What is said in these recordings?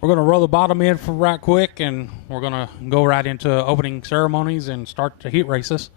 We're going to roll the bottom in for right quick, and we're going to go right into opening ceremonies and start the heat races.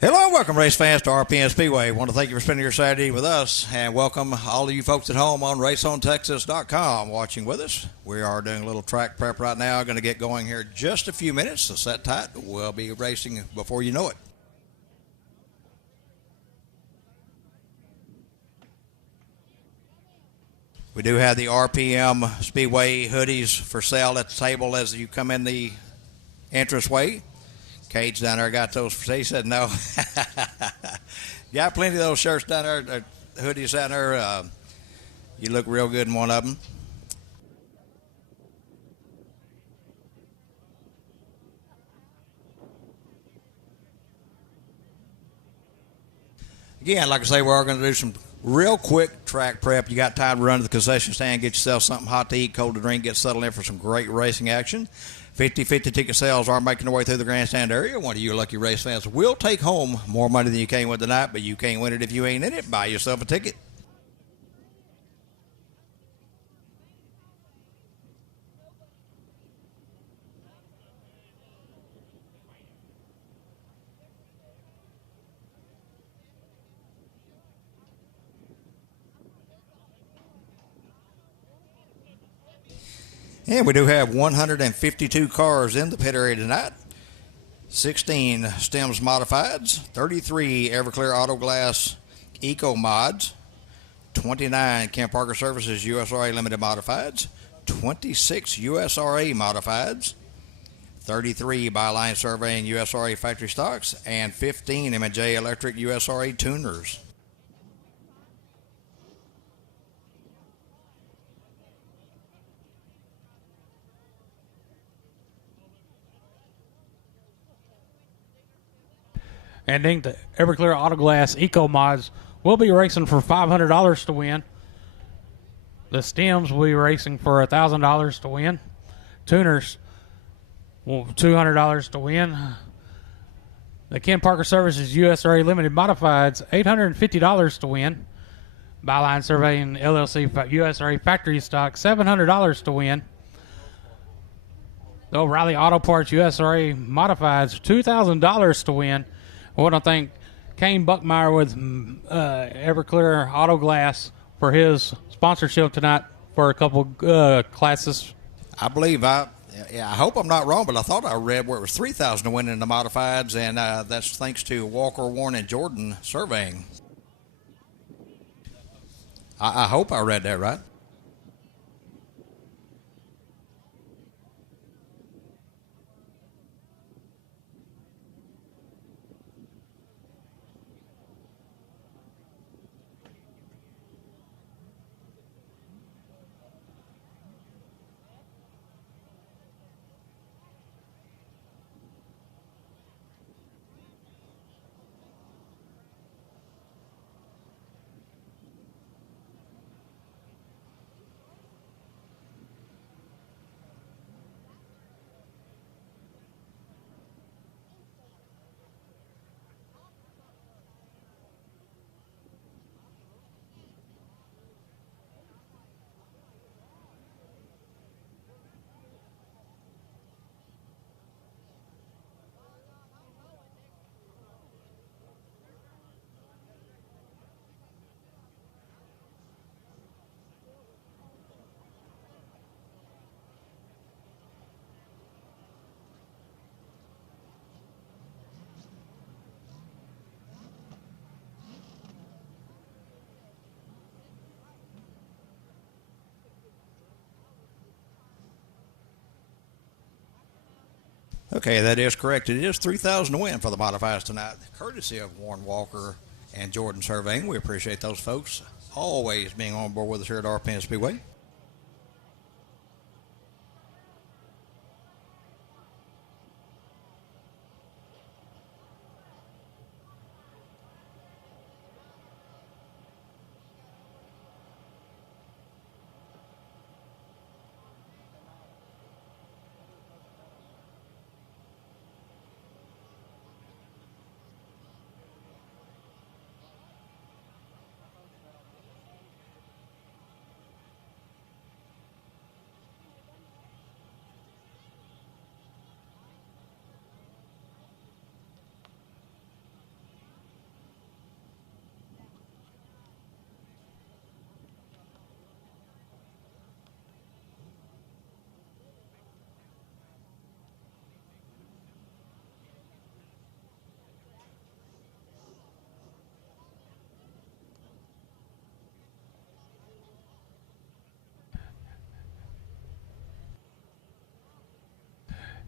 Hello and welcome, race fans, to RPM Speedway. I want to thank you for spending your Saturday with us, and welcome all of you folks at home on RaceOnTexas.com watching with us. We are doing a little track prep right now. Going to get going here in just a few minutes, so set tight. We'll be racing before you know it. We do have the RPM Speedway hoodies for sale at the table as you come in the entranceway. Cage down there got those. He said no. Got plenty of those shirts down there, hoodies down there. You look real good in one of them. Again, like I say, we are going to do some real quick track prep. You got time to run to the concession stand, get yourself something hot to eat, cold to drink, get settled in for some great racing action. 50-50 ticket sales are making their way through the grandstand area. One of you lucky race fans will take home more money than you came with tonight, but you can't win it if you ain't in it. Buy yourself a ticket. And we do have 152 cars in the pit area tonight. 16 Stems Modifieds, 33 Everclear Auto Glass Eco Mods, 29 Ken Parker Services USRA Limited Modifieds, 26 USRA Modifieds, 33 Byline Surveying USRA Factory Stocks, and 15 M&J Electric USRA Tuners. And then the Everclear Auto Glass Eco Mods will be racing for $500 to win. The Stems will be racing for $1,000 to win. Tuners, $200 to win. The Ken Parker Services USRA Limited Modifieds, $850 to win. Byline Surveying LLC USRA Factory Stock, $700 to win. The O'Reilly Auto Parts USRA Modifieds, $2,000 to win. I want to thank Kane Buckmeyer with Everclear Auto Glass for his sponsorship tonight for a couple classes. I believe I hope I'm not wrong, but I thought I read where it was $3,000 to win in the modifieds, and that's thanks to Walker, Warren, and Jordan Surveying. I hope I read that right. Okay, that is correct. It is 3,000 to win for the modifieds tonight, courtesy of Warren Walker and Jordan Surveying. We appreciate those folks always being on board with us here at RPM Speedway.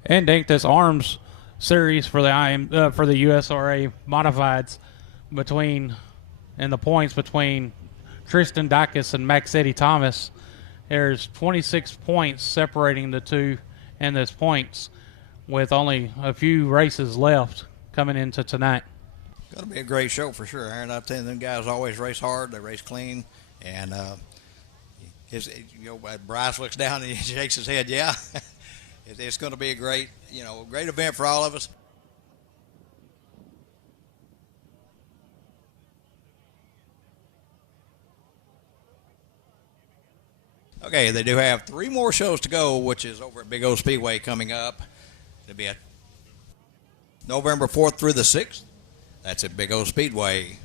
And Dink, this arms series for the for the USRA modifieds between and the points between Tristan Dykes and Maxetti Thomas. There's 26 points separating the two in this points, with only a few races left coming into tonight. Going to be a great show for sure, Aaron. I tell you, them guys always race hard. They race clean, and Bryce looks down and he shakes his head. Yeah, it's going to be a great event for all of us. Okay, they do have 3 more shows to go, which is over at Big O Speedway coming up. It'll be at November 4th through the 6th. That's at Big O Speedway.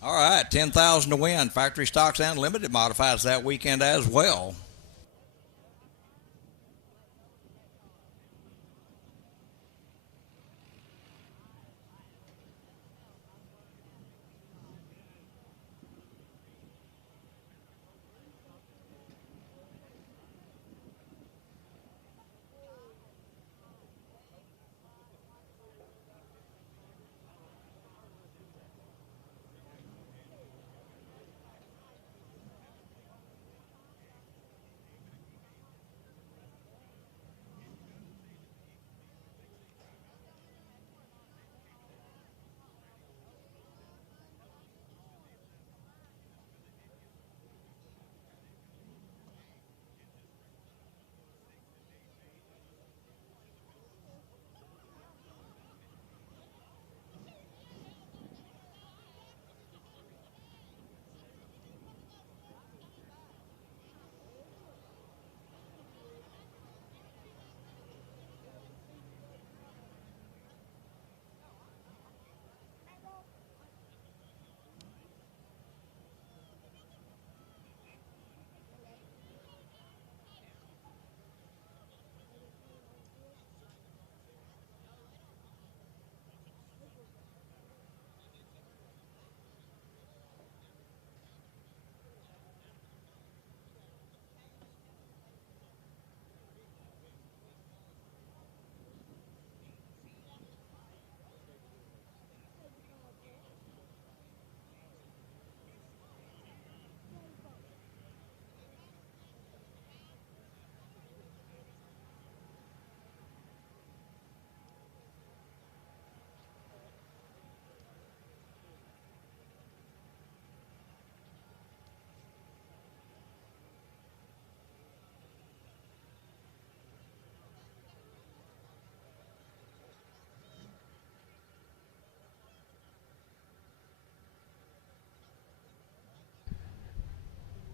All right, 10,000 to win. Factory stocks and limited modifies that weekend as well.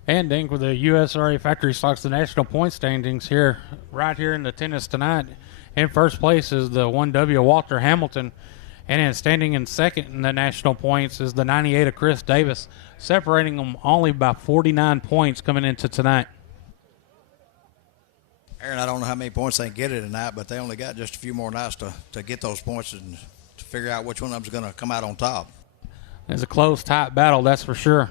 And Dink, with the USRA factory stocks, the national point standings here, right here in the tennis tonight. In first place is the 1W Walter Hamilton, and then standing in second in the national points is the 98 of Chris Davis, separating them only by 49 points coming into tonight. Aaron, I don't know how many points they can get it tonight, but they only got just a few more nights to get those points and to figure out which one of them is going to come out on top. It's a close, tight battle, that's for sure.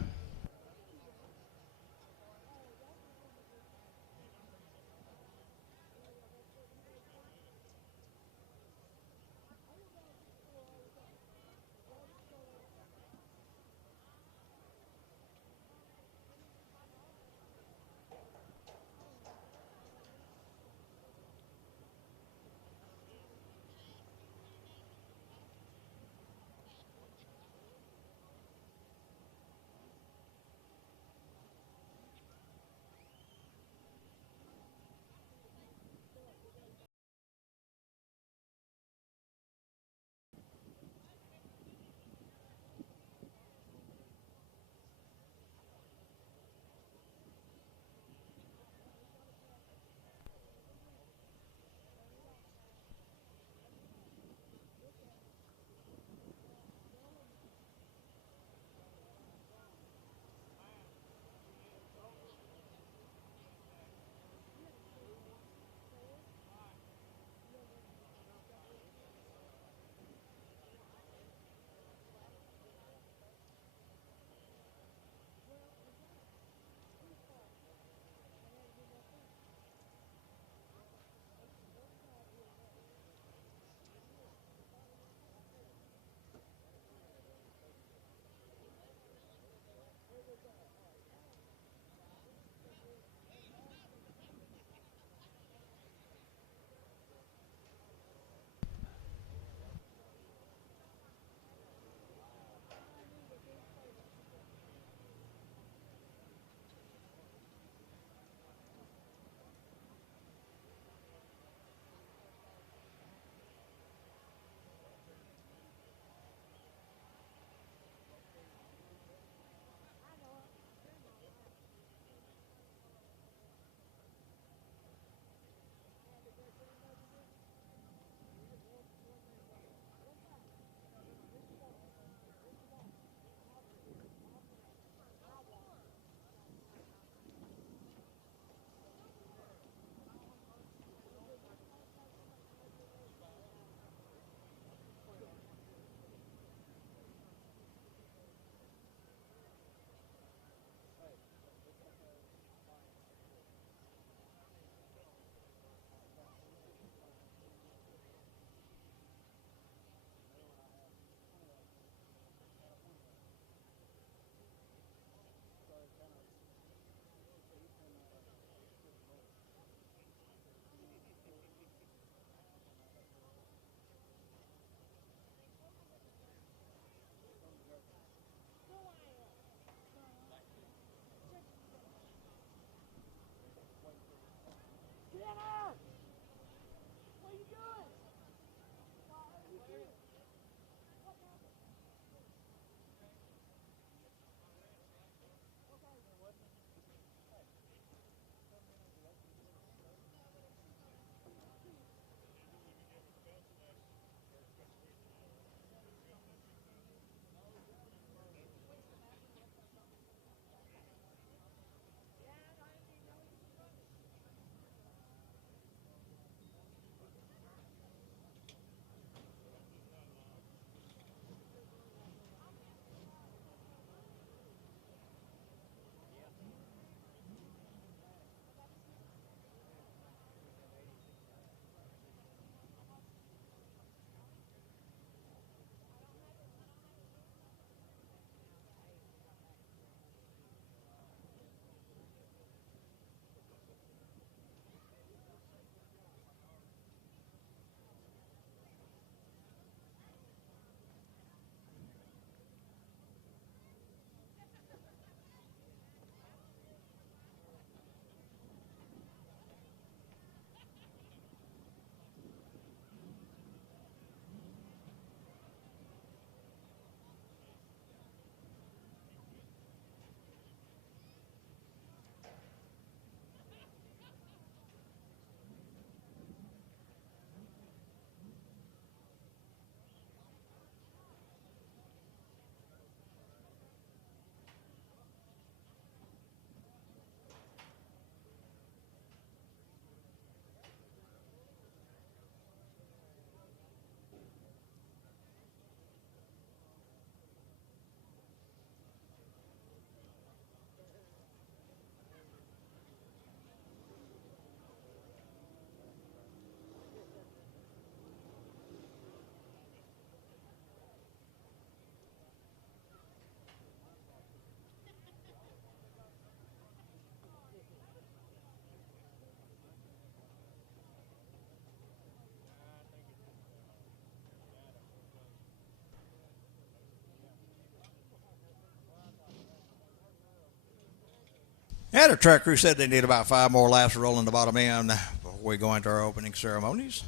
And our track crew said they need about 5 more laps rolling the bottom end before we go into our opening ceremonies.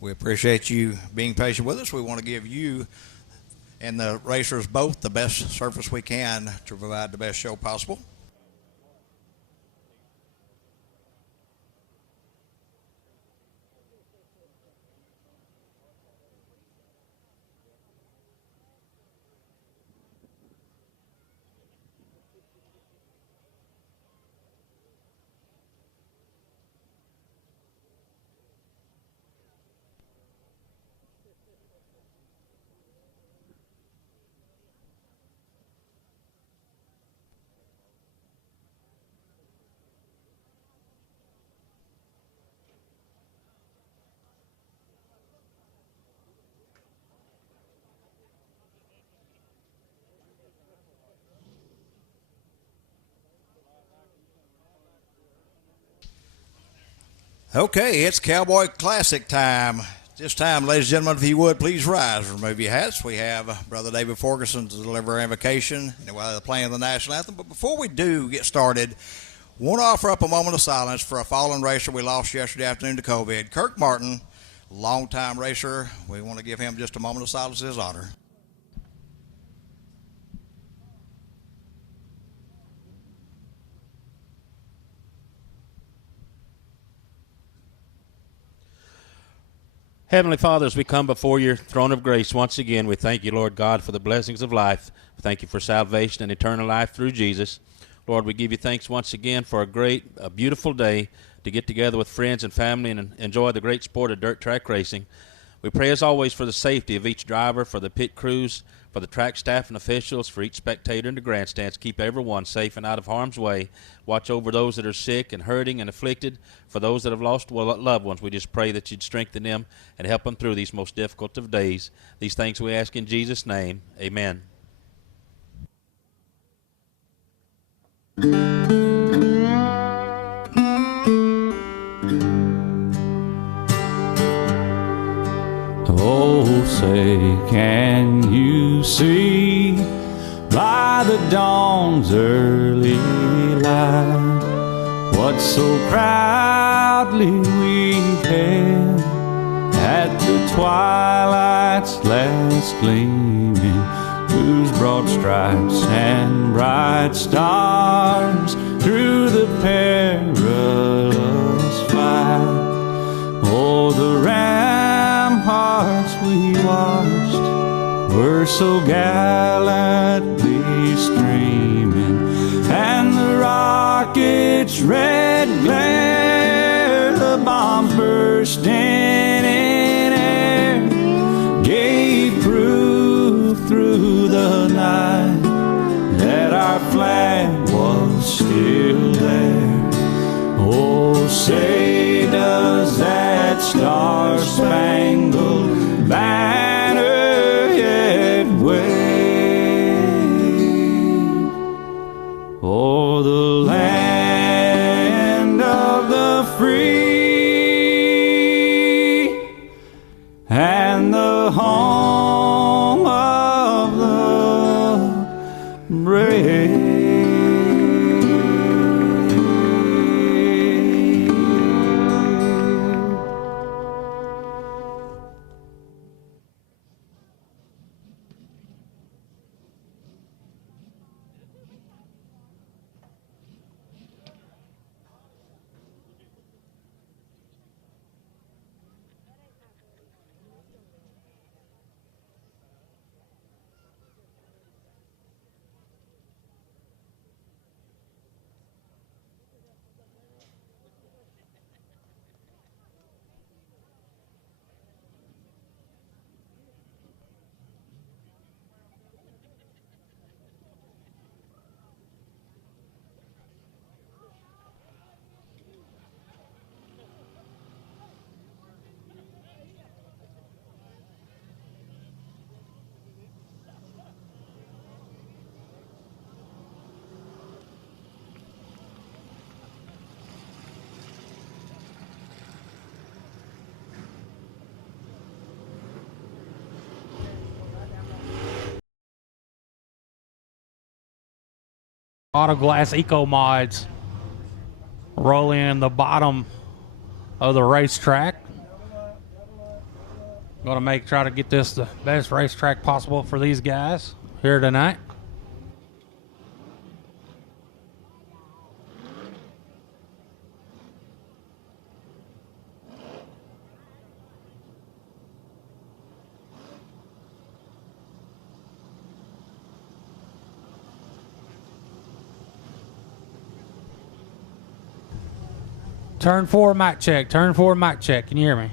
We appreciate you being patient with us. We want to give you and the racers both the best service we can to provide the best show possible. Okay, it's Cowboy Classic time. This time, ladies and gentlemen, if you would, please rise and remove your hats. We have Brother David Ferguson to deliver our invocation while they're playing the national anthem. But before we do get started, I want to offer up a moment of silence for a fallen racer we lost yesterday afternoon to COVID. Kirk Martin, longtime racer. We want to give him just a moment of silence in his honor. Heavenly Father, as we come before your throne of grace once again, we thank you, Lord God, for the blessings of life. We thank you for salvation and eternal life through Jesus. Lord, we give you thanks once again for a beautiful day to get together with friends and family and enjoy the great sport of dirt track racing. We pray as always for the safety of each driver, for the pit crews, for the track staff and officials, for each spectator in the grandstands. Keep everyone safe and out of harm's way. Watch over those that are sick and hurting and afflicted. For those that have lost loved ones, we just pray that you'd strengthen them and help them through these most difficult of days. These things we ask in Jesus' name. Amen. Oh, say, can you see by the dawn's early light what so proudly we hailed at the twilight's last gleaming, whose broad stripes and bright stars through the perilous fight? Oh, the ramparts we watched were so gallantly streaming, and the rockets' red glare, the bombs bursting in air, gave proof through the night that our flag was still there. Oh, say does that star-spangled banner yet wave o'er the land of Auto Glass Eco Mods rolling in the bottom of the racetrack. Going to try to get this the best racetrack possible for these guys here tonight. Turn 4 mic check. Turn 4 mic check. Can you hear me?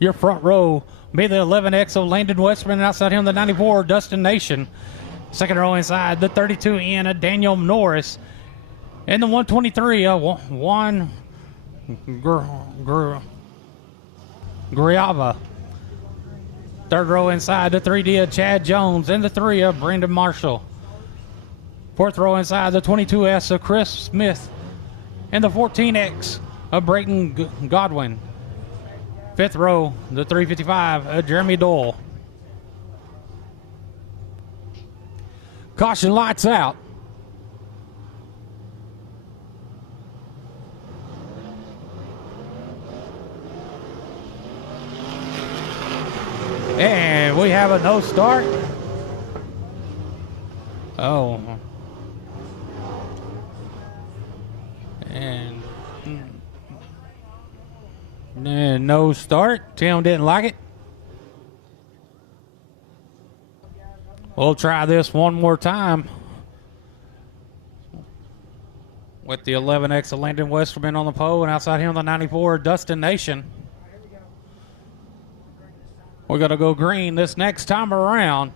Your front row be the 11X of Landon Westman, outside him the 94 Dustin Nation. Second row inside the 32N of Daniel Norris. And the 123 of Juan Griava. Third row inside the 3D of Chad Jones and the 3 of Brandon Marshall. Fourth row inside the 22S of Chris Smith and the 14X of Brayton Godwin. Fifth row, the 355 of Jeremy Dole. Caution, lights out. And we have a no start. Oh. And no start. Tim didn't like it. We'll try this one more time with the 11X of Landon Westerman on the pole, and outside him the 94 Dustin Nation. We're going to go green this next time around.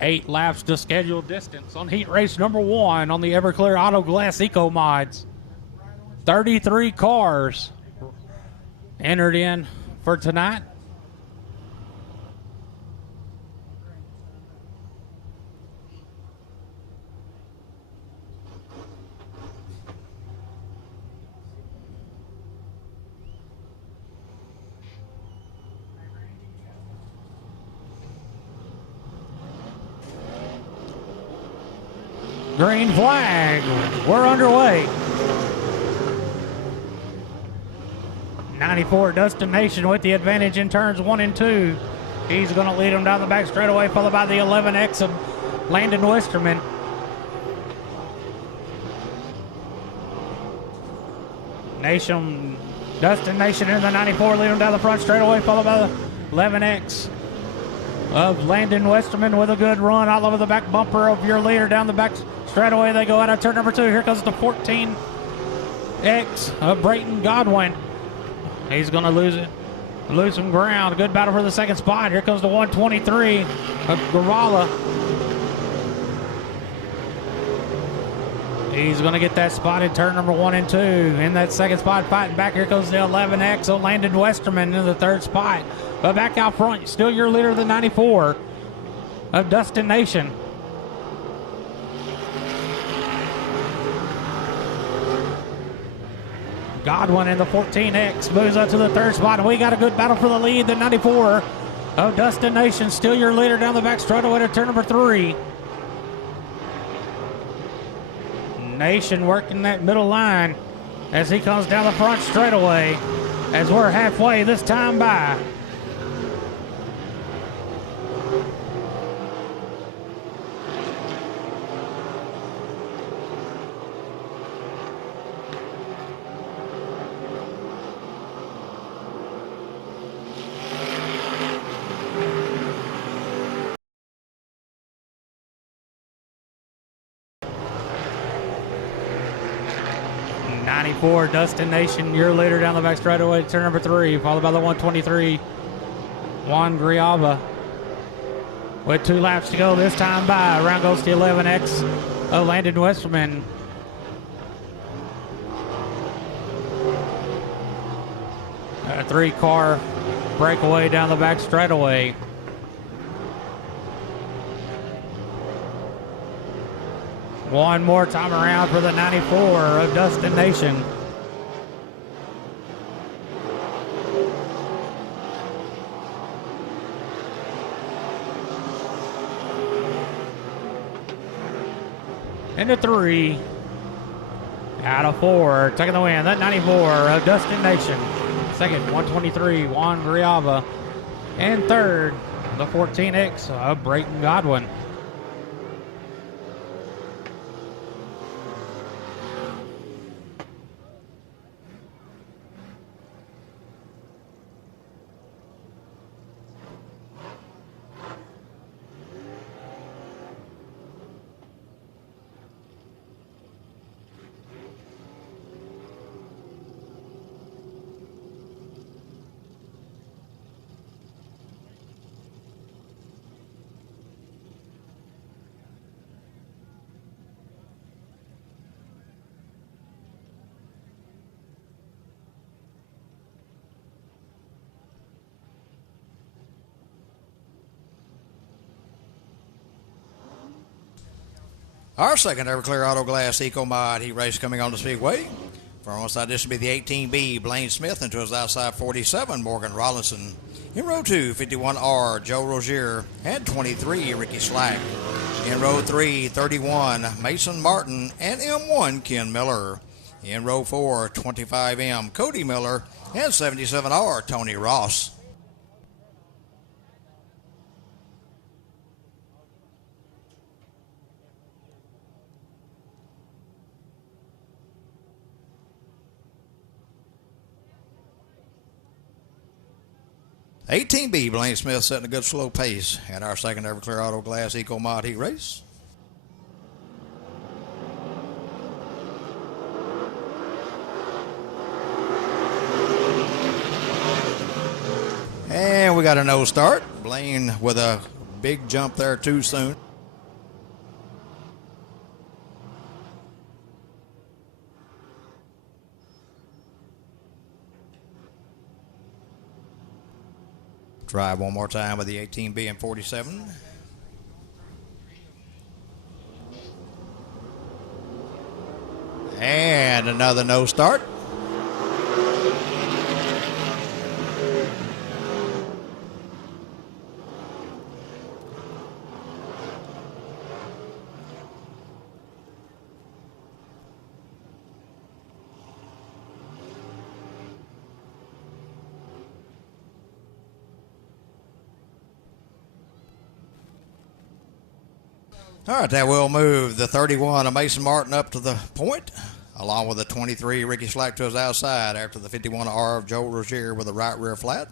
8 laps to scheduled distance on heat race number 1 on the Everclear Auto Glass Eco Mods. 33 cars entered in for tonight. Green flag. We're underway. 94 Dustin Nation with the advantage in turns 1 and 2. He's going to lead them down the back straightaway, followed by the 11X of Landon Westerman. Dustin Nation in the 94 lead them down the front straightaway, followed by the 11X of Landon Westerman with a good run all over the back bumper of your leader down the back straightaway. They go out of turn number 2. Here comes the 14X of Brayton Godwin. He's going to lose some ground. A good battle for the second spot. Here comes the 123 of Gavala. He's going to get that spot in turn number 1 and 2. In that second spot, fighting back. Here comes the 11X of Landon Westerman in the third spot. But back out front, still your leader, the 94 of Dustin Nation. Godwin in the 14X moves up to the third spot, and we got a good battle for the lead. The 94 of Dustin Nation, still your leader down the back straightaway to turn number 3. Nation working that middle line as he comes down the front straightaway as we're halfway this time by. Dustin Nation, your leader down the back straightaway to turn number 3, followed by the 123, Juan Griava. With 2 laps to go this time by. Around goes the 11X of Landon Westerman. A 3-car breakaway down the back straightaway. One more time around for the 94 of Dustin Nation. Into 3 out of 4, taking the win. That 94 of Dustin Nation. Second, 123, Juan Griava. And third, the 14X of Brayton Godwin. Our second Everclear Auto Glass Eco Mod Heat Race coming on the Speedway. From one side, this will be the 18B, Blaine Smith, into his outside 47, Morgan Rollinson. In row 2, 51R, Joe Rozier, and 23, Ricky Slack. In row 3, 31, Mason Martin, and M1, Ken Miller. In row 4, 25M, Cody Miller, and 77R, Tony Ross. $18B, Blaine Smith setting a good slow pace at our second Everclear Auto Glass Eco Mod Heat Race. And we got a no start. Blaine with a big jump there too soon. Drive one more time with the 18B and 47. And another no start. All right, that will move the 31 of Mason Martin up to the point, along with the 23 Ricky Slack to his outside after the 51R of Joe Rozier with a right rear flat.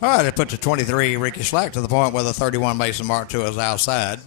All right, it put the 23 Ricky Slack to the point with a 31 Mason Martin to his outside.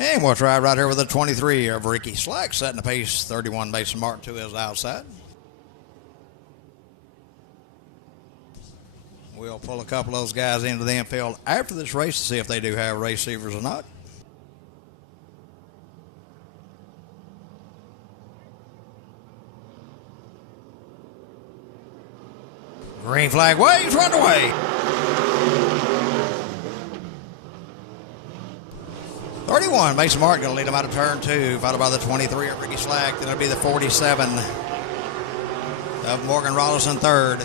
And we'll try right here with the 23 of Ricky Slack, setting the pace. 31 Mason Martin to his outside. We'll pull a couple of those guys into the infield after this race to see if they do have receivers or not. Green flag waves, run away. 31, Mason Martin going to lead him out of turn 2, followed by the 23 of Ricky Slack. Then it'll be the 47 of Morgan Rollison third.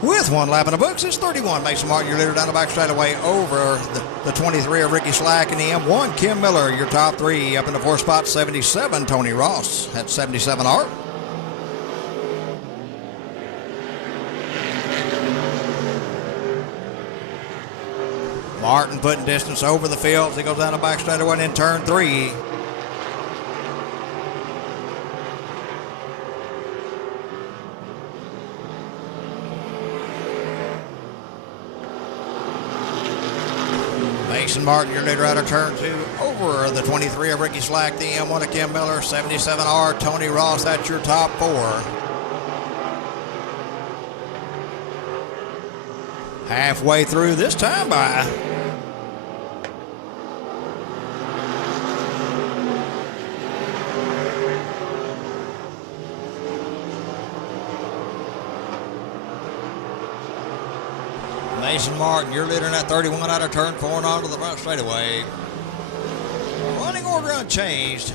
With one lap in the books, it's 31. Mason Martin, your leader down the back straightaway over the 23 of Ricky Slack and the M1. Kim Miller, your top 3. Up in the 4th spot, 77. Tony Ross at 77 Art. Martin putting distance over the field. He goes down the back straightaway and in turn 3. Mason Martin, your leader out of turn 2, over the 23 of Ricky Slack, the M1 of Kim Miller, 77R, Tony Ross, that's your top 4. Halfway through this time by. Mason Martin, your leader in that 31 out of turn 4 and on to the front straightaway. Running order unchanged.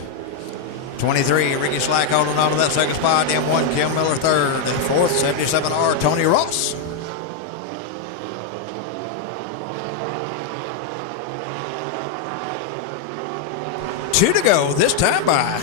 23, Ricky Slack holding on to that 2nd spot. M1, Kim Miller 3rd. 4th, 77R, Tony Ross. Two to go this time by.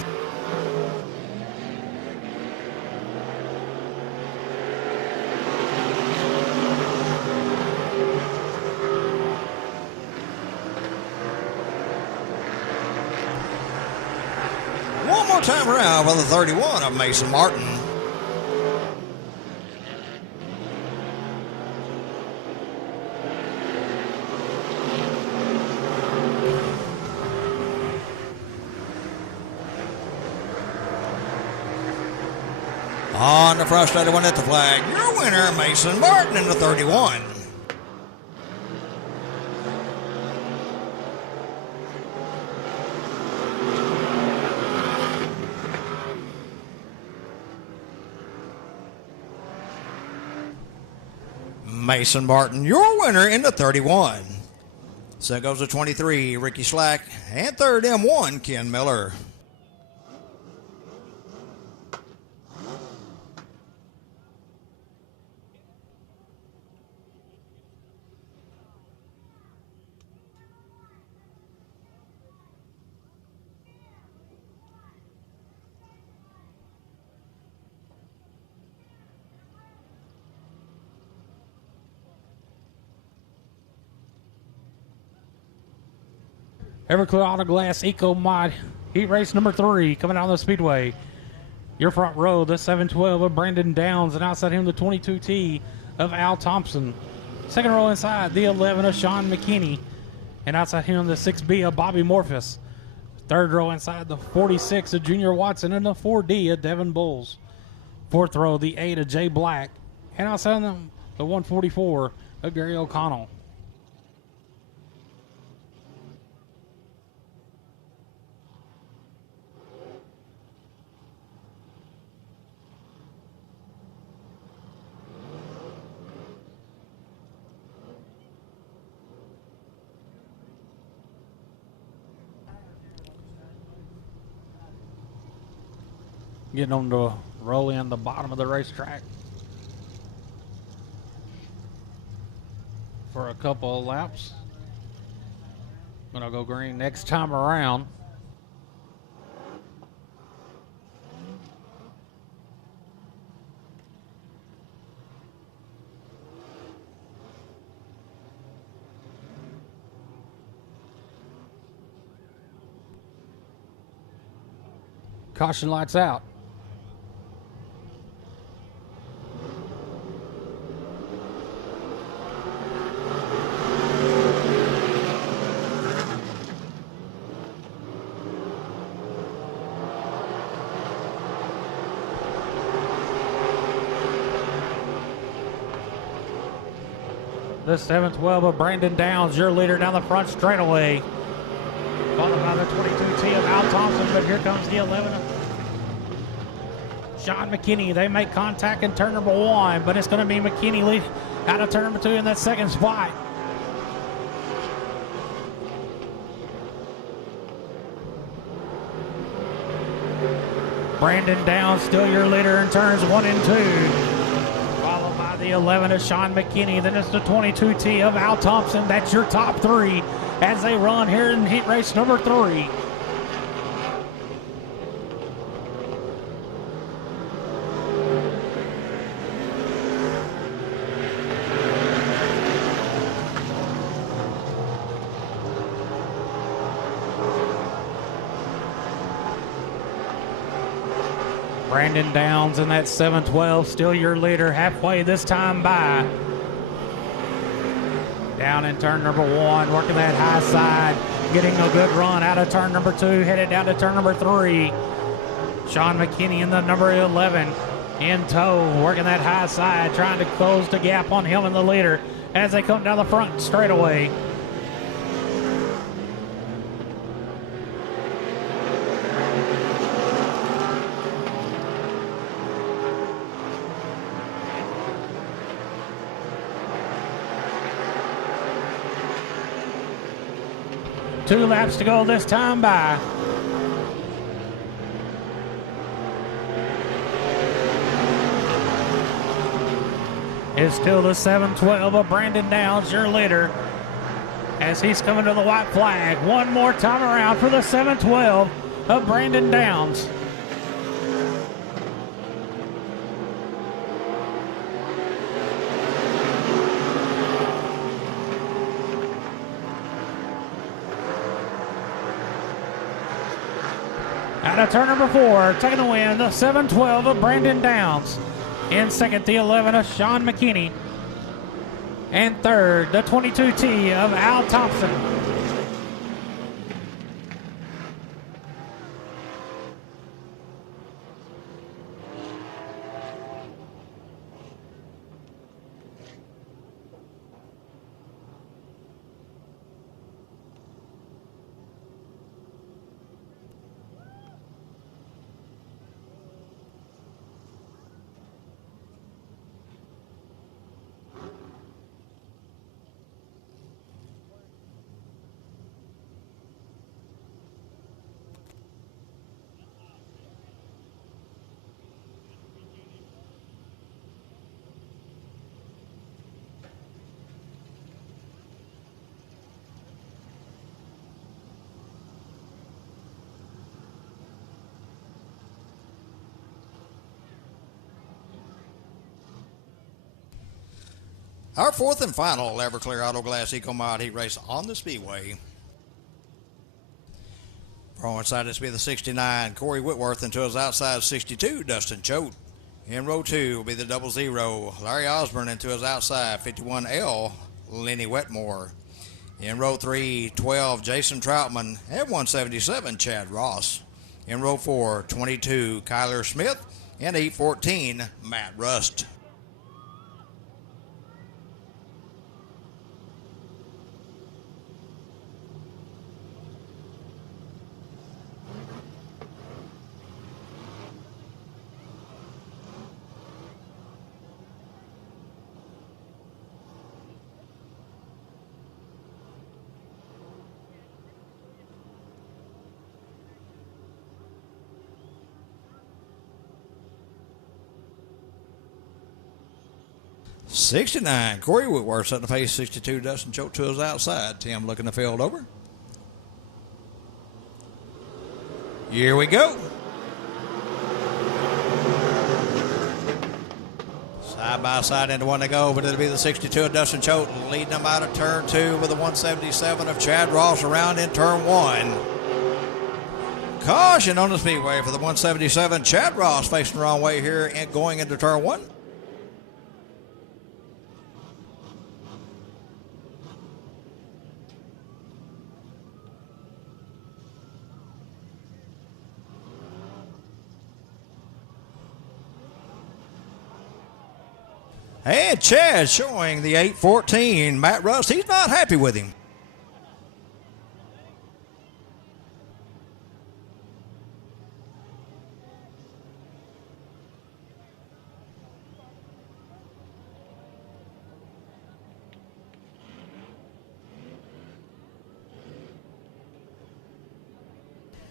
One more time around for the 31 of Mason Martin. On the frustrated one at the flag, your winner, Mason Martin in the 31. Mason Martin, your winner in the 31. So goes the 23, Ricky Slack, and 3rd M1, Ken Miller. Everclear Auto Glass Eco Mod Heat Race number 3 coming out on the Speedway. Your front row, the 712 of Brandon Downs, and outside him the 22T of Al Thompson. Second row inside, the 11 of Sean McKinney, and outside him the 6B of Bobby Morphus. Third row inside, the 46 of Junior Watson and the 4D of Devin Bulls. Fourth row, the 8 of Jay Black, and outside them the 144 of Gary O'Connell. Getting on to roll in the bottom of the racetrack for a couple of laps. Gonna go green next time around. Caution lights out. The 712 of Brandon Downs, your leader down the front straightaway. Followed by the 22T of Al Thompson, but here comes the 11 of Sean McKinney. They make contact in turn number 1, but it's going to be McKinney lead out of turn number 2 in that second spot. Brandon Downs still your leader in turns 1 and 2. Followed by the 11 of Sean McKinney. Then it's the 22T of Al Thompson. That's your top 3 as they run here in heat race number 3. Brandon Downs in that 712, still your leader, halfway this time by. Down in turn number 1, working that high side, getting a good run out of turn number 2, headed down to turn number 3. Sean McKinney in the number 11, in tow, working that high side, trying to close the gap on him and the leader as they come down the front straightaway. Two laps to go this time by. It's still the 712 of Brandon Downs, your leader, as he's coming to the white flag. One more time around for the 712 of Brandon Downs. Out of turn number 4, taking the win, the 712 of Brandon Downs. In second, the 11 of Sean McKinney. And third, the 22T of Al Thompson. Our fourth and final Everclear Auto Glass Eco Mod heat race on the Speedway. Wrong inside this will be the 69, Corey Whitworth, into his outside 62, Dustin Choate. In row 2 will be the 00, Larry Osborne, into his outside 51L, Lenny Wetmore. In row 3, 12, Jason Troutman, and 177, Chad Ross. In row 4, 22, Kyler Smith, and 814, Matt Rust. '69, Corey Whitworth setting the pace. 62, Dustin Choate to his outside. Tim looking the field over. Here we go. Side by side into one to go, but it'll be the 62 of Dustin Choate leading them out of turn 2 with the 177 of Chad Ross around in turn 1. Caution on the Speedway for the 177. Chad Ross facing the wrong way here and going into turn 1. And Chad showing the 814. Matt Rust, he's not happy with him.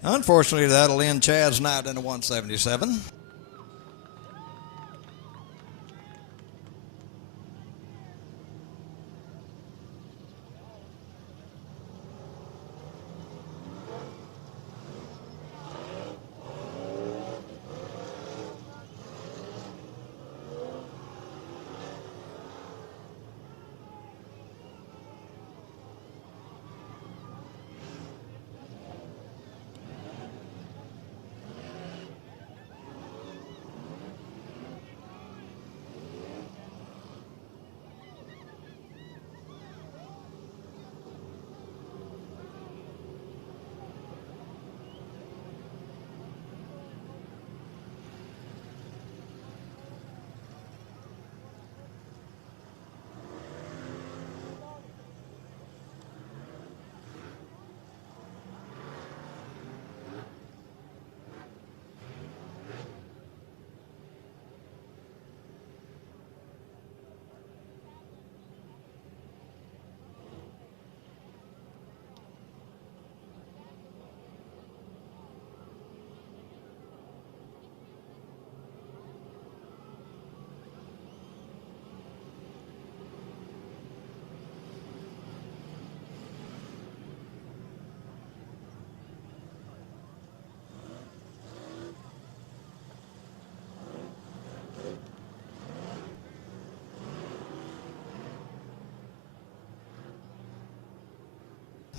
Unfortunately, that'll end Chad's night in a 177.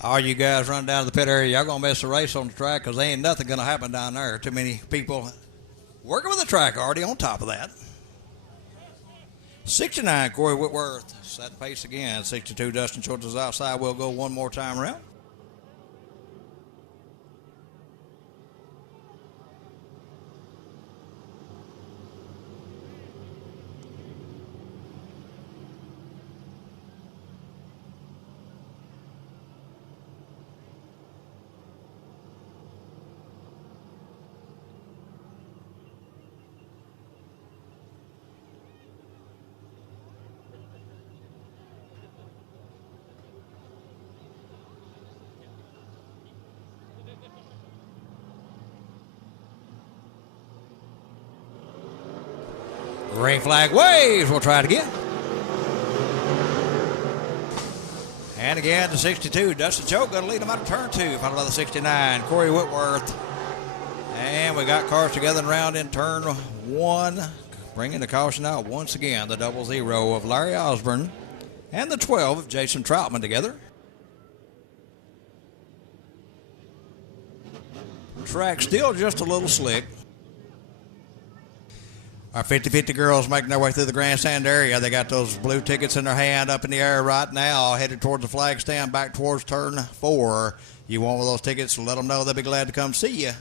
All you guys run down to the pit area, y'all going to miss the race on the track because there ain't nothing going to happen down there. Too many people working with the track already on top of that. 69, Corey Whitworth. Set pace again. 62, Dustin Schultz is outside. We'll go one more time around. Green flag waves. We'll try it again. And again, the 62, Dustin Choke going to lead him out of turn 2, followed by the 69, Corey Whitworth. And we got cars together and round in turn 1, bringing the caution out once again, the 00 of Larry Osborne and the 12 of Jason Troutman together. Track still just a little slick. Our 50-50 girls making their way through the grandstand area. They got those blue tickets in their hand up in the air right now, headed towards the flag stand, back towards turn 4. You want one of those tickets, let them know they'll be glad to come see you.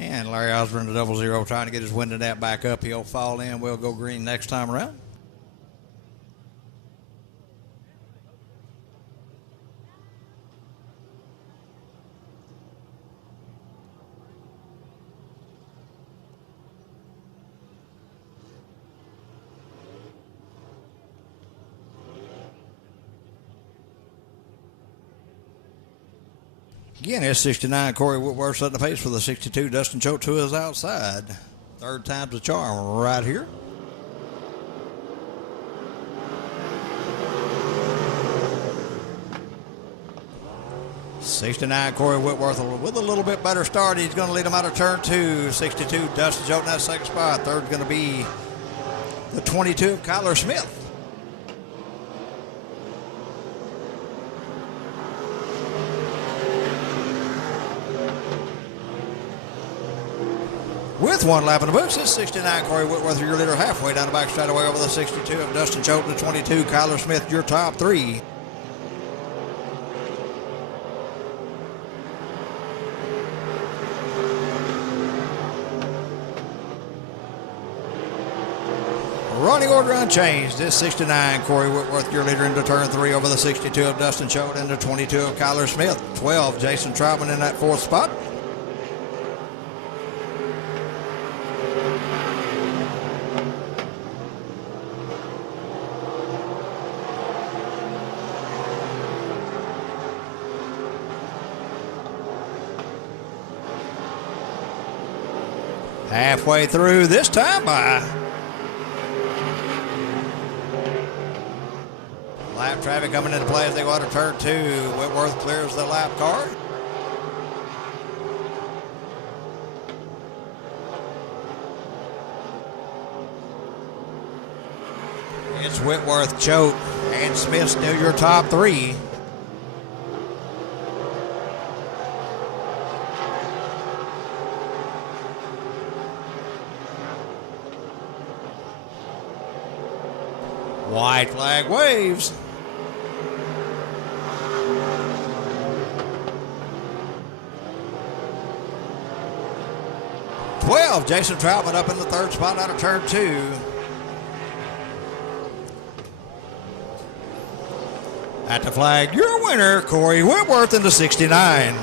And Larry Osborne, the 00, trying to get his wind in that back up. He'll fall in. We'll go green next time around. Again, it's 69 Corey Whitworth setting the pace for the 62 Dustin Choate to his outside. Third time's the charm right here. '69 Corey Whitworth with a little bit better start. He's going to lead him out of turn 2. 62 Dustin Choate in that second spot. Third's going to be the 22 of Kyler Smith. With one lap in the books, it's 69 Corey Whitworth, your leader, halfway down the back straightaway over the 62 of Dustin Choate and the 22 Kyler Smith, your top three. Running order unchanged. This 69 Corey Whitworth, your leader, into turn 3 over the 62 of Dustin Choate and the 22 of Kyler Smith. 12 Jason Troutman in that fourth spot. Halfway through this time by lap traffic coming into play as they go out of turn 2. Whitworth clears the lap car. It's Whitworth, Choate, and Smith still your top three. White flag waves. Jason Troutman up in the third spot out of turn 2. At the flag, your winner, Corey Whitworth in the 69.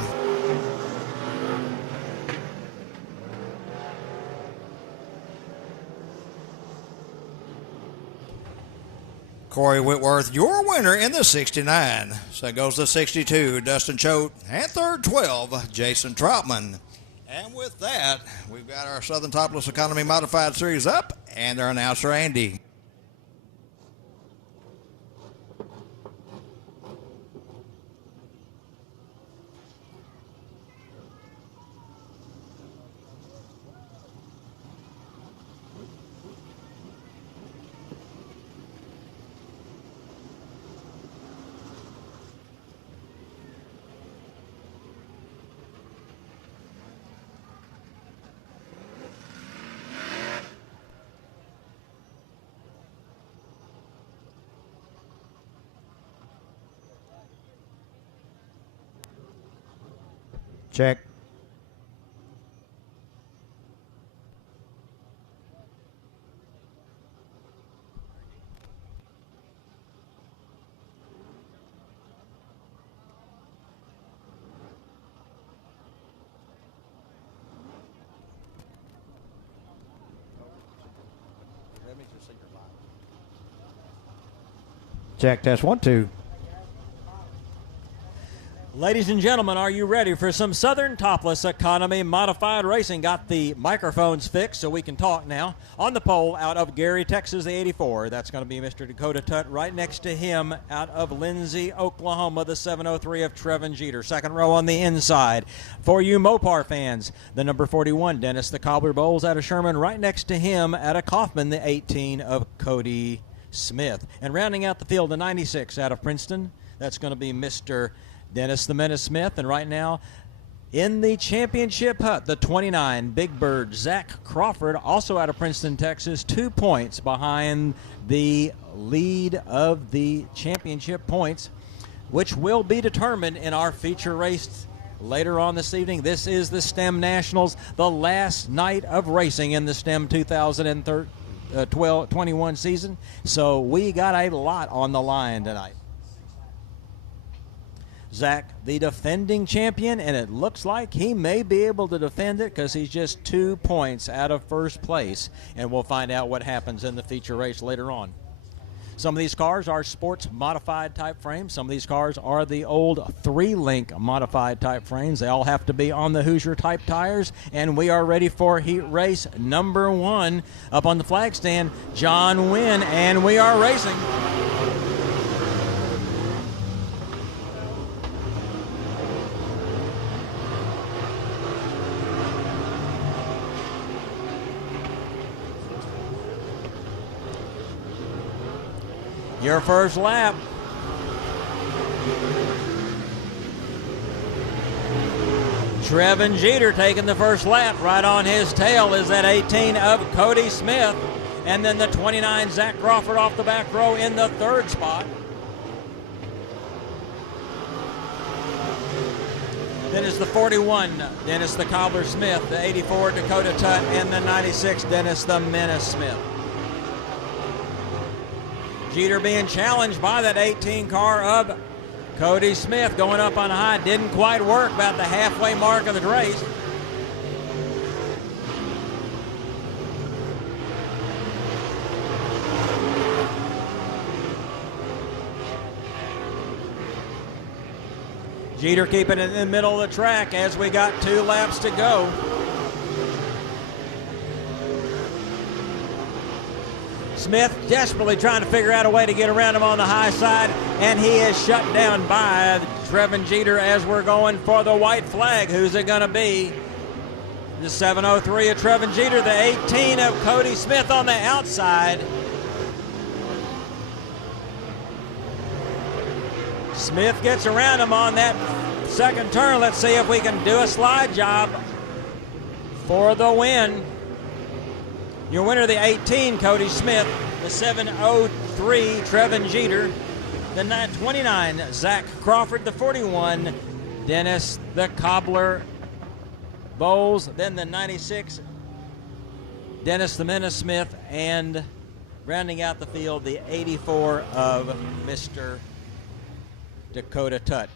Corey Whitworth, your winner in the 69. So goes the 62, Dustin Choate, and third 12, Jason Troutman. And with that, we've got our Southern Topless Economy Modified Series up, and our announcer, Andy. Check. Check, test 1, 2. Ladies and gentlemen, are you ready for some Southern Topless Economy Modified Racing? Got the microphones fixed so we can talk now. On the pole out of Gary, Texas, the 84. That's going to be Mr. Dakota Tutt. Right next to him out of Lindsay, Oklahoma, the 703 of Trevin Jeter. Second row on the inside. For you Mopar fans, the number 41, Dennis the Cobbler Bowles out of Sherman. Right next to him out of Kaufman, the 18 of Cody Smith. And rounding out the field, the 96 out of Princeton. That's going to be Mr. Dennis the Menace Smith. And right now in the championship hut, the 29 Big Bird Zach Crawford, also out of Princeton, Texas, 2 points behind the lead of the championship points, which will be determined in our feature race later on this evening. This is the STEM Nationals, the last night of racing in the STEM 2021 season. So we got a lot on the line tonight. Zach, the defending champion, and it looks like he may be able to defend it because he's just 2 points out of first place, and we'll find out what happens in the feature race later on. Some of these cars are sports modified type frames. Some of these cars are the old 3-link modified type frames. They all have to be on the Hoosier type tires. And we are ready for heat race number 1 up on the flag stand. John Wynn, and we are racing. Your first lap. Trevin Jeter taking the first lap. Right on his tail is that 18 of Cody Smith. And then the 29, Zach Crawford off the back row in the 3rd spot. Then is the 41, Dennis the Cobbler Smith, the 84, Dakota Tutt, and the 96, Dennis the Menace Smith. Jeter being challenged by that 18 car of Cody Smith going up on high. Didn't quite work, about the halfway mark of the race. Jeter keeping it in the middle of the track as we got 2 laps to go. Smith desperately trying to figure out a way to get around him on the high side, and he is shut down by Trevin Jeter as we're going for the white flag. Who's it going to be? The 703 of Trevin Jeter, the 18 of Cody Smith on the outside. Smith gets around him on that second turn. Let's see if we can do a slide job for the win. Your winner, the 18, Cody Smith, the 703, Trevin Jeter, the 29, Zach Crawford, the 41, Dennis the Cobbler Bowles, then the 96, Dennis the Menace Smith, and rounding out the field, the 84 of Mr. Dakota Tutt.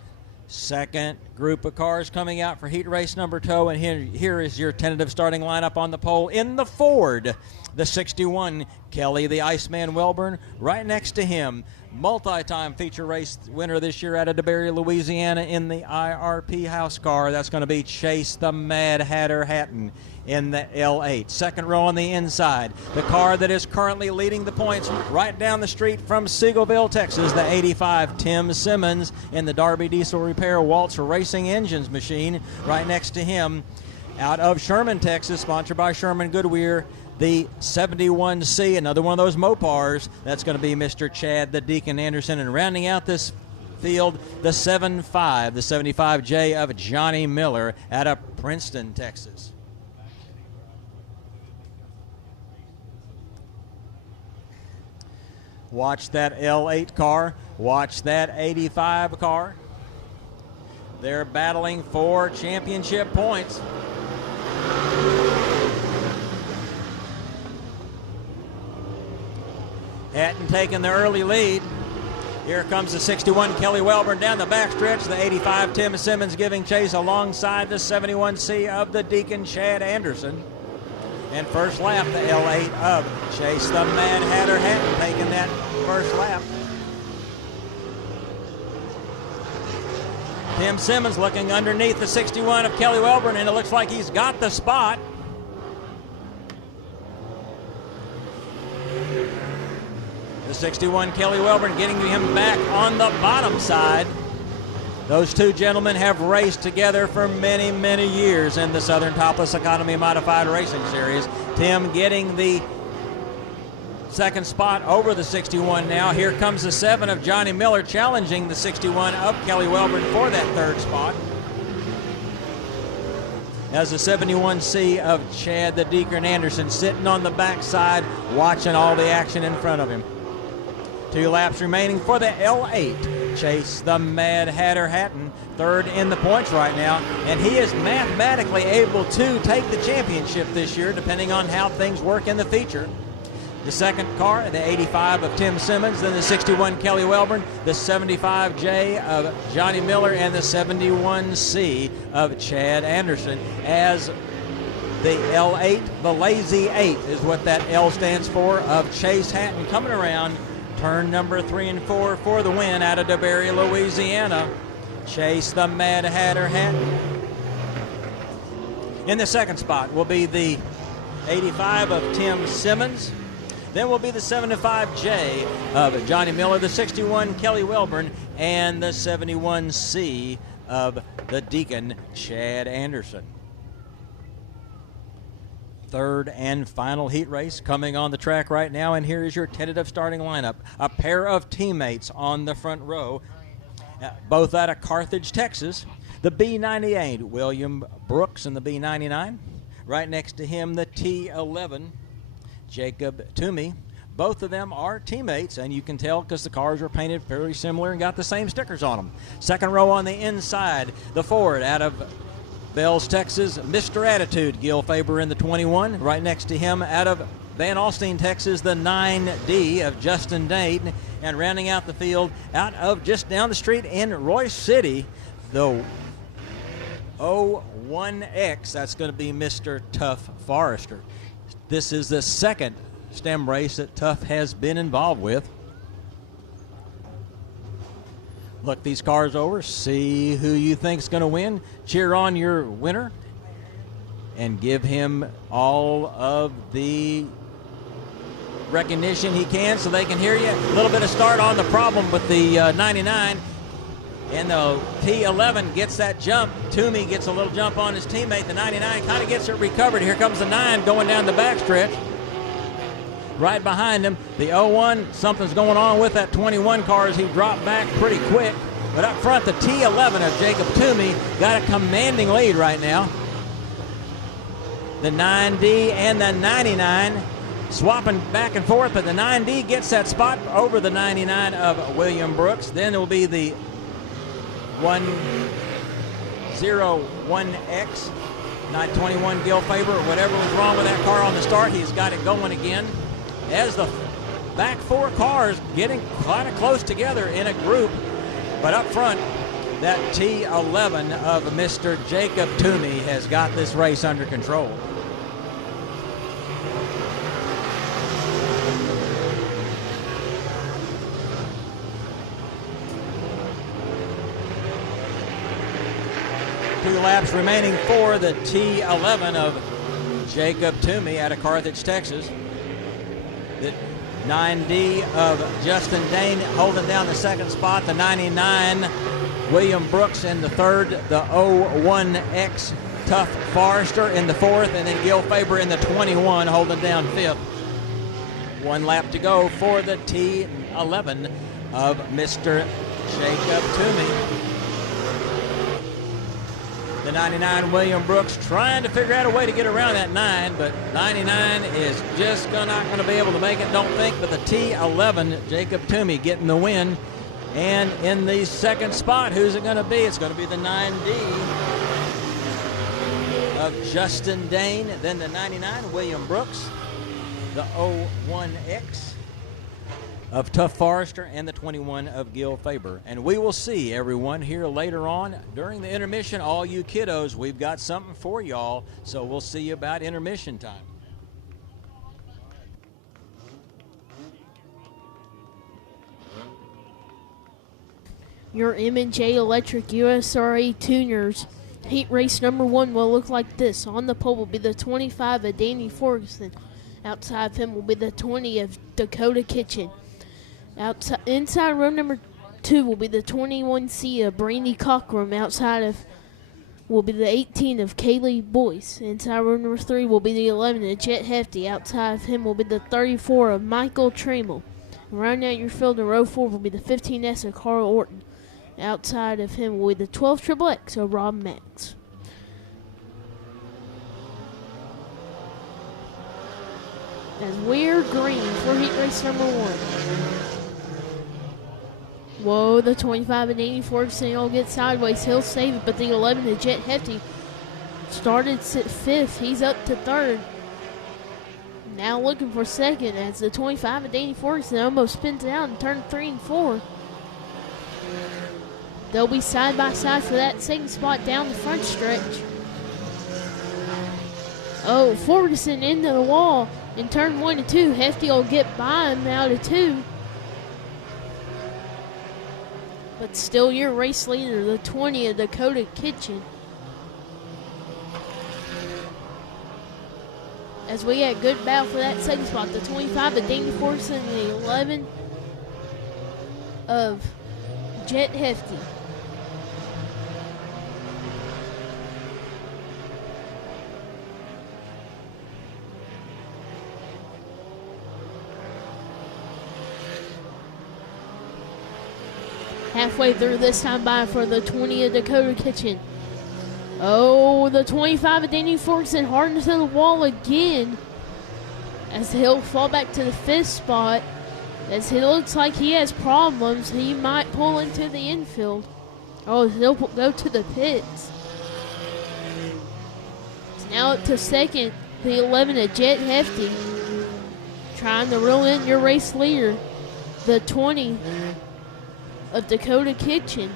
Second group of cars coming out for heat race number 2, and here is your tentative starting lineup on the pole. In the Ford, the 61, Kelly the Iceman Welburn. Right next to him, multi-time feature race winner this year out of DeBerry, Louisiana, in the IRP house car. That's going to be Chase the Mad Hatter Hatton in the L8. Second row on the inside, the car that is currently leading the points right down the street from Seagoville, Texas, the 85, Tim Simmons in the Darby Diesel Repair Waltz Racing Engines machine. Right next to him, out of Sherman, Texas, sponsored by Sherman Goodwear, the 71C, another one of those Mopars. That's going to be Mr. Chad the Deacon Anderson. And rounding out this field, the 75, the 75J of Johnny Miller out of Princeton, Texas. Watch that L8 car. Watch that 85 car. They're battling for championship points. Hatton taking the early lead. Here comes the 61 Kelly Welburn down the backstretch. The 85 Tim Simmons giving chase alongside the 71C of the Deacon Chad Anderson. And first lap, the L8 of Chase the Mad Hatter Hatton taking that first lap. Tim Simmons looking underneath the 61 of Kelly Welburn, and it looks like he's got the spot. The 61 Kelly Welburn getting him back on the bottom side. Those two gentlemen have raced together for many, many years in the Southern Topless Economy Modified Racing Series. Tim getting the second spot over the 61 now. Here comes the 7 of Johnny Miller challenging the 61 of Kelly Welburn for that third spot. As the 71C of Chad the Deacon Anderson sitting on the backside watching all the action in front of him. 2 laps remaining for the L8. Chase the Mad Hatter Hatton, third in the points right now, and he is mathematically able to take the championship this year depending on how things work in the feature. The second car, the 85 of Tim Simmons, then the 61 Kelly Welburn, the 75J of Johnny Miller, and the 71C of Chad Anderson. As the L8, the Lazy 8 is what that L stands for, of Chase Hatton coming around Turn number 3 and 4 for the win out of DeBerry, Louisiana. Chase the Mad Hatter Hatton. In the second spot will be the 85 of Tim Simmons. Then will be the 75J of Johnny Miller, the 61 Kelly Welburn, and the 71C of the Deacon Chad Anderson. Third and final heat race coming on the track right now, and here is your tentative starting lineup. A pair of teammates on the front row, both out of Carthage, Texas. The B98, William Brooks, and the B99. Right next to him, the T11, Jacob Toomey. Both of them are teammates, and you can tell because the cars are painted fairly similar and got the same stickers on them. Second row on the inside, the Ford out of Bells, Texas, Mr. Attitude, Gil Faber in the 21. Right next to him, out of Van Alstyne, Texas, the 9D of Justin Dayton. And rounding out the field, out of just down the street in Royce City, the 01X, that's going to be Mr. Tough Forrester. This is the second stem race that Tough has been involved with. Look these cars over, see who you think is going to win, cheer on your winner, and give him all of the recognition he can so they can hear you. A little bit of start on the problem with the 99. And the T11 gets that jump. Toomey gets a little jump on his teammate. The 99 kind of gets it recovered. Here comes the 9 going down the backstretch. Right behind him, the 01, something's going on with that 21 car as he dropped back pretty quick. But up front, the T11 of Jacob Toomey got a commanding lead right now. The 9D and the 99 swapping back and forth, but the 9D gets that spot over the 99 of William Brooks. Then it will be the 101X, 921 Gil Faber, or whatever was wrong with that car on the start. He's got it going again. As the back four cars getting kind of close together in a group, but up front, that T11 of Mr. Jacob Toomey has got this race under control. Two laps remaining for the T11 of Jacob Toomey out of Carthage, Texas. The 9D of Justin Dane holding down the second spot. The 99, William Brooks in the third. The 01X, Tough Forrester in the fourth. And then Gil Faber in the 21 holding down fifth. One lap to go for the T11 of Mr. Jacob Toomey. The 99, William Brooks, trying to figure out a way to get around that 9, but 99 is just not going to be able to make it, don't think. But the T11, Jacob Toomey, getting the win. And in the second spot, who's it going to be? It's going to be the 9D of Justin Dane. Then the 99, William Brooks. The 01X of Tough Forrester, and the 21 of Gil Faber. And we will see everyone here later on during the intermission. All you kiddos, we've got something for y'all, so we'll see you about intermission time. Your M&J Electric USRA Tuners heat race number 1 will look like this. On the pole will be the 25 of Danny Ferguson. Outside of him will be the 20 of Dakota Kitchen. Inside row number 2 will be the 21C of Brandy Cockrum. Outside of will be the 18 of Kaylee Boyce. Inside row number 3 will be the 11 of Jet Hefty. Outside of him will be the 34 of Michael Trammell. Rounding out your field in row 4 will be the 15S of Carl Orton. Outside of him will be the 12 XXX of Rob Max. As we're green for heat race number 1. Whoa, the 25 and 84 will get sideways. He'll save it, but the 11 to Jet Hefty started 5th. He's up to 3rd. Now looking for 2nd as the 25 and 84 almost spins out in turn 3 and 4. They'll be side by side for that 2nd spot down the front stretch. Oh, Ferguson into the wall in turn 1 and 2. Hefty will get by him out of 2. but still your race leader, the 20 of Dakota Kitchen. As we had good battle for that second spot, the 25 of Danny Ferguson and the 11 of Jet Hefty. Halfway through this time by for the 20 of Dakota Kitchen. Oh, the 25 of Danny Ferguson hard into the wall again. As he'll fall back to the 5th spot. As he looks like he has problems, he might pull into the infield. Oh, he'll go to the pits. It's now up to 2nd, the 11 of Jet Hefty. Trying to reel in your race leader, the 20 of Dakota Kitchen.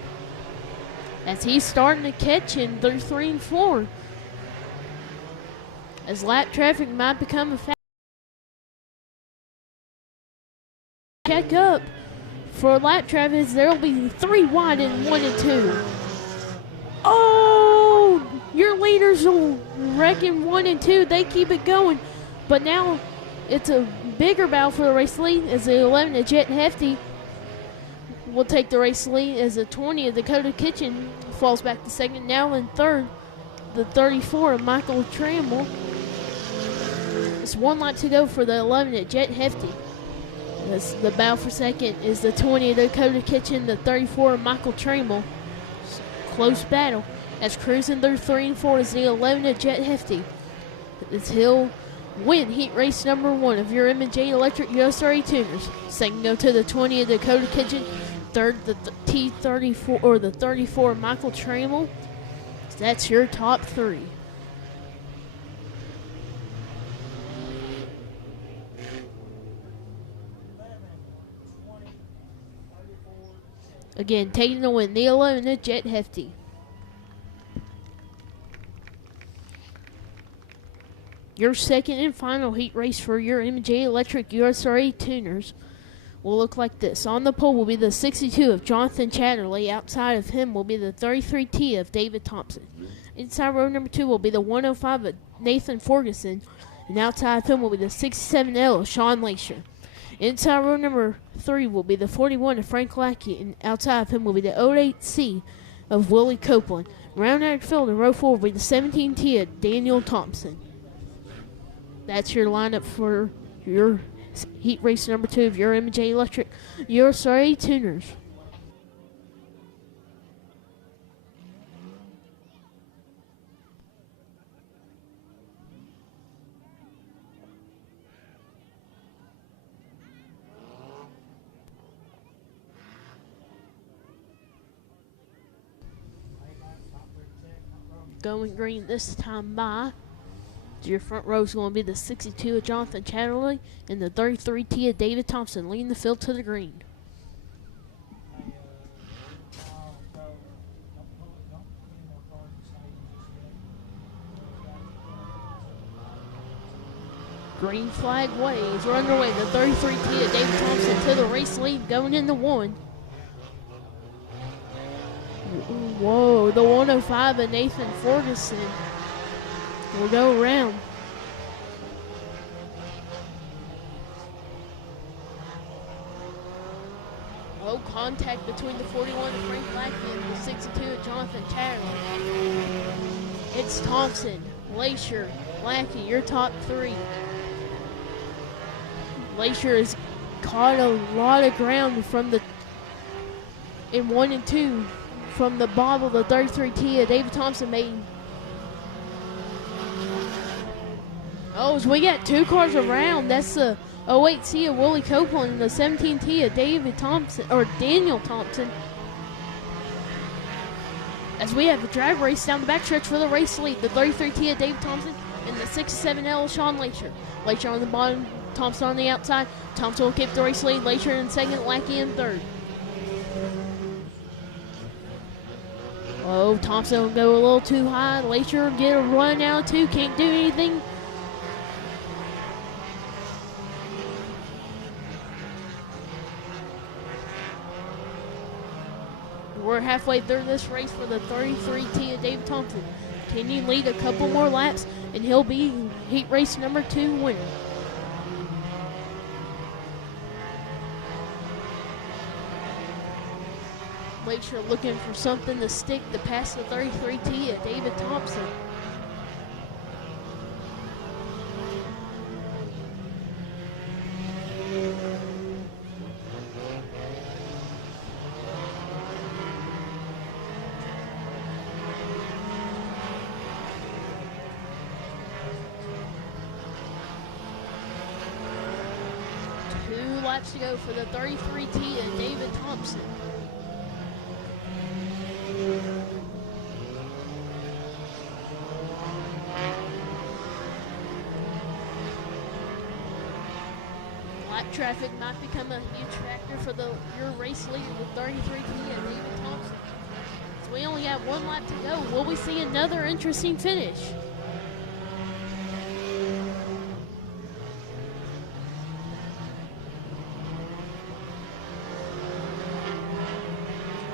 As he's starting to catch him through 3 and 4. As lap traffic might become a factor. Check up for lap traffic. There will be 3 wide in 1 and 2. Oh, your leaders will wreck in 1 and 2. They keep it going, but now it's a bigger battle for the race lead as the 11 of Jet Hefty will take the race lead as the 20 of Dakota Kitchen falls back to 2nd. Now in 3rd, the 34 of Michael Trammell. It's 1 lap to go for the 11 of Jet Hefty. As the battle for 2nd is the 20 of Dakota Kitchen, the 34 of Michael Trammell. Close battle as cruising through 3 and 4 is the 11 of Jet Hefty. As he'll win heat race number 1 of your M&J Electric USRA Tuners. 2nd go to the 20 of Dakota Kitchen. 3rd, the T34 or the 34 Michael Trammell. That's your top 3. Again, taking the win, the 11 of Jet Hefty. Your second and final heat race for your M&J Electric USRA Tuners will look like this. On the pole will be the 62 of Jonathan Chatterley. Outside of him will be the 33T of David Thompson. Inside row number 2 will be the 105 of Nathan Ferguson. And outside of him will be the 67L of Sean Laisher. Inside row number 3 will be the 41 of Frank Lackey. And outside of him will be the 08C of Willie Copeland. Round out field in row 4 will be the 17T of Daniel Thompson. That's your lineup for your heat race number 2 of your M&J Electric USRA Tuners. Going green this time by. Your front row is going to be the 62 of Jonathan Chatterley and the 33T of David Thompson leading the field to the green. Green flag waves. We're underway. The 33T of David Thompson to the race lead going into 1. Whoa, the 105 of Nathan Ferguson will go around. Oh, contact between the 41 of Frank Lackey and the 62 of Jonathan Chatterley. It's Thompson, Laisher, Lackey, your top 3. Laisher has caught a lot of ground from the in 1 and 2 from the bobble the 33T of David Thompson made. Oh, so we got 2 cars around. That's the 08C of Willie Copeland and the 17T of David Thompson, or Daniel Thompson. As we have a drag race down the backstretch for the race lead, the 33T of David Thompson and the 67L of Sean Laisher. Laisher on the bottom, Thompson on the outside. Thompson will keep the race lead. Laisher in 2nd, Lackey in 3rd. Oh, Thompson will go a little too high. Laisher will get a run out of 2. Can't do anything. We're halfway through this race for the 33T of David Thompson. Can you lead a couple more laps, and he'll be heat race number 2 winner. Lakeshore looking for something to stick to pass the 33T of David Thompson. To go for the 33T and David Thompson. Lap traffic might become a huge factor for your race leader, the 33T and David Thompson. So we only have 1 lap to go. Will we see another interesting finish?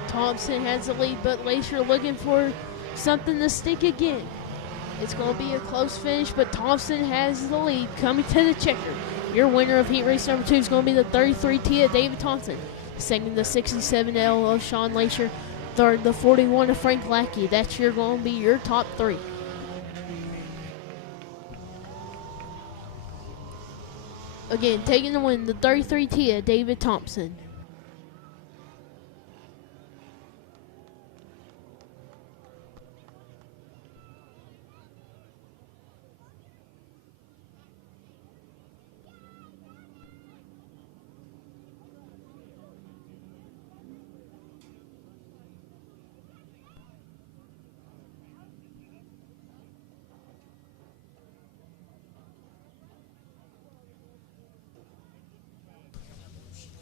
Thompson has the lead, but Lakeshore looking for something to stick again. It's going to be a close finish, but Thompson has the lead coming to the checker. Your winner of heat race number 2 is going to be the 33T of David Thompson. Second, the 67L of Sean Lakeshore. Third, the 41 of Frank Lackey. That's going to be your top 3. Again, taking the win, the 33T of David Thompson.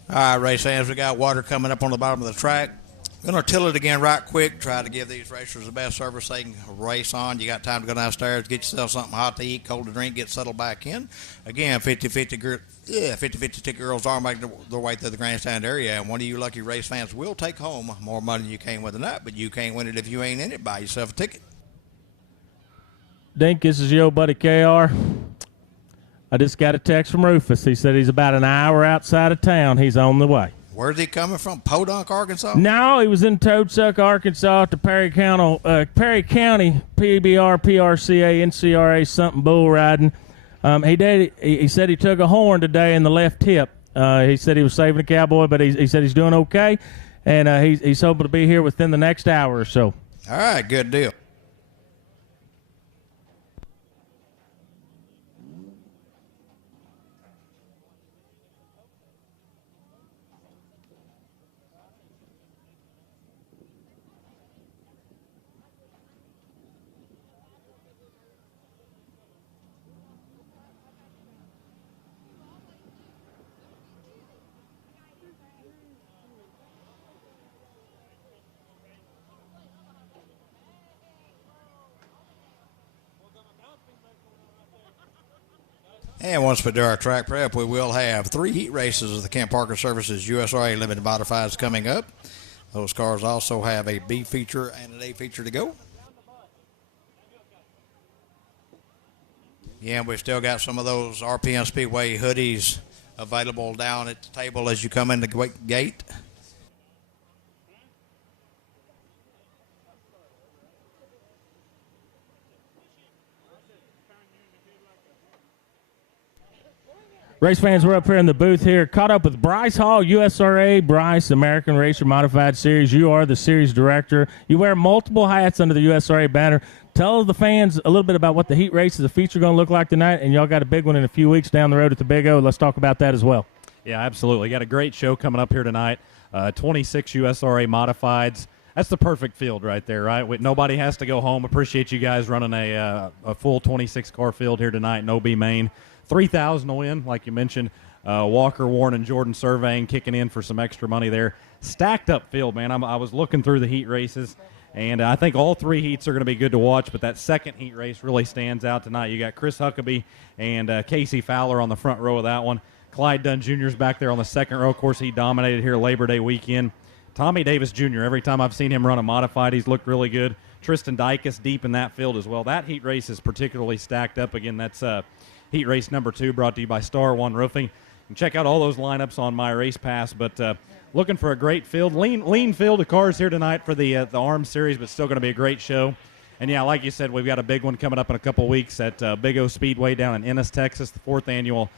All right, race fans, we got water coming up on the bottom of the track. We're going to till it again right quick, try to give these racers the best service they can race on. You got time to go downstairs, get yourself something hot to eat, cold to drink, get settled back in. Again, 50-50 ticket girls are making their way through the grandstand area, and one of you lucky race fans will take home more money than you came with tonight, but you can't win it if you ain't in it. Buy yourself a ticket. Dink, this is your old buddy KR. I just got a text from Rufus. He said he's about an hour outside of town. He's on the way. Where's he coming from? Podunk, Arkansas? No, he was in Toadsuck, Arkansas at the Perry County PBR, PRCA, NCRA something bull riding. He said he took a horn today in the left hip. He said he was saving a Cowboy, but he said he's doing okay, and he's hoping to be here within the next hour or so. All right, good deal. And once we do our track prep, we will have 3 heat races of the Kent Parker Services USRA Limited Modifieds coming up. Those cars also have a B feature and an A feature to go. Yeah, we've still got some of those RPM Speedway hoodies available down at the table as you come in the gate. Race fans, we're up here in the booth here, caught up with Bryce Hall, USRA. Bryce, American Racer Modified Series. You are the series director. You wear multiple hats under the USRA banner. Tell the fans a little bit about what the heat race is, the feature going to look like tonight, and y'all got a big one in a few weeks down the road at the Big O. Let's talk about that as well. Yeah, absolutely. Got a great show coming up here tonight. 26 USRA Modifieds. That's the perfect field right there, right? Nobody has to go home. Appreciate you guys running a full 26-car field here tonight in OB Main. 3,000 to win, like you mentioned. Walker, Warren, and Jordan Surveying kicking in for some extra money there. Stacked up field, man. I was looking through the heat races, and I think all 3 heats are going to be good to watch, but that second heat race really stands out tonight. You got Chris Huckabee and Casey Fowler on the front row of that one. Clyde Dunn Jr. is back there on the second row. Of course, he dominated here Labor Day weekend. Tommy Davis Jr., every time I've seen him run a modified, he's looked really good. Tristan Dykes deep in that field as well. That heat race is particularly stacked up. Again, that's heat race number 2 brought to you by Star One Roofing. And check out all those lineups on My Race Pass. But looking for a great field. Lean field of cars here tonight for the Arms Series, but still going to be a great show. And, yeah, like you said, we've got a big one coming up in a couple weeks at Big O Speedway down in Ennis, Texas, the 4th annual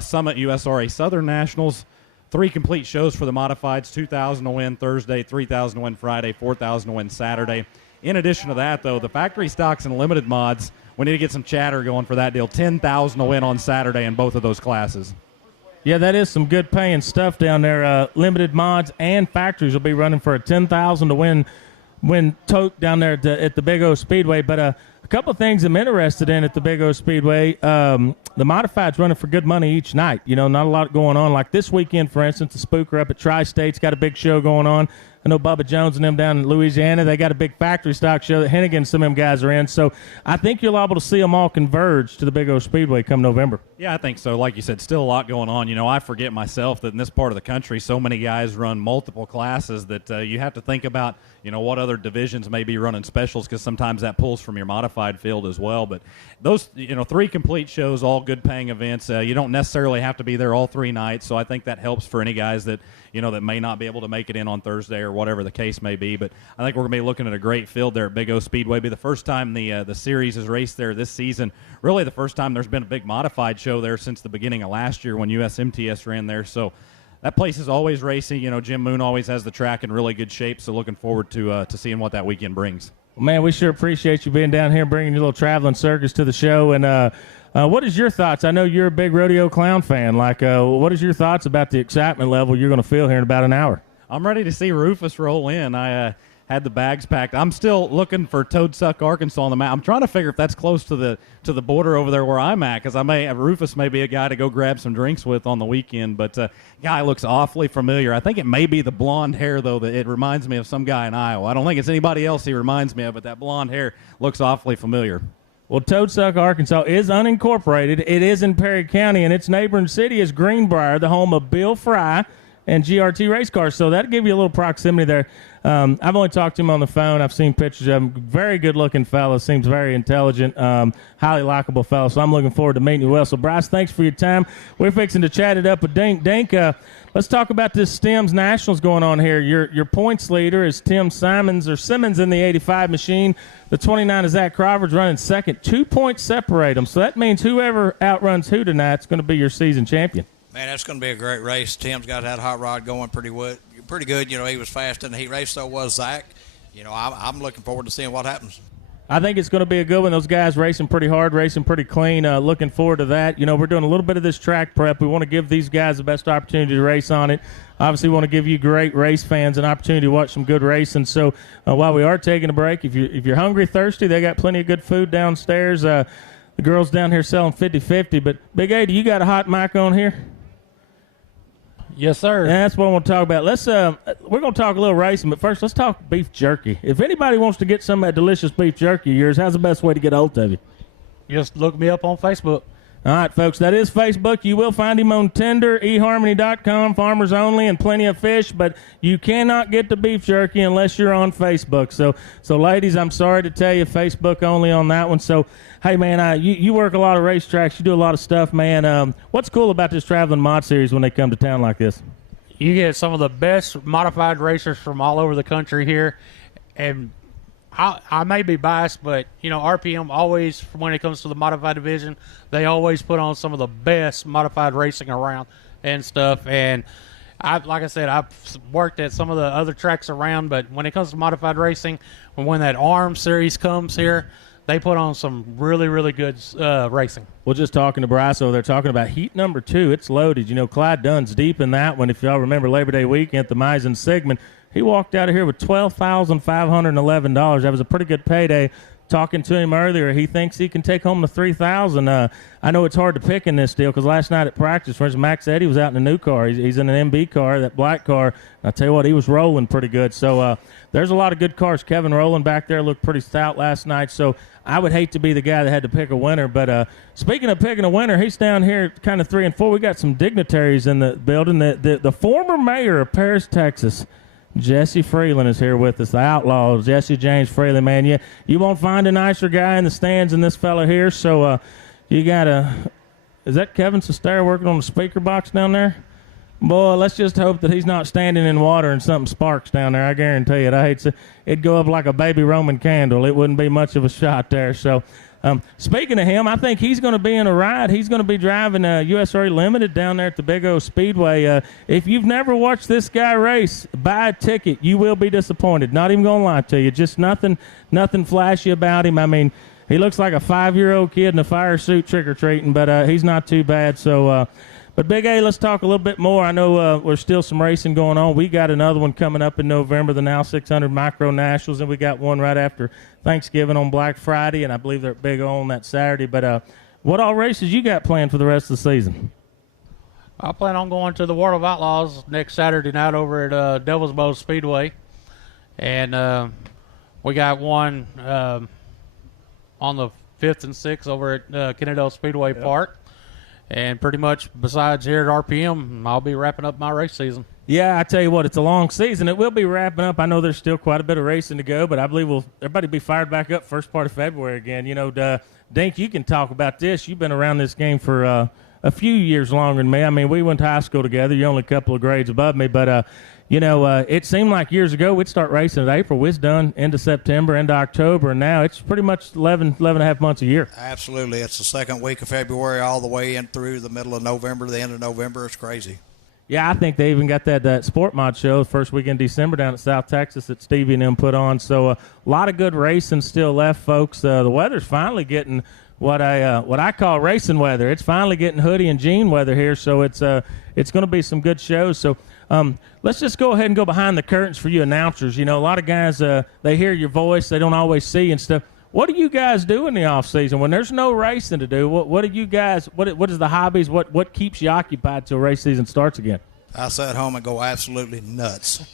Summit USRA Southern Nationals. 3 complete shows for the modifieds, $2,000 to win Thursday, $3,000 to win Friday, $4,000 to win Saturday. In addition to that, though, the factory stocks and limited mods, we need to get some chatter going for that deal. $10,000 to win on Saturday in both of those classes. Yeah, that is some good paying stuff down there. Limited mods and factories will be running for a $10,000 to win tote down there at the Big O Speedway. But a couple of things I'm interested in at the Big O Speedway. The modified's running for good money each night. You know, not a lot going on. Like this weekend, for instance, the Spooker up at Tri-State's got a big show going on. I know Bubba Jones and them down in Louisiana, they got a big factory stock show that Hennigan and some of them guys are in. So I think you'll be able to see them all converge to the Big O Speedway come November. Yeah, I think so. Like you said, still a lot going on. You know, I forget myself that in this part of the country, so many guys run multiple classes that you have to think about, you know, what other divisions may be running specials, because sometimes that pulls from your modified field as well. But those, you know, 3 complete shows, all good paying events. You don't necessarily have to be there all 3 nights, so I think that helps for any guys that, you know, that may not be able to make it in on Thursday or whatever the case may be. But I think we're going to be looking at a great field there at Big O Speedway. It'll be the first time the series has raced there this season. Really the first time there's been a big modified show there since the beginning of last year when USMTS ran there. So that place is always racing. You know, Jim Moon always has the track in really good shape, so looking forward to seeing what that weekend brings. Well, man, we sure appreciate you being down here, bringing your little traveling circus to the show. And what is your thoughts? I know you're a big rodeo clown fan. Like, what is your thoughts about the excitement level you're going to feel here in about an hour? I'm ready to see Rufus roll in. I had the bags packed. I'm still looking for Toadsuck, Arkansas on the map. I'm trying to figure if that's close to the border over there where I'm at, because Rufus may be a guy to go grab some drinks with on the weekend. But guy looks awfully familiar. I think it may be the blonde hair, though, that it reminds me of some guy in Iowa. I don't think it's anybody else he reminds me of, but that blonde hair looks awfully familiar. Well, Toadsuck, Arkansas is unincorporated. It is in Perry County, and its neighboring city is Greenbrier, the home of Bill Fry and GRT race cars. So that'll give you a little proximity there. I've only talked to him on the phone. I've seen pictures of him. Very good-looking fellow. Seems very intelligent, highly likable fellow. So I'm looking forward to meeting you well. So, Bryce, thanks for your time. We're fixing to chat it up with Dink. Dink, let's talk about this Stems Nationals going on here. Your points leader is Tim Simmons in the 85 machine. The 29 is Zach Crawford's running second. 2 points separate them. So that means whoever outruns who tonight is going to be your season champion. Man, that's going to be a great race. Tim's got that hot rod going pretty good. You know, he was fast in the heat race, so was Zach. You know, I'm looking forward to seeing what happens. I think it's going to be a good one. Those guys racing pretty hard, racing pretty clean. Looking forward to that. You know, we're doing a little bit of this track prep. We want to give these guys the best opportunity to race on it. Obviously, we want to give you great race fans an opportunity to watch some good racing. So while we are taking a break, if you're hungry, thirsty, they got plenty of good food downstairs. The girls down here selling 50-50. But, Big A, do you got a hot mic on here? Yes, sir. Yeah, that's what I want to talk about. We're going to talk a little racing, but first let's talk beef jerky. If anybody wants to get some of that delicious beef jerky of yours, how's the best way to get a hold of you? Just look me up on Facebook. All right, folks, that is Facebook. You will find him on Tinder, eharmony.com, Farmers Only, and Plenty of Fish, but you cannot get the beef jerky unless you're on Facebook. So ladies, I'm sorry to tell you, Facebook only on that one. So, hey, man, you work a lot of racetracks. You do a lot of stuff, man. What's cool about this Traveling Mod Series when they come to town like this? You get some of the best modified racers from all over the country here, and I may be biased, but, you know, RPM always, when it comes to the modified division, they always put on some of the best modified racing around and stuff. And, like I said, I've worked at some of the other tracks around, but when it comes to modified racing, when that ARM series comes here, they put on some really, really good racing. We're just talking to Bryce over there, talking about heat number 2. It's loaded. You know, Clyde Dunn's deep in that one. If y'all remember Labor Day weekend at the Meissen Sigmund, he walked out of here with $12,511. That was a pretty good payday. Talking to him earlier, he thinks he can take home the $3,000. I know it's hard to pick in this deal because last night at practice, for instance, Max Eddy was out in a new car. He's in an MB car, that black car. And I tell you what, he was rolling pretty good. So there's a lot of good cars. Kevin Rowland back there looked pretty stout last night. So I would hate to be the guy that had to pick a winner. But speaking of picking a winner, he's down here kind of 3 and 4. We got some dignitaries in the building. The former mayor of Paris, Texas, Jesse Freeland is here with us, the outlaw, Jesse James Freeland, man. You won't find a nicer guy in the stands than this fella here, so you got is that Kevin Sestero working on the speaker box down there? Boy, let's just hope that he's not standing in water and something sparks down there. I guarantee it. I hate to, it'd go up like a baby Roman candle. It wouldn't be much of a shot there, so... speaking of him, I think he's going to be in a ride. He's going to be driving USRA Limited down there at the Big O Speedway. If you've never watched this guy race, buy a ticket. You will be disappointed. Not even going to lie to you. Just nothing flashy about him. I mean, he looks like a 5-year-old kid in a fire suit trick-or-treating, but he's not too bad. So, but Big A, let's talk a little bit more. I know there's still some racing going on. We got another one coming up in November, the Now 600 Micro Nationals, and we got one right after Thanksgiving on Black Friday, and I believe they're at Big O on that Saturday. But what all races you got planned for the rest of the season? I plan on going to the World of Outlaws next Saturday night over at Devil's Bow Speedway. And we got one on the 5th and 6th over at Kennedale Speedway Park. And pretty much besides here at RPM, I'll be wrapping up my race season. Yeah, I tell you what, it's a long season. It will be wrapping up. I know there's still quite a bit of racing to go, but I believe everybody will be fired back up first part of February again. You know, Dink, you can talk about this. You've been around this game for a few years longer than me. I mean, we went to high school together. You're only a couple of grades above me, but you know, it seemed like years ago we'd start racing in April. We was done into September, into October, and now it's pretty much 11 and a half months a year. Absolutely. It's the second week of February all the way in through the middle of November, the end of November. It's crazy. Yeah, I think they even got that Sport Mod show the first week in December down at South Texas that Stevie and them put on. So a lot of good racing still left, folks. The weather's finally getting what I call racing weather. It's finally getting hoodie and jean weather here, so it's going to be some good shows. So let's just go ahead and go behind the curtains for you announcers. You know, a lot of guys, they hear your voice, they don't always see and stuff. What do you guys do in the off season when there's no racing to do? What do you guys? What is the hobbies? What keeps you occupied till race season starts again? I sit at home and go absolutely nuts.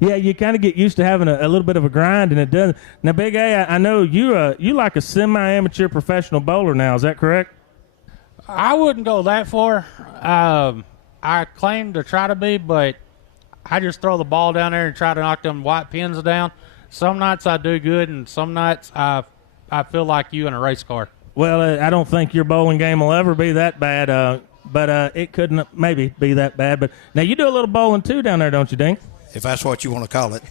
Yeah, you kind of get used to having a little bit of a grind, and it does. Now, Big A, I know you like a semi-amateur professional bowler now. Is that correct? I wouldn't go that far. I claim to try to be, but I just throw the ball down there and try to knock them white pins down. Some nights I do good, and some nights I feel like you in a race car. Well, I don't think your bowling game will ever be that bad, but it couldn't maybe be that bad. But now you do a little bowling too down there, don't you, Dink? If that's what you want to call it.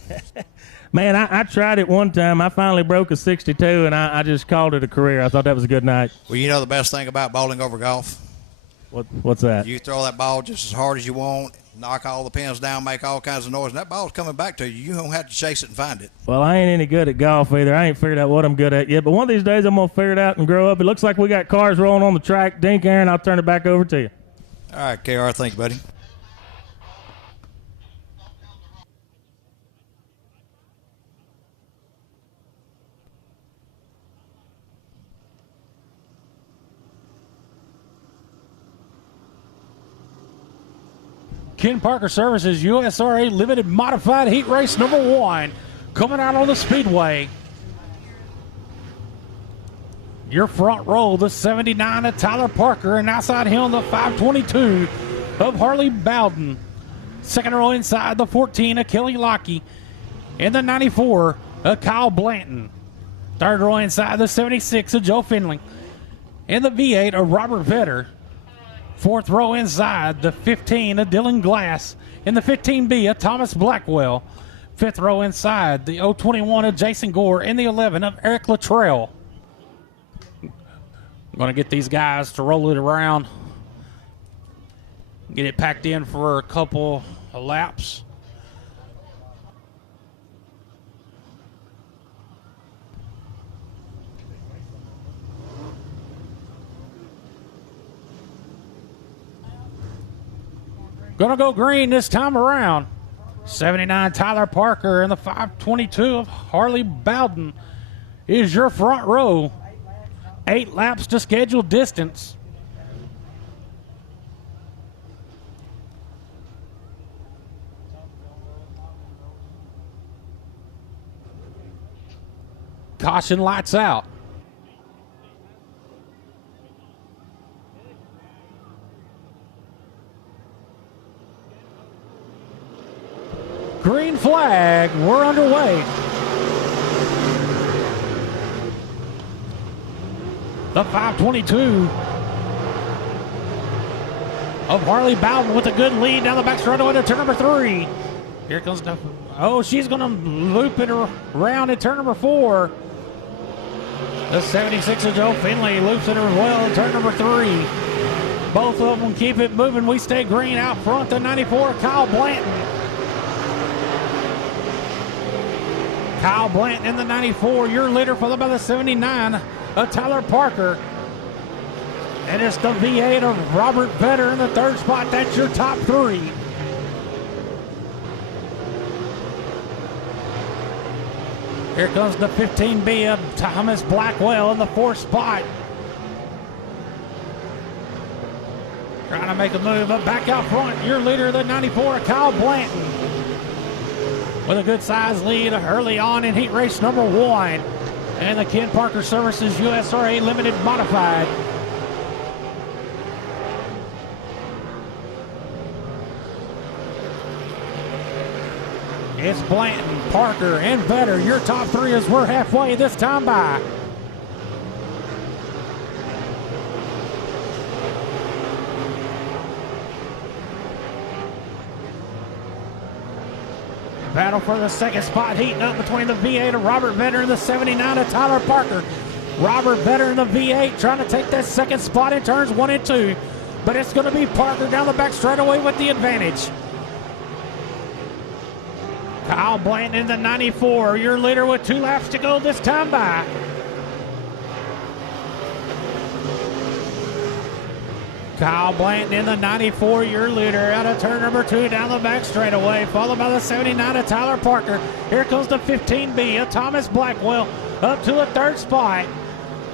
Man, I tried it one time. I finally broke a 62, and I just called it a career. I thought that was a good night. Well, you know the best thing about bowling over golf? What's that? You throw that ball just as hard as you want, knock all the pins down, make all kinds of noise, and that ball's coming back to you. You don't have to chase it and find it. Well, I ain't any good at golf either. I ain't figured out what I'm good at yet, but one of these days I'm going to figure it out and grow up. It looks like we got cars rolling on the track. Dink, Aaron, I'll turn it back over to you. All right, KR, thank you, buddy. Ken Parker Services USRA Limited Modified Heat Race number 1 coming out on the Speedway. Your front row, the 79 of Tyler Parker, and outside him, the 522 of Harley Bowden. Second row inside, the 14 of Kelly Lockie, and the 94 of Kyle Blanton. Third row inside, the 76 of Joe Finley, and the V8 of Robert Vetter. Fourth row inside, the 15 of Dylan Glass, and the 15B of Thomas Blackwell. Fifth row inside, the 021 of Jason Gore, and the 11 of Eric Luttrell. I'm going to get these guys to roll it around, get it packed in for a couple of laps. Gonna go green this time around. 79 Tyler Parker and the 522 of Harley Bowden is your front row. 8 laps to scheduled distance. Caution lights out. Green flag. We're underway. The 522 of Harley Bowden with a good lead down the back straightaway to turn number 3. Here comes the... Oh, she's going to loop it around at turn number 4. The 76 of Joe Finley loops it as well at turn number 3. Both of them keep it moving. We stay green out front. The 94, Kyle Blanton. Kyle Blanton in the 94. Your leader followed by the 79 of Tyler Parker. And it's the V8 of Robert Vetter in the 3rd spot. That's your top 3. Here comes the 15B of Thomas Blackwell in the 4th spot. Trying to make a move, but back out front, your leader, the 94, Kyle Blanton. With a good size lead early on in heat race number 1. And the Ken Parker Services USRA Limited Modified. It's Blanton, Parker, and Vetter. Your top 3 as we're halfway this time by. Battle for the 2nd spot heating up between the V8 of Robert Vetter and the 79 of Tyler Parker. Robert Vetter in the V8 trying to take that 2nd spot in turns 1 and 2. But it's going to be Parker down the back straightaway with the advantage. Kyle Blanton in the 94, your leader with 2 laps to go this time by. Kyle Blanton in the 94, your leader out of turn number 2 down the back straightaway, followed by the 79 of Tyler Parker. Here comes the 15B of Thomas Blackwell up to the 3rd spot.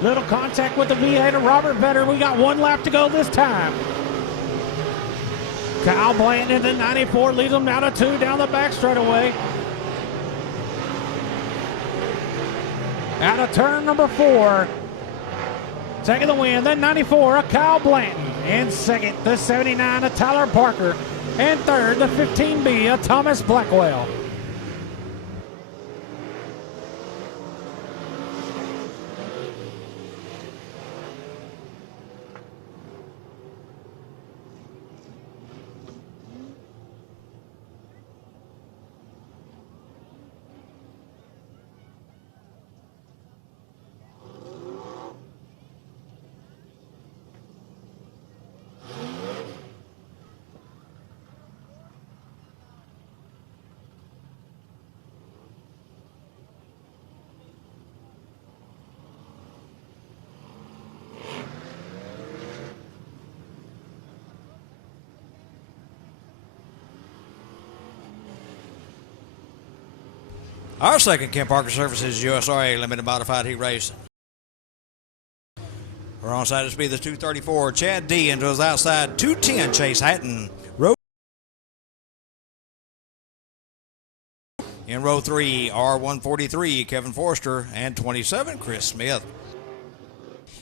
Little contact with the V8 of Robert Vetter. We got 1 lap to go this time. Kyle Blanton in the 94 leads them down to 2 down the back straightaway. Out of turn number 4. Taking the win, the 94 of Kyle Blanton. And 2nd, the 79 of Tyler Parker. And 3rd, the 15B of Thomas Blackwell. Our 2nd Ken Parker Services USRA Limited Modified Heat Race. We're on side to speed the 234. Chad D into his outside 210. Chase Hatton. In row 3, R143, Kevin Forrester, and 27, Chris Smith.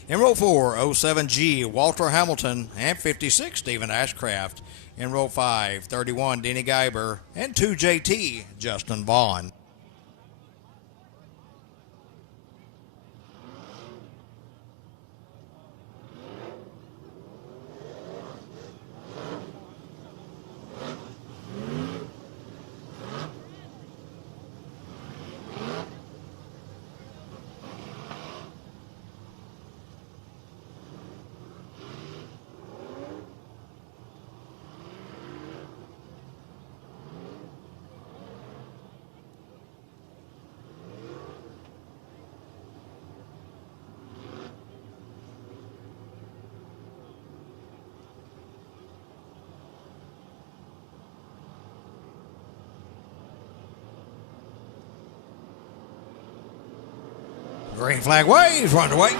In row 4, 07G, Walter Hamilton, and 56, Stephen Ashcraft. In row 5, 31, Denny Geiber, and 2JT, Justin Vaughn. Green flag waves, run away.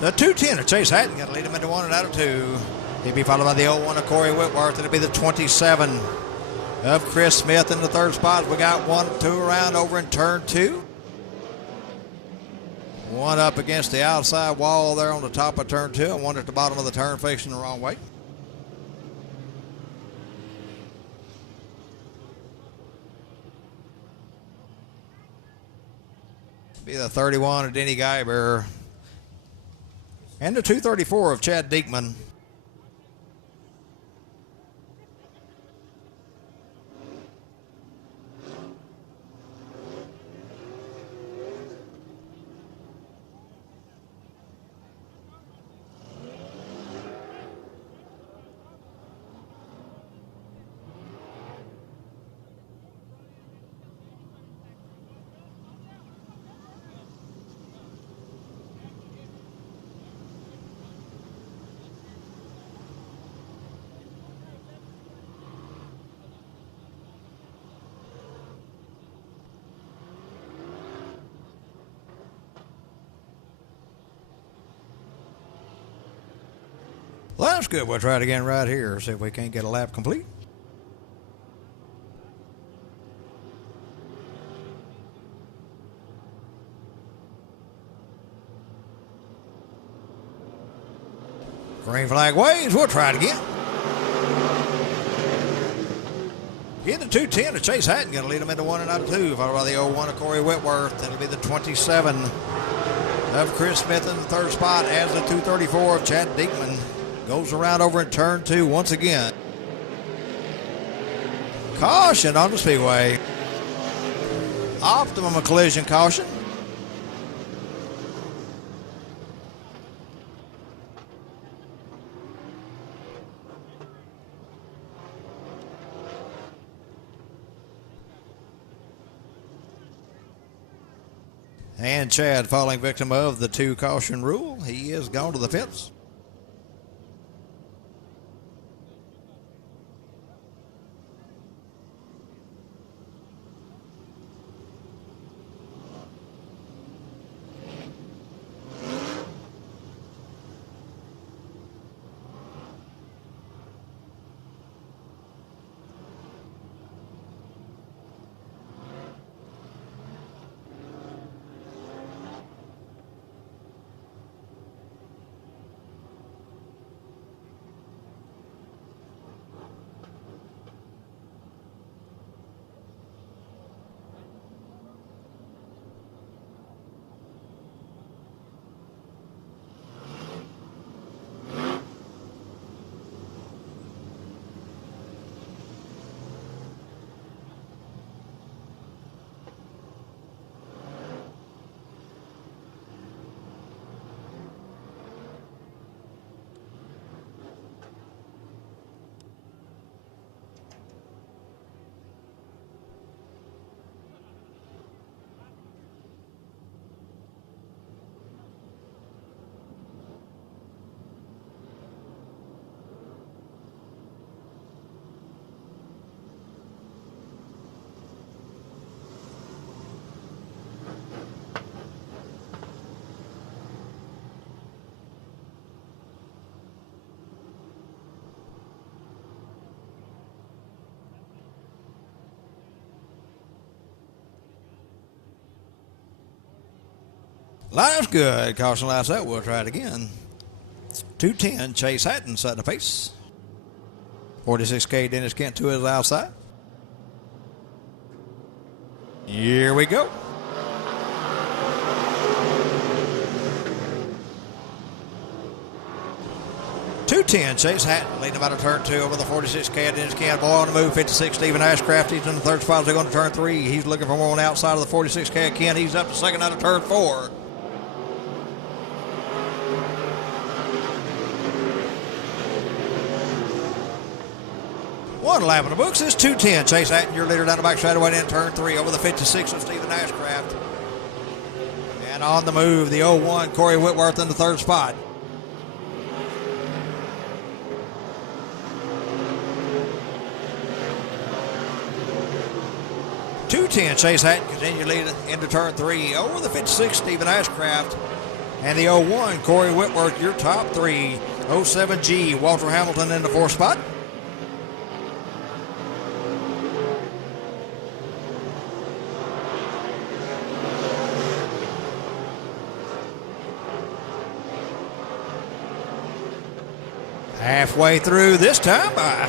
The 210 of Chase Hatton got to lead him into 1 and out of 2. He'll be followed by the 01 of Corey Whitworth. It'll be the 27 of Chris Smith in the 3rd spot. We got 1-2 around over in turn 2. One up against the outside wall there on the top of turn 2 and one at the bottom of the turn facing the wrong way. Be the 31 of Denny Guyber. And the 234 of Chad Diekman. Well, that's good. We'll try it again right here. See if we can't get a lap complete. Green flag waves. We'll try it again. In the 210 of Chase Hatton, going to lead them into 1 and out of 2, followed by the 01 of Corey Whitworth. That'll be the 27 of Chris Smith in the 3rd spot as the 234 of Chad Diekman goes around over in turn 2 once again. Caution on the Speedway. Optimum collision caution. And Chad falling victim of the 2 caution rule. He is gone to the fence. Line's good. Caution lights out. We'll try it again. 210, Chase Hatton setting the pace. 46K, Dennis Kent to his outside. Here we go. .210, Chase Hatton leading about a turn 2 over the 46K. Dennis Kent, boy on the move. 56, Stephen Ashcraft. He's in the 3rd spot as they go to turn 3. He's looking for more on the outside of the 46K. Kent, he's up to 2nd out of turn 4. One lap in the books is 210. Chase Hatton, your leader down the back straightaway in turn 3 over the 56 of Stephen Ashcraft. And on the move, the 01, Corey Whitworth in the 3rd spot. .210, Chase Hatton continue leading into turn 3 over the 56, Stephen Ashcraft. And the 01, Corey Whitworth, your top 3. 07G, Walter Hamilton in the 4th spot. Halfway through this time by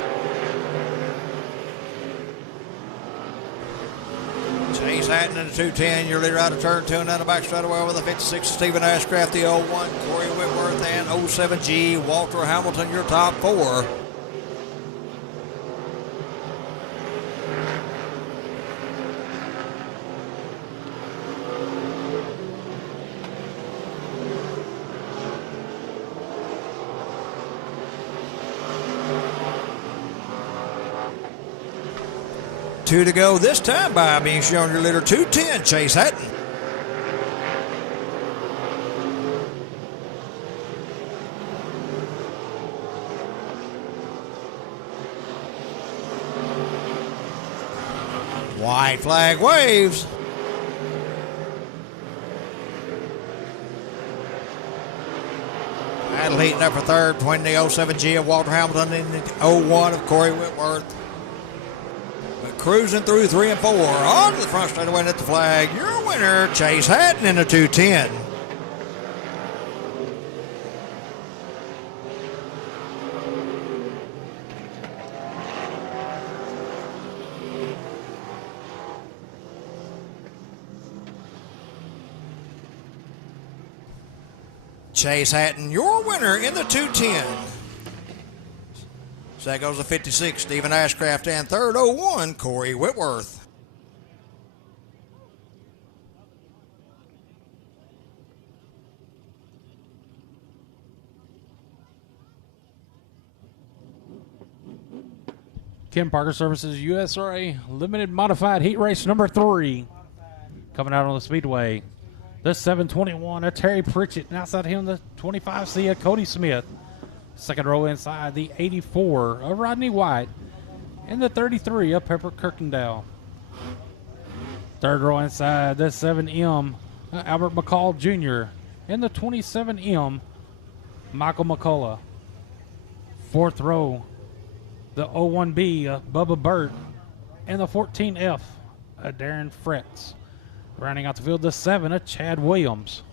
Chase Hatton in the 210. Your leader out of turn 2 and down the back straightaway over the 56. Stephen Ashcraft, the 01. Corey Whitworth and 07G. Walter Hamilton, your top 4. Two to go this time by being shown your leader 210, Chase Hatton. White flag waves. Battle heating up for third between the 07G of Walter Hamilton and the 01 of Corey Whitworth. Cruising through 3 and 4. On to the front straightaway and at the flag. Your winner, Chase Hatton in the 210. Chase Hatton, your winner in the 210. So that goes to 56, Stephen Ashcraft, and third, 01, Corey Whitworth. Ken Parker Services USRA Limited Modified Heat Race number 3. Coming out on the Speedway. The 721 of Terry Pritchett, and outside him the 25C of Cody Smith. Second row inside the 84 of Rodney White and the 33 of Pepper Kirkendall. Third row inside the 7M Albert McCall Jr. and the 27M Michael McCullough. Fourth row the 01B of Bubba Burt and the 14F of Darren Fretz. Rounding out the field the 7 of Chad Williams.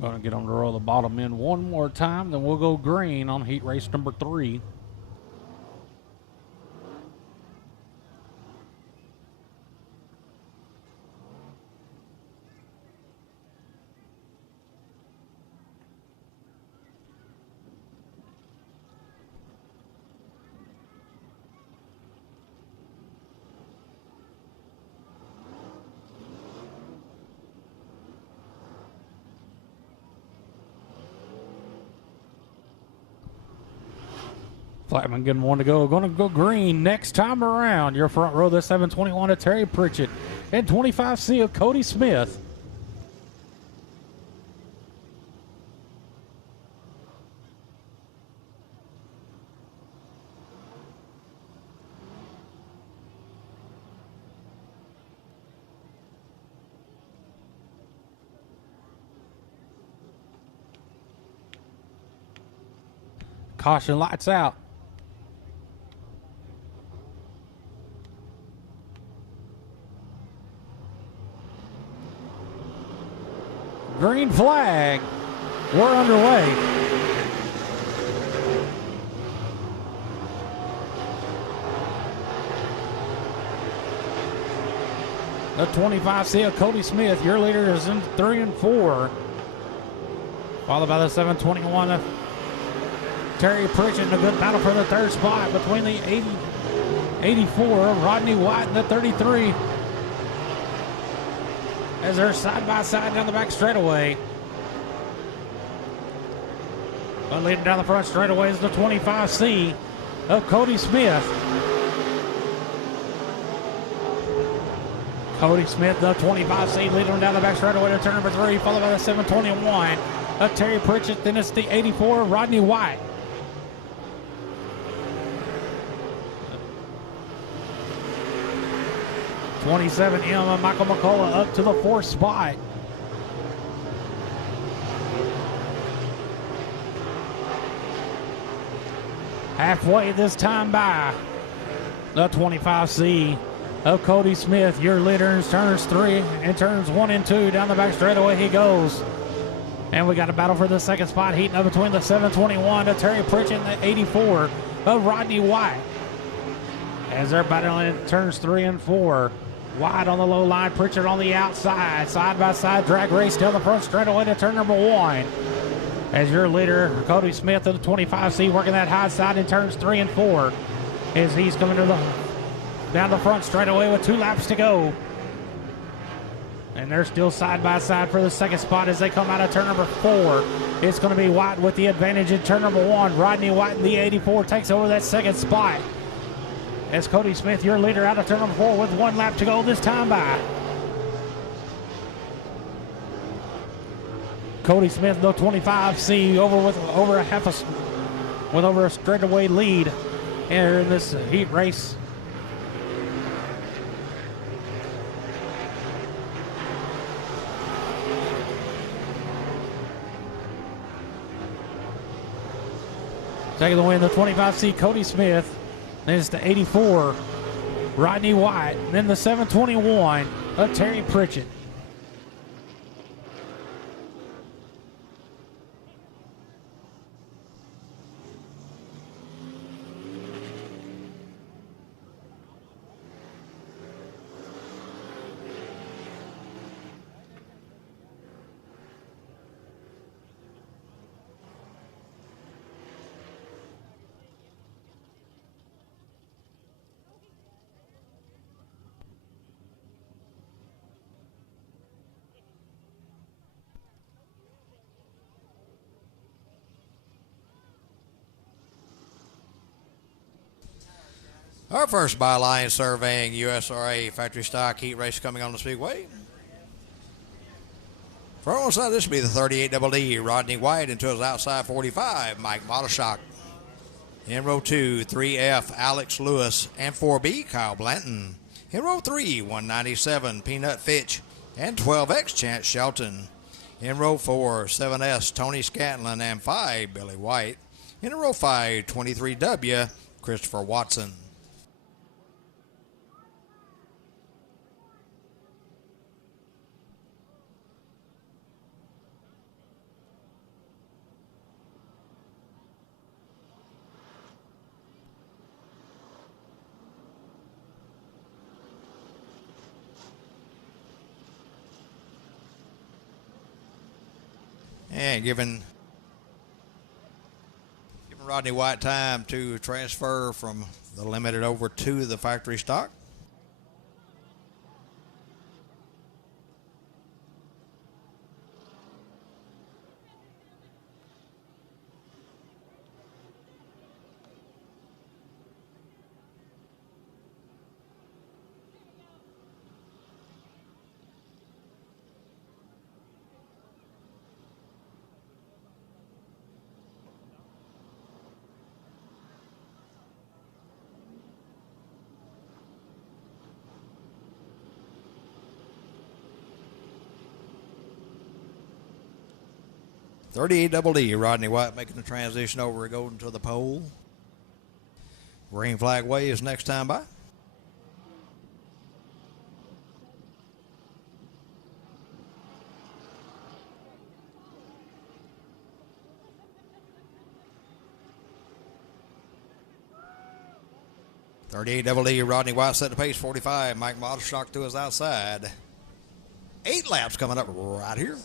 Going to get them to roll the bottom end one more time, then we'll go green on heat race number 3. Flatman getting one to go. Going to go green next time around. Your front row, the 721 of Terry Pritchett and 25C of Cody Smith. Caution, lights out. Green flag. We're underway. The 25C of Cody Smith, your leader, is in 3 and 4. Followed by the 721 of Terry Pritchett, in a good battle for the third spot between the 84 of Rodney White and the 33. As they're side by side down the back straightaway. But leading down the front straightaway is the 25C of Cody Smith. Cody Smith, the 25C, leading them down the back straightaway to turn number 3, followed by the 721 of Terry Pritchett. Then it's the 84 of Rodney White. 27M of Michael McCullough up to the 4th spot. Halfway this time by the 25C of Cody Smith. Your leader in turns 3 and turns 1 and 2. Down the back straightaway he goes. And we got a battle for the 2nd spot heating up between the 721 of Terry Pritchett and the 84 of Rodney White. As they're battling in turns 3 and 4. White on the low line, Pritchett on the outside. Side by side drag race down the front straightaway to turn number 1. As your leader, Cody Smith of the 25C, working that high side in turns 3 and 4. As he's coming down the front straightaway with 2 laps to go. And they're still side by side for the 2nd spot as they come out of turn number 4. It's going to be White with the advantage in turn number 1. Rodney White in the 84 takes over that 2nd spot. As Cody Smith, your leader, out of turn number 4 with 1 lap to go this time by. Cody Smith, the 25C, with over a straightaway lead here in this heat race. Taking the win, the 25C, Cody Smith. Then it's the 84, Rodney White. Then the 721 of Terry Pritchett. Our first byline surveying USRA factory stock heat race coming on the Speedway. For one side, this will be the 38 Double D, Rodney White, into his outside 45, Mike Modelshock. In row 2, 3F, Alex Lewis, and 4B, Kyle Blanton. In row 3, 197, Peanut Fitch, and 12X, Chance Shelton. In row 4, 7S, Tony Scantlin, and 5, Billy White. In row 5, 23W, Christopher Watson. And giving Rodney White time to transfer from the limited over to the factory stock. .38 Double D, Rodney White making the transition over, going to the pole. Green flag way is next time by. .38 Double D, Rodney White set the pace, 45. Mike Modelshock to his outside. 8 laps coming up right here.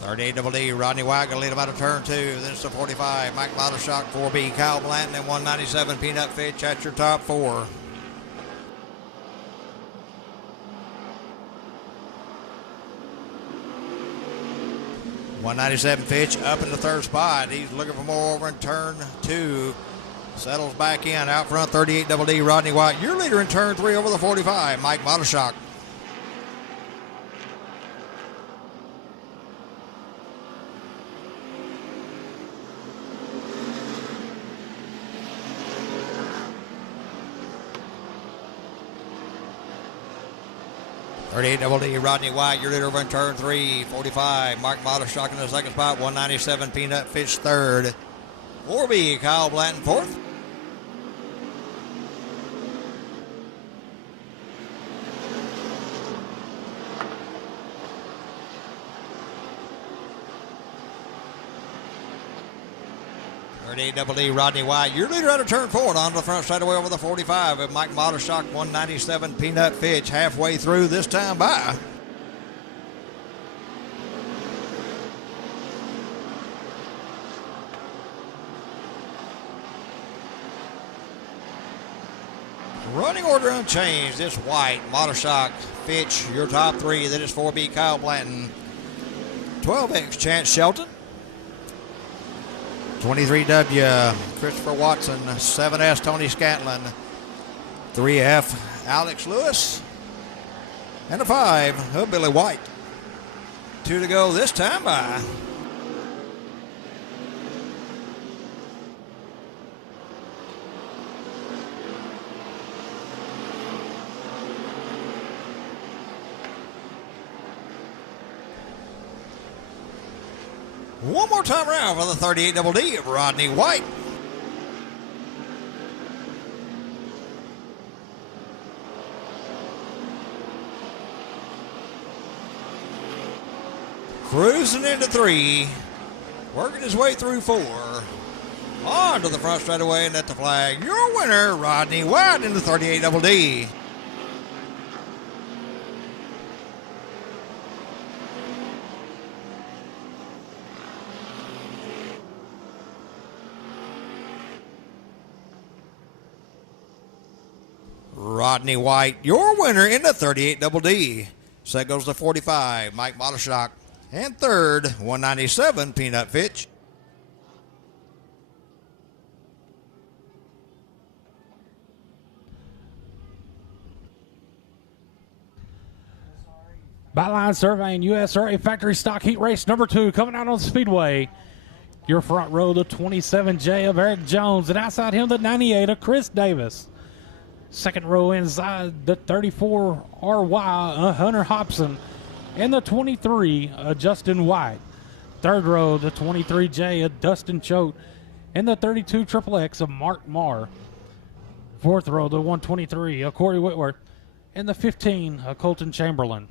.38 Double D, Rodney White going to lead him out of turn 2. Then it's the 45. Mike Modelshock, 4B, Kyle Blanton, and 197 Peanut Fitch at your top 4. .197 Fitch up in the 3rd spot. He's looking for more over in turn 2. Settles back in. Out front, .38 Double D, Rodney White. Your leader in turn 3 over the 45, Mike Modelshock. 38 Double D, Rodney White, your leader over in turn 3. 45, Mark Modeshock in the second spot. 197, Peanut Fish third. 4B, Kyle Blanton fourth. Double D, Rodney White, your leader out of turn 4 onto the front straightaway over the 45 of Mike Modeshock. 197, Peanut Fitch halfway through this time by. Running order unchanged. This White, Modeshock, Fitch, your top 3. That is 4B, Kyle Blanton. 12X, Chance Shelton. 23W, Christopher Watson. 7S, Tony Scantlin. 3F, Alex Lewis. And a 5, Billy White. 2 to go this time by. One more time around for the 38 Double D of Rodney White. Cruising into 3. Working his way through 4. On to the front straightaway and at the flag. Your winner, Rodney White in the 38 Double D. Rodney White, your winner in the 38 Double D. Second goes to 45, Mike Modeshock. And third, 197, Peanut Fitch. Byline surveying USRA factory stock heat race number 2 coming out on Speedway. Your front row, the 27J of Eric Jones, and outside him, the 98 of Chris Davis. Second row inside, the 34RY Hunter Hobson, and the 23 Justin White. Third row, the 23J of Dustin Choate, and the 32 XXX of Mark Marr. Fourth row, the 123 of Corey Whitworth, and the 15 of Colton Chamberlain.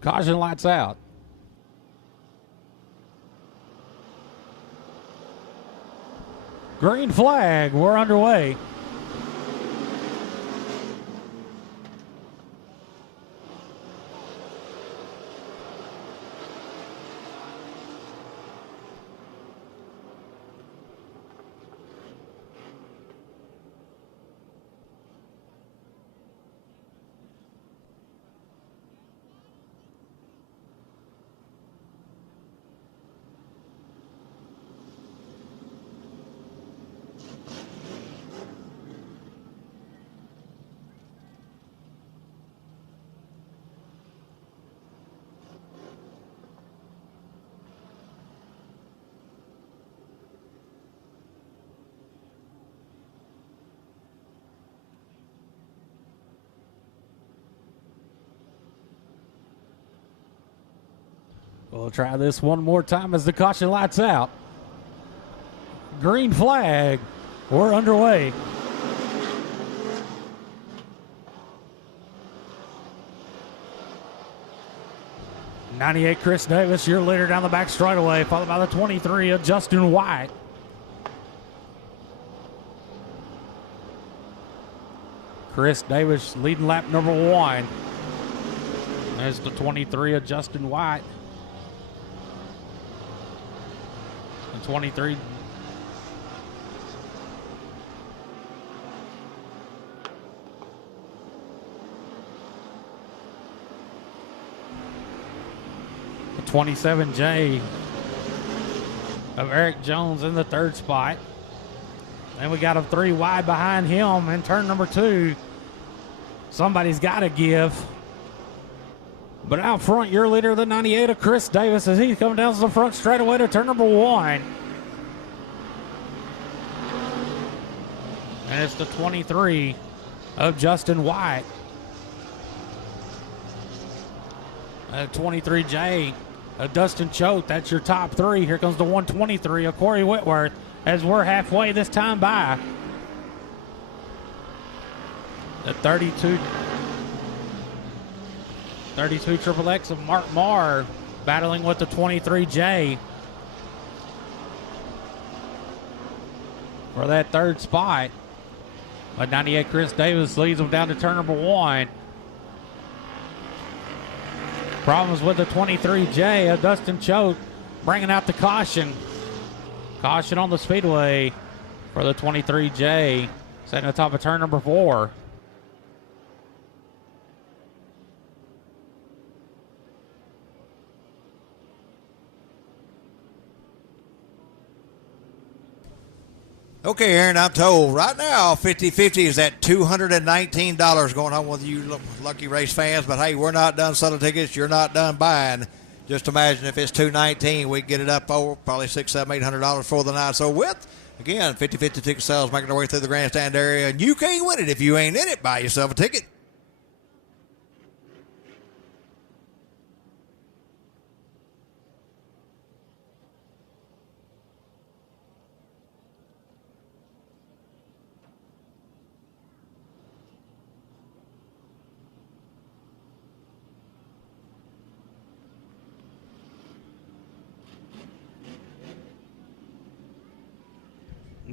Caution lights out. Green flag, we're underway. We'll try this one more time as the caution lights out. Green flag. We're underway. 98 Chris Davis, your leader down the back straightaway, followed by the 23 of Justin White. Chris Davis leading lap number 1. There's the 23 of Justin White. The 23. The 27J of Eric Jones in the 3rd spot. And we got him 3 wide behind him in turn number 2. Somebody's got to give. But out front, your leader, the 98 of Chris Davis, as he's coming down to the front straight away to turn number 1. And it's the 23 of Justin White. 23J of Dustin Choate, that's your top 3. Here comes the 123 of Corey Whitworth as we're halfway this time by. The 32 Triple X of Mark Marr battling with the 23J for that 3rd spot. But 98 Chris Davis leads them down to turn number 1. Problems with the 23J of Dustin Choate bringing out the caution. Caution on the Speedway for the 23J, setting the top of turn number 4. Okay, Aaron, I'm told right now 50-50 is at $219 going home with you lucky race fans. But, hey, we're not done selling tickets. You're not done buying. Just imagine if it's $219, we can get it up over probably $600, $700, $800 for the night. So with, again, 50-50 ticket sales making their way through the grandstand area. And you can't win it if you ain't in it. Buy yourself a ticket.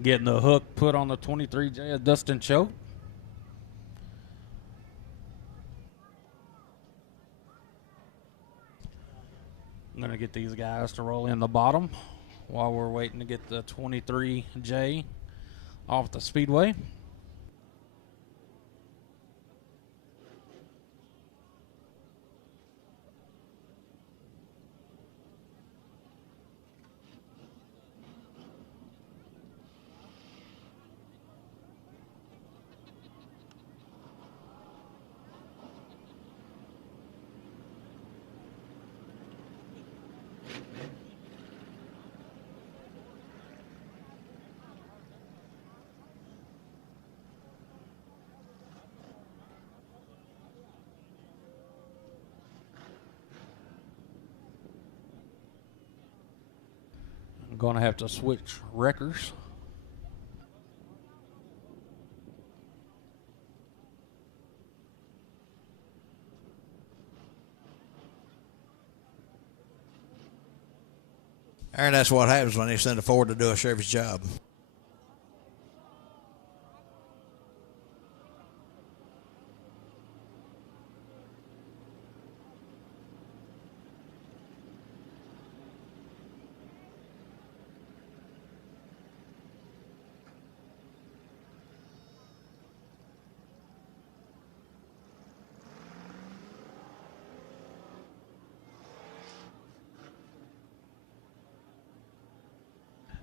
Getting the hook put on the 23J of Dustin Choate. I'm going to get these guys to roll in the bottom while we're waiting to get the 23J off the Speedway. I'm going to have to switch wreckers. Aaron, that's what happens when they send a Ford to do a sheriff's job.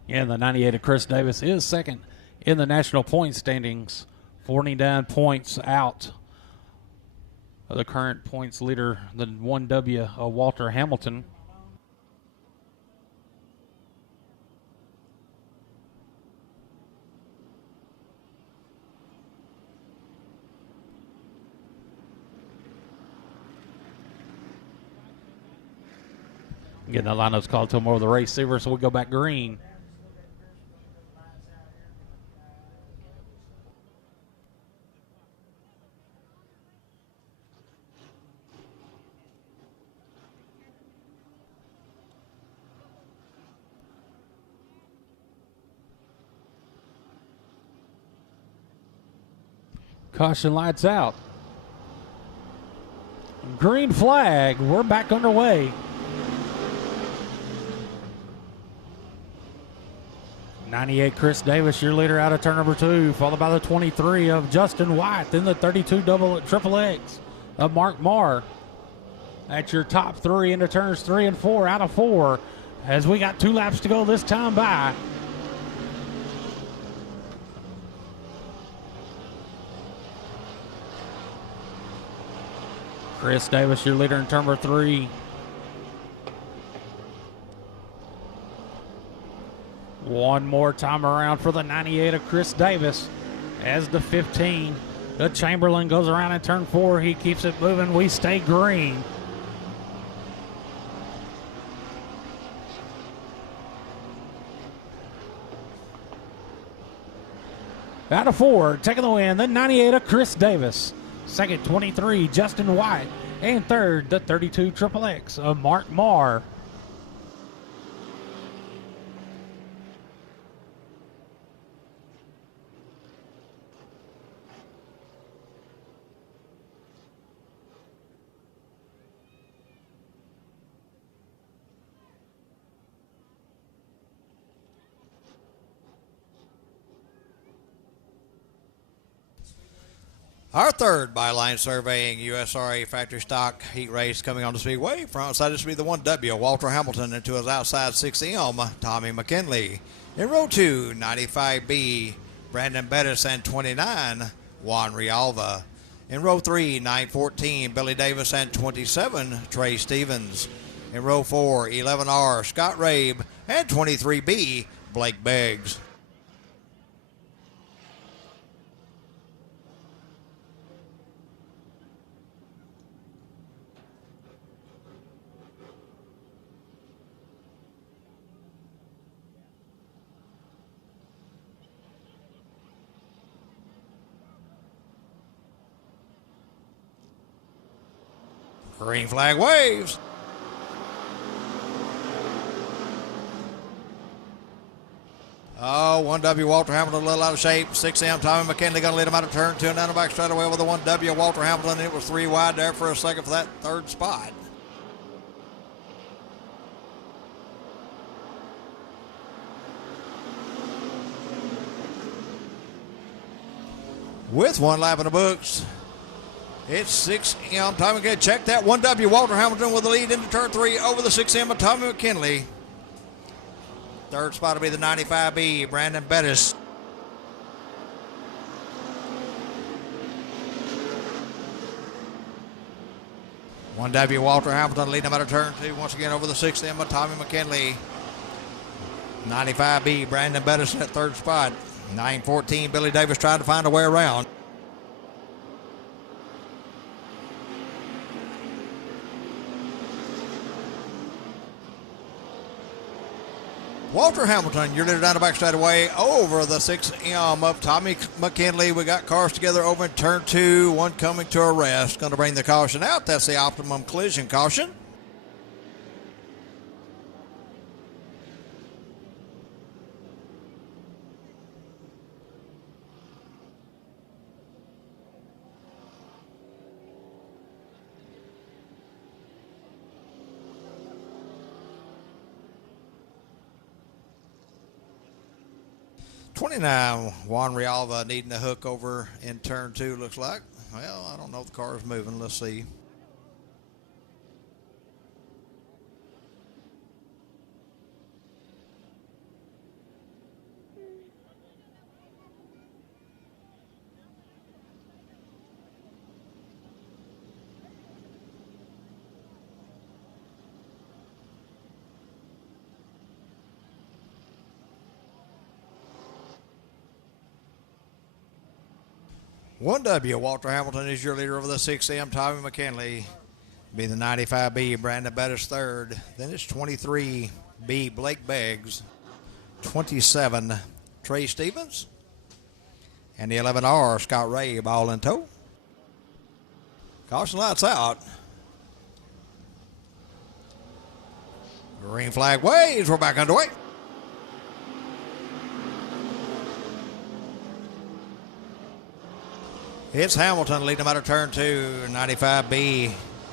Yeah, the 98 of Chris Davis is second in the national point standings, 49 points out of the current points leader, the 1W of Walter Hamilton. Getting the lineups called to him over the receiver, so we'll go back green. Caution lights out. Green flag. We're back underway. 98 Chris Davis, your leader out of turn number 2, followed by the 23 of Justin White, then the 32 triple X of Mark Marr. That's your top 3 into turns 3 and 4 out of 4 as we got 2 laps to go this time by. Chris Davis, your leader in turn number 3. One more time around for the 98 of Chris Davis as the 15. The Chamberlain goes around in turn 4. He keeps it moving. We stay green. Out of 4, taking the win, the 98 of Chris Davis. Second, 23, Justin White. And third, the 32 Triple X of Mark Marr. Our third Byline Surveying USRA Factory Stock Heat Race coming on the Speedway. Front side this will be the 1W, Walter Hamilton, into his outside 6M, Tommy McKinley. In row 2, 95B, Brandon Bettis and 29, Juan Rialva. In row 3, 914, Billy Davis and 27, Trey Stevens. In row 4, 11R, Scott Rabe, and 23B, Blake Beggs. Green flag waves. Oh, 1W Walter Hamilton a little out of shape. 6M Tommy McKinley going to lead him out of turn 2 and down the back straight away with the 1W Walter Hamilton. It was 3 wide there for a second for that third spot. With 1 lap in the books, it's 6M Tommy McKinley. Check that 1W Walter Hamilton with the lead into turn 3 over the 6M of Tommy McKinley. Third spot will be the 95B, Brandon Bettis. One W Walter Hamilton leading him out of turn 2 once again over the 6M of Tommy McKinley. 95B, Brandon Bettis in that third spot. 914, Billy Davis trying to find a way around. Walter Hamilton, your leader down the back straight away over the 6M of Tommy McKinley. We got cars together over in turn 2, one coming to a rest. Going to bring the caution out. That's the optimum collision caution. Juan Rialva needing a hook over in turn 2, looks like. Well, I don't know if the car is moving. Let's see. One W Walter Hamilton is your leader over the 6M. Tommy McKinley be the 95B, Brandon Bettis third. Then it's 23B, Blake Beggs. 27, Trey Stevens. And the 11R, Scott Rabe, all in tow. Caution lights out. Green flag waves. We're back underway. It's Hamilton leading them out of turn 2, 95B.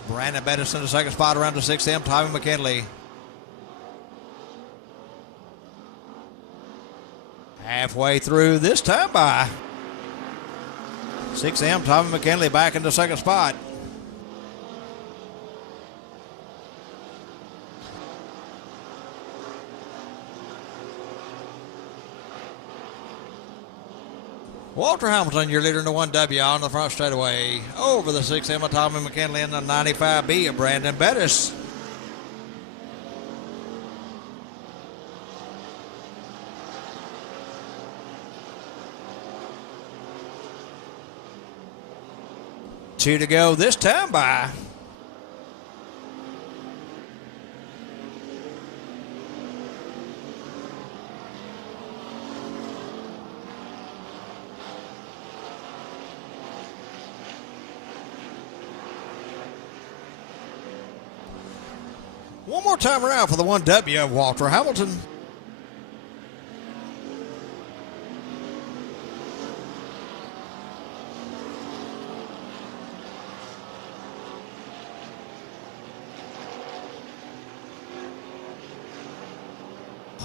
Brandon Bettis in the second spot around the 6M, Tommy McKinley. Halfway through this time by 6M, Tommy McKinley back in the second spot. Walter Hamilton, your leader in the 1W on the front straightaway. Over the 6M of Tommy McKinley and the 95B of Brandon Bettis. Two to go this time by. One more time around for the 1W of Walter Hamilton.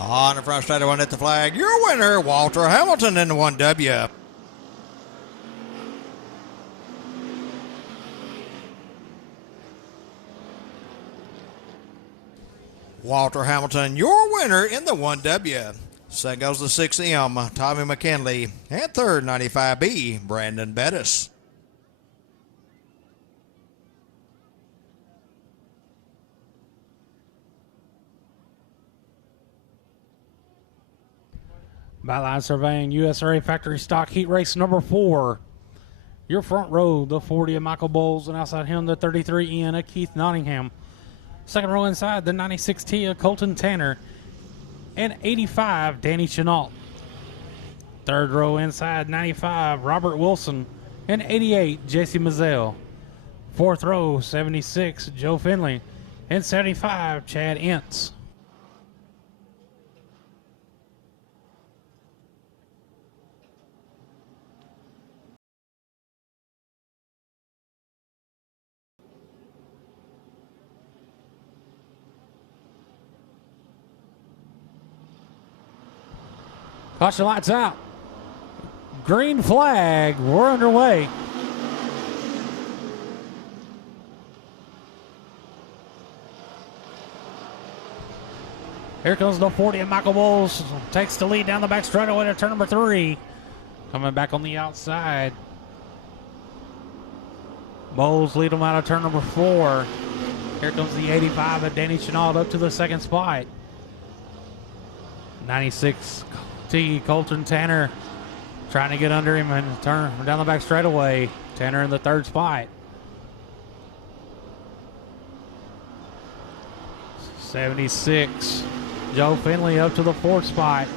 On the front straight, one at the flag. Your winner, Walter Hamilton in the 1W. Walter Hamilton, your winner in the 1W. Second goes the 6M, Tommy McKinley. And third, 95B, Brandon Bettis. Byline surveying USRA factory stock heat race number 4. Your front row, the 40 of Michael Bowles, and outside him, the 33N of Keith Nottingham. Second row inside, the 96T of Colton Tanner, and 85, Danny Chenault. Third row inside, 95, Robert Wilson, and 88, Jesse Mazzell. Fourth row, 76, Joe Finley, and 75, Chad Ince. Caution lights out. Green flag. We're underway. Here comes the 40 of Michael Bowles. Takes the lead down the back straightaway to turn number 3. Coming back on the outside. Bowles lead them out of turn number 4. Here comes the 85 of Danny Chenault up to the second spot. 96 T. Colton Tanner trying to get under him and turn down the back straightaway. Tanner in the third spot. 76. Joe Finley up to the fourth spot.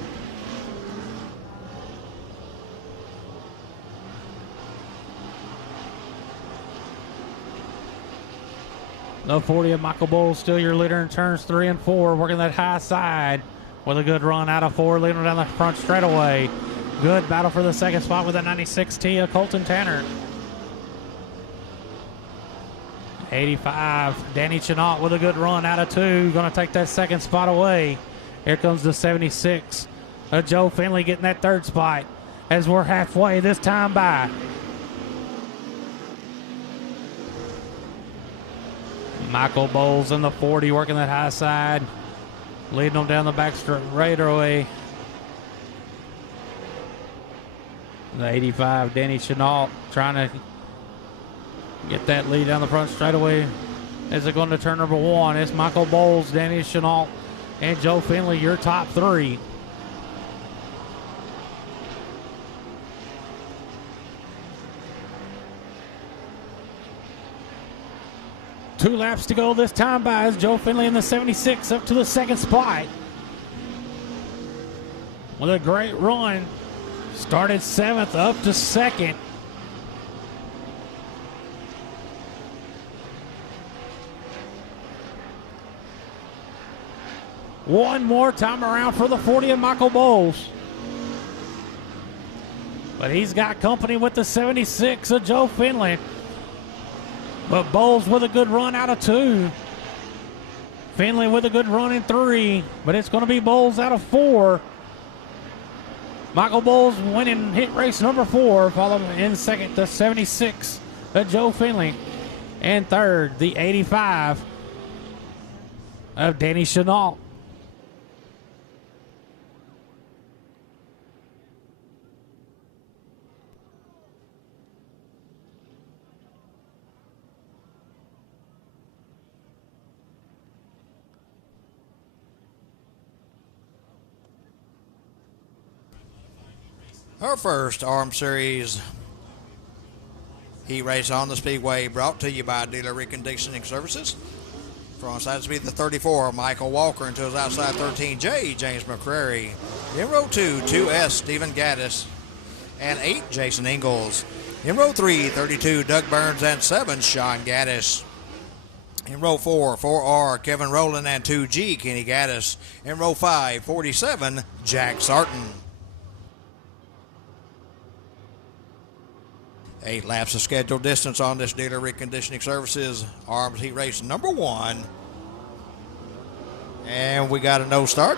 The 40 of Michael Bowles still your leader in turns 3 and 4, working that high side with a good run out of 4, leading down the front straightaway. Good battle for the second spot with a 96T of Colton Tanner. 85, Danny Chenault with a good run out of 2, going to take that second spot away. Here comes the 76 of Joe Finley getting that third spot as we're halfway this time by. Michael Bowles in the 40 working that high side, leading them down the back straightaway. The 85, Danny Chenault, trying to get that lead down the front straightaway. As they're going to turn number 1, it's Michael Bowles, Danny Chenault, and Joe Finley, your top 3. Two laps to go this time by as Joe Finley in the 76 up to the second spot. With a great run. Started 7th up to 2nd. One more time around for the 40 of Michael Bowles. But he's got company with the 76 of Joe Finley. But Bowles with a good run out of 2. Finley with a good run in 3. But it's going to be Bowles out of 4. Michael Bowles winning hit race number 4. Followed in second, the 76 of Joe Finley. And third, the 85 of Danny Chenault. Our first Arm Series heat race on the Speedway, brought to you by Dealer Reconditioning Services. From side speed the 34, Michael Walker, into his outside 13J, James McCrary. In row 2, 2S, Stephen Gaddis, and 8, Jason Ingalls. In row 3, 32, Doug Burns, and 7, Sean Gaddis. In row 4, 4R, Kevin Rowland, and 2G, Kenny Gaddis. In row 5, 47, Jack Sarton. 8 laps of scheduled distance on this Dealer Reconditioning Services Arms Heat Race number 1. And we got a no start.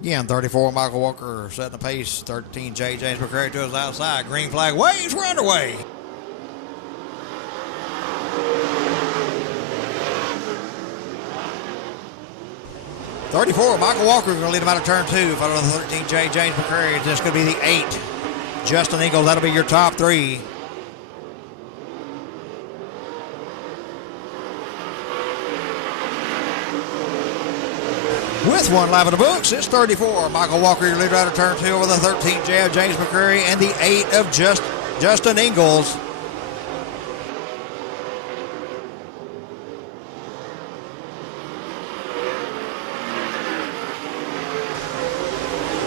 Again, 34, Michael Walker setting the pace. 13J, James McCrary to his outside. Green flag waves. We're underway. Michael Walker going to lead him out of turn 2. Followed by the 13J, James McCrary. This going to be the 8. Justin Ingalls, that'll be your top 3. With 1 lap of the books, it's 34. Michael Walker, your leader out of turn 2 over the 13J of James McCrary and the 8 of Justin Ingalls.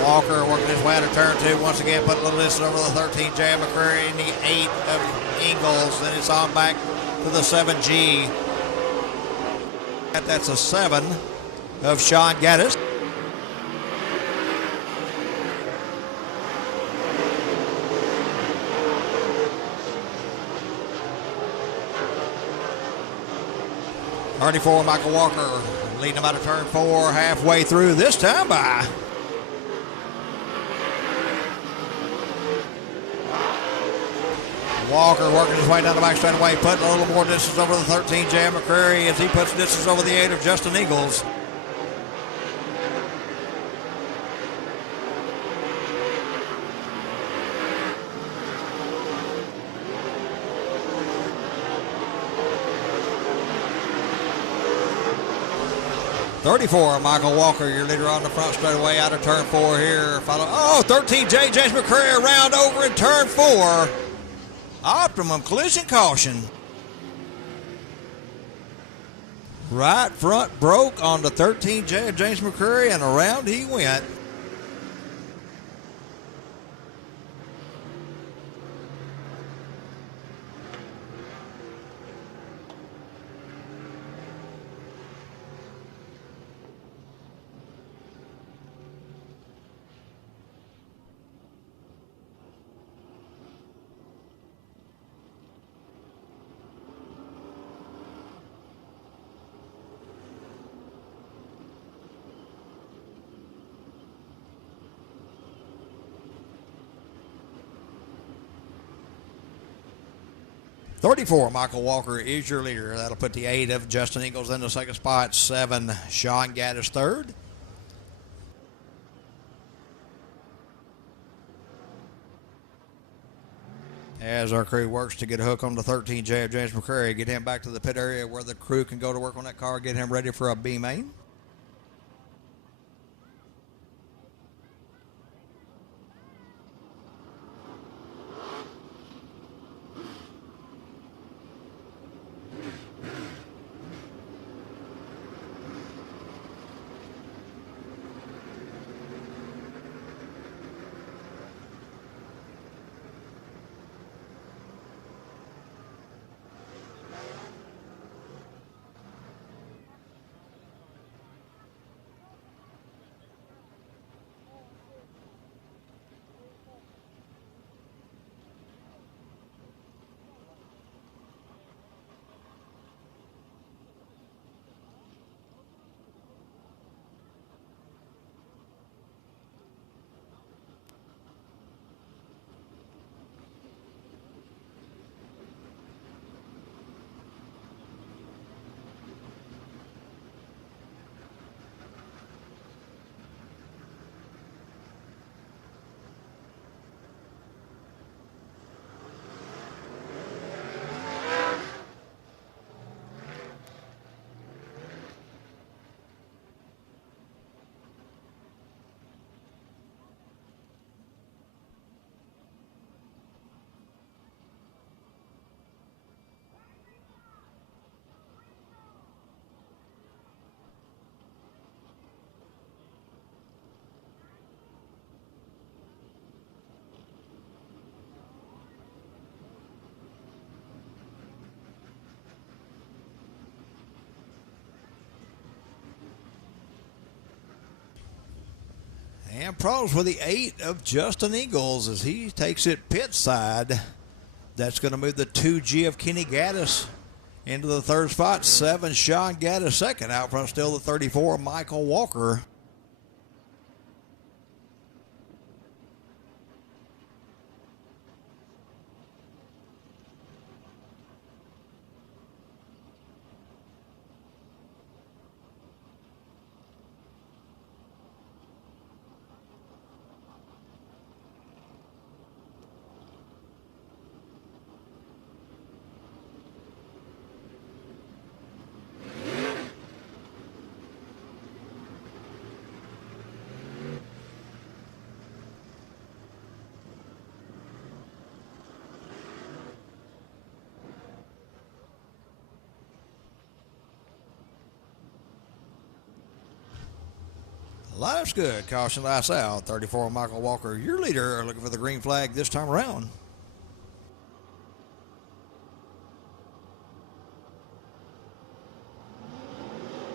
Walker working his way out of turn 2. Once again, put a little distance over the 13J of McCrary and the 8 of Ingalls. Then it's on back to the 7G. That's a 7 of Sean Gaddis. Michael Walker leading him out of turn 4, halfway through, this time by Walker working his way down the back straightaway, putting a little more distance over the 13J McCrary as he puts distance over the 8 of Justin Ingalls. Michael Walker, your leader on the front straightaway out of turn 4 here. 13J, James McCrary around over in turn 4. Optimum collision caution. Right front broke on the 13J of James McCrary, and around he went. Michael Walker is your leader. That'll put the 8 of Justin Ingalls in the second spot. 7, Sean Gaddis third. as our crew works to get a hook on the 13J of James McCrary, get him back to the pit area where the crew can go to work on that car, get him ready for a B main. And pros for the 8 of Justin Eagles as he takes it pit side. That's going to move the 2G of Kenny Gaddis into the third spot. 7, Sean Gaddis second. Out front still the 34, Michael Walker. Life's good. Caution lights out. 34, Michael Walker, your leader, looking for the green flag this time around.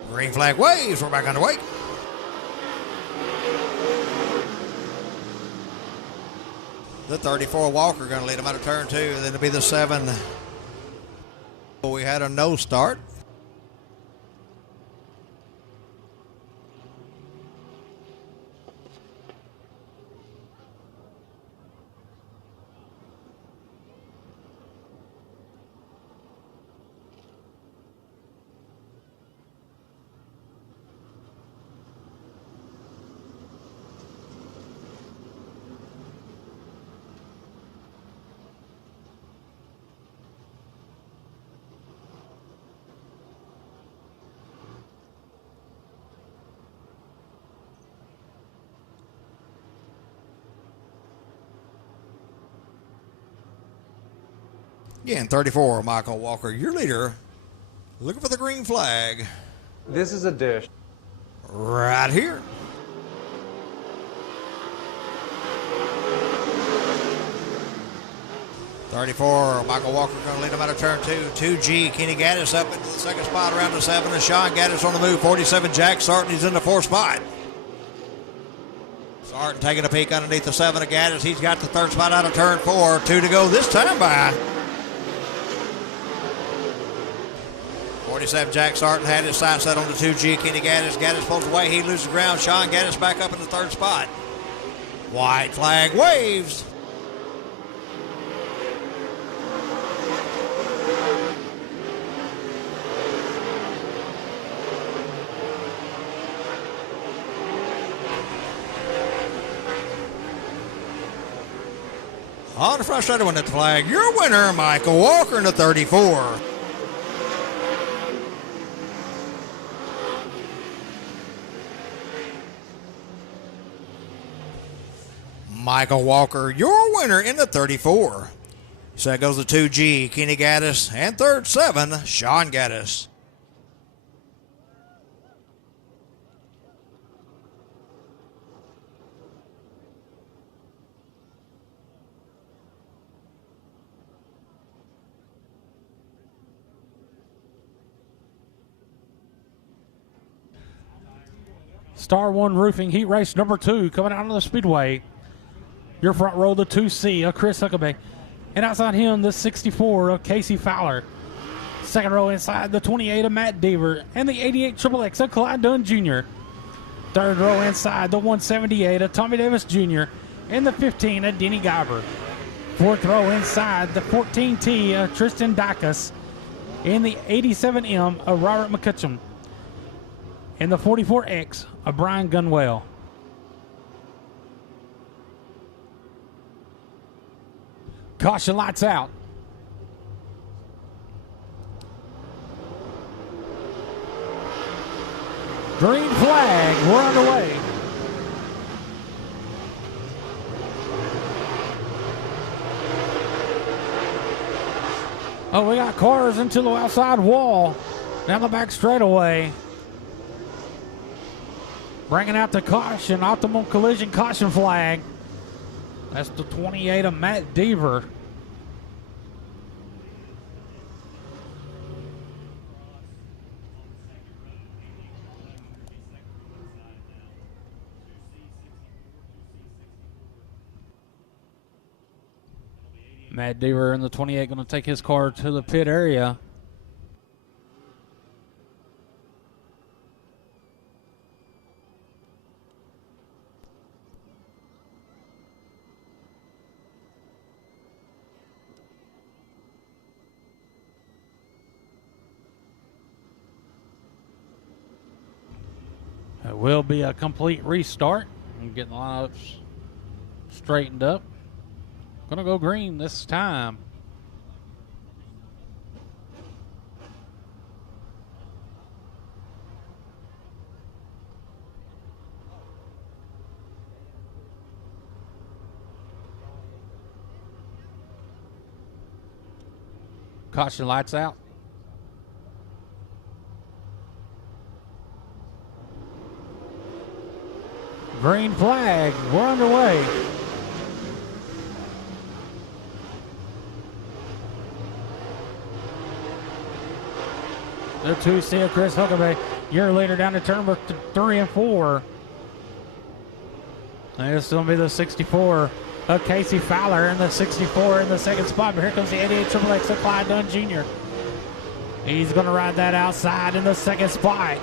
Green flag waves. We're back underway. The 34, Walker, going to lead him out of turn 2. Then it'll be the 7. We had a no start. Again, 34, Michael Walker, your leader, looking for the green flag. This is a dish. Right here. .34, Michael Walker going to lead him out of turn 2. 2G, Kenny Gaddis up into the second spot around the 7. And Sean Gaddis on the move. 47, Jack Sarton, he's in the 4th spot. Sarton taking a peek underneath the 7 of Gaddis. He's got the 3rd spot out of turn 4. 2 to go this time by. 47, Jack Sarton had his sight set on the 2G. Kenny Gaddis. Gaddis pulls away. He loses ground. Sean Gaddis back up in the 3rd spot. White flag waves. On the front straightaway at the flag, your winner, Michael Walker in the 34. Michael Walker, your winner in the 34. Second goes the 2G, Kenny Gaddis, and third, 7, Sean Gaddis. Star One Roofing Heat Race number 2 coming out of the Speedway. Your front row, the 2C of Chris Huckabee. And outside him, the 64 of Casey Fowler. Second row inside, the 28 of Matt Deaver. And the 88 XXX of Clyde Dunn Jr. Third row inside, the 178 of Tommy Davis Jr. And the 15 of Denny Guyver. Fourth row inside, the 14T of Tristan Dacus. And the 87M of Robert McCutcheon. And the 44X of Brian Gunwell. Caution, lights out. Green flag, we're underway. Oh, we got cars into the outside wall. Down the back straightaway. Bringing out the caution, optimal collision caution flag. That's the 28 of Matt Deaver. Matt Deaver in the 28 going to take his car to the pit area. It will be a complete restart. I'm getting the lineups straightened up. Gonna go green this time. Caution, lights out. Green flag, we're underway. The 2C of Chris Huckabee, your leader down to turn number 3 and 4. And this will be the 64 of Casey Fowler and the 64 in the second spot. But here comes the 88 XXX of Clyde Dunn Jr. He's going to ride that outside in the second spot.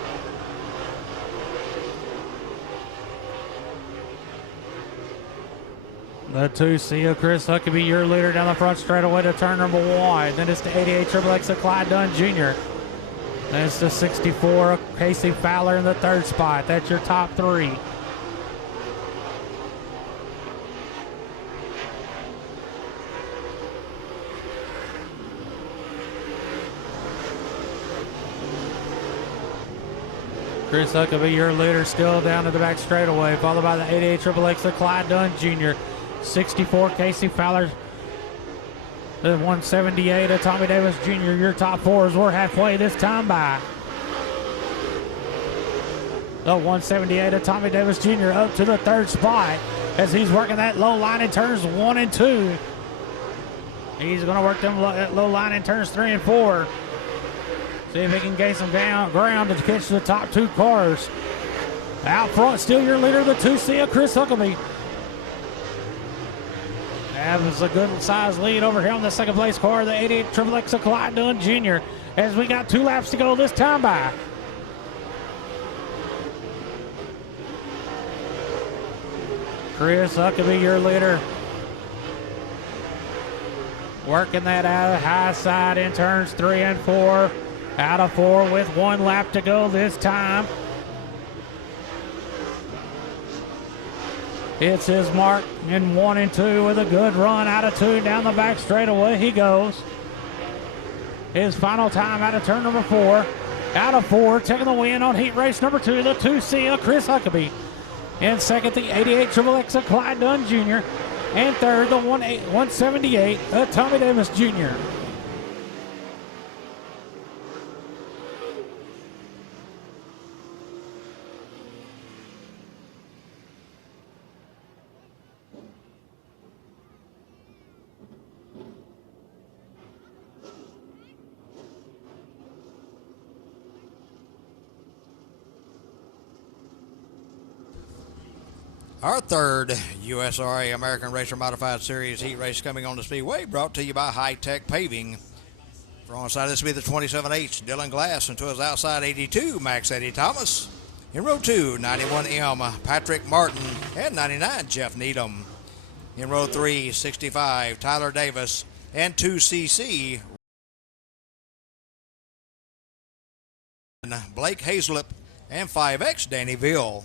The 2C of Chris Huckabee, your leader down the front straightaway to turn number 1. Then it's the 88 XXX of Clyde Dunn Jr. Then it's the 64 of Casey Fowler in the third spot. That's your top 3. Chris Huckabee, your leader, still down to the back straightaway, followed by the 88 XXX of Clyde Dunn Jr. 64 Casey Fowler. The 178 of Tommy Davis Jr. Your top 4 as we're halfway this time by. The 178 of Tommy Davis Jr. up to the third spot as he's working that low line in turns 1 and 2. He's going to work them low line in turns 3 and 4. See if he can gain some ground to catch the top 2 cars. Out front, still your leader, the 2C of Chris Huckabee. Has a good size lead over here on the second place car, the 88 XXX of Clyde Dunn Jr. as we got 2 laps to go this time by. Chris Huckabee, your leader. Working that out of high side in turns 3 and 4. Out of 4 with 1 lap to go this time. It's his mark in 1 and 2 with a good run out of 2 down the back straightaway. He goes. His final time out of turn number 4. Out of 4, taking the win on heat race number 2, the 2C of Chris Huckabee. In second, the 88 XXX of Clyde Dunn Jr. And third, the 178 of Tommy Davis Jr. Our third USRA American Racer Modified Series heat race coming on the Speedway, brought to you by High Tech Paving. For on side, this will be the 27H, Dylan Glass, and to his outside 82, Max Eddie Thomas. In row 2, 91M, Patrick Martin, and 99, Jeff Needham. In row 3, 65, Tyler Davis, and 2CC, Blake Hazlip, and 5X, Danny Ville.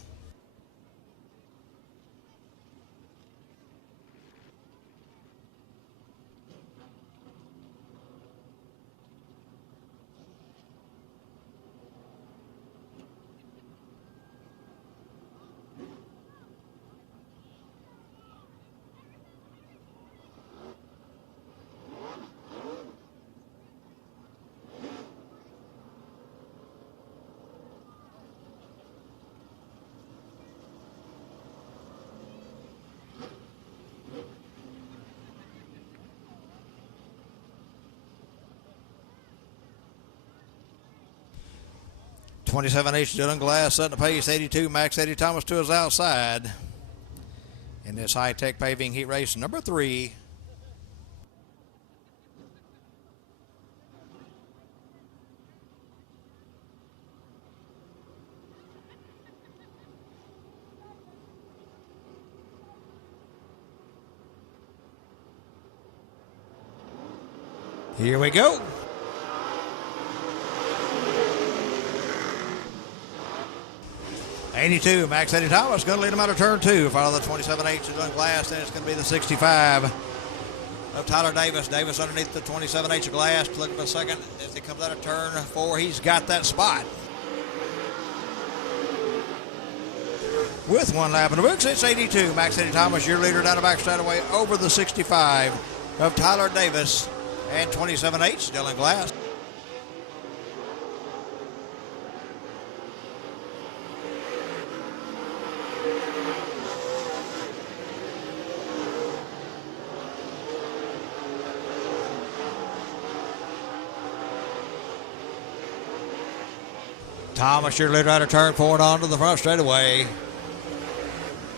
.27H Dylan Glass setting the pace. 82 Max Eddie Thomas to his outside in this High Tech Paving heat race number 3. Here we go. .82 Max Eddie Thomas going to lead him out of turn 2. Follow the 27H Dylan Glass, and it's going to be the 65 of Tyler Davis. Davis underneath the 27H Glass, looking for second as he comes out of turn 4. He's got that spot. With 1 lap in the books, it's 82 Max Eddie Thomas, your leader down the back straightaway over the 65 of Tyler Davis and 27H Dylan Glass. Thomas, your leader out of turn 4 and on to the front straightaway.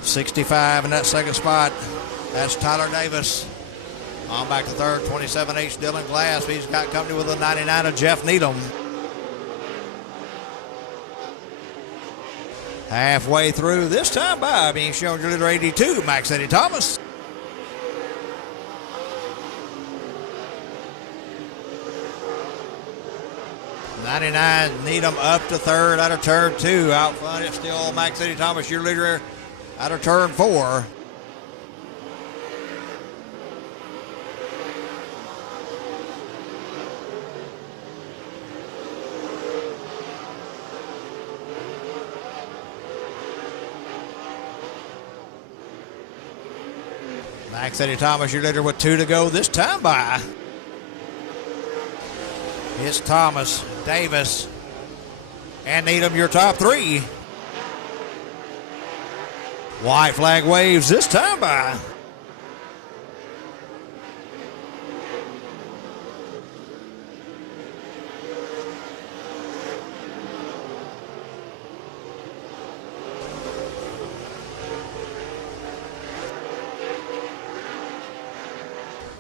65 in that second spot. That's Tyler Davis. On back to third, 27H Dylan Glass. He's got company with the 99 of Jeff Needham. Halfway through this time by being shown your leader 82, Max Eddie Thomas. .99 Needham up to third out of turn 2. Out front, it's still Max Eddie Thomas, your leader out of turn 4. Max Eddie Thomas, your leader with 2 to go this time by. It's Thomas, Davis, and Needham, your top 3. White flag waves this time by.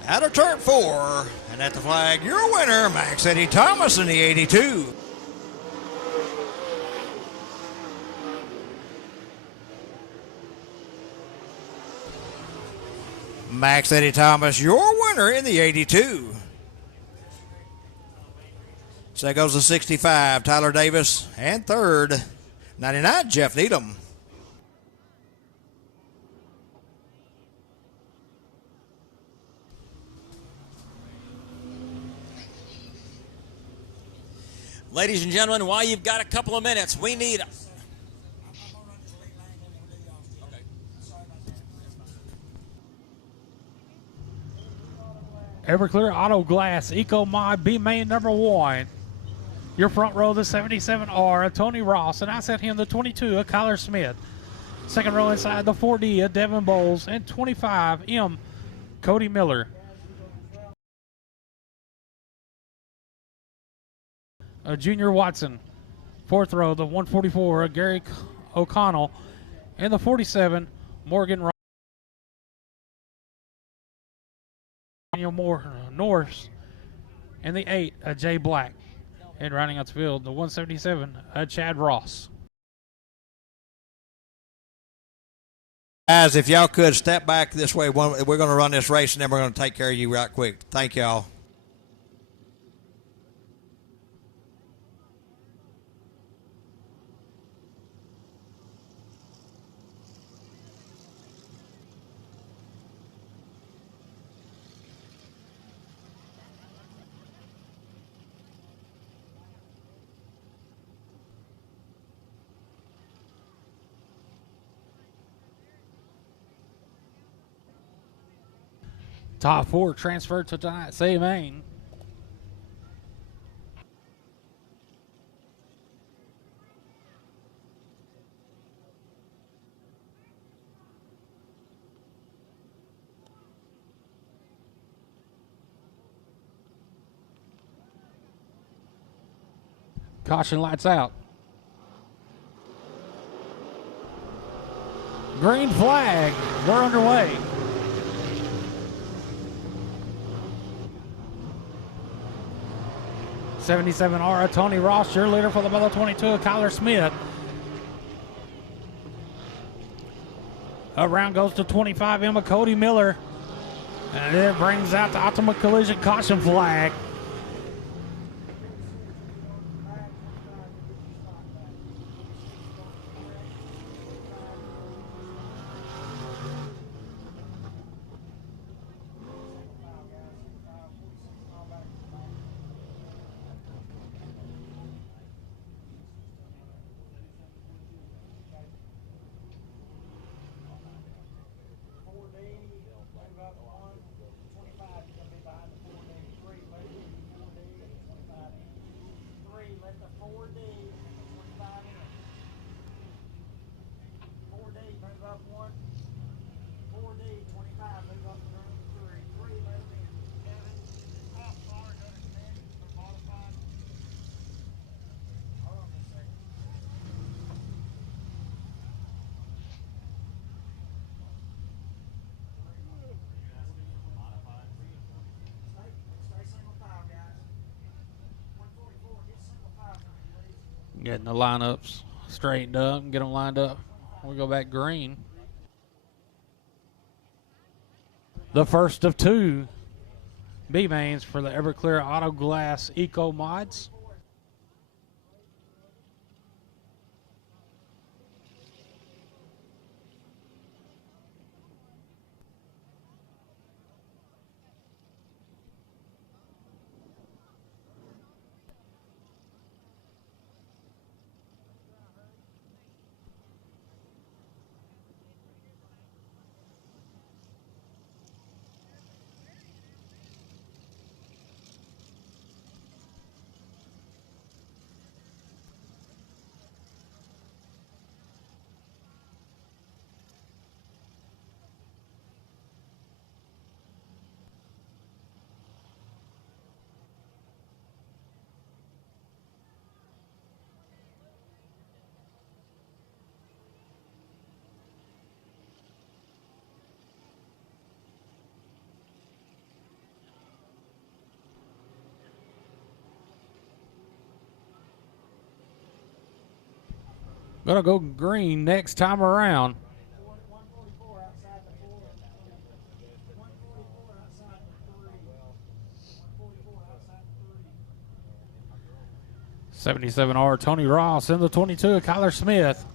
Out of turn 4, and at the flag, your winner, Max Eddie Thomas in the 82. Max Eddie Thomas, your winner in the 82. So that goes to 65, Tyler Davis, and third, 99, Jeff Needham. Ladies and gentlemen, while you've got a couple of minutes, we need. Everclear Auto Glass Eco Mod B main number 1. Your front row, the 77R, Tony Ross, and I set him the 22, Kyler Smith. Second row inside, the 4D, Devin Bowles, and 25M, Cody Miller. Junior Watson. Fourth row, the 144, Gary O'Connell, and the 47, Morgan Ross. Daniel Norris, and the 8, Jay Black. And rounding out the field, the 177, Chad Ross. Guys, if y'all could step back this way, we're going to run this race, and then we're going to take care of you right quick. Thank y'all. Top 4 transferred to tonight's A main. Caution lights out. Green flag. We're underway. '77R, Tony Ross, your leader for the Mother 22, Kyler Smith. Around goes to 25, Emma Cody Miller. And it brings out the ultimate collision caution flag. Getting the lineups straightened up and get them lined up. We go back green. The first of 2 B mains for the Everclear Auto Glass Eco Mods. Gonna go green next time around. '77R Tony Ross in the 22, Kyler Smith.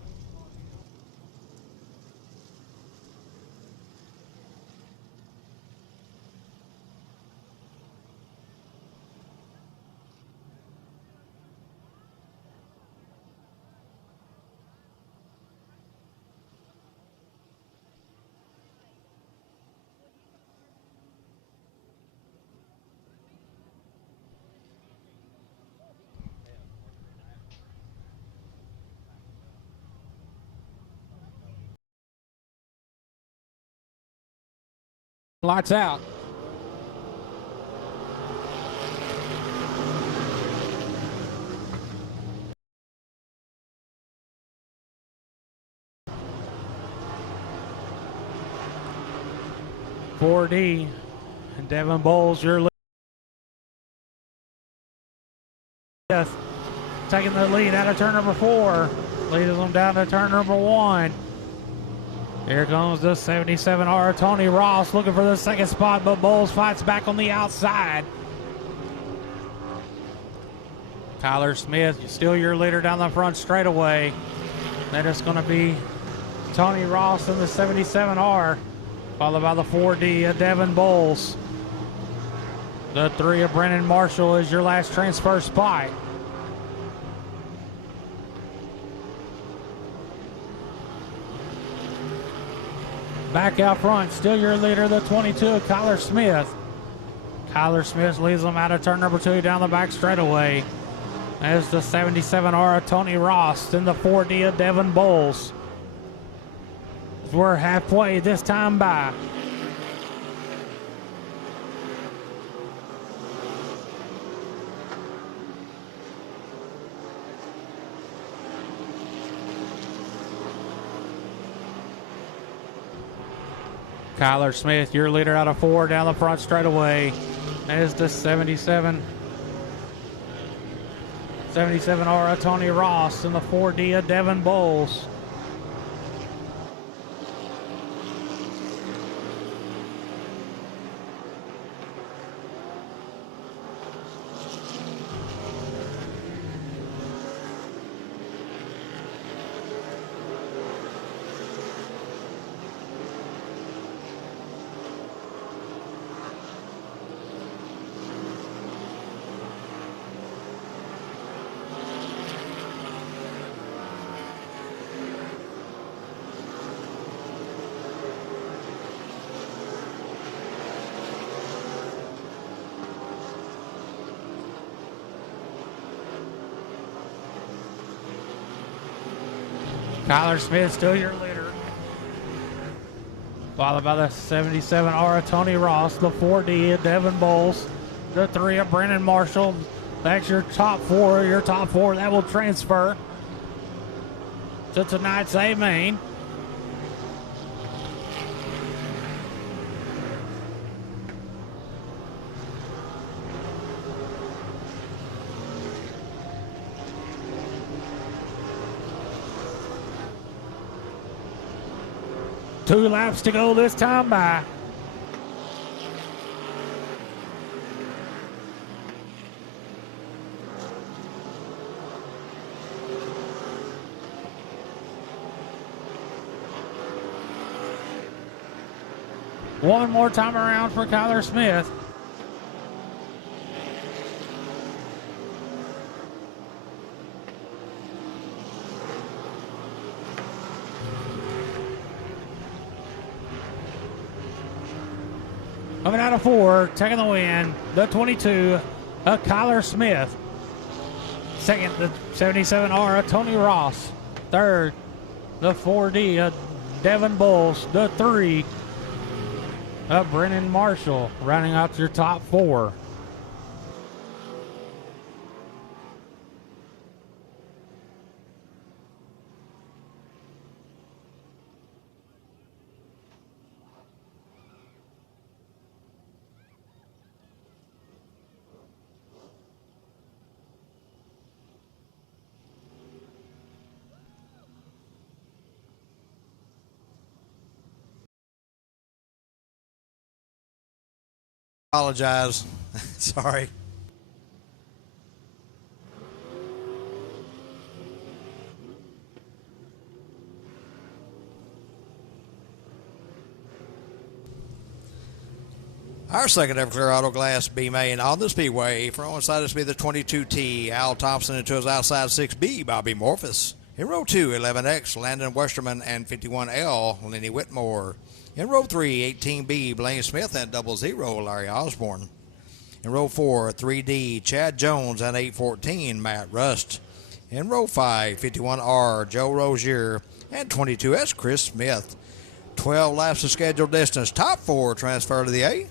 Lights out. .4D and Devin Bowles, your lead. Taking the lead out of turn number 4. Leads them down to turn number 1. Here comes the 77R Tony Ross looking for the second spot, but Bowles fights back on the outside. Tyler Smith, still your leader down the front straightaway. Then it's going to be Tony Ross in the 77R, followed by the 4D of Devin Bowles. The 3 of Brennan Marshall is your last transfer spot. Back out front, still your leader, the 22 of Kyler Smith. Kyler Smith leads them out of turn number 2 down the back straightaway. There's the 77R of Tony Ross and the 4D of Devin Bowles. We're halfway this time by. Kyler Smith, your leader out of 4 down the front straightaway. There's the 77R of Tony Ross and the 4D of Devin Bowles. Kyler Smith still your leader, followed by the 77R of Tony Ross, the 4D of Devin Bowles, the 3 of Brennan Marshall. That's your top 4. Your top 4 that will transfer to tonight's A main. Two laps to go this time by. One more time around for Kyler Smith. Coming out of 4, taking the win, the 22 of Kyler Smith. Second, the 77R of Tony Ross. Third, the 4D of Devin Bowles. The 3 of Brennan Marshall, rounding out your top 4. Apologize. Sorry. Our second Everclear Auto Glass B main on the Speedway. From one side, this will be the 22T, Al Thompson, into his outside 6B, Bobby Morphus. In row 2, 11X, Landon Westerman, and 51L, Lenny Whitmore. In row 3, 18B, Blaine Smith, and 00, Larry Osborne. In row 4, 3D, Chad Jones, and 814, Matt Rust. In row 5, 51R, Joe Rozier, and 22S, Chris Smith. 12 laps of scheduled distance. Top 4 transfer to the A.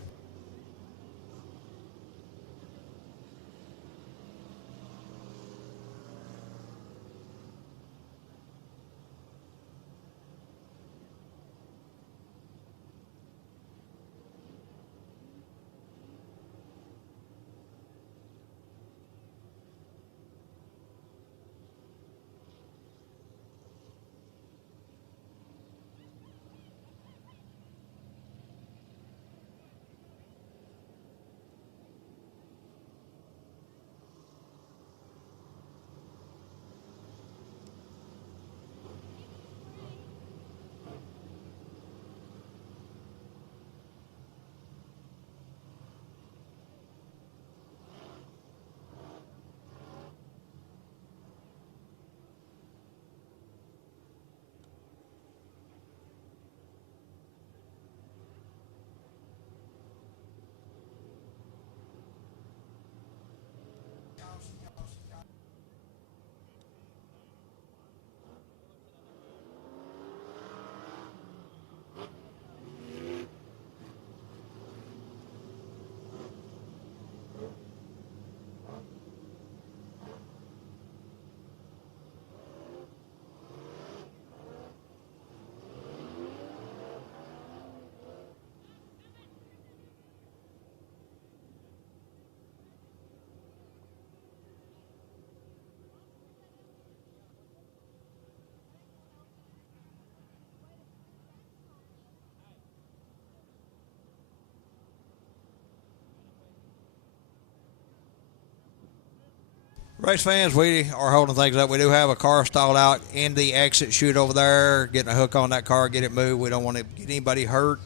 Race fans, we are holding things up. We do have a car stalled out in the exit chute over there. Getting a hook on that car, get it moved. We don't want to get anybody hurt.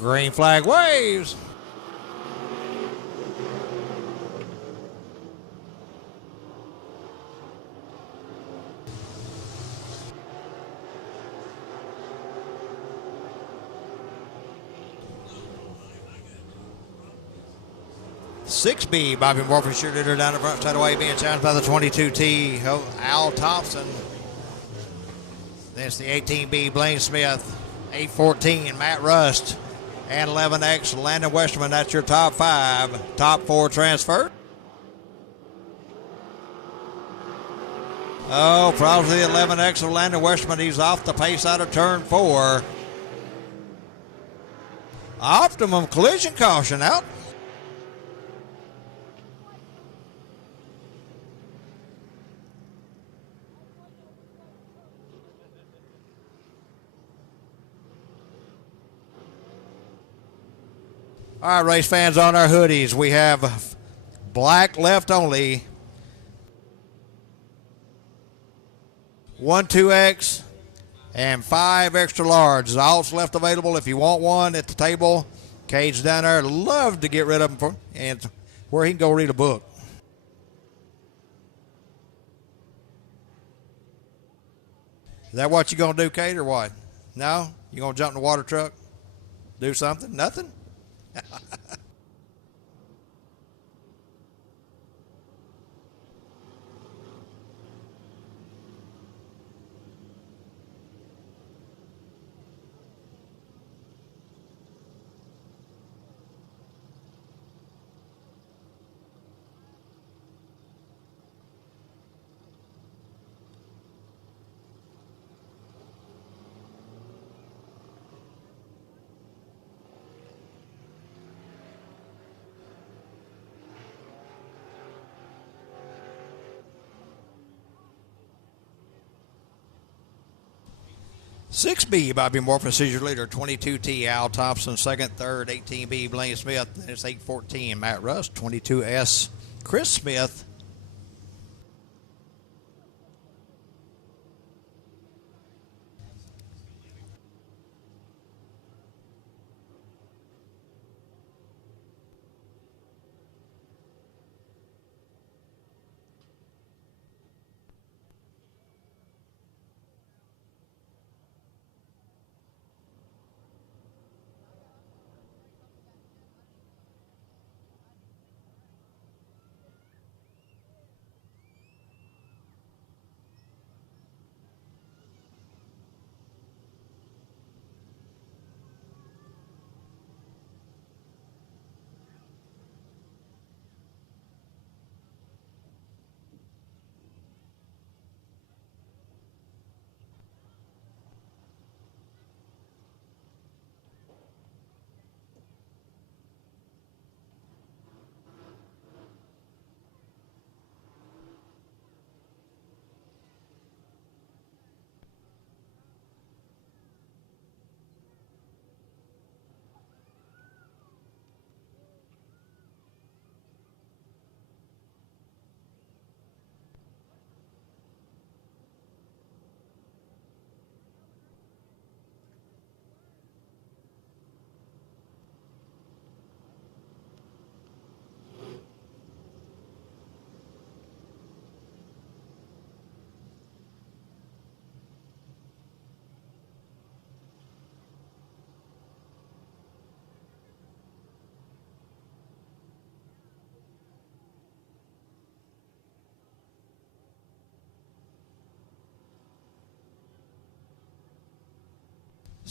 Green flag waves. Six B, Bobby Morphy, cheerleader down the front side away, being challenged by the 22T, Al Thompson. Then it's the 18B, Blaine Smith, 814, Matt Rust, and 11X, Landon Westerman. That's your top 5. Top 4 transfer. Oh, probably the 11X of Landon Westerman. He's off the pace out of turn 4. Optimum collision caution out. All right, race fans, on our hoodies, we have black left only. 1 2X and 5 extra large. All's left available if you want one at the table. Cage down there. Love to get rid of them for, and where he can go read a book. Is that what you going to do, Kate, or what? No? You going to jump in the water truck? Do something? Nothing? Six B, Bobby Morphin, seizure leader. 22T, Al Thompson, second, third. 18B, Blaine Smith. Then it's 814, Matt Rust. 22S, Chris Smith.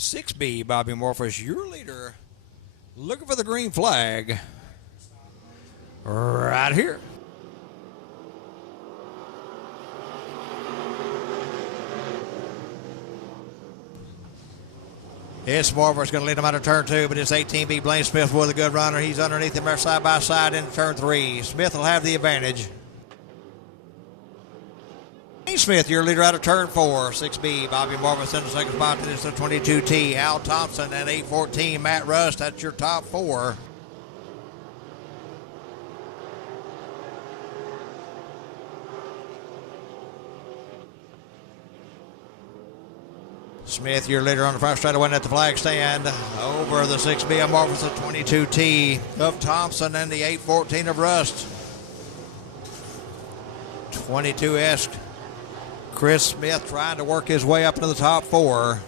6B, Bobby Morphus, your leader, looking for the green flag right here. It's Morphus going to lead him out of turn 2, but it's 18B Blaine Smith with a good runner. He's underneath him there side by side into turn 3. Smith will have the advantage. Smith, your leader out of turn 4. 6B, Bobby Morphus in the second spot. This is the 22T. Al Thompson and 814, Matt Rust. That's your top 4. Smith, your leader on the front straightaway at the flag stand. Over the 6B of Morphus, the 22T of Thompson and the 814 of Rust. 22S. Chris Smith trying to work his way up into the top 4.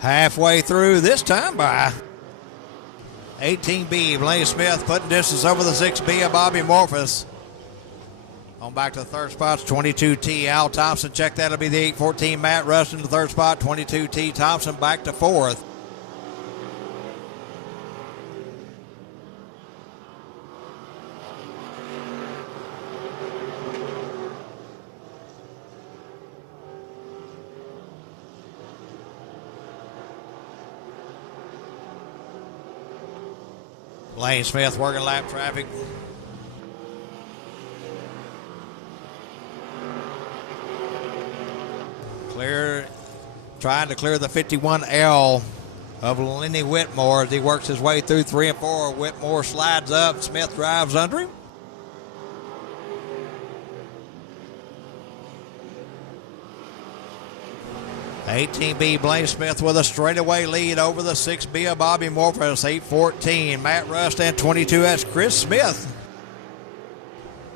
Halfway through this time by 18B, Blaine Smith putting distance over the 6B of Bobby Morphus. On back to the third spot, 22T Al Thompson. Check that, it'll be the 814 Matt Rust in the third spot. 22T Thompson back to fourth. Blaine Smith working lap traffic. Trying to clear the 51L of Lenny Whitmore as he works his way through 3 and 4. Whitmore slides up. Smith drives under him. $18B Blaine Smith with a straightaway lead over the 6B of Bobby Morphus. 814 Matt Rust and 22S Chris Smith.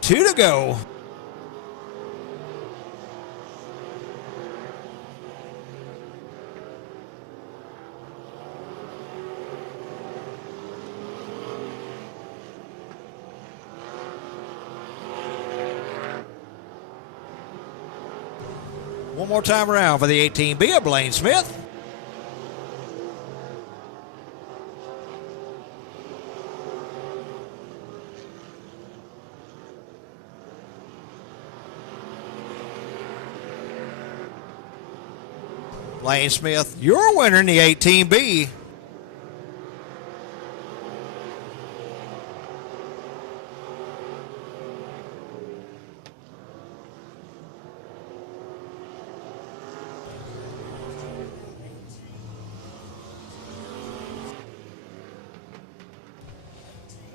2 to go. One more time around for the 18B of Blaine Smith. Blaine Smith, your winner in the 18B.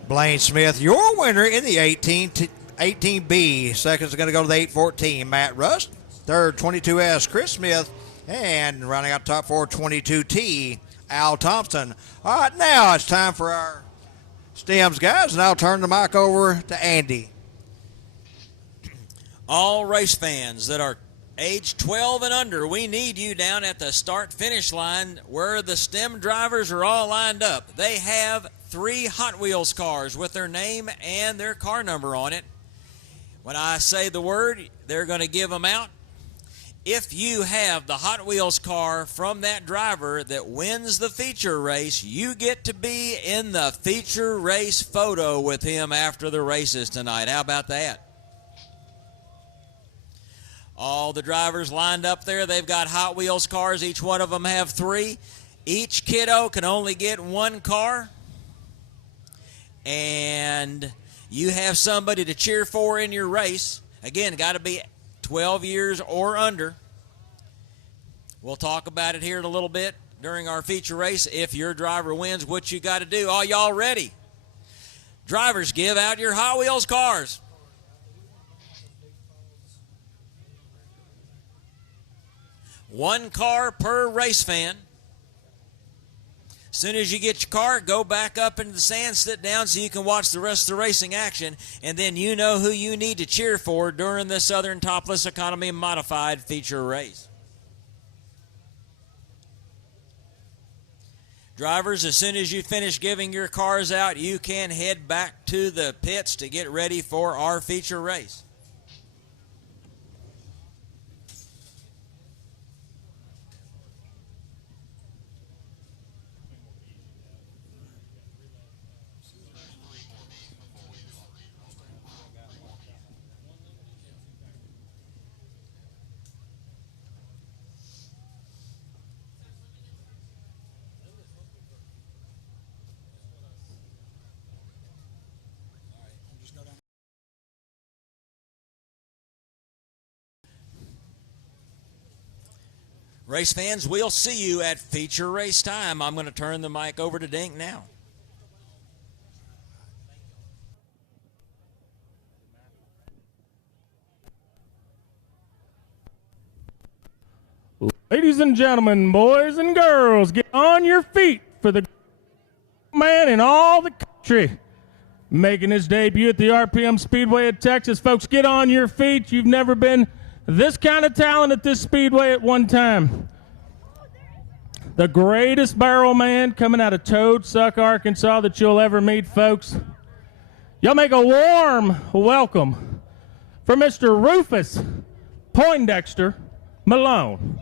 Blaine Smith, your winner in the 18B. Second is going to go to the 814, Matt Rust. Third, 22S, Chris Smith. And rounding out top 4, 22T, Al Thompson. All right, now it's time for our stems, guys, and I'll turn the mic over to Andy. All race fans that are age 12 and under, we need you down at the start-finish line where the stem drivers are all lined up. They have 3 Hot Wheels cars with their name and their car number on it. When I say the word, they're going to give them out. If you have the Hot Wheels car from that driver that wins the feature race, you get to be in the feature race photo with him after the races tonight. How about that? All the drivers lined up there, they've got Hot Wheels cars. Each one of them have 3. Each kiddo can only get 1 car. And you have somebody to cheer for in your race. Again, got to be 12 years or under. We'll talk about it here in a little bit during our feature race. If your driver wins, what you got to do. Are y'all ready? Drivers, give out your Hot Wheels cars. One car per race fan. Soon as you get your car, go back up into the stand, sit down so you can watch the rest of the racing action, and then you know who you need to cheer for during the Southern Topless Economy Modified feature race. Drivers, as soon as you finish giving your cars out, you can head back to the pits to get ready for our feature race. Race fans, we'll see you at feature race time. I'm going to turn the mic over to Dink now. Ladies and gentlemen, boys and girls, get on your feet for the man in all the country making his debut at the RPM Speedway at Texas. Folks, get on your feet. You've never been this kind of talent at this speedway at one time. The greatest barrel man coming out of Toadsuck, Arkansas that you'll ever meet, folks. Y'all make a warm welcome for Mr. Rufus Poindexter Malone.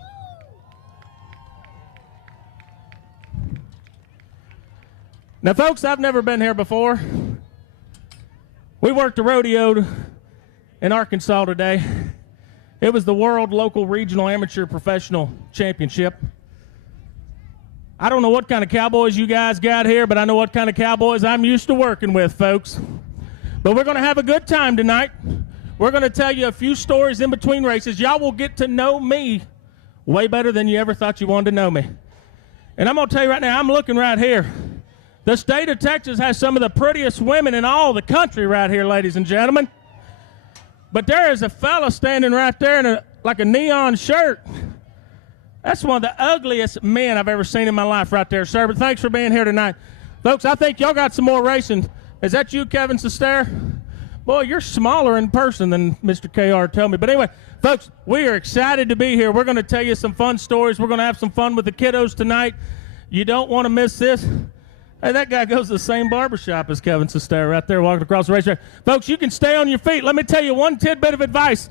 Now, folks, I've never been here before. We worked a rodeo in Arkansas today. It was the World Local Regional Amateur Professional Championship. I don't know what kind of cowboys you guys got here, but I know what kind of cowboys I'm used to working with, folks. But we're going to have a good time tonight. We're going to tell you a few stories in between races. Y'all will get to know me way better than you ever thought you wanted to know me. And I'm going to tell you right now, I'm looking right here. The state of Texas has some of the prettiest women in all the country right here, ladies and gentlemen. But there is a fella standing right there in like a neon shirt. That's one of the ugliest men I've ever seen in my life right there, sir. But thanks for being here tonight. Folks, I think y'all got some more racing. Is that you, Kevin Sestair? Boy, you're smaller in person than Mr. KR told me. But anyway, folks, we are excited to be here. We're going to tell you some fun stories. We're going to have some fun with the kiddos tonight. You don't want to miss this. Hey, that guy goes to the same barbershop as Kevin Sestair right there walking across the racetrack. Folks, you can stay on your feet. Let me tell you one tidbit of advice.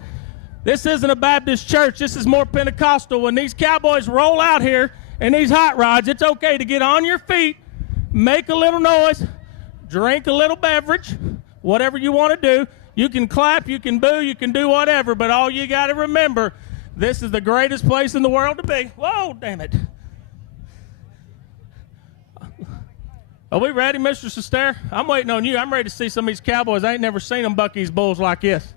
This isn't a Baptist church. This is more Pentecostal. When these cowboys roll out here in these hot rods, it's okay to get on your feet, make a little noise, drink a little beverage, whatever you want to do. You can clap, you can boo, you can do whatever, but all you got to remember, this is the greatest place in the world to be. Whoa, damn it. Are we ready, Mr. Sestair? I'm waiting on you. I'm ready to see some of these cowboys. I ain't never seen them buck these bulls like this.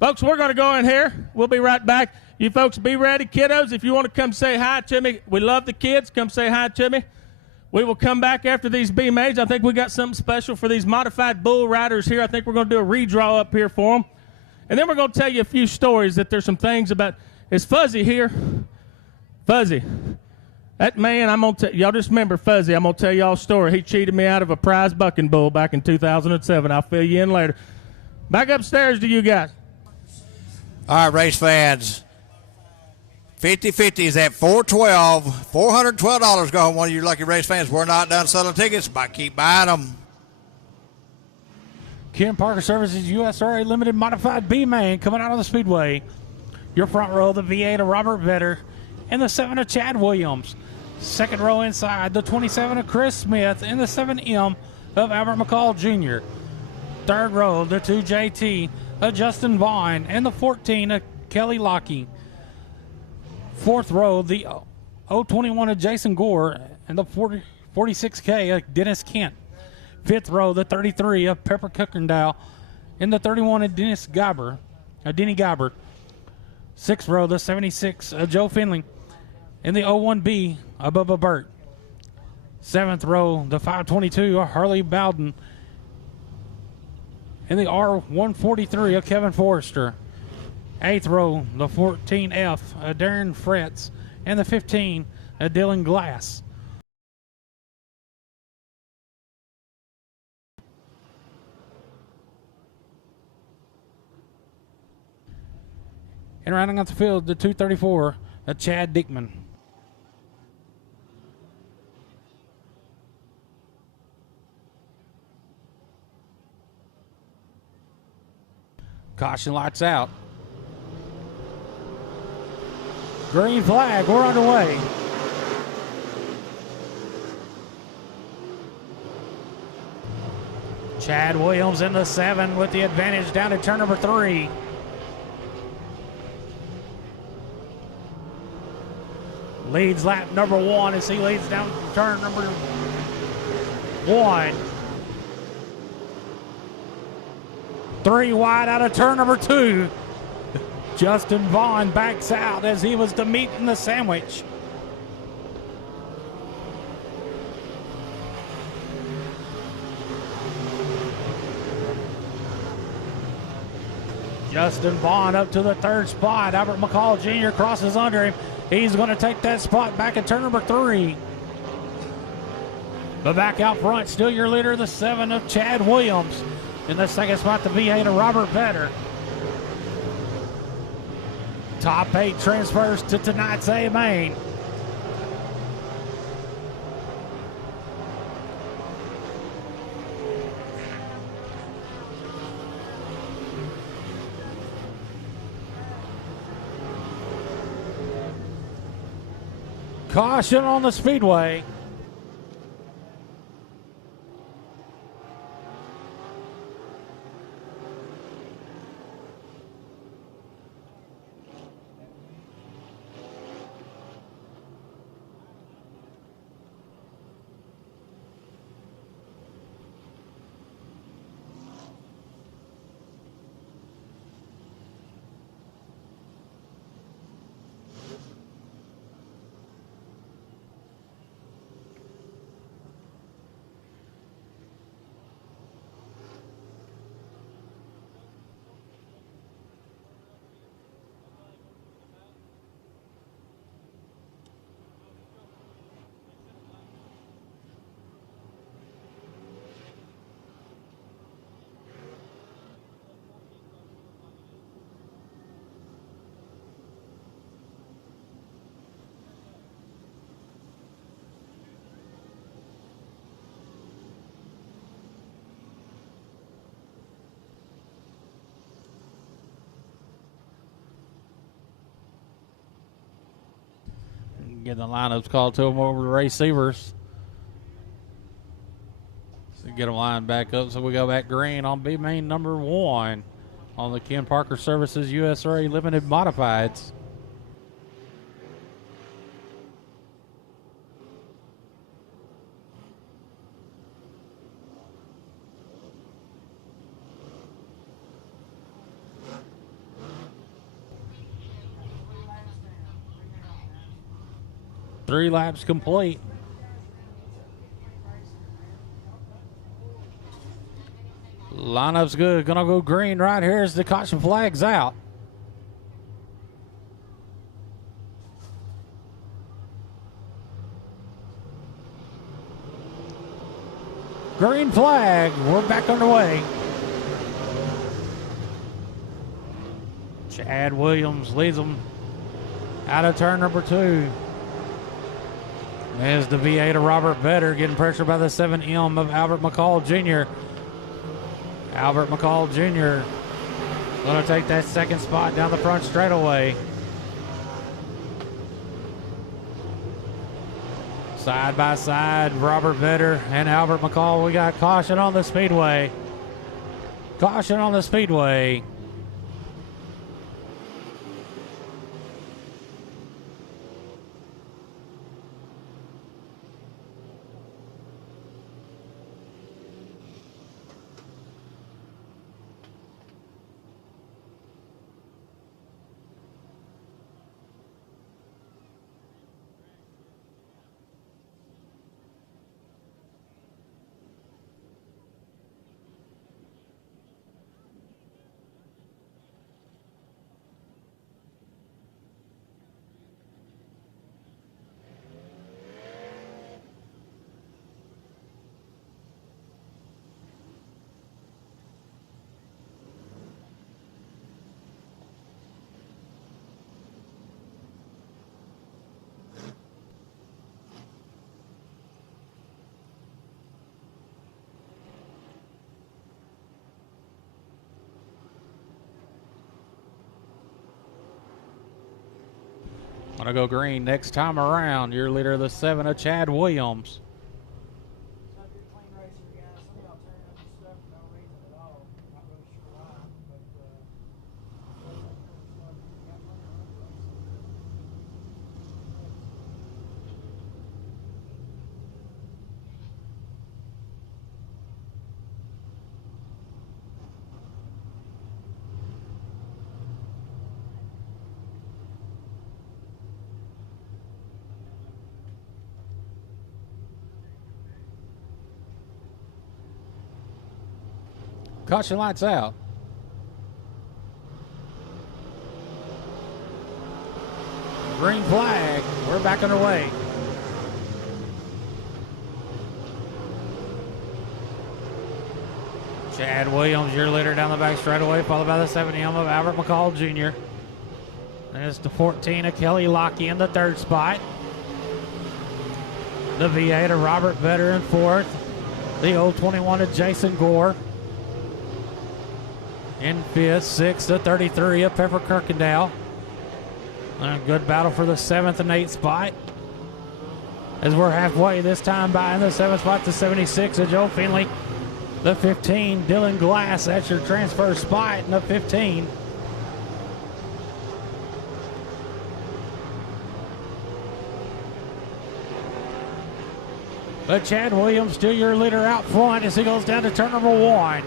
Folks, we're going to go in here. We'll be right back. You folks be ready. Kiddos, if you want to come say hi to me, we love the kids. Come say hi to me. We will come back after these B-Maids. I think we got something special for these modified bull riders here. I think we're going to do a redraw up here for them. And then we're going to tell you a few stories that there's some things about. Is Fuzzy here? Fuzzy. That man, I'm going to tell y'all, just remember Fuzzy. I'm going to tell y'all a story. He cheated me out of a prize bucking bull back in 2007. I'll fill you in later. Back upstairs to you guys. All right, race fans. 50-50 is at $412. $412 go home. One of you lucky race fans. We're not done selling tickets, but keep buying them. Ken Parker Services USRA Limited Modified B-Main coming out of the Speedway. Your front row, the V8 of Robert Vetter and the 7 of Chad Williams. Second row inside, the 27 of Chris Smith and the 7M of Albert McCall Jr. Third row, the 2JT of Justin Vaughn and the 14 of Kelly Lockie. Fourth row, the 021 of Jason Gore and the 46K of Dennis Kent. Fifth row, the 33 of Pepper Kuykendall and the 31 of Denny Gabber. Sixth row, the 76 of Joe Finley and the 01B of Bubba Burt. Seventh row, the 522 of Harley Bowden and the R143 of Kevin Forrester. Eighth row, the 14F of Darren Fretz and the 15 of Dylan Glass. And rounding out the field, the 234, Chad Dickman. Caution lights out. Green flag, we're underway. Chad Williams in the 7 with the advantage down to turn number 3. Leads lap number 1 as he leads down turn number 1. 3 wide out of turn number 2. Justin Vaughn backs out as he was the meat in the sandwich. Justin Vaughn up to the 3rd spot. Albert McCall Jr. crosses under him. He's going to take that spot back at turn number 3. But back out front, still your leader, the 7 of Chad Williams. In the 2nd spot, the V8 of Robert Vetter. Top 8 transfers to tonight's A main. Caution on the speedway. Get the lineups called to them over the receivers. So get them lined back up. So we go back green on B main number 1 on the Ken Parker Services USRA Limited Modifieds. Three laps complete. Lineup's good. Gonna go green right here as the caution flag's out. Green flag. We're back underway. Chad Williams leads them out of turn number 2. There's the V8 of Robert Vetter getting pressure by the 7M of Albert McCall Jr. Albert McCall Jr. going to take that 2nd spot down the front straightaway. Side by side, Robert Vetter and Albert McCall. We got caution on the speedway. Caution on the speedway. Want to go green next time around. Your leader of the 7 of Chad Williams. Caution lights out. Green flag. We're back underway. Chad Williams, your leader down the back straightaway, followed by the 7M of Albert McCall Jr. There's the 14 of Kelly Lockie in the 3rd spot. The V8 of Robert Vetter in 4th. The old 21 of Jason Gore in 5th. 6th to 33 of Pepper Kirkendall. A good battle for the 7th and 8th spot. As we're halfway this time by in the 7th spot, the 76 of Joe Finley. The 15, Dylan Glass, that's your transfer spot in the 15. But Chad Williams still your leader out front as he goes down to turn number 1.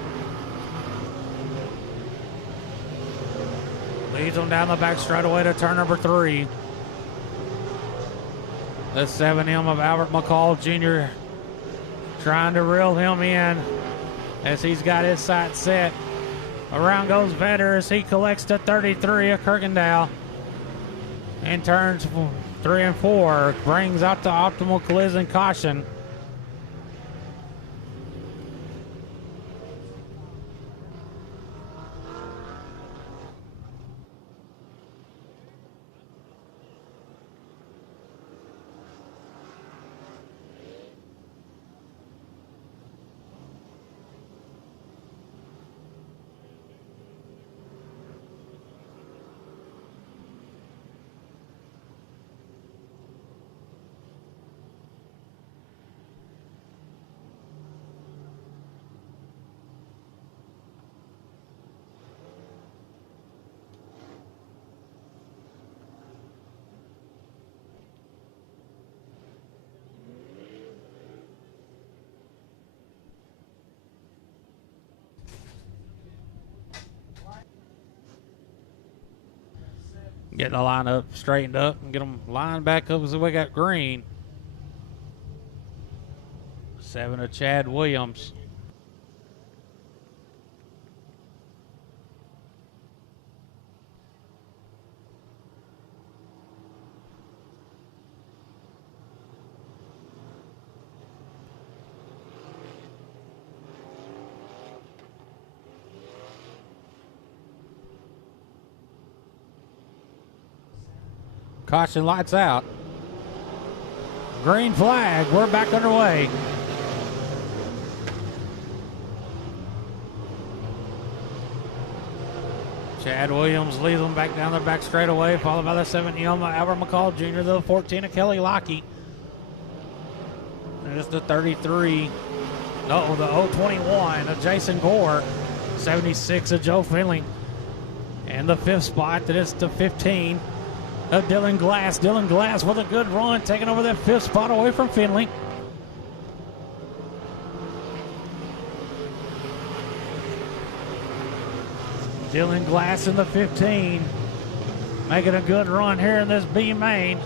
Leads him down the back straightaway to turn number 3. The 7M of Albert McCall Jr. trying to reel him in as he's got his sights set. Around goes Vetter as he collects the 33 of Kirkendall. And turns 3 and 4. Brings out the optimal collision caution. Get the lineup straightened up and get them lined back up as we got green. 7 of Chad Williams. Caution lights out. Green flag. We're back underway. Chad Williams leads them back down the back straightaway, followed by the 7M of Albert McCall Jr., the 14 of Kelly Lockie. There's the 33. No, the 021 of Jason Gore. 76 of Joe Finley. And the 5th spot, that is the 15 of Dylan Glass. Dylan Glass with a good run, taking over that 5th spot away from Finley. Dylan Glass in the 15, making a good run here in this B main.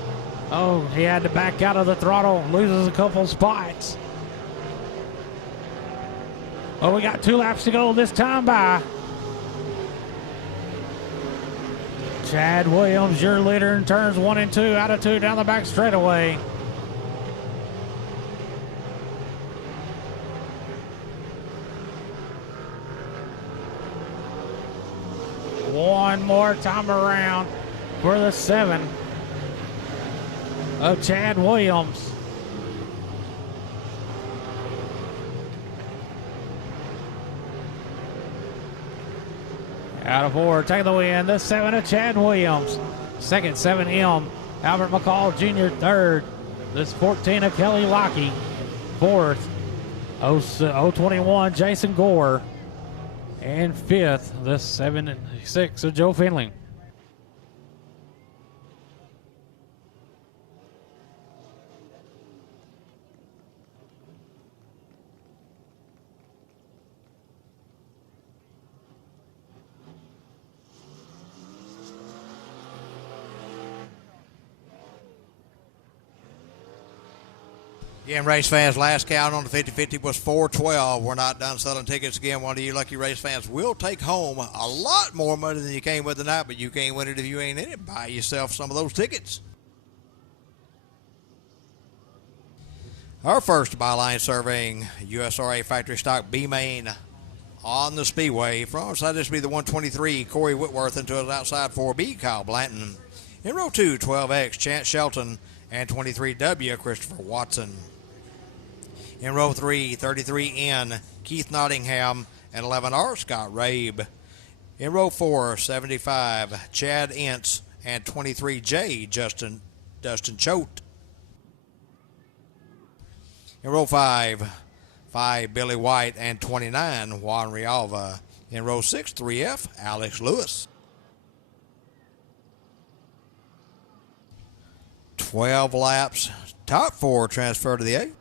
Oh, he had to back out of the throttle, loses a couple spots. Well, we got 2 laps to go this time by. Chad Williams, your leader in turns 1 and 2, out of 2 down the back straightaway. One more time around for the 7 of Chad Williams. Out of 4, taking the win, the 7 of Chad Williams. Second 7M Albert McCall Jr. third. This 14 of Kelly Lockie fourth. 021 Jason Gore. And fifth, this 76 of Joe Finley. Again, race fans, last count on the 50-50 was 412. We're not done selling tickets again. One of you lucky race fans will take home a lot more money than you came with tonight, but you can't win it if you ain't in it. Buy yourself some of those tickets. Our first byline surveying USRA factory stock B main on the Speedway. From outside, this will be the 123, Corey Whitworth, into his outside 4B, Kyle Blanton. In row 2, 12X, Chance Shelton, and 23W, Christopher Watson. In row 3, 33N, Keith Nottingham, and 11R, Scott Rabe. In row 4, 75, Chad Ince, and 23J, Dustin Choate. In row 5, Billy White, and 29, Juan Rialva. In row 6, 3F, Alex Lewis. 12 laps. Top 4 transfer to the 8.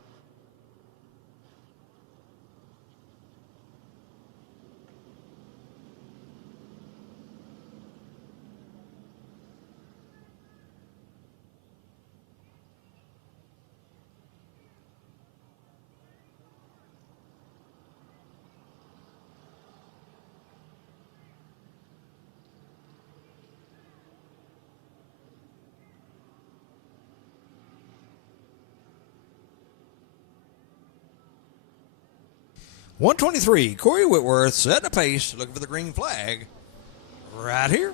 .123, Corey Whitworth setting a pace, looking for the green flag right here.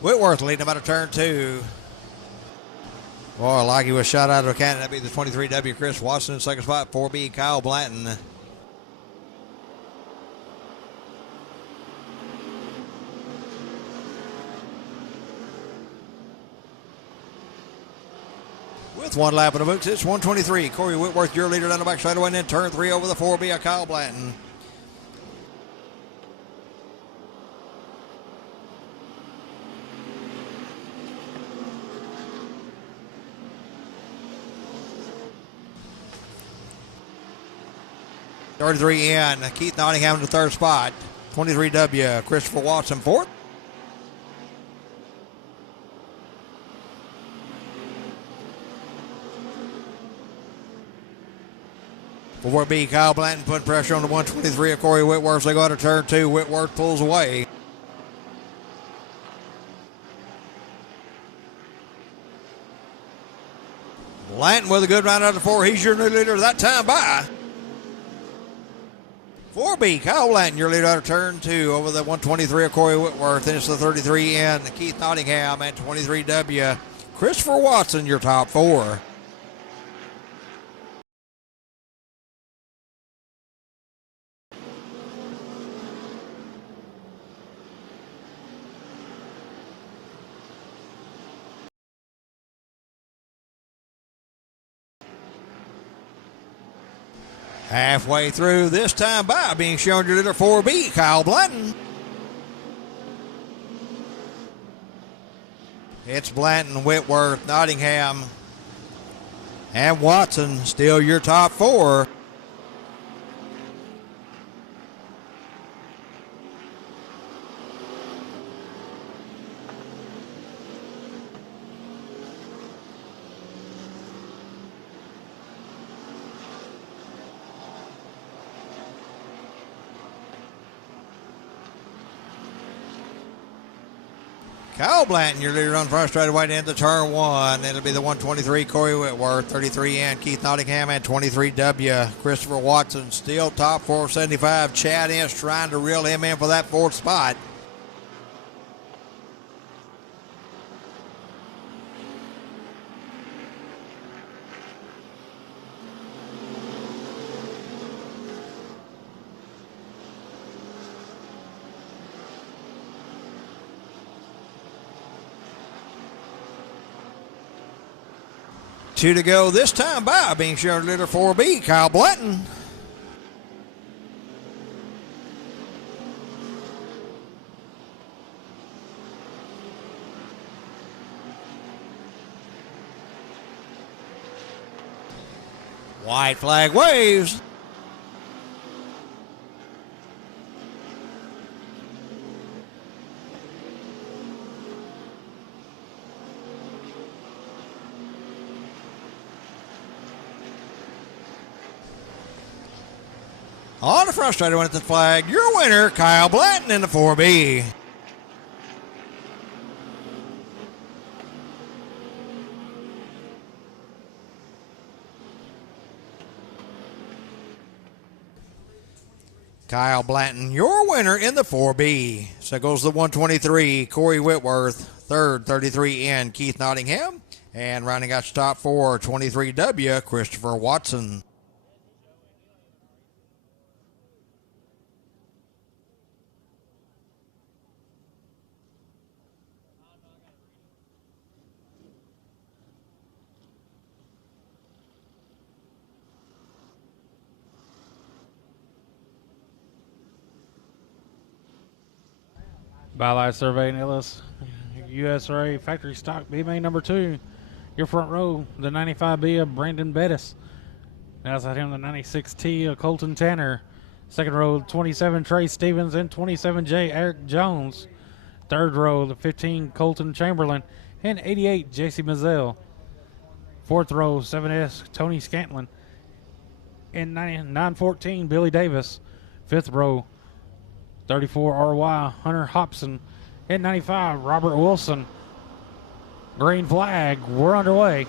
Whitworth leading him out of turn 2. Boy, like he was shot out of a cannon. That'd be the 23W, Chris Watson. Second spot, 4B, Kyle Blanton. With 1 lap in the books, it's 123. Corey Whitworth, your leader down the back straightaway, and then turn 3 over the 4B of Kyle Blanton. .33N, Keith Nottingham in the third spot. 23W, Christopher Watson fourth. For B, Kyle Blanton putting pressure on the 123 of Corey Whitworth. They go out of turn 2. Whitworth pulls away. Blanton with a good round out of 4. He's your new leader that time by 4B, Kyle Blanton, your leader out of turn 2 over the 123 of Corey Whitworth. Then it's the 33N, Keith Nottingham, and 23W, Christopher Watson, your top 4. Halfway through this time by being shown your leader 4B, Kyle Blanton. It's Blanton, Whitworth, Nottingham, and Watson still your top 4. Kyle Blanton, your leader on front straight away into turn 1. It'll be the 123, Corey Whitworth, 33N, Keith Nottingham, and 23W, Christopher Watson. Still top 475. Chad Ince trying to reel him in for that 4th spot. Two to go this time by being shared leader 4B, Kyle Blanton. White flag waves. On the front straight with the flag, your winner, Kyle Blanton in the 4B. Kyle Blanton, your winner in the 4B. So goes the 123, Corey Whitworth. Third, 33N, Keith Nottingham. And rounding out your top four, 23W, Christopher Watson. Bylight Survey and Ellis, USRA Factory Stock B main number 2. Your front row, the 95B of Brandon Bettis. Outside him, the 96T of Colton Tanner. Second row, 27 Trey Stevens and 27J Eric Jones. Third row, the 15 Colton Chamberlain and 88 JC Mazzell. Fourth row, 7S Tony Scantlin and 914 Billy Davis. Fifth row, 34 RY Hunter Hobson and 95 Robert Wilson. Green flag, we're underway.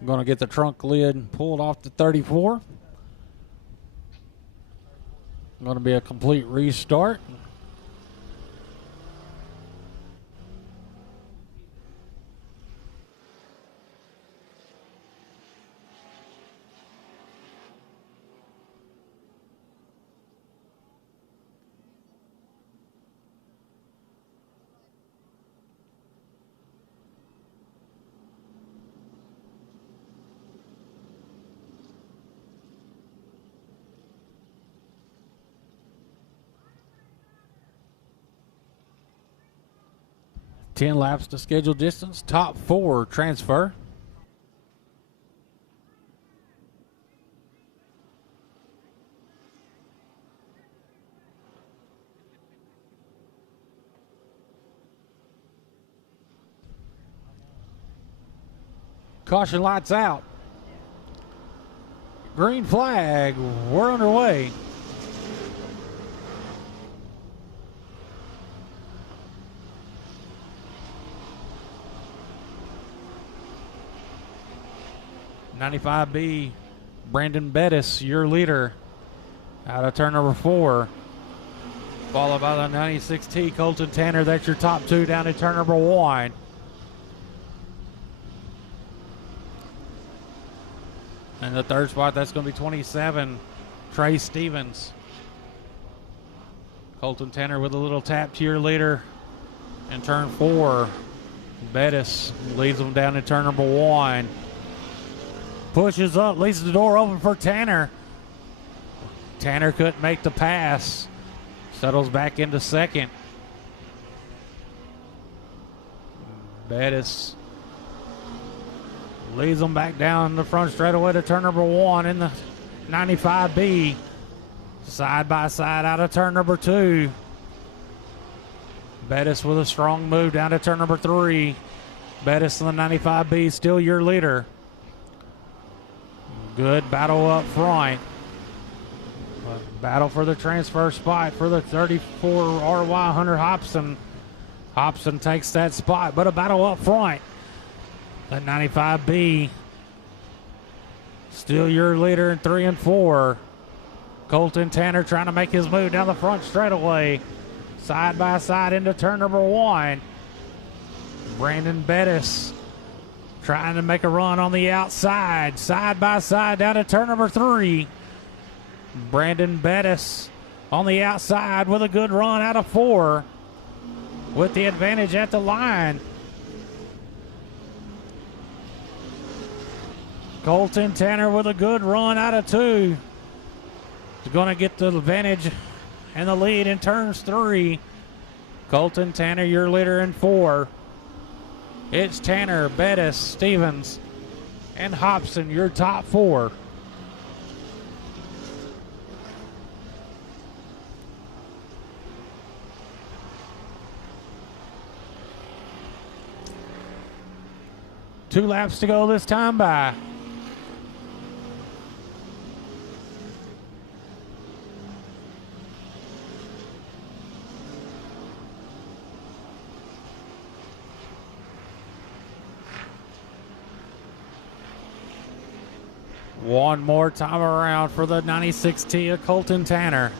I'm going to get the trunk lid pulled off the 34. Going to be a complete restart. Ten laps to scheduled distance. Top four transfer. Caution lights out. Green flag. We're underway. $95B, Brandon Bettis, your leader, out of turn number 4. Followed by the 96T, Colton Tanner. That's your top two down in turn number 1. And the third spot, that's going to be 27, Trey Stevens. Colton Tanner with a little tap to your leader in turn 4. Bettis leads them down in turn number 1. Pushes up, leaves the door open for Tanner. Tanner couldn't make the pass. Settles back into second. Bettis Leads them back down the front straightaway to turn number 1 in the 95B. Side by side out of turn number 2. Bettis with a strong move down to turn number 3. Bettis in the 95B, still your leader. Good battle up front. Battle for the transfer spot for the 34 RY Hunter Hobson. Hobson takes that spot, but a battle up front. That 95B, still your leader in 3 and 4. Colton Tanner trying to make his move down the front straightaway. Side by side into turn number 1. Brandon Bettis trying to make a run on the outside. Side by side down to turn number 3. Brandon Bettis on the outside with a good run out of 4. With the advantage at the line. Colton Tanner with a good run out of 2. He's going to get the advantage and the lead in turns 3. Colton Tanner, your leader in 4. It's Tanner, Bettis, Stevens, and Hobson, your top 4. Two laps to go this time by. One more time around for the 96T of Colton Tanner.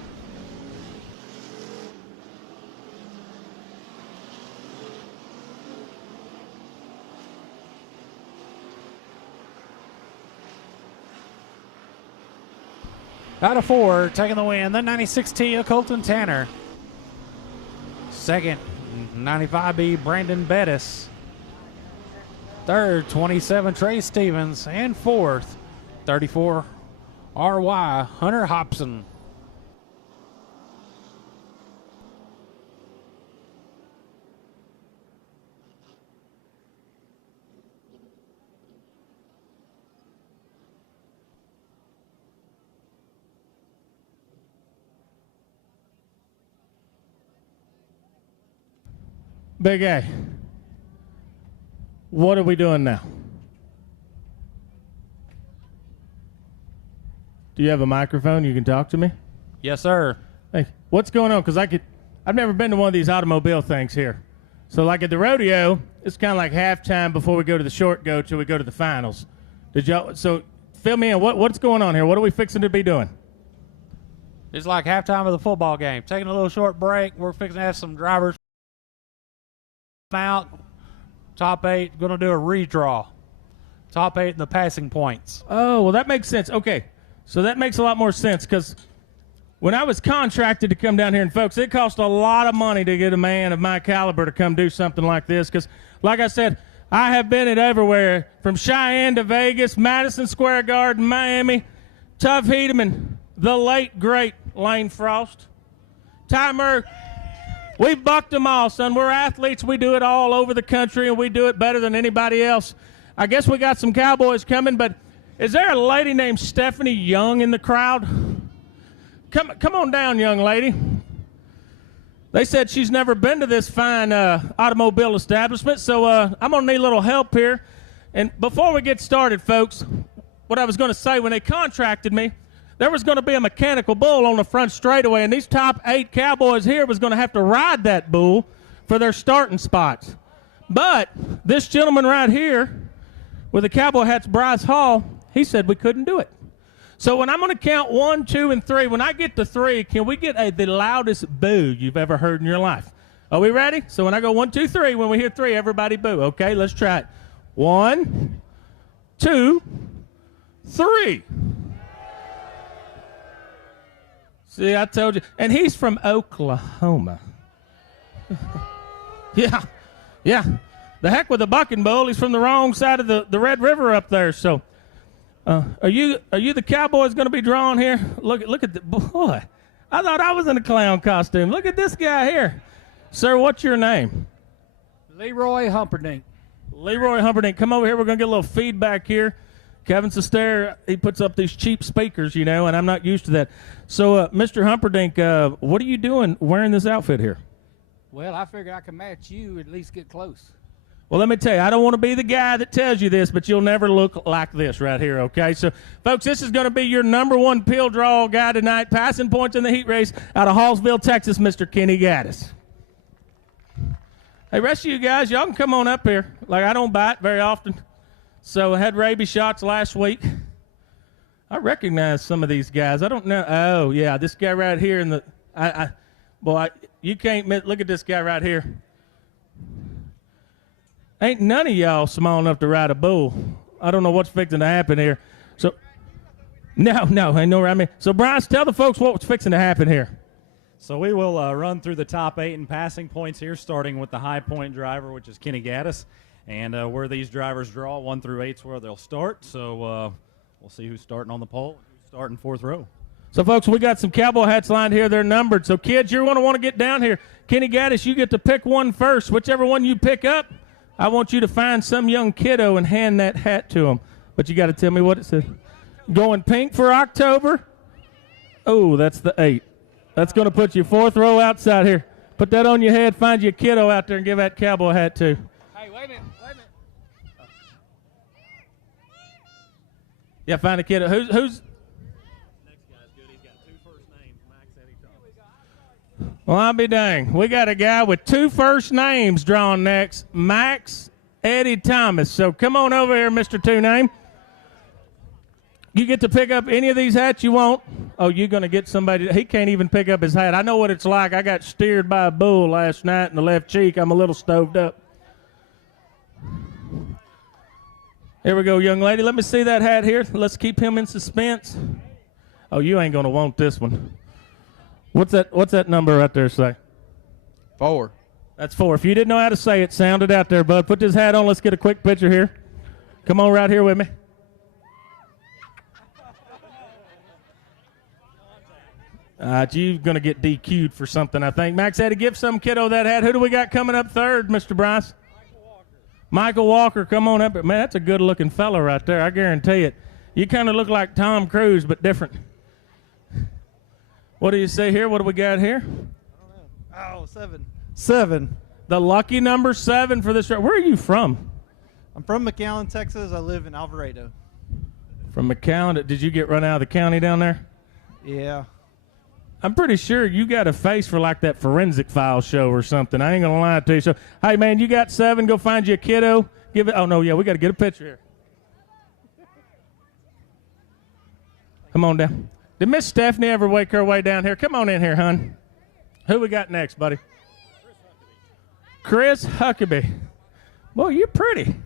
Out of 4, taking the win, the 96T of Colton Tanner. Second, 95B, Brandon Bettis. Third, 27, Trey Stevens. And fourth, 34, RY, Hunter Hobson. Big A, what are we doing now? Do you have a microphone? You can talk to me? Yes, sir. Hey, what's going on? Because I've never been to one of these automobile things here. So like at the rodeo, it's kind of like halftime before we go to the short go till we go to the finals. So fill me in. What's going on here? What are we fixing to be doing? It's like halftime of the football game. Taking a little short break. We're fixing to have some drivers out. Top 8, going to do a redraw. Top 8 in the passing points. Oh, well, that makes sense. Okay, so that makes a lot more sense because when I was contracted to come down here, and folks, it cost a lot of money to get a man of my caliber to come do something like this because, like I said, I have been at everywhere from Cheyenne to Vegas, Madison Square Garden, Miami, Tuff Hedeman, the late, great Lane Frost, Ty Murray. We've bucked them all, son. We're athletes. We do it all over the country, and we do it better than anybody else. I guess we got some Cowboys coming, but is there a lady named Stephanie Young in the crowd? Come on down, young lady. They said she's never been to this fine automobile establishment, so I'm going to need a little help here. And before we get started, folks, what I was going to say, when they contracted me, there was going to be a mechanical bull on the front straightaway, and these top 8 Cowboys here was going to have to ride that bull for their starting spots. But this gentleman right here with the Cowboy hats, Bryce Hall, he said we couldn't do it. So when I'm going to count 1, 2, and 3, when I get to 3, can we get the loudest boo you've ever heard in your life? Are we ready? So when I go 1, 2, 3, when we hear 3, everybody boo. Okay, let's try it. 1, 2, 3. See, I told you. And he's from Oklahoma. Yeah. The heck with the bucking bull. He's from the wrong side of the Red River up there. So, are you the Cowboys going to be drawn here? Look at the boy. I thought I was in a clown costume. Look at this guy here. Sir, what's your name? Leroy Humperdinck. Leroy Humperdinck, come over here. We're going to get a little feedback here. Kevin Sester, he puts up these cheap speakers, and I'm not used to that. So, Mr. Humperdinck, what are you doing wearing this outfit here? Well, I figure I can match you, at least get close. Well, let me tell you, I don't want to be the guy that tells you this, but you'll never look like this right here, okay? So, folks, this is going to be your number one pill draw guy tonight, passing points in the heat race out of Hallsville, Texas, Mr. Kenny Gaddis. Hey, rest of you guys, y'all can come on up here. Like, I don't bite very often. So I had rabies shots last week. I recognize some of these guys. I don't know. Oh, yeah, this guy right here in the you can't look at this guy right here. Ain't none of y'all small enough to ride a bull. I don't know what's fixing to happen here. So, no, ain't no right. So, Bryce, tell the folks what's fixing to happen here. So we will run through the top 8 in passing points here, starting with the high point driver, which is Kenny Gaddis. And where these drivers draw, 1 through 8 is where they'll start. So we'll see who's starting on the pole, who's starting 4th row. So, folks, we got some cowboy hats lined here. They're numbered. So, kids, you're going to want to get down here. Kenny Gaddis, you get to pick one first. Whichever one you pick up, I want you to find some young kiddo and hand that hat to him. But you got to tell me what it says. Going pink for October. Oh, that's the 8. That's going to put you 4th row outside here. Put that on your head. Find you a kiddo out there and give that cowboy hat to. Hey, wait a minute. Yeah, find a kiddo. Who's Next guy's good. He's got 2 first names, Max Eddie Thomas. Well, I'll be dang. We got a guy with 2 first names drawn next, Max Eddie Thomas. So come on over here, Mr. 2 Name. You get to pick up any of these hats you want. Oh, you're going to get somebody. He can't even pick up his hat. I know what it's like. I got steered by a bull last night in the left cheek. I'm a little stoved up. Here we go, young lady. Let me see that hat here. Let's keep him in suspense. Oh, you ain't going to want this one. What's that number right there say? 4. That's 4. If you didn't know how to say it, sound it out there, bud. Put this hat on. Let's get a quick picture here. Come on right here with me. You're going to get DQ'd for something, I think. Max had to give some kiddo that hat. Who do we got coming up third, Mr. Bryce? Michael Walker, come on up. Man, that's a good-looking fella right there. I guarantee it. You kind of look like Tom Cruise, but different. What do you say here? What do we got here? I don't know. Oh, 7. 7. The lucky number 7 for this. Where are you from? I'm from McAllen, Texas. I live in Alvarado. From McAllen. Did you get run out of the county down there? Yeah. I'm pretty sure you got a face for like that Forensic Files show or something. I ain't going to lie to you. So, hey, man, you got 7. Go find you a kiddo. Give it. Oh, no, yeah, we got to get a picture here. Come on down. Did Miss Stephanie ever wake her way down here? Come on in here, hon. Who we got next, buddy? Chris Huckabee. Boy, you're pretty.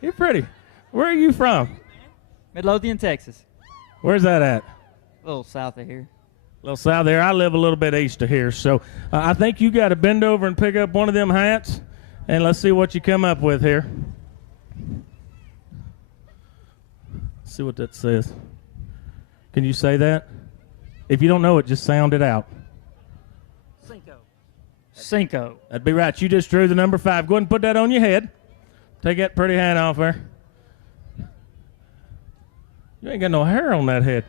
You're pretty. Where are you from? Midlothian, Texas. Where's that at? A little south of here. A little south there. I live a little bit east of here. So I think you got to bend over and pick up one of them hats, and let's see what you come up with here. Let's see what that says. Can you say that? If you don't know it, just sound it out. Cinco. That'd be right. You just drew the number 5. Go ahead and put that on your head. Take that pretty hat off there. You ain't got no hair on that head.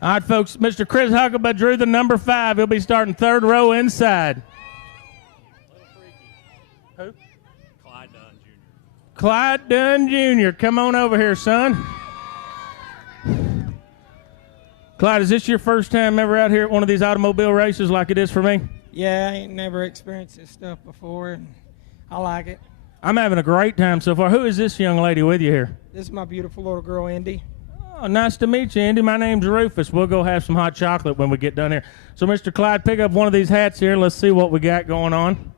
All right, folks. Mr. Chris Huckabee drew the number 5. He'll be starting 3rd row inside. Who? Clyde Dunn Jr. Clyde Dunn Jr. Come on over here, son. Clyde, is this your first time ever out here at one of these automobile races like it is for me? Yeah, I ain't never experienced this stuff before, and I like it. I'm having a great time so far. Who is this young lady with you here? This is my beautiful little girl, Indy. Oh, nice to meet you, Andy. My name's Rufus. We'll go have some hot chocolate when we get done here. So, Mr. Clyde, pick up one of these hats here. Let's see what we got going on.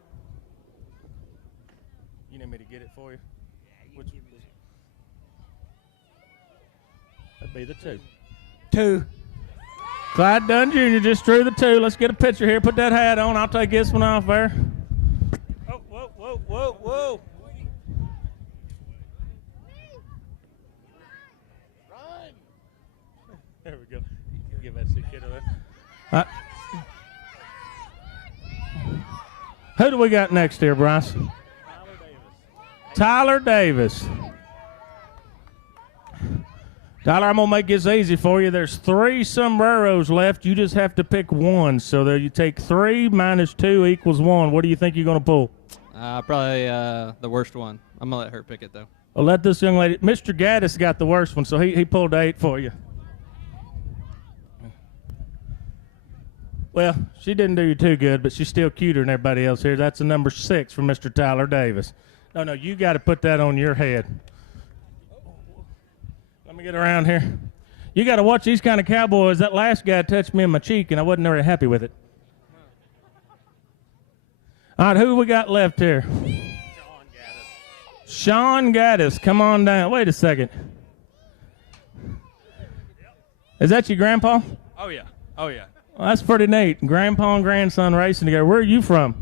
You need me to get it for you? Yeah, you give me That'd be the 2. 2. Clyde Dunn Jr. just drew the 2. Let's get a picture here. Put that hat on. I'll take this one off there. Oh, whoa, whoa, whoa, whoa. There we go. Give that to kiddo there. Who do we got next here, Bryce? Tyler Davis. Tyler, I'm going to make this easy for you. There's 3 sombreros left. You just have to pick one. So there you take 3 minus 2 equals 1. What do you think you're going to pull? Probably the worst one. I'm going to let her pick it, though. Well, let this young lady. Mr. Gaddis got the worst one, so he pulled 8 for you. Well, she didn't do you too good, but she's still cuter than everybody else here. That's a number 6 from Mr. Tyler Davis. No, you got to put that on your head. Let me get around here. You got to watch these kind of cowboys. That last guy touched me in my cheek, and I wasn't very happy with it. All right, who we got left here? Sean Gaddis. Come on down. Wait a second. Is that your grandpa? Oh, yeah. Well, that's pretty neat. Grandpa and grandson racing together. Where are you from?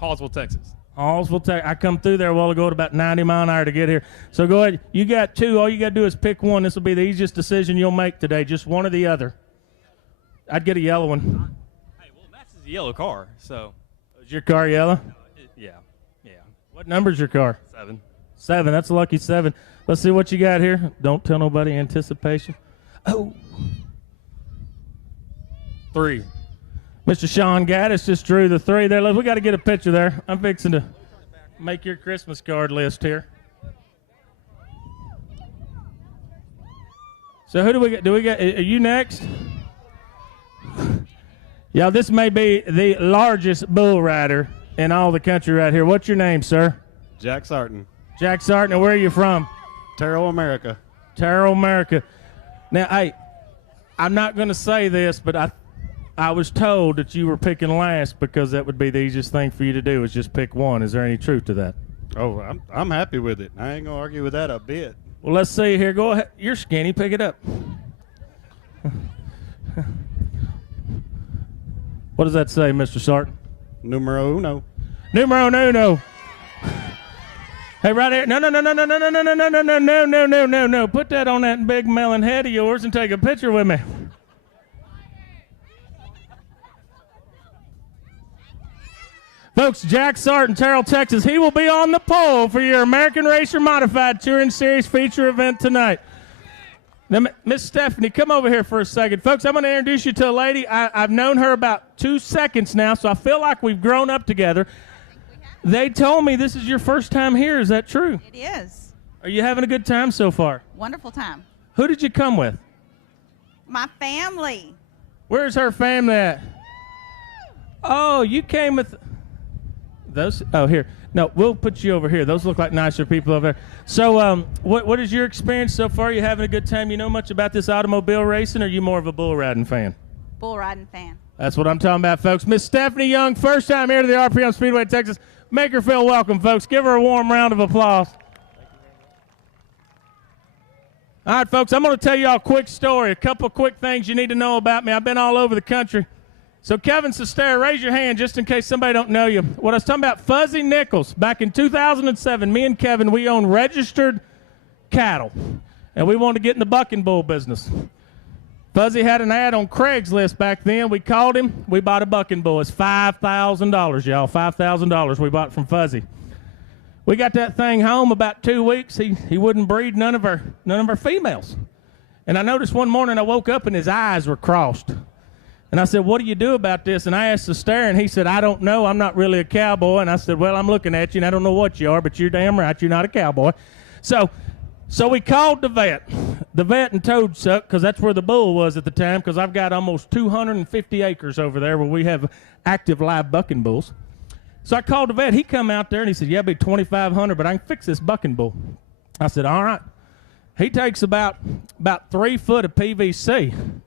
Hallsville, Texas. Hallsville, Texas. I come through there a while ago at about 90 mile an hour to get here. So go ahead. You got 2. All you got to do is pick one. This will be the easiest decision you'll make today. Just one or the other. I'd get a yellow one. Hey, well, Matt's is a yellow car, so. Is your car yellow? Yeah. What number's your car? 7. 7. That's a lucky 7. Let's see what you got here. Don't tell nobody. Anticipation. Oh. 3. Mr. Sean Gaddis just drew the 3 there. We got to get a picture there. I'm fixing to make your Christmas card list here. So who do we get? Are you next? Yeah, this may be the largest bull rider in all the country right here. What's your name, sir? Jack Sarton. Jack Sarton. And where are you from? Terrell, America. Terrell, America. Now, hey, I'm not going to say this, but I was told that you were picking last because that would be the easiest thing for you to do is just pick one. Is there any truth to that? Oh, I'm happy with it. I ain't going to argue with that a bit. Well, let's see here. Go ahead. You're skinny. Pick it up. What does that say, Mr. Sarton? Numero uno. Numero uno. Hey, right here. No. Put that on that big melon head of yours and take a picture with me. Folks, Jack Sarton, Terrell, Texas. He will be on the pole for your American Racer Modified Touring Series feature event tonight. Now, Miss Stephanie, come over here for a second. Folks, I'm going to introduce you to a lady. I've known her about 2 seconds now, so I feel like we've grown up together. They told me this is your first time here. Is that true? It is. Are you having a good time so far? Wonderful time. Who did you come with? My family. Where's her family at? Oh, you came with those? Oh, here. No, we'll put you over here. Those look like nicer people over there. So what is your experience so far? You having a good time? You know much about this automobile racing, or are you more of a bull riding fan? Bull riding fan. That's what I'm talking about, folks. Miss Stephanie Young, first time here to the RPM Speedway, Texas. Make her feel welcome, folks. Give her a warm round of applause. All right, folks, I'm going to tell you all a quick story, a couple quick things you need to know about me. I've been all over the country. So, Kevin Sestera, raise your hand just in case somebody don't know you. What I was talking about, Fuzzy Nichols. Back in 2007, me and Kevin, we owned registered cattle, and we wanted to get in the bucking bull business. Fuzzy had an ad on Craigslist back then. We called him. We bought a bucking bull. It's $5,000, y'all. $5,000 we bought from Fuzzy. We got that thing home about 2 weeks. He wouldn't breed none of our females. And I noticed one morning I woke up and his eyes were crossed. And I said, what do you do about this? And I asked the stare, and he said, I don't know. I'm not really a cowboy. And I said, well, I'm looking at you, and I don't know what you are, but you're damn right. You're not a cowboy. So we called the vet. The vet in Toadsuck, because that's where the bull was at the time, because I've got almost 250 acres over there where we have active live bucking bulls. So I called the vet. He come out there, and he said, yeah, it'll be $2,500, but I can fix this bucking bull. I said, all right. He takes about 3 foot of PVC.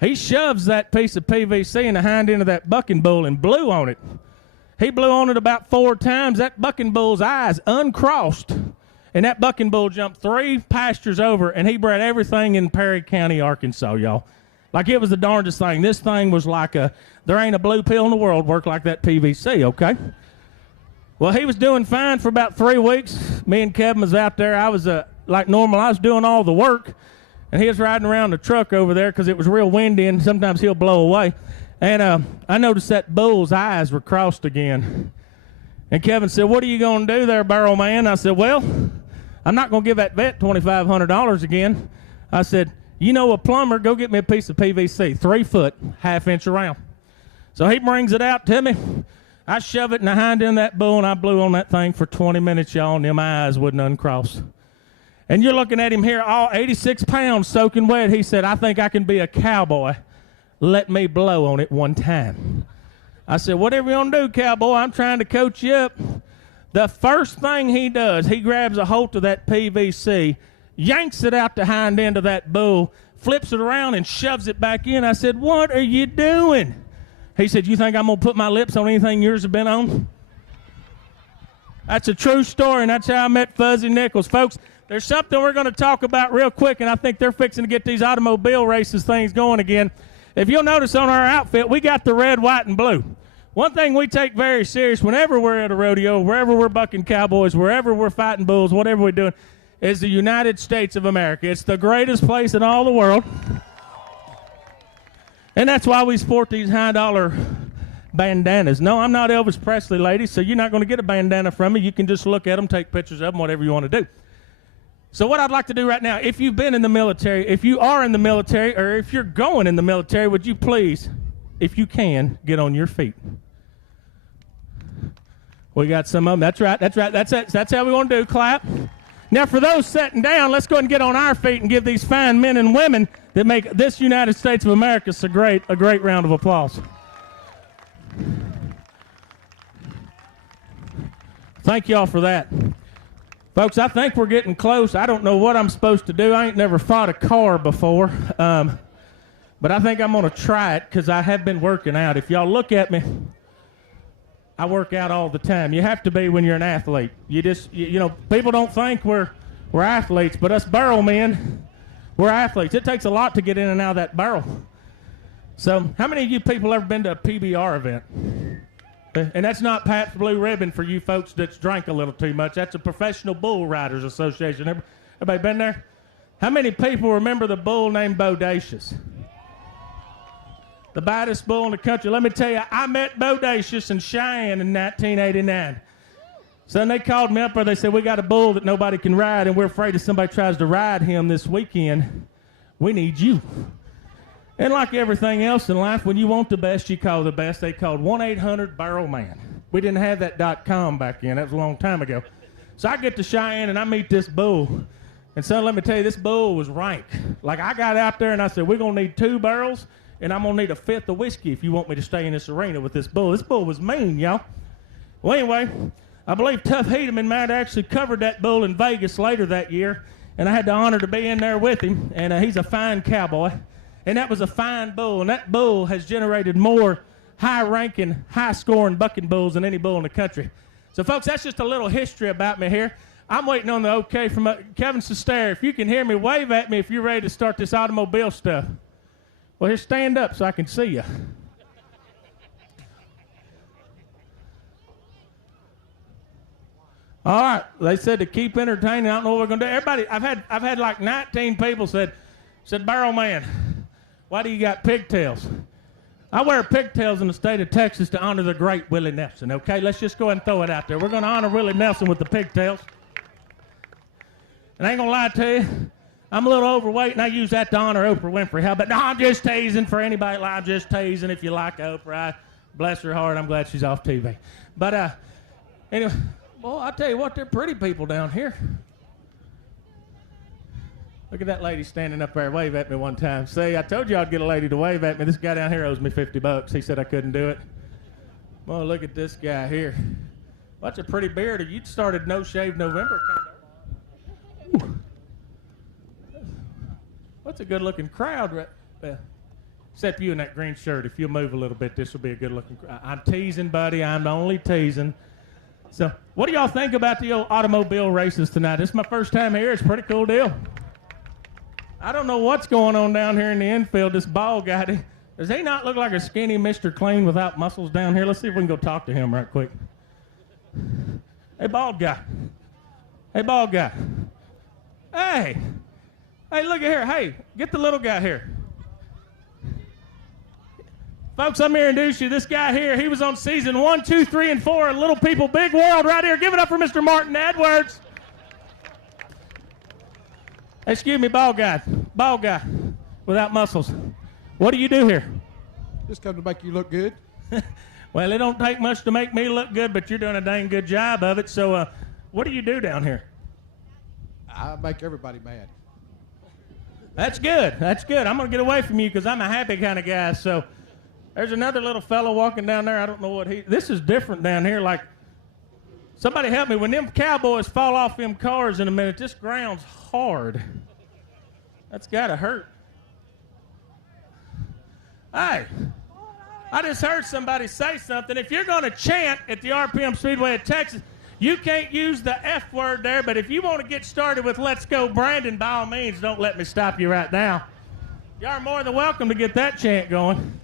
He shoves that piece of PVC in the hind end of that bucking bull and blew on it. He blew on it about 4 times. That bucking bull's eyes uncrossed, and that bucking bull jumped 3 pastures over, and he bred everything in Perry County, Arkansas, y'all. Like it was the darndest thing. This thing was like there ain't a blue pill in the world work like that PVC, okay? Well, he was doing fine for about 3 weeks. Me and Kevin was out there. I was like normal. I was doing all the work. And he was riding around the truck over there because it was real windy and sometimes he'll blow away. And I noticed that bull's eyes were crossed again. And Kevin said, "What are you going to do there, barrel man?" I said, "Well, I'm not going to give that vet $2,500 again." I said, "You know a plumber, go get me a piece of PVC, 3 foot, 1/2 inch around." So he brings it out to me. I shove it in the hind end of that bull, and I blew on that thing for 20 minutes, y'all, and them eyes wouldn't uncross. And you're looking at him here, all 86 pounds soaking wet. He said, "I think I can be a cowboy. Let me blow on it one time." I said, "Whatever you want to do, cowboy, I'm trying to coach you up." The first thing he does, he grabs a hold of that PVC, yanks it out the hind end of that bull, flips it around, and shoves it back in. I said, "What are you doing?" He said, "You think I'm going to put my lips on anything yours have been on?" That's a true story, and that's how I met Fuzzy Nichols. Folks, there's something we're going to talk about real quick, and I think they're fixing to get these automobile races things going again. If you'll notice on our outfit, we got the red, white, and blue. One thing we take very serious whenever we're at a rodeo, wherever we're bucking cowboys, wherever we're fighting bulls, whatever we're doing, is the United States of America. It's the greatest place in all the world. And that's why we sport these high-dollar bandanas. No, I'm not Elvis Presley, ladies, so you're not going to get a bandana from me. You can just look at them, take pictures of them, whatever you want to do. So what I'd like to do right now, if you've been in the military, if you are in the military, or if you're going in the military, would you please, if you can, get on your feet? We got some of them. That's right. That's right. That's how we want to do. Clap. Now, for those sitting down, let's go ahead and get on our feet and give these fine men and women that make this United States of America so great a great round of applause. Thank y'all for that. Folks, I think we're getting close. I don't know what I'm supposed to do. I ain't never fought a car before, but I think I'm going to try it because I have been working out. If y'all look at me, I work out all the time. You have to be when you're an athlete. You know, people don't think we're athletes, but us barrel men, we're athletes. It takes a lot to get in and out of that barrel. So how many of you people ever been to a PBR event? And that's not Pat's Blue Ribbon for you folks that's drank a little too much. That's a Professional Bull Riders Association. Everybody been there? How many people remember the bull named Bodacious? The baddest bull in the country. Let me tell you, I met Bodacious in Cheyenne in 1989. So then they called me up there. They said, "We got a bull that nobody can ride, and we're afraid if somebody tries to ride him this weekend, we need you." And like everything else in life, when you want the best, you call the best. They called 1-800-BARREL-MAN. We didn't have that .com back then. That was a long time ago. So I get to Cheyenne, and I meet this bull. And son, let me tell you, this bull was rank. Like, I got out there, and I said, "We're going to need 2 barrels, and I'm going to need a 1/5 of whiskey if you want me to stay in this arena with this bull." This bull was mean, y'all. Well, anyway, I believe Tough Hedeman might have actually covered that bull in Vegas later that year, and I had the honor to be in there with him, and he's a fine cowboy. And that was a fine bull, and that bull has generated more high-ranking, high-scoring bucking bulls than any bull in the country. So, folks, that's just a little history about me here. I'm waiting on the okay from Kevin Sestero. If you can hear me, wave at me if you're ready to start this automobile stuff. Well, here, stand up so I can see you. All right, they said to keep entertaining. I don't know what we're going to do. Everybody, I've had like 19 people said, "Barrel man, why do you got pigtails?" I wear pigtails in the state of Texas to honor the great Willie Nelson, okay? Let's just go ahead and throw it out there. We're going to honor Willie Nelson with the pigtails. And I ain't going to lie to you, I'm a little overweight, and I use that to honor Oprah Winfrey. But no, I'm just teasing for anybody. I'm just teasing. If you like Oprah, bless her heart, I'm glad she's off TV. But anyway, well, I'll tell you what, they're pretty people down here. Look at that lady standing up there. Wave at me one time. See, I told you I'd get a lady to wave at me. This guy down here owes me $50. He said I couldn't do it. Well, look at this guy here. Well, that's a pretty beard. You started No Shave November. What's a good-looking crowd right there? Except you in that green shirt. If you'll move a little bit, this will be a good-looking crowd. I'm teasing, buddy. I'm only teasing. So, what do y'all think about the old automobile races tonight? This is my first time here. It's a pretty cool deal. I don't know what's going on down here in the infield. This bald guy, does he not look like a skinny Mr. Clean without muscles down here? Let's see if we can go talk to him right quick. Hey, bald guy. Hey, bald guy. Hey. Hey, look at here. Hey, get the little guy here. Folks, I'm here to introduce you. This guy here, he was on season 1, 2, 3, and 4 of Little People, Big World right here. Give it up for Mr. Martin Edwards. Excuse me, bald guy without muscles. What do you do here? Just come to make you look good. Well, it don't take much to make me look good, but you're doing a dang good job of it. So what do you do down here? I make everybody mad. That's good. That's good. I'm going to get away from you because I'm a happy kind of guy. So there's another little fellow walking down there. I don't know what this is different down here. Like, somebody help me. When them cowboys fall off them cars in a minute, this ground's hard. That's got to hurt. Hey, I just heard somebody say something. If you're going to chant at the RPM Speedway of Texas, you can't use the F word there, but if you want to get started with Let's Go Brandon, by all means, don't let me stop you right now. You are more than welcome to get that chant going.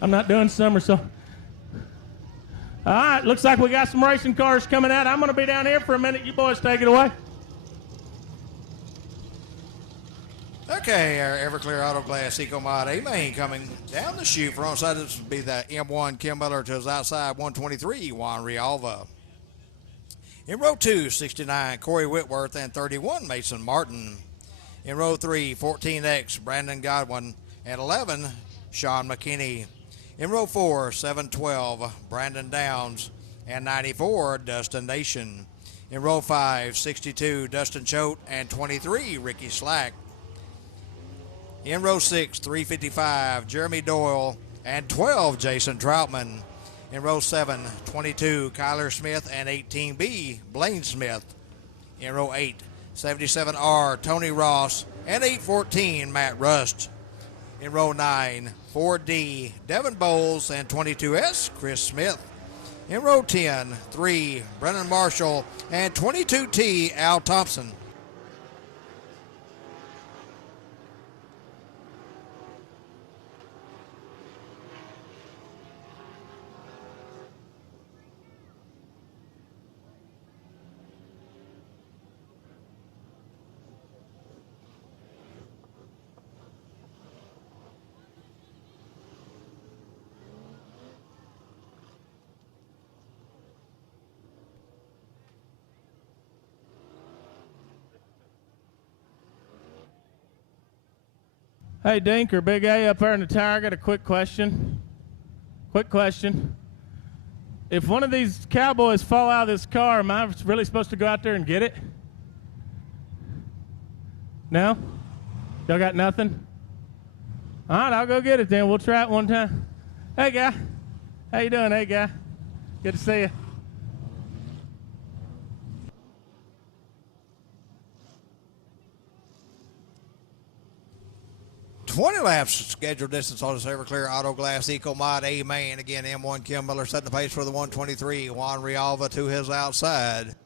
I'm not doing somersault. All right, looks like we got some racing cars coming out. I'm going to be down here for a minute. You boys take it away. Okay, our Everclear Auto Glass Eco Mod A-Main coming down the chute. For onside, this would be the M1 Kim Miller to his outside 123, Juan Rialva. In row 2, 69, Corey Whitworth and 31, Mason Martin. In row 3, 14X, Brandon Godwin and 11, Sean McKinney. In row 4, 712, Brandon Downs and 94, Dustin Nation. In row 5, 62, Dustin Choate and 23, Ricky Slack. In row 6, 355, Jeremy Doyle and 12, Jason Troutman. In row 7, 22, Kyler Smith and 18B, Blaine Smith. In row 8, 77R, Tony Ross and 814, Matt Rust. In row 9, 4D, Devin Bowles and 22S, Chris Smith. In row 10, 3, Brennan Marshall and 22T, Al Thompson. Hey, Dink or Big A up there in the tower, I got a quick question. Quick question. If one of these cowboys fall out of this car, am I really supposed to go out there and get it? No? Y'all got nothing? All right, I'll go get it then. We'll try it one time. Hey, guy. How you doing, hey, guy? Good to see you. 20 laps scheduled distance on this Everclear Auto Glass Eco Mod A-Main. Again, M1 Kim Miller setting the pace for the 123. Juan Rialva to his outside.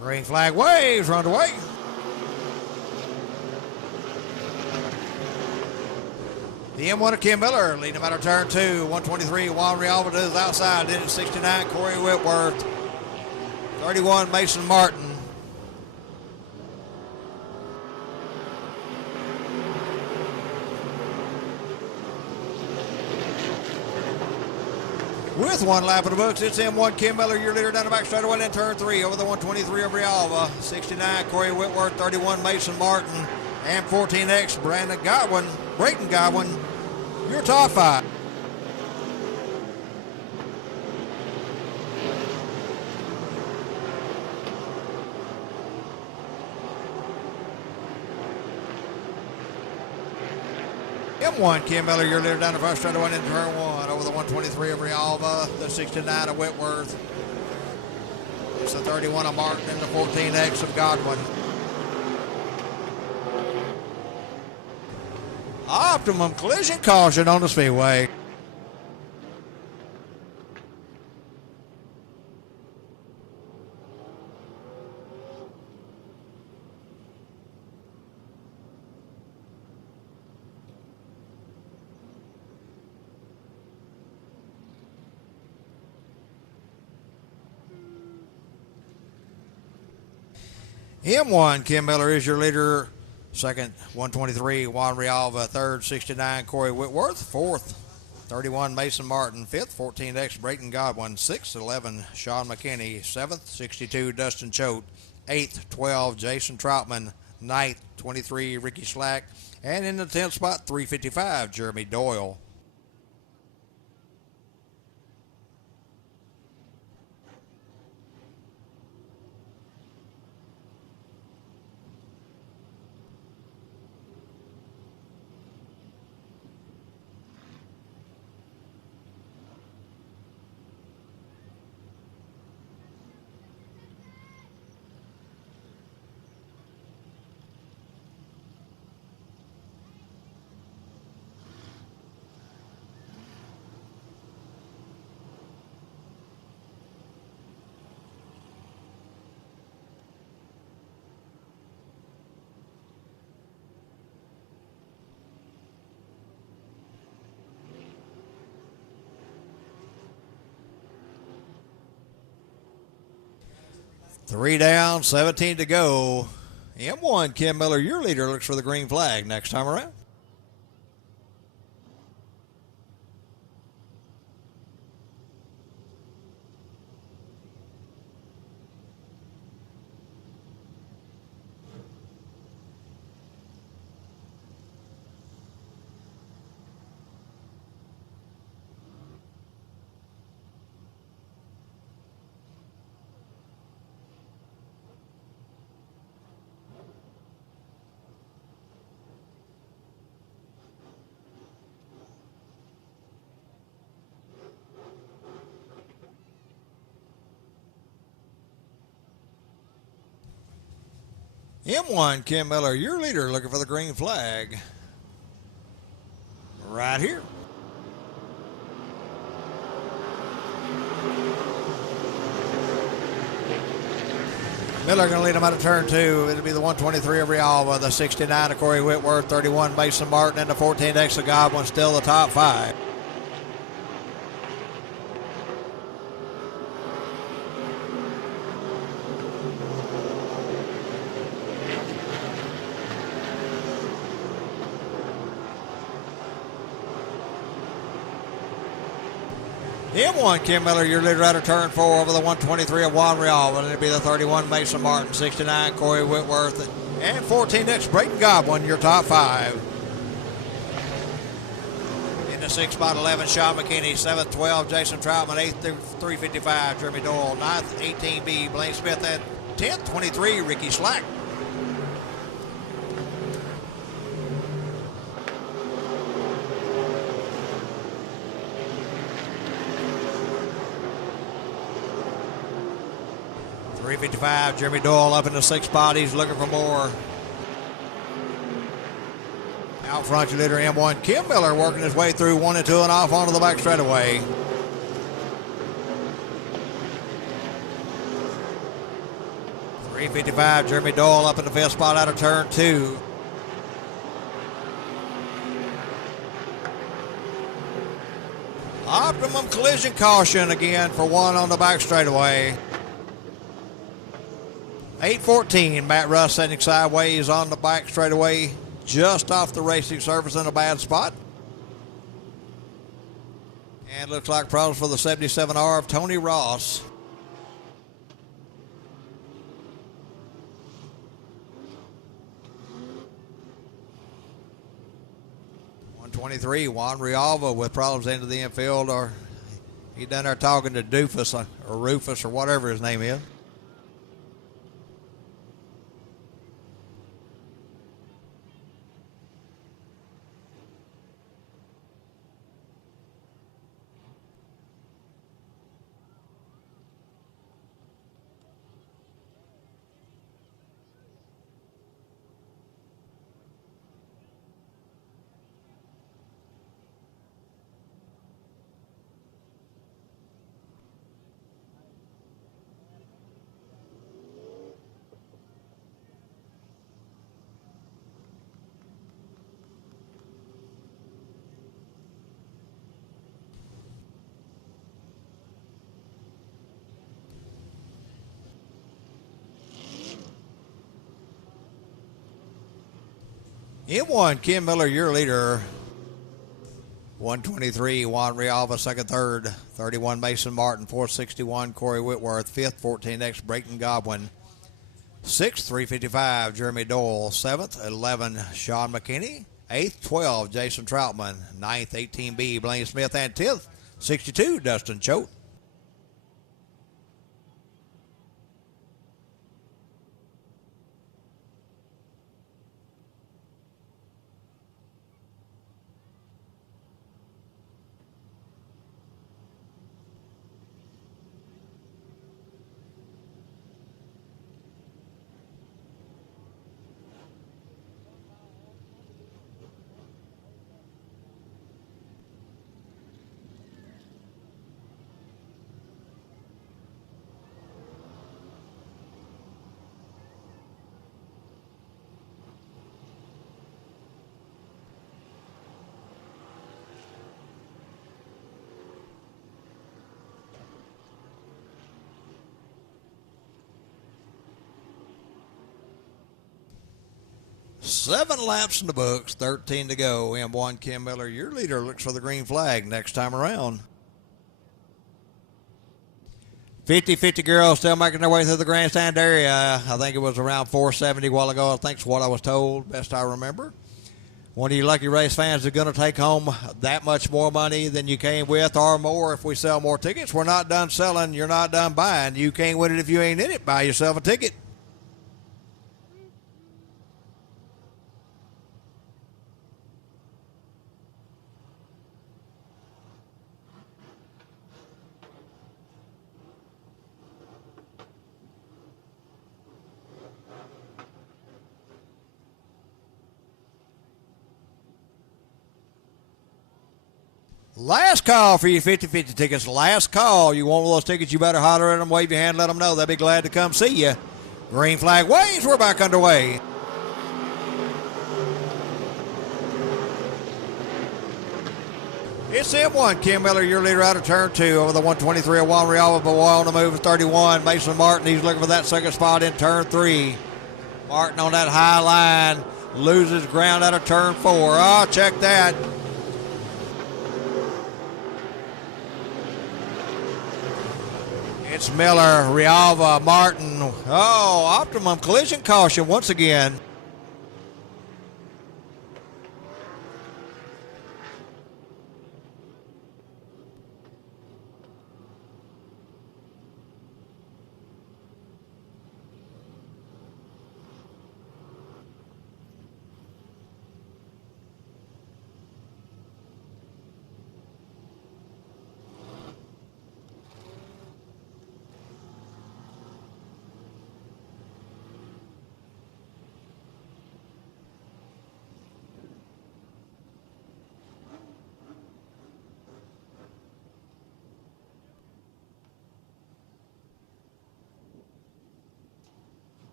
Green flag waves, run away. The M1 of Kim Miller leading him out of turn 2. 123, Juan Rialva to his outside. Then at 69, Corey Whitworth. 31, Mason Martin. With one lap of the books, it's M1 Kim Miller, your leader down the back straightaway in turn 3 over the 123 of Rialva. 69, Corey Whitworth, 31, Mason Martin, and 14X, Brayton Godwin, your top 5. M1 Kim Miller, your leader down the front straightaway in turn 1 over the 123 of Rialva, the 69 of Whitworth. It's the 31 of Martin and the 14X of Godwin. Optimum collision caution on the Speedway. M1, Kim Miller is your leader. Second, 123, Juan Rialva. Third, 69, Corey Whitworth. Fourth, 31, Mason Martin. Fifth, 14X, Brayton Godwin. Sixth, 11, Sean McKinney. Seventh, 62, Dustin Choate. Eighth, 12, Jason Troutman. Ninth, 23, Ricky Slack. And in the 10th spot, 355, Jeremy Doyle. Three down, 17 to go. M1, Kim Miller, your leader, looks for the green flag next time around. M1, Kim Miller, your leader, looking for the green flag. Right here. Miller going to lead him out of turn two. It'll be the 123 of Rialva, the 69 of Corey Whitworth, 31 Mason Martin, and the 14X of Godwin, still the top five. M1, Kim Miller, your leader out of turn four over the 123 of Juan Rialva. It'll be the 31 Mason Martin, 69 Corey Whitworth, and 14X Brayton Godwin, your top five. In the 6 spot, 11 Sean McKinney, 7th, 12 Jason Troutman, 8th, 355 Jeremy Doyle, 9th, 18B Blaine Smith, and 10th, 23 Ricky Slack. .355, Jeremy Doyle up in the 6th spot. He's looking for more. Out front, your leader M1, Kim Miller, working his way through 1 and 2 and off onto the back straightaway. .355, Jeremy Doyle up in the 5th spot out of turn 2. Optimum collision caution again for 1 on the back straightaway. 8:14, Matt Russ setting sideways on the back straightaway, just off the racing surface in a bad spot. And looks like problems for the 77R of Tony Ross. .123, Juan Rialva with problems into the infield, or he down there talking to Doofus or Rufus or whatever his name is. M1, Kim Miller, your leader. 123, Juan Rialva, second, third. 31, Mason Martin. 461, Corey Whitworth. Fifth, 14X, Brayton Godwin. Sixth, 355, Jeremy Doyle. Seventh, 11, Sean McKinney. Eighth, 12, Jason Troutman. Ninth, 18B, Blaine Smith. And 10th, 62, Dustin Choate. Seven laps in the books, 13 to go. M1, Kim Miller, your leader, looks for the green flag next time around. 50-50 girls still making their way through the grandstand area. I think it was around 470 a while ago. I think is what I was told, best I remember. One of you lucky race fans is going to take home that much more money than you came with or more if we sell more tickets. We're not done selling. You're not done buying. You can't win it if you ain't in it. Buy yourself a ticket. Last call for your 50-50 tickets. Last call. You want one of those tickets, you better holler at them, wave your hand, let them know. They'll be glad to come see you. Green flag waves. We're back underway. It's M1, Kim Miller, your leader out of turn two over the 123 of Juan Rialva, but on the move is 31. Mason Martin, he's looking for that second spot in turn three. Martin on that high line, loses ground out of turn four. Oh, check that. It's Miller, Rialva, Martin. Oh, optimum collision caution once again.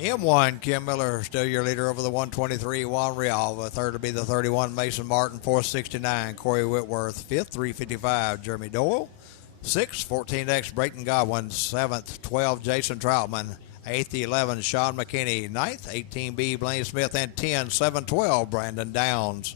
M1, Kim Miller, still your leader over the 123, Juan Rialva. Third to be the 31, Mason Martin. 469, Corey Whitworth. Fifth, 355, Jeremy Doyle. Sixth, 14X, Brayton Godwin. Seventh, 12, Jason Troutman. Eighth, 11, Sean McKinney. Ninth, 18B, Blaine Smith. And 10, 712, Brandon Downs.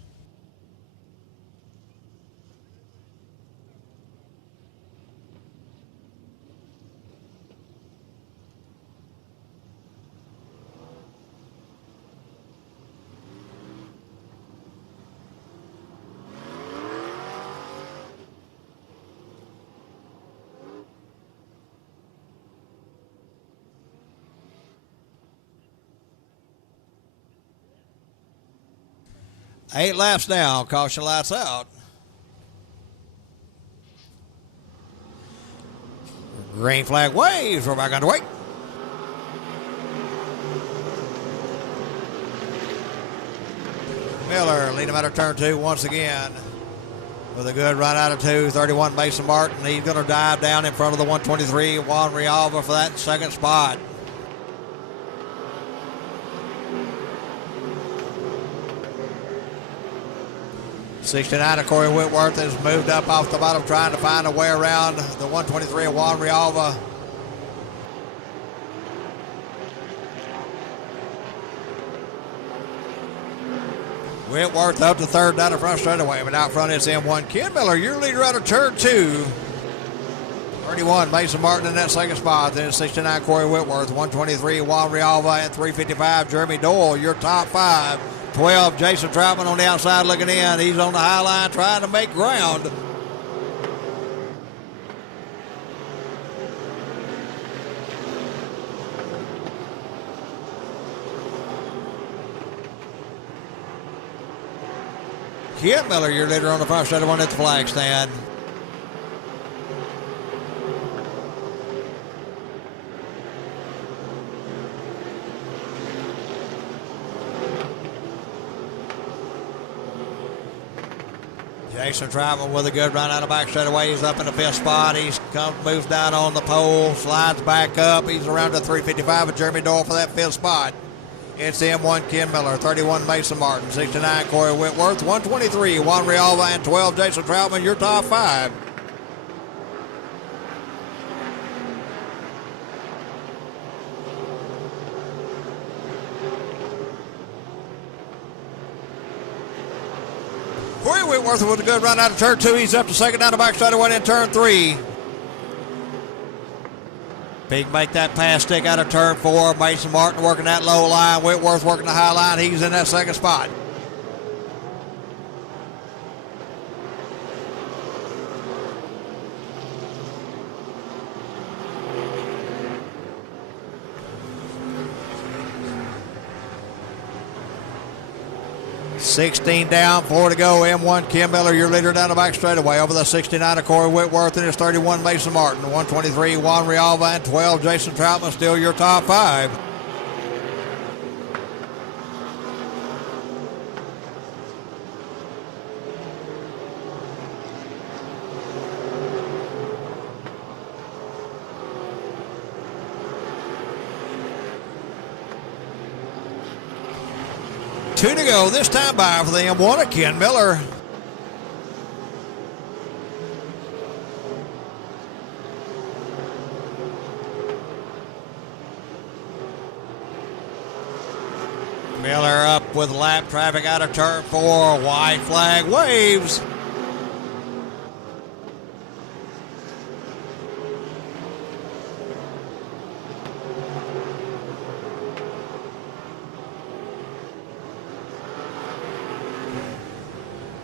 Eight laps down. Caution lights out. Green flag waves. We're back underway. Miller lead him out of turn two once again with a good run out of two. 31 Mason Martin. He's going to dive down in front of the 123 Juan Rialva for that second spot. '69 of Corey Whitworth has moved up off the bottom trying to find a way around the 123 of Juan Rialva. Whitworth up to third down the front straightaway, but out front it's M1 Ken Miller, your leader out of turn 2. 31, Mason Martin in that second spot. Then 69, Corey Whitworth. 123, Juan Rialva at 355. Jeremy Doyle, your top 5. 12, Jason Troutman on the outside looking in. He's on the high line trying to make ground. Ken Miller, your leader on the front straight one at the flag stand. Jason Troutman with a good run out of back straightaway. He's up in the 5th spot. He moves down on the pole, slides back up. He's around to 355 with Jeremy Doyle for that 5th spot. It's M1 Ken Miller, 31 Mason Martin, 69 Corey Whitworth, 123 Juan Rialva, and 12 Jason Troutman, your top 5. Corey Whitworth with a good run out of turn 2. He's up to second down the back straightaway in turn 3. Big make that pass stick out of turn 4. Mason Martin working that low line. Whitworth working the high line. He's in that second spot. $16 down, 4 to go. M1 Ken Miller, your leader down the back straightaway. Over the 69 of Corey Whitworth, and it's 31 Mason Martin, 123 Juan Rialva, and 12 Jason Troutman, still your top 5. Two to go, this time by for the M1 of Ken Miller. Miller up with lap traffic out of turn 4. White flag waves.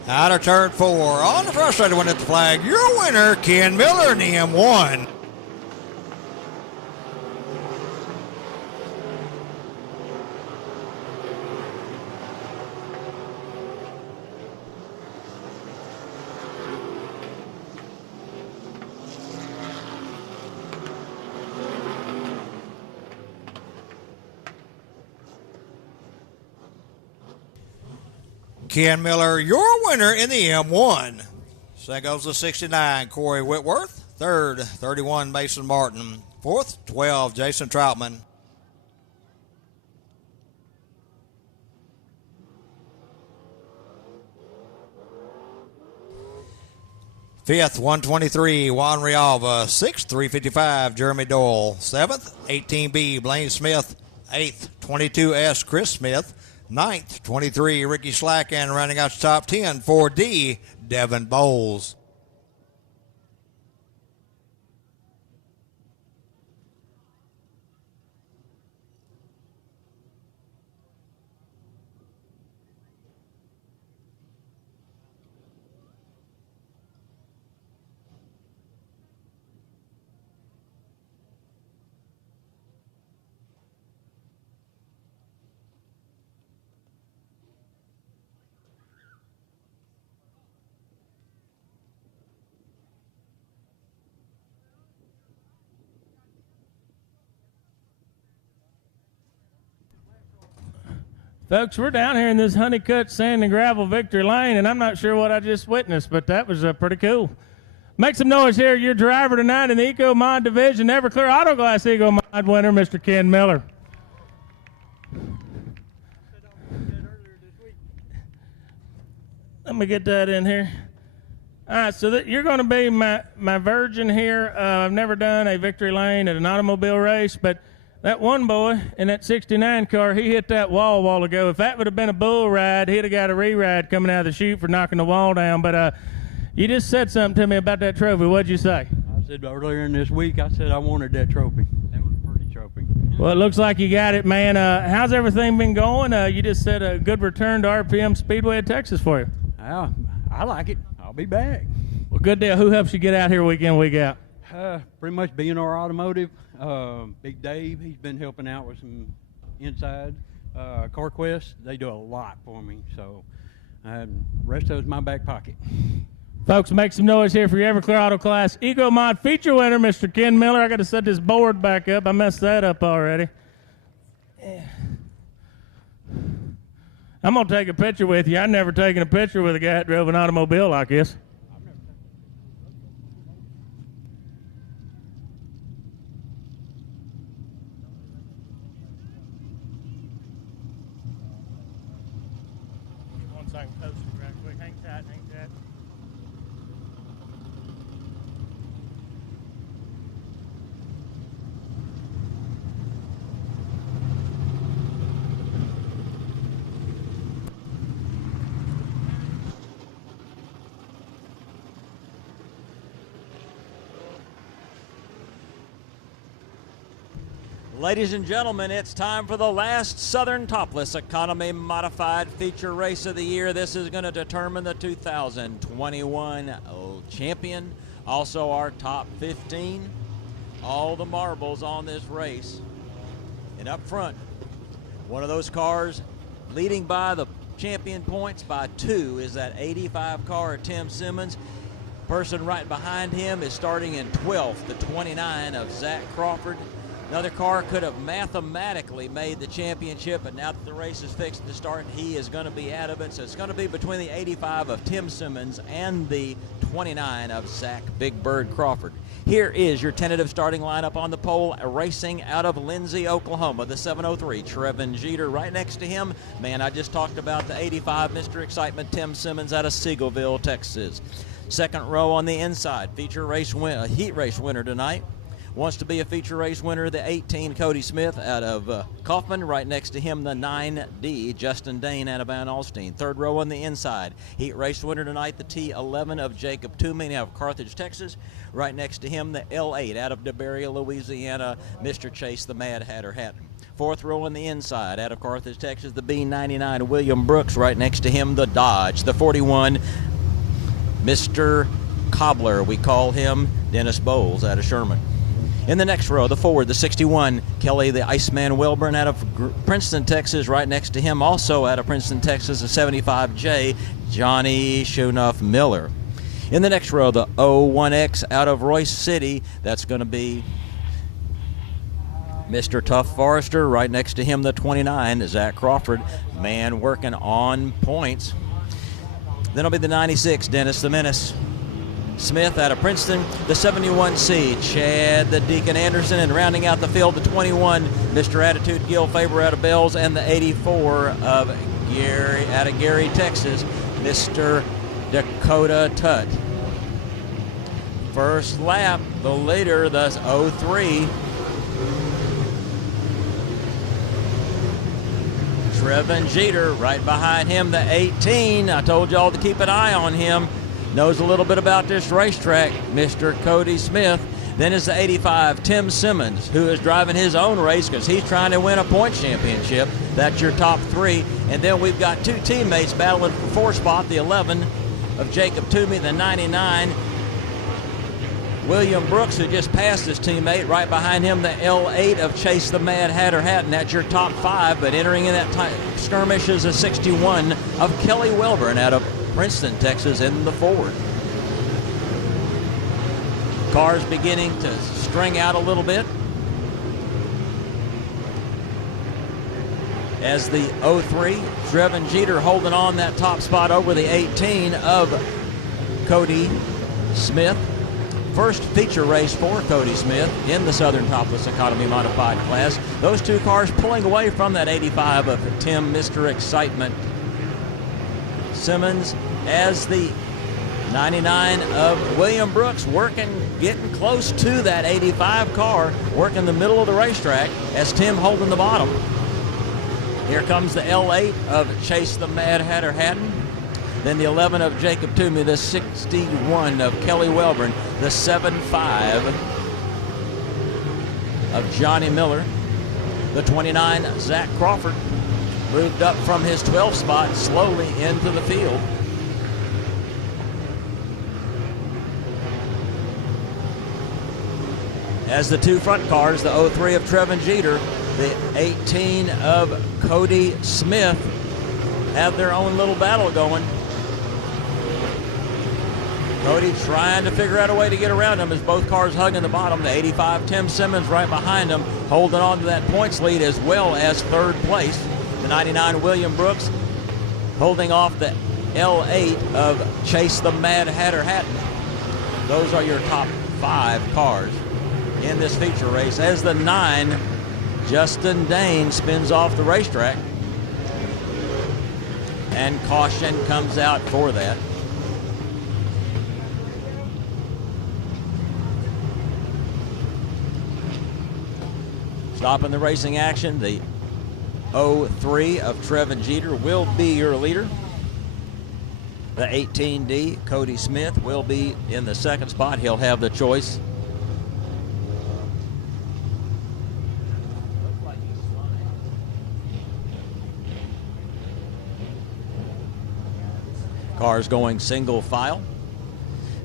Out of turn 4, on the front straight one at the flag. Your winner, Ken Miller in the M1. Ken Miller, your winner in the M1. Second goes to 69, Corey Whitworth. Third, 31, Mason Martin. Fourth, 12, Jason Troutman. Fifth, 123, Juan Rialva. Sixth, 355, Jeremy Doyle. Seventh, 18B, Blaine Smith. Eighth, 22S, Chris Smith. Ninth, 23, Ricky Slack, and rounding out the top 10, 4D, Devin Bowles. Folks, we're down here in this honeycut sand and gravel victory lane, and I'm not sure what I just witnessed, but that was pretty cool. Make some noise here. Your driver tonight in the Eco Mod division, Everclear Auto Glass Eco Mod winner, Mr. Ken Miller. Let me get that in here. All right, so you're going to be my virgin here. I've never done a victory lane at an automobile race, but That one boy in that 69 car, he hit that wall a while ago. If that would have been a bull ride, he'd have got a re-ride coming out of the chute for knocking the wall down. But you just said something to me about that trophy. What'd you say? I said earlier in this week, I said I wanted that trophy. That was a pretty trophy. Well, it looks like you got it, man. How's everything been going? You just said a good return to RPM Speedway in Texas for you. Yeah, I like it. I'll be back. Well, good deal. Who helps you get out here week in, week out? Pretty much B&R Automotive. Big Dave, he's been helping out with some inside. CarQuest, they do a lot for me. So rest of it's my back pocket. Folks, make some noise here for your Everclear Auto Class Eco Mod feature winner, Mr. Ken Miller. I got to set this board back up. I messed that up already. Yeah. I'm going to take a picture with you. I've never taken a picture with a guy that drove an automobile like this. One second, post it right quick. Hang tight, hang tight. Ladies and gentlemen, it's time for the last Southern Topless Economy Modified Feature Race of the year. This is going to determine the 2021 champion, also our top 15. All the marbles on this race. And up front, one of those cars leading by the champion points by 2 is that 85 car of Tim Simmons. Person right behind him is starting in 12th, the 29 of Zach Crawford. Another car could have mathematically made the championship, but now that the race is fixed to start, he is going to be out of it. So it's going to be between the 85 of Tim Simmons and the 29 of Zach Big Bird Crawford. Here is your tentative starting lineup on the pole, racing out of Lindsay, Oklahoma, the 703, Trevin Jeter. Right next to him, man, I just talked about the 85, Mr. Excitement, Tim Simmons out of Seagoville, Texas. Second row on the inside, feature race heat race winner tonight. Wants to be a feature race winner, the 18, Cody Smith out of Kaufman. Right next to him, the 9D, Justin Dane out of Van Alstyne. Third row on the inside, heat race winner tonight, the T11 of Jacob Toomey out of Carthage, Texas. Right next to him, the L8 out of DeBerry, Louisiana, Mr. Chase, the Mad Hatter Hatton. Fourth row on the inside, out of Carthage, Texas, the B99, William Brooks. Right next to him, the Dodge, the 41, Mr. Cobbler, we call him, Dennis Bowles out of Sherman. In the next row, the Ford, the 61, Kelly the Iceman Wilburn out of Princeton, Texas. Right next to him, also out of Princeton, Texas, the 75J, Johnny Shoonuff Miller. In the next row, the 01X out of Royce City. That's going to be Mr. Tough Forrester. Right next to him, the 29, Zach Crawford. Man working on points. Then it'll be the 96, Dennis the Menace Smith out of Princeton, the 71C, Chad the Deacon Anderson, and rounding out the field, the 21, Mr. Attitude Gil Faber out of Bells, and the 84 of Gary out of Gary, Texas, Mr. Dakota Tutt. First lap, the leader, the 03. Trevin Jeter, right behind him, the 18. I told y'all to keep an eye on him. Knows a little bit about this racetrack, Mr. Cody Smith. Then is the 85, Tim Simmons, who is driving his own race because he's trying to win a point championship. That's your top 3. And then we've got 2 teammates battling for 4 spot, the 11 of Jacob Toomey, the 99, William Brooks, who just passed his teammate. Right behind him, the L8 of Chase the Mad Hatter Hatton. That's your top 5, but entering in that skirmish is a 61 of Kelly Wilburn out of Princeton, Texas, in the Ford. Cars beginning to string out a little bit as the 03, Trevin Jeter holding on that top spot over the 18 of Cody Smith. First feature race for Cody Smith in the Southern Topless Economy Modified class. Those 2 cars pulling away from that 85 of Tim Mr. Excitement Simmons as the 99 of William Brooks working getting close to that 85 car, working the middle of the racetrack as Tim holding the bottom. Here comes the L8 of Chase the Mad Hatter Hatton. Then the 11 of Jacob Toomey, the 61 of Kelly Welborn, the 7-5 of Johnny Miller, the 29 Zach Crawford moved up from his 12th spot slowly into the field. As the two front cars, the 03 of Trevin Jeter, the 18 of Cody Smith, have their own little battle going. Cody trying to figure out a way to get around him as both cars hugging the bottom. The 85 Tim Simmons right behind him, holding on to that points lead as well as third place. The 99 William Brooks holding off the L8 of Chase the Mad Hatter Hatton. Those are your top 5 cars in this feature race as the 9 Justin Dane spins off the racetrack, and caution comes out for that. Stopping the racing action, the 03 of Trevin Jeter will be your leader. The 18D, Cody Smith, will be in the second spot. He'll have the choice. Cars going single file.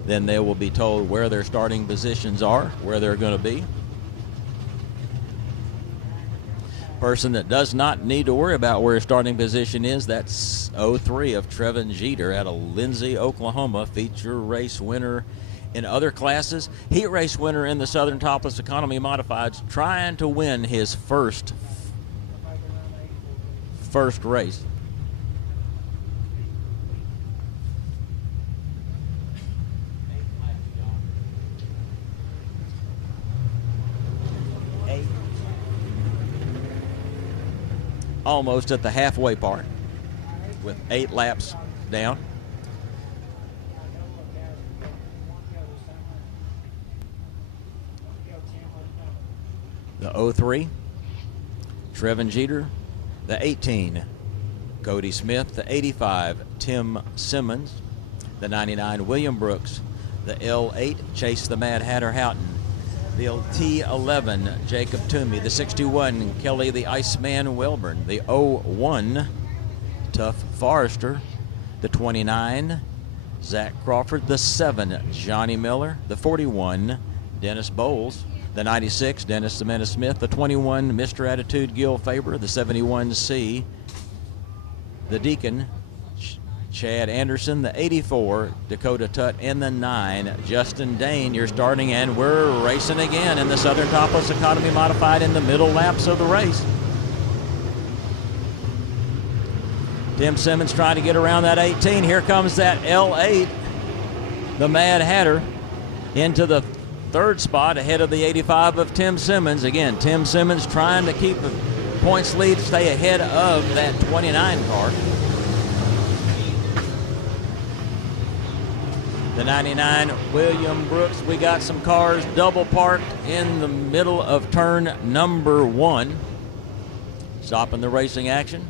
Then they will be told where their starting positions are, where they're going to be. Person that does not need to worry about where his starting position is, that's 03 of Trevin Jeter out of Lindsay, Oklahoma, feature race winner in other classes, heat race winner in the Southern Topless Economy Modifieds, trying to win his first race. Almost at the halfway part with 8 laps down. The 03, Trevin Jeter. The 18, Cody Smith. The 85, Tim Simmons. The 99, William Brooks. The L8, Chase the Mad Hatter Houghton. The T11, Jacob Toomey. The 61, Kelly the Iceman Welborn. The 01, Tough Forrester. The 29, Zach Crawford. The 7, Johnny Miller. The 41, Dennis Bowles. The 96, Dennis the Menace Smith. The 21, Mr. Attitude Gil Faber. The 71C, the Deacon, Chad Anderson. The 84, Dakota Tutt. And the 9, Justin Dane. You're starting, and we're racing again in the Southern Topless Economy Modified in the middle laps of the race. Tim Simmons trying to get around that 18. Here comes that L8, the Mad Hatter, into the third spot ahead of the 85 of Tim Simmons. Again, Tim Simmons trying to keep a points lead, stay ahead of that 29 car. The 99 William Brooks. We got some cars double parked in the middle of turn number 1. Stopping the racing action.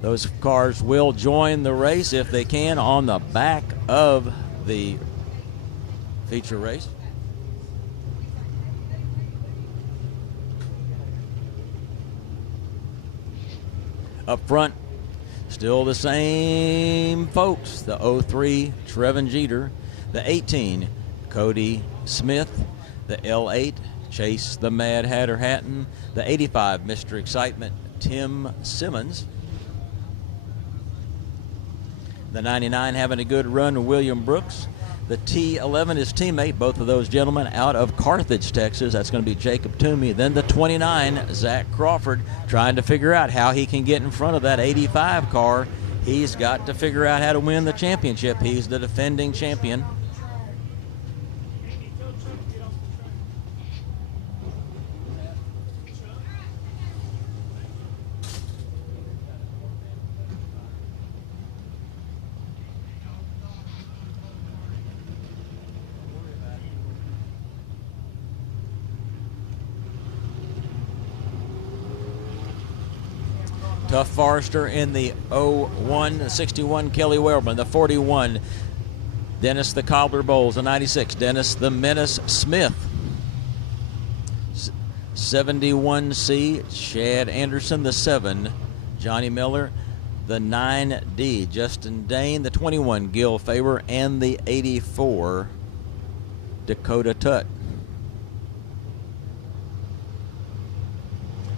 Those cars will join the race if they can on the back of the feature race. Up front, still the same folks. The 03, Trevin Jeter. The 18, Cody Smith. The L8, Chase the Mad Hatter Hatton. The 85, Mr. Excitement, Tim Simmons. The 99 having a good run, William Brooks. The T11, his teammate, both of those gentlemen out of Carthage, Texas. That's going to be Jacob Toomey. Then the 29, Zach Crawford, trying to figure out how he can get in front of that 85 car. He's got to figure out how to win the championship. He's the defending champion. Tough Forester in the 01. The 61, Kelly Wellman. The 41, Dennis the Cobbler Bowles. The 96, Dennis the Menace Smith. 71C, Chad Anderson. The 7, Johnny Miller. The 9D, Justin Dane. The 21, Gil Faber. And the 84, Dakota Tutt.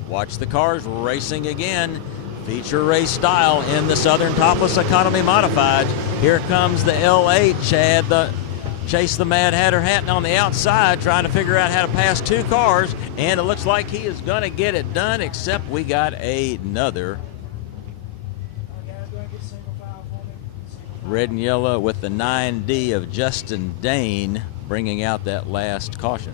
Watch the cars racing again. Feature race style in the Southern Topless Economy Modified. Here comes the L8, Chase the Mad Hatter Hatton on the outside, trying to figure out how to pass two cars, and it looks like he is going to get it done, except we got another red and yellow with the 9D of Justin Dane bringing out that last caution.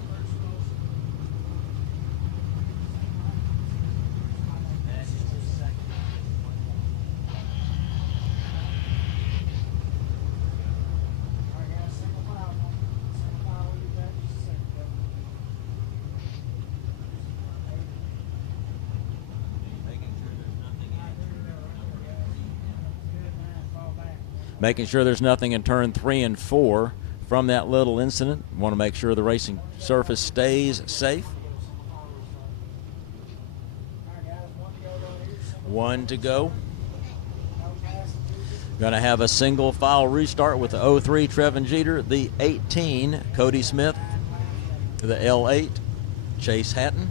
Making sure there's nothing in turn 3 and 4 from that little incident. Want to make sure the racing surface stays safe. 1 to go. Going to have a single file restart with the 03 Trevin Jeter, the 18 Cody Smith, the L8 Chase Hatton,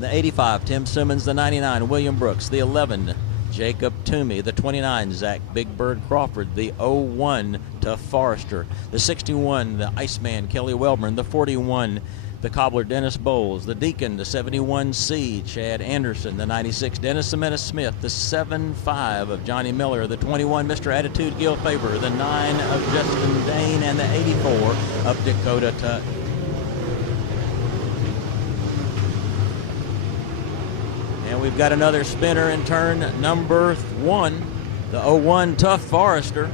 the 85 Tim Simmons, the 99 William Brooks, the 11 Jacob Toomey, the 29 Zach Big Bird Crawford, the 01 Tough Forester, the 61 the Iceman Kelly Wellman, the 41 the Cobbler Dennis Bowles, the Deacon, the 71C Chad Anderson, the 96 Dennis Sametta Smith, the 75 of Johnny Miller, the 21 Mr. Attitude Gil Faber, the 9 of Justin Dane, and the 84 of Dakota Tutt. And we've got another spinner in turn number 1, the 01 Tough Forester.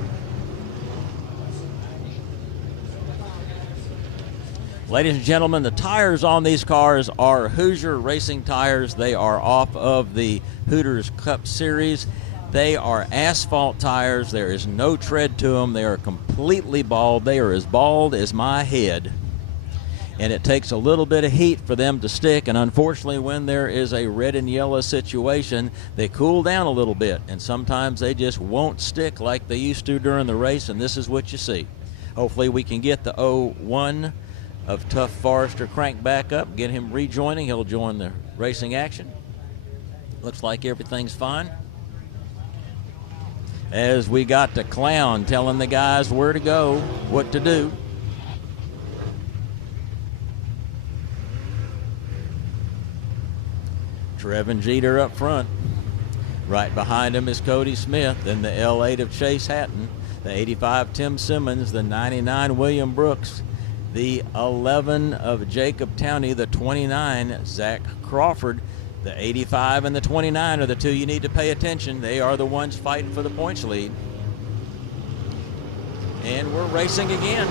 Ladies and gentlemen, the tires on these cars are Hoosier Racing tires. They are off of the Hooters Cup Series. They are asphalt tires. There is no tread to them. They are completely bald. They are as bald as my head. And it takes a little bit of heat for them to stick, and unfortunately when there is a red and yellow situation, they cool down a little bit, and sometimes they just won't stick like they used to during the race, and this is what you see. Hopefully we can get the 01 of Tough Forester cranked back up, get him rejoining. He'll join the racing action. Looks like everything's fine. As we got the clown telling the guys where to go, what to do. Trevin Jeter up front. Right behind him is Cody Smith, then the L8 of Chase Hatton, the 85 Tim Simmons, the 99 William Brooks, the 11 of Jacob Towney, the 29 Zach Crawford, the 85 and the 29 are the two you need to pay attention. They are the ones fighting for the points lead. And we're racing again.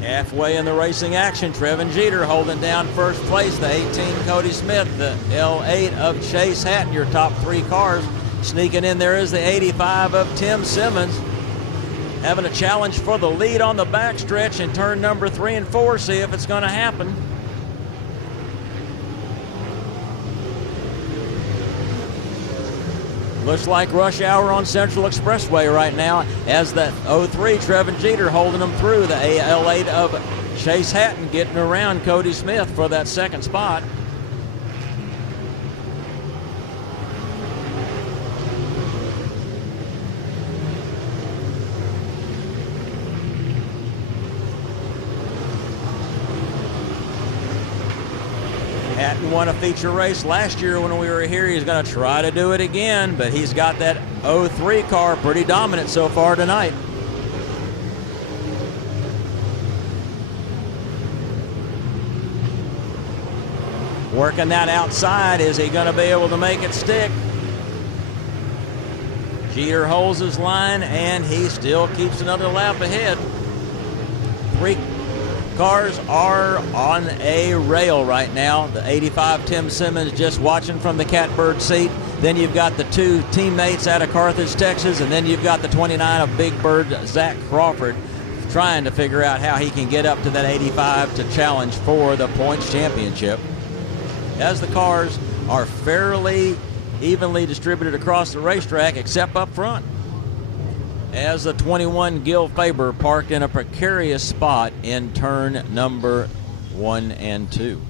Halfway in the racing action, Trevin Jeter holding down first place, the 18 Cody Smith, the L8 of Chase Hatton, your top 3 cars. Sneaking in there is the 85 of Tim Simmons, having a challenge for the lead on the backstretch in turn number 3 and 4. See if it's going to happen. Looks like rush hour on Central Expressway right now, as that 03 Trevin Jeter holding them through. The L8 of Chase Hatton getting around Cody Smith for that second spot. Hatton won a feature race last year when we were here. He's going to try to do it again, but he's got that 03 car pretty dominant so far tonight. Working that outside. Is he going to be able to make it stick? Jeter holds his line, and he still keeps another lap ahead. 3 cars are on a rail right now. The 85 Tim Simmons just watching from the catbird seat. Then you've got the 2 teammates out of Carthage, Texas, and then you've got the 29 of Big Bird, Zach Crawford, trying to figure out how he can get up to that 85 to challenge for the points championship. As the cars are fairly evenly distributed across the racetrack, except up front, as the 21 Gil Faber parked in a precarious spot in turn number 1 and 2.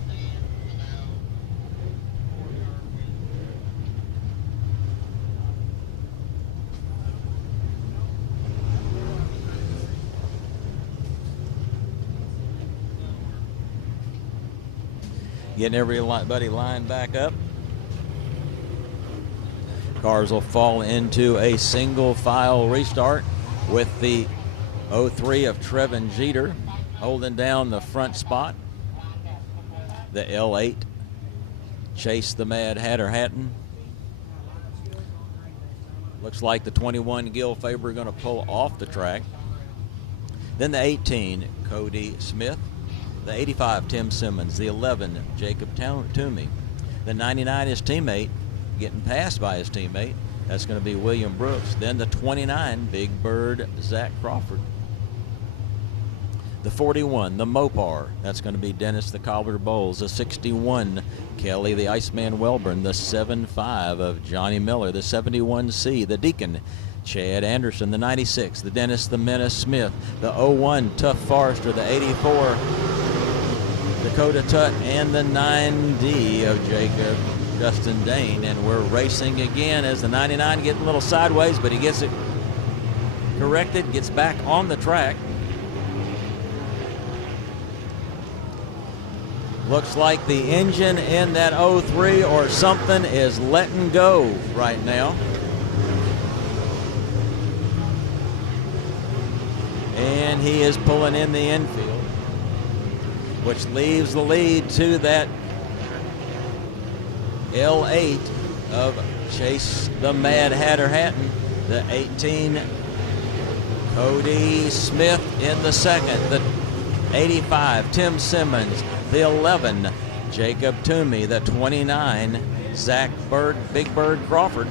Getting everybody lined back up. Cars will fall into a single file restart with the 03 of Trevin Jeter holding down the front spot. The L8 Chase the Mad Hatter Hatton. Looks like the 21 Gil Faber going to pull off the track. Then the 18 Cody Smith. The 85 Tim Simmons. The 11 Jacob Toomey. The 99 his teammate, getting passed by his teammate. That's going to be William Brooks. Then the 29 Big Bird Zach Crawford. The 41 the Mopar. That's going to be Dennis the Cobbler Bowles. The 61 Kelly the Iceman Welburn. The 75 of Johnny Miller. The 71C the Deacon Chad Anderson. The 96 the Dennis the Menace Smith. The 01 Tough Forrester. The 84 Dakota Tutt, and the 9D of Jacob Justin Dane. And we're racing again as the 99 getting a little sideways, but he gets it corrected, gets back on the track. Looks like the engine in that 03 or something is letting go right now. And he is pulling in the infield, which leaves the lead to that L8 of Chase the Mad Hatter Hatton. The 18 Cody Smith in the second. The 85 Tim Simmons. The 11 Jacob Toomey. The 29 Zach Bird, Big Bird Crawford.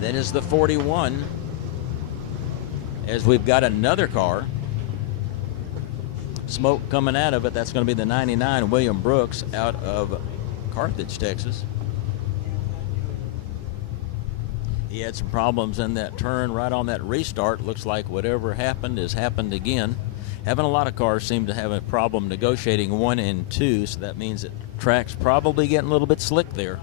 Then is the 41, as we've got another car. Smoke coming out of it. That's going to be the 99 William Brooks out of Carthage, Texas. He had some problems in that turn right on that restart. Looks like whatever happened has happened again. Having a lot of cars seem to have a problem negotiating 1 and 2, so that means that track's probably getting a little bit slick there.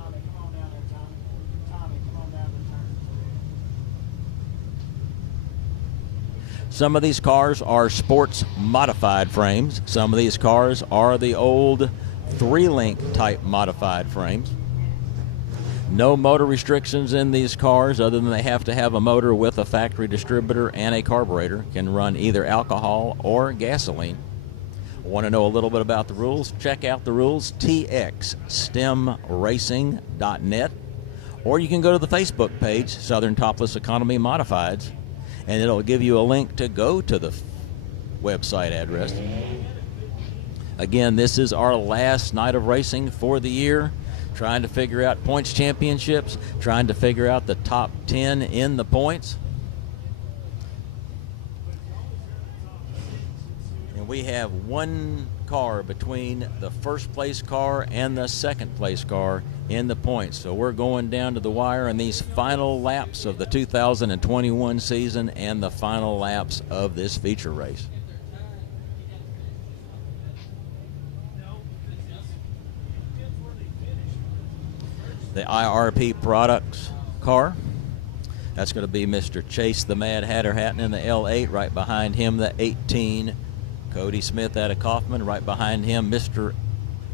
Some of these cars are sports modified frames. Some of these cars are the old 3-link type modified frames. No motor restrictions in these cars other than they have to have a motor with a factory distributor and a carburetor. Can run either alcohol or gasoline. Want to know a little bit about the rules? Check out the rules, txstemracing.net, or you can go to the Facebook page, Southern Topless Economy Modifieds, and it'll give you a link to go to the website address. Again, this is our last night of racing for the year. Trying to figure out points championships, trying to figure out the top 10 in the points. And we have one car between the first place car and the second place car in the points. So we're going down to the wire in these final laps of the 2021 season and the final laps of this feature race. The IRP Products car. That's going to be Mr. Chase the Mad Hatter Hatton in the L8. Right behind him, the 18 Cody Smith out of Kaufman. Right behind him, Mr.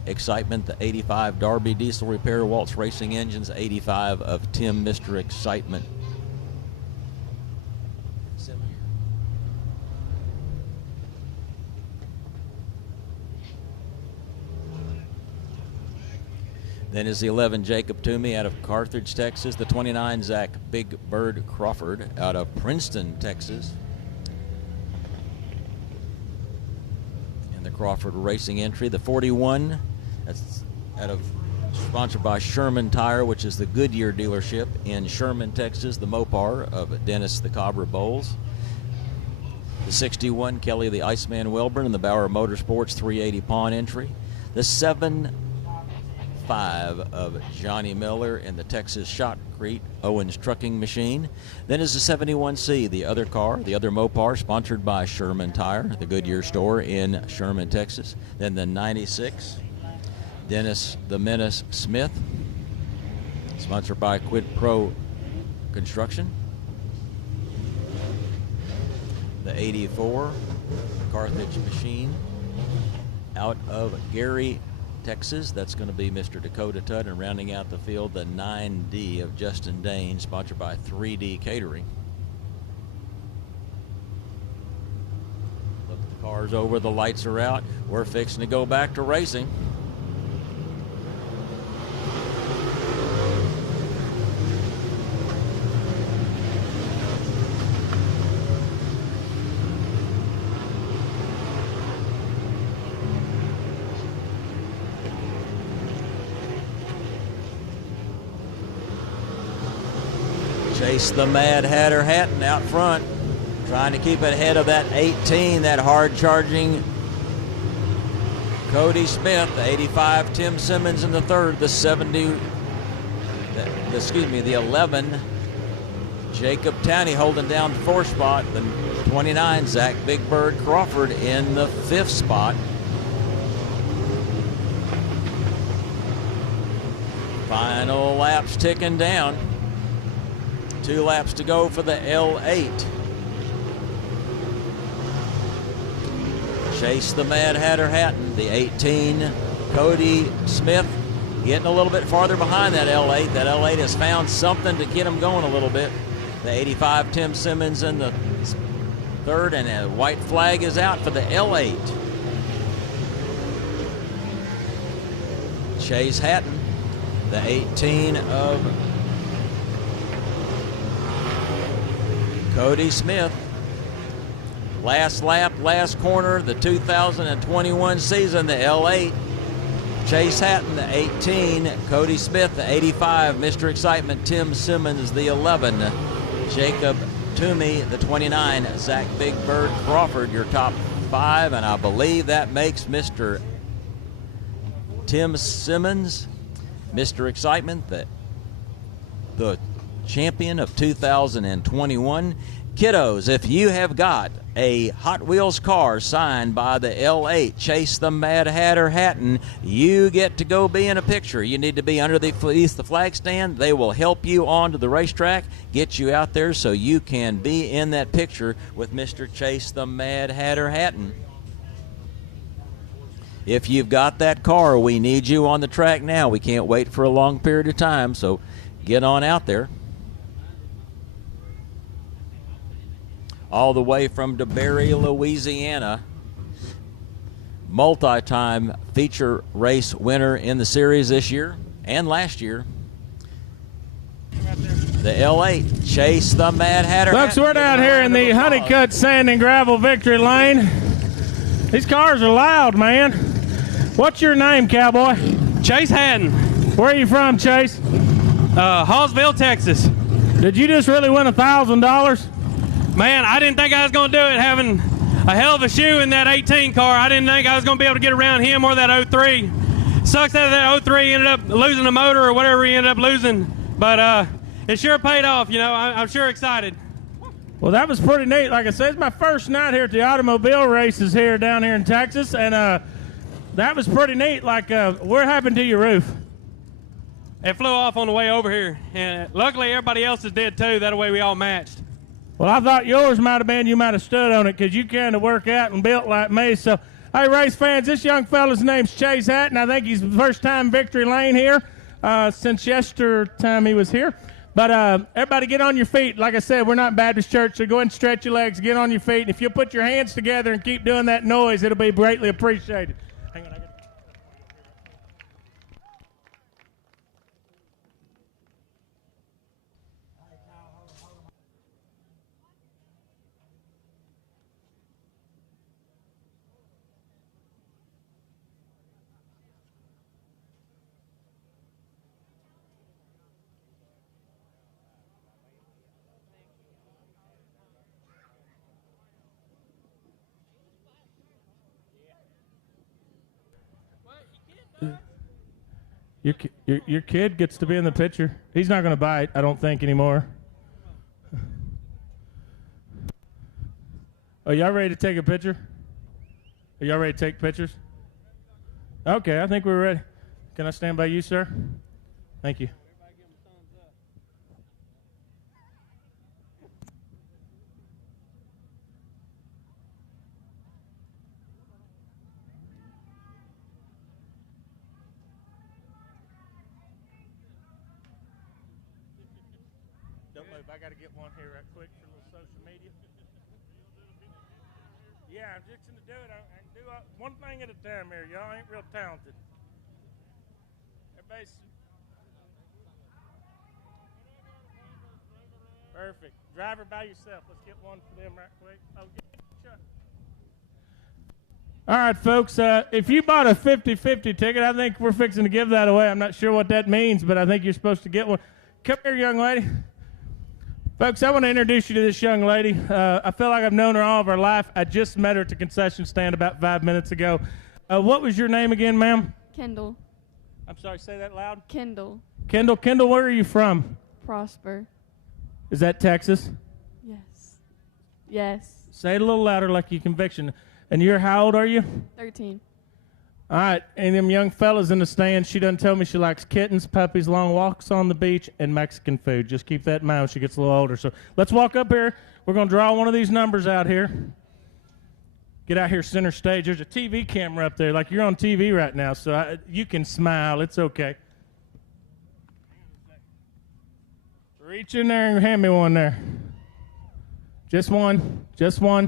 Excitement, the 85 Darby Diesel Repair Waltz Racing Engines, 85 of Tim Mr. Excitement. Then is the 11, Jacob Toomey out of Carthage, Texas. The 29, Zach Big Bird Crawford out of Princeton, Texas. And the Crawford Racing entry. The 41, that's out of, sponsored by Sherman Tire, which is the Goodyear dealership in Sherman, Texas. The Mopar of Dennis the Cobra Bowles. The 61, Kelly the Iceman Welburn in the Bauer Motorsports 380 pawn entry. The 7-5 of Johnny Miller in the Texas Shotcrete Owens Trucking Machine. Then is the 71C, the other car, the other Mopar, sponsored by Sherman Tire, the Goodyear store in Sherman, Texas. Then the 96, Dennis the Menace Smith, sponsored by Quid Pro Construction. The 84, Carthage Machine, out of Gary, Texas. That's going to be Mr. Dakota Tutt, and rounding out the field, the 9D of Justin Dane, sponsored by 3D Catering. Look at the cars over, the lights are out. We're fixing to go back to racing. Chase the Mad Hatter Hatton out front, trying to keep it ahead of that 18, that hard-charging Cody Smith. The 85, Tim Simmons in the third. The 70, the 11, Jacob Towney holding down the fourth spot. The 29, Zach Big Bird Crawford in the fifth spot. Final laps ticking down. 2 laps to go for the L8. Chase the Mad Hatter Hatton, the 18, Cody Smith, getting a little bit farther behind that L8. That L8 has found something to get him going a little bit. The 85, Tim Simmons in the third, and a white flag is out for the L8. Chase Hatton, the 18 of Cody Smith. Last lap, last corner, the 2021 season, the L8. Chase Hatton, the 18. Cody Smith, the 85. Mr. Excitement, Tim Simmons, the 11. Jacob Toomey, the 29. Zach Big Bird Crawford, your top 5. And I believe that makes Mr. Tim Simmons, Mr. Excitement, the champion of 2021. Kiddos, if you have got a Hot Wheels car signed by the L8 Chase the Mad Hatter Hatton, you get to go be in a picture. You need to be under the flag stand. They will help you onto the racetrack, get you out there so you can be in that picture with Mr. Chase the Mad Hatter Hatton. If you've got that car, we need you on the track now. We can't wait for a long period of time, so get on out there. All the way from DeBerry, Louisiana, multi-time feature race winner in the series this year and last year. The L8, Chase the Mad Hatter. Folks, we're down here in the Honeycutt Sand and Gravel Victory Lane. These cars are loud, man. What's your name, Cowboy? Chase Hatton. Where are you from, Chase? Hallsville, Texas. Did you just really win $1,000? Man, I didn't think I was going to do it having a hell of a shoe in that 18 car. I didn't think I was going to be able to get around him or that 03. Sucks that that 03 ended up losing the motor or whatever he ended up losing. But it sure paid off, you know. I'm sure excited. Well, that was pretty neat. Like I said, it's my first night here at the automobile races here down here in Texas, and that was pretty neat. Like, what happened to your roof? It flew off on the way over here, and luckily everybody else's did too. That way we all matched. Well, I thought yours might have been, you might have stood on it because you kind of work out and built like me. So, hey, race fans, this young fella's name's Chase Hatton. I think he's first time Victory Lane here since time he was here. But everybody get on your feet. Like I said, we're not Baptist church, so go ahead and stretch your legs, get on your feet. And if you'll put your hands together and keep doing that noise, it'll be greatly appreciated. Hang on, Your kid gets to be in the picture. He's not going to bite, I don't think, anymore. Are y'all ready to take a picture? Are y'all ready to take pictures? Okay, I think we're ready. Can I stand by you, sir? Thank you. Don't move. I got to get one here right quick for a little social media. Yeah, I'm fixing to do it. I can do one thing at a time here. Y'all ain't real talented. Everybody's perfect. Driver by yourself. Let's get one for them right quick. Oh, Chuck. All right, folks. If you bought a 50-50 ticket, I think we're fixing to give that away. I'm not sure what that means, but I think you're supposed to get one. Come here, young lady. Folks, I want to introduce you to this young lady. I feel like I've known her all of our life. I just met her at the concession stand about 5 minutes ago. What was your name again, ma'am? Kendall. I'm sorry, say that loud. Kendall. Kendall, where are you from? Prosper. Is that Texas? Yes. Yes. Say it a little louder like your conviction. And you're, how old are you? 13. All right, and them young fellas in the stand, she done told me she likes kittens, puppies, long walks on the beach, and Mexican food. Just keep that in mind when she gets a little older. So let's walk up here. We're going to draw one of these numbers out here. Get out here center stage. There's a TV camera up there, like you're on TV right now, so you can smile. It's okay. Reach in there and hand me one there. Just one. Just one.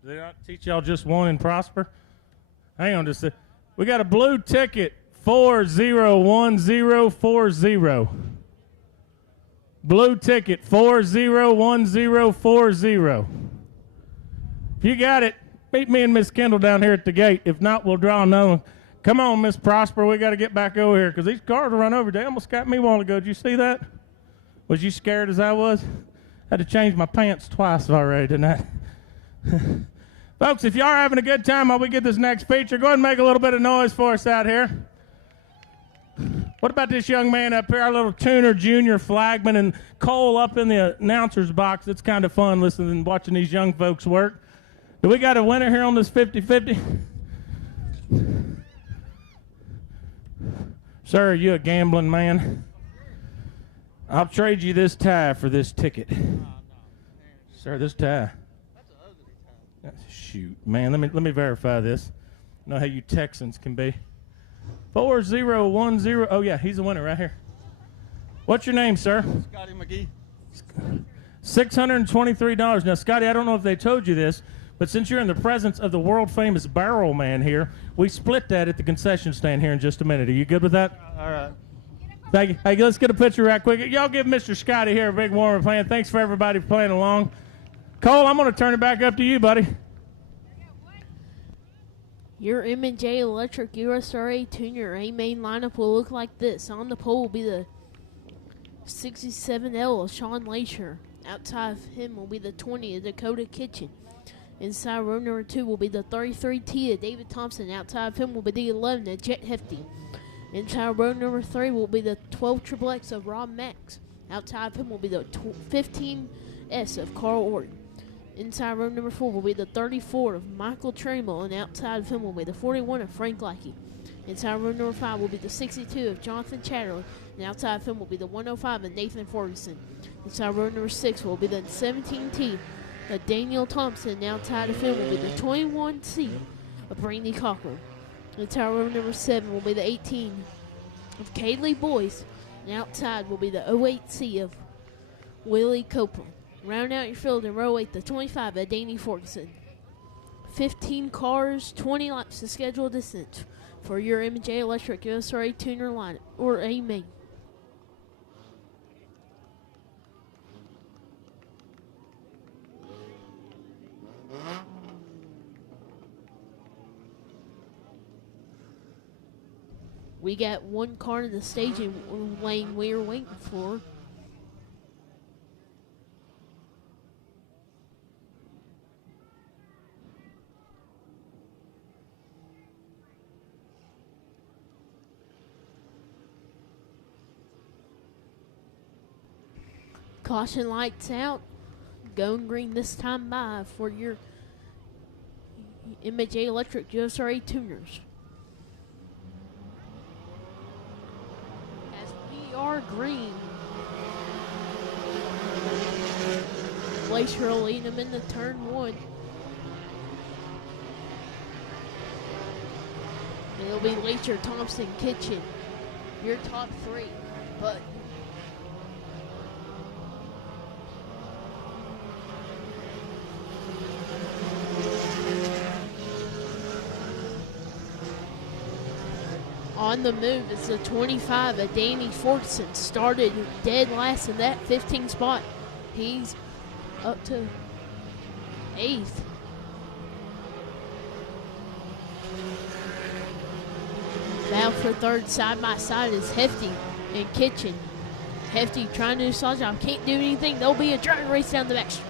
Did they not teach y'all just one in Prosper? Hang on just a second. We got a blue ticket, 401040. Blue ticket, 401040. If you got it, meet me and Miss Kendall down here at the gate. If not, we'll draw another one. Come on, Miss Prosper. We got to get back over here because these cars will run over. They almost got me a while ago. Did you see that? Was you scared as I was? Had to change my pants twice already tonight. Folks, if y'all are having a good time while we get this next feature, go ahead and make a little bit of noise for us out here. What about this young man up here, our little tuner, junior flagman, and Cole up in the announcer's box? It's kind of fun listening and watching these young folks work. Do we got a winner here on this 50-50? Sir, are you a gambling man? I'll trade you this tie for this ticket. Sir, this tie. Shoot, man, let me verify this. I know how you Texans can be. 4010. Oh, yeah, he's the winner right here. What's your name, sir? Scotty McGee. $623. Now, Scotty, I don't know if they told you this, but since you're in the presence of the world-famous barrel man here, we split that at the concession stand here in just a minute. Are you good with that? All right. Thank you. Hey, let's get a picture right quick. Y'all give Mr. Scotty here a big warm of hand. Thanks for everybody for playing along. Cole, I'm going to turn it back up to you, buddy. Your M&J Electric USRA Tuner A main lineup will look like this. On the pole will be the 67L of Sean Leisure. Outside of him will be the 20 of Dakota Kitchen. Inside row number 2 will be the 33T of David Thompson. Outside of him will be the 11 of Jet Hefty. Inside row number 3 will be the 12 XXX of Rob Max. Outside of him will be the 15S of Carl Orton. Inside row number 4 will be the 34 of Michael Trammell, and outside of him will be the 41 of Frank Lackey. Inside row number 5 will be the 62 of Jonathan Chatterley, and outside of him will be the 105 of Nathan Ferguson. Inside row number 6 will be the 17T of Daniel Thompson, and outside of him will be the 21C of Brandy Cochran. Inside row number 7 will be the 18 of Kaylee Boyce, and outside will be the 08C of Willie Copeland. Round out your field in row 8, the 25 of Danny Ferguson. 15 cars, 20 laps to scheduled distance for your M&J Electric USRA Tuner line or A main. We got one car in the staging lane we are waiting for. Caution lights out. Going green this time by for your MJ Electric USRA tuners. As we are green, Glacier will lead them into turn 1. It'll be Glacier, Thompson, Kitchen, your top 3. But on the move is the 25 of Danny Fortson. Started dead last in that 15 spot. He's up to 8th. Battle for 3rd side by side is Hefty and Kitchen. Hefty trying to do a slide job. Can't do anything. There'll be a driving race down the backstretch.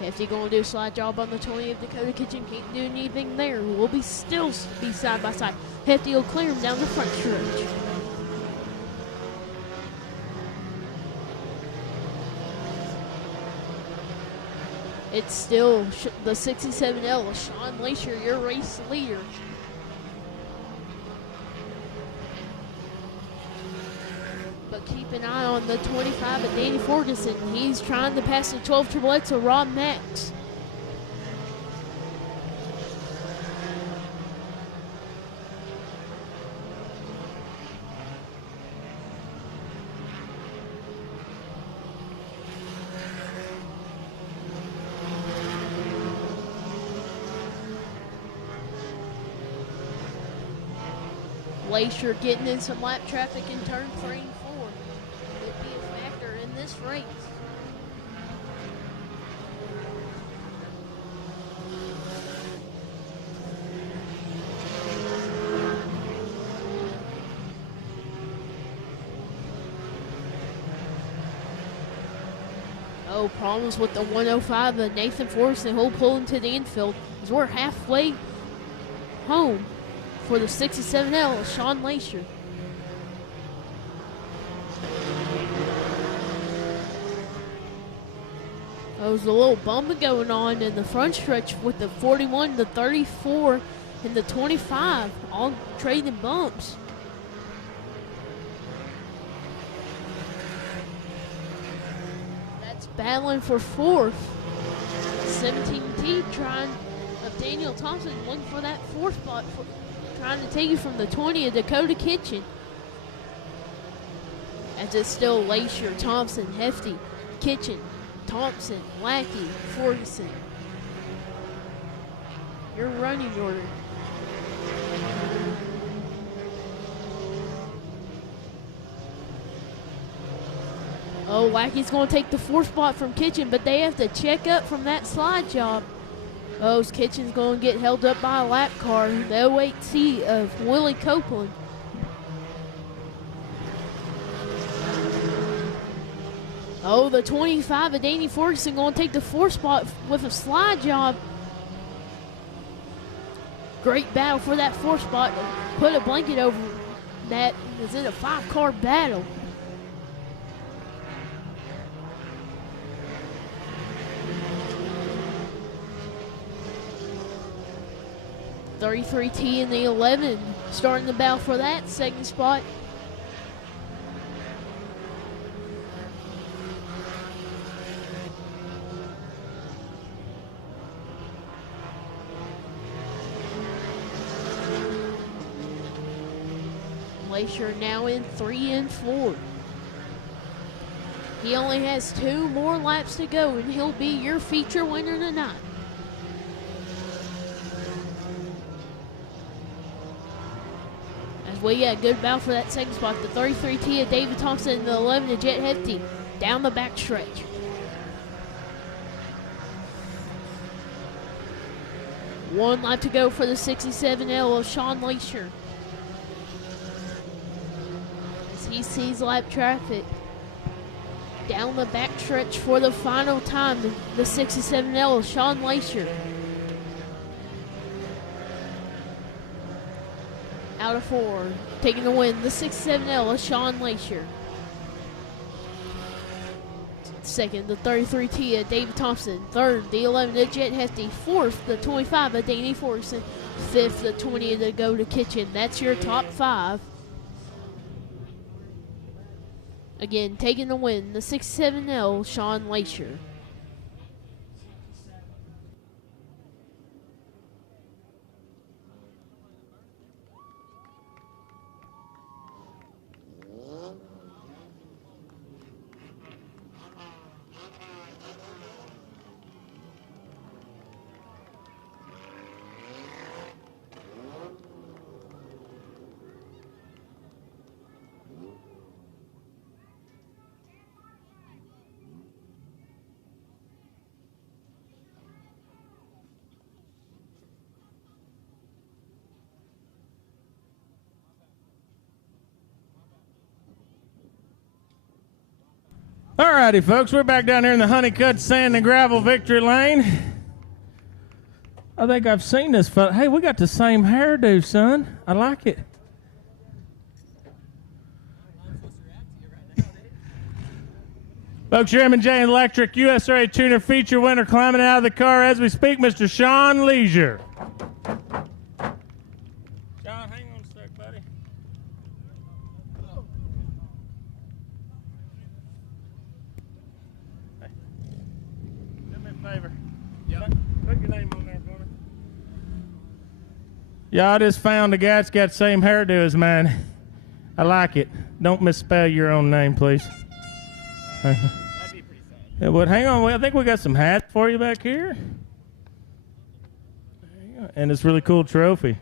Hefty going to do a slide job on the 20 of Dakota Kitchen. Can't do anything there. We'll be still be side by side. Hefty will clear him down the front stretch. It's still the 67L, Sean Lacier, your race leader. But keep an eye on the 25 of Danny Ferguson. He's trying to pass the 12 Triple X to Rob Max. Glacier getting in some lap traffic in turn 3 and 4. Could be a factor in this race. Oh, problems with the 105 of Nathan Forrest, and he'll pull into the infield as we're halfway home for the 67L, Sean Lacier. There was a little bumping going on in the front stretch with the 41, the 34, and the 25, all trading bumps. That's battling for 4th. 17T trying of Daniel Thompson looking for that 4th spot, trying to take you from the 20 of Dakota Kitchen. As it's still Lacier, Thompson, Hefty, Kitchen, Thompson, Lackey, Ferguson. Your running order. Oh, Lackey's going to take the 4th spot from Kitchen, but they have to check up from that slide job. Oh, Kitchen's going to get held up by a lap car. The 08C of Willie Copeland. Oh, the 25 of Danny Ferguson going to take the 4th spot with a slide job. Great battle for that 4th spot. Put a blanket over that. Is it a 5-car battle? .33T in the 11 starting the battle for that 2nd spot. Lacier now in 3 and 4. He only has 2 more laps to go, and he'll be your feature winner tonight. As we get a good battle for that 2nd spot, the 33T of David Thompson and the 11 of Jet Hefty down the back stretch. One lap to go for the 67L of Sean Lacier. As he sees lap traffic down the back stretch for the final time, the 67L of Sean Lacier. out of 4. Taking the win, the 6-7L is Sean Lasier. Second, the 33 Tia, David Thompson. Third, the 11, the Jet Hefty. Fourth, the 25, the Danny Ferguson. Fifth, the 20, the Go to Kitchen. That's your top 5. Again, taking the win, the 6-7L, Sean Lasier. All righty, folks, we're back down here in the Honeycut Sand and Gravel Victory Lane. I think I've seen this fella. Hey, we got the same hairdo, son. I like it. Folks, your M&J Electric USRA Tuner Feature winner climbing out of the car as we speak, Mr. Sean Leisure. Sean, hang on a sec, buddy. Do me a favor. Put your name on there for me. Yeah, I just found a guy that's got the same hairdo as mine. I like it. Don't misspell your own name, please. That'd be pretty sad. Yeah, but hang on. I think we got some hats for you back here. There you go. And this really cool trophy.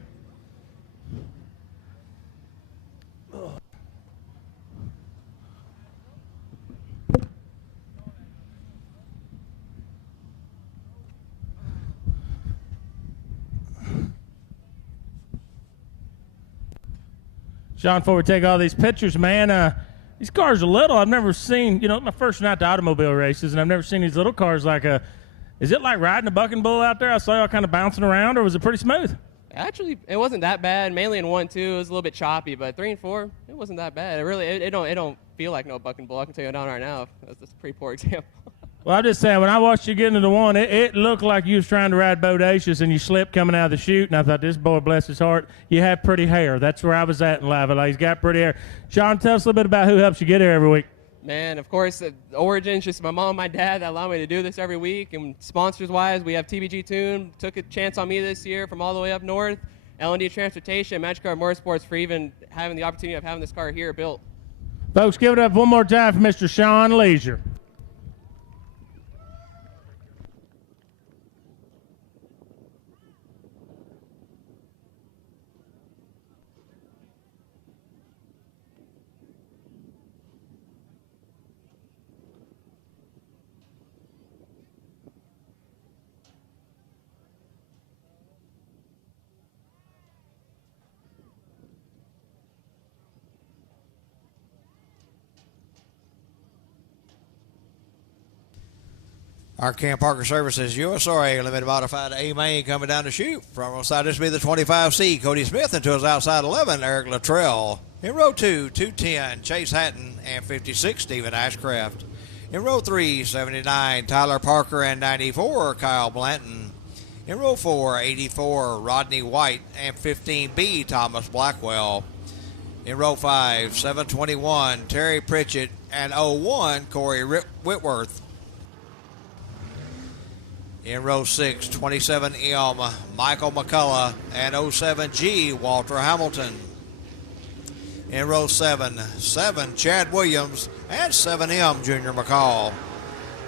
Sean, before we take all these pictures, man, these cars are little. I've never seen, my first night to automobile races, and I've never seen these little cars like is it like riding a bucking bull out there? I saw y'all kind of bouncing around, or was it pretty smooth? Actually, it wasn't that bad. Mainly in 1, 2, it was a little bit choppy, but 3 and 4, it wasn't that bad. It don't feel like no bucking bull. I can tell you down right now. That's a pretty poor example. Well, I'm just saying, when I watched you get into the one, it looked like you was trying to ride Bodacious and you slipped coming out of the chute, and I thought, this boy, bless his heart, you have pretty hair. That's where I was at in live. Like, he's got pretty hair. Sean, tell us a little bit about who helps you get here every week. Man, of course, the origin's just my mom and my dad that allow me to do this every week. And sponsors-wise, we have TBG Tune, took a chance on me this year from all the way up north, L&D Transportation, Magic Car Motorsports for even having the opportunity of having this car here built. Folks, give it up one more time for Mr. Sean Leisure. Our Camp Parker Services USRA Limited Modified A-Main coming down the chute. Front row side, this will be the 25C, Cody Smith, into his outside 11, Eric Luttrell. In row 2, 210, Chase Hatton, and 56, Stephen Ashcraft. In row 3, 79, Tyler Parker, and 94, Kyle Blanton. In row 4, 84, Rodney White, and 15B, Thomas Blackwell. In row 5, 721, Terry Pritchett, and 01, Corey Whitworth. In row 6, 27M, Michael McCullough, and 07G, Walter Hamilton. In row 7, Chad Williams, and 7M, Junior McCall.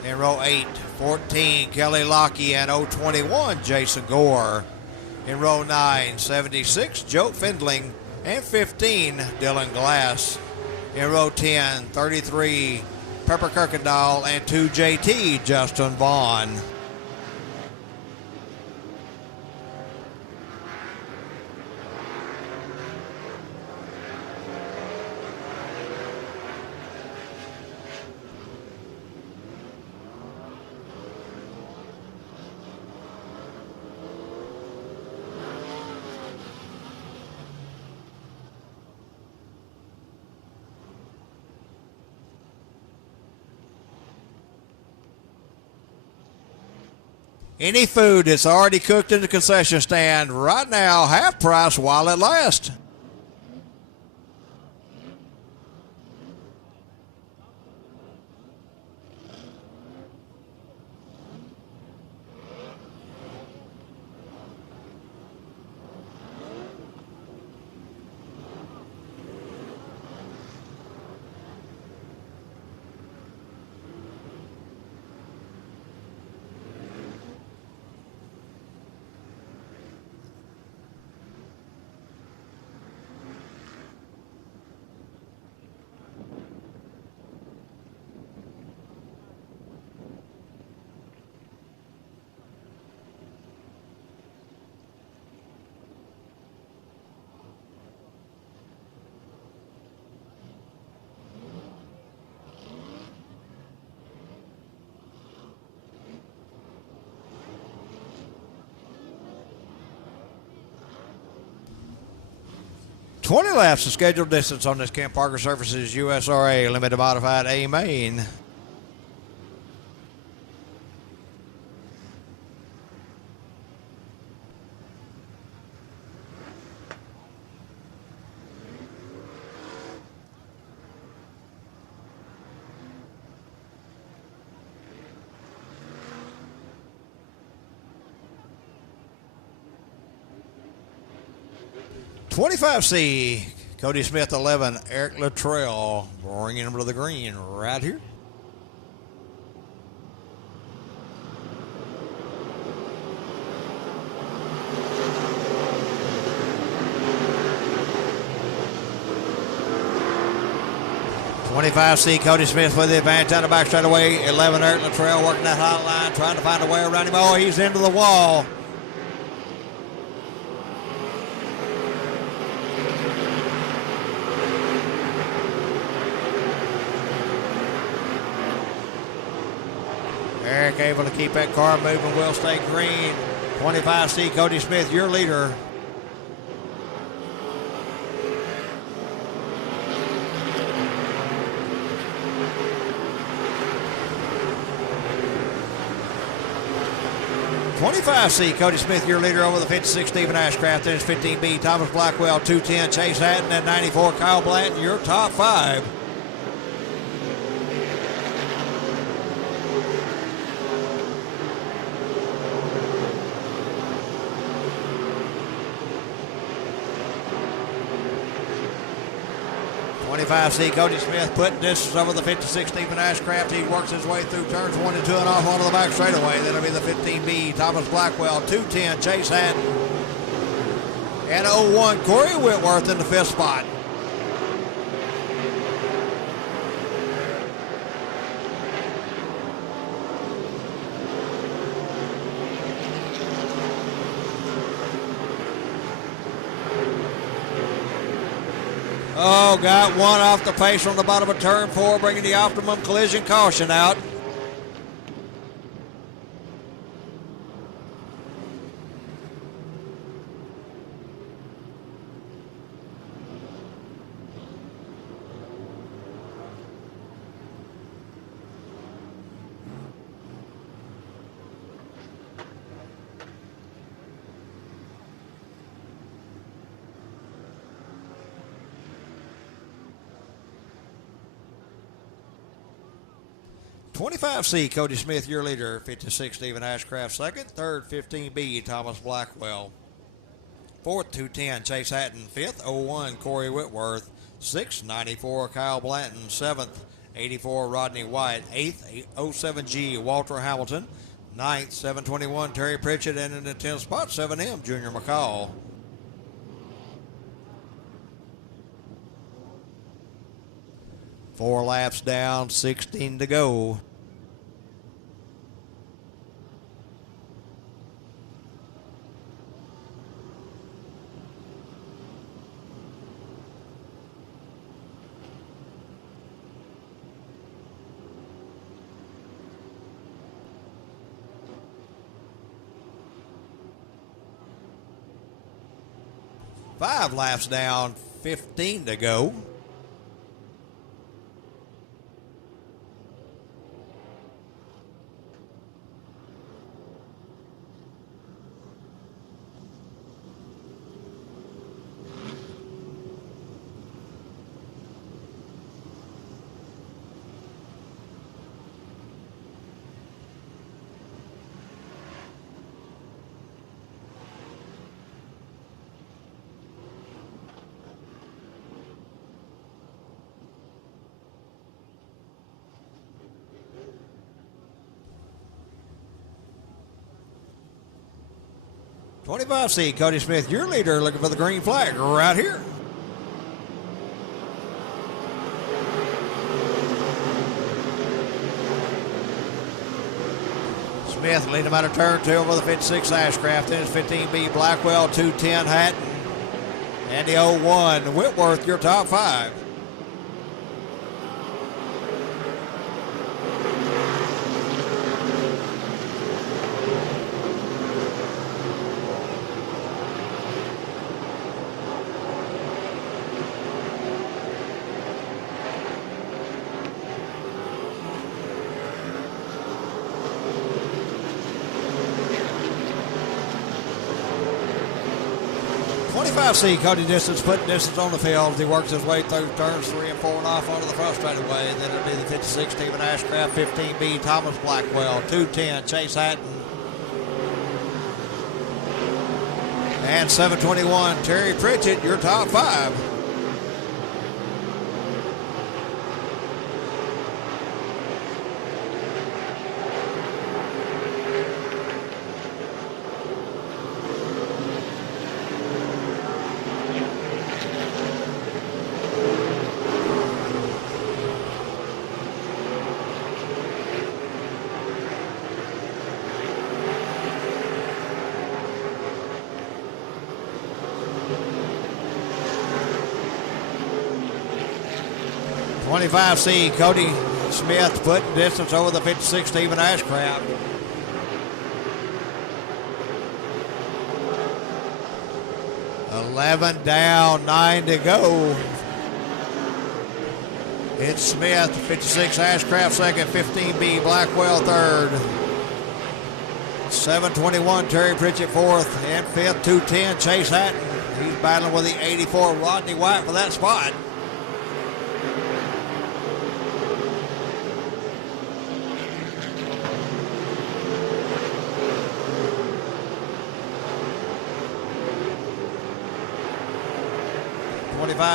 In row 8, 14, Kelly Lockey, and 021, Jason Gore. In row 9, 76, Joe Findling, and 15, Dylan Glass. In row 10, 33, Pepper Kirkendall, and 2JT, Justin Vaughn. Any food that's already cooked in the concession stand right now, half price while it lasts. $20 laps of scheduled distance on this Kent Parker Surfaces USRA Limited Modified A main. $25C, Cody Smith 11, Eric Luttrell bringing him to the green right here. $25C, Cody Smith with the advantage down the back straightaway. 11, Eric Luttrell working that hot line, trying to find a way around him. Oh, he's into the wall. Eric able to keep that car moving, will stay green. 25C, Cody Smith, your leader. $25C, Cody Smith, your leader over the 56, Stephen Ashcraft. Then it's 15B, Thomas Blackwell, 210, Chase Hatton, and 94, Kyle Blanton, your top five. $25C, Cody Smith putting distance over the 56, Stephen Ashcraft. He works his way through turns 1 and 2 and off onto the back straightaway. That'll be the 15B, Thomas Blackwell, 210, Chase Hatton, and 01, Corey Whitworth in the 5th spot. Oh, got one off the pace on the bottom of turn 4, bringing the optimum collision caution out. $25C, Cody Smith, your leader. 56, Stephen Ashcraft, second. Third, 15B, Thomas Blackwell. Fourth, 210, Chase Hatton. Fifth, 01, Corey Whitworth. Sixth, 94, Kyle Blanton. Seventh, 84, Rodney White. Eighth, 07G, Walter Hamilton. Ninth, 721, Terry Pritchett. And in the 10th spot, 7M, Junior McCall. Four laps down, 16 to go. Five laps down, 15 to go. 25C, Cody Smith, your leader, looking for the green flag right here. Smith leading him out of turn 2 over the 56 Ashcraft. Then it's 15B Blackwell, 210 Hatton, and the 01 Whitworth, your top 5. C, Cody Distance putting distance on the field. He works his way through turns 3 and 4 and off onto the frustrated way. Then it'll be the 56 Stephen Ashcraft, 15B Thomas Blackwell, 210 Chase Hatton, and 721 Terry Pritchett, your top 5. C, Cody Smith putting distance over the 56 Stephen Ashcraft. $11 down, 9 to go. It's Smith, 56 Ashcraft second, 15B Blackwell third. 721 Terry Pritchett fourth, and fifth 210 Chase Hatton. He's battling with the 84 Rodney White for that spot.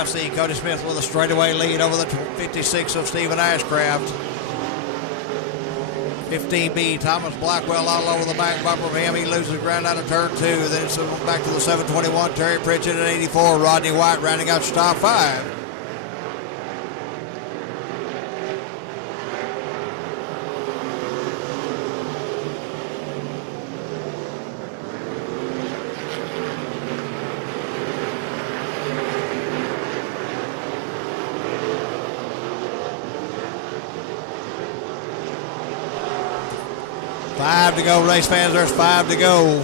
C, Cody Smith with a straightaway lead over the 56 of Stephen Ashcraft. 15B Thomas Blackwell all over the back bumper of him. He loses ground out of turn 2. Then it's back to the 721 Terry Pritchett at 84. Rodney White rounding out your top 5. To go, race fans. There's 5 to go.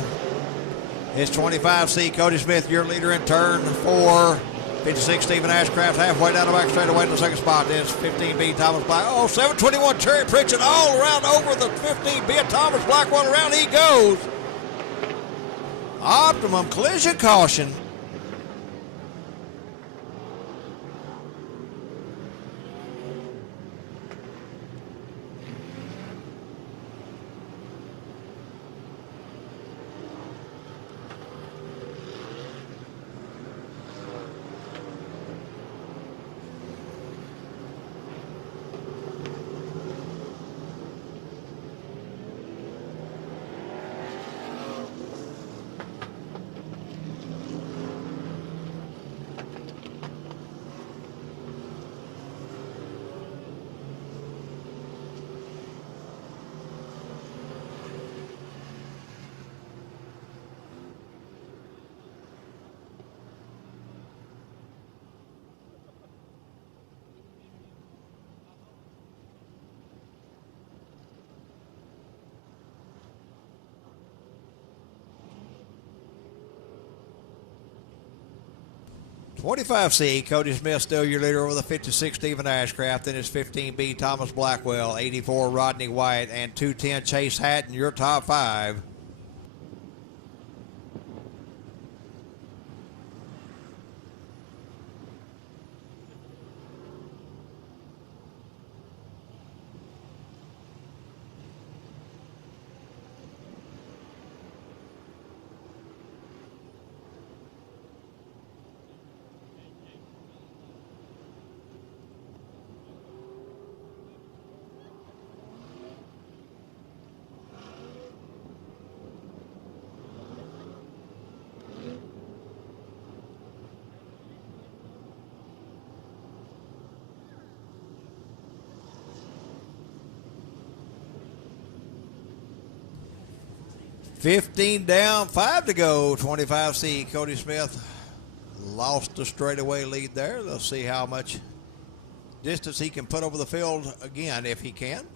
It's 25C Cody Smith, your leader in turn 4. 56 Stephen Ashcraft halfway down the back straightaway to the second spot. Then it's 15B Thomas Black. 721 Terry Pritchett all around over the 15B. Thomas Blackwell around he goes. Optimum collision caution. .25C, Cody Smith still your leader over the 56 Stephen Ashcraft. Then it's 15B Thomas Blackwell, 84 Rodney White, and 210 Chase Hatton, your top 5. 15 down, 5 to go. 25C, Cody Smith lost the straightaway lead there. They'll see how much distance he can put over the field again if he can.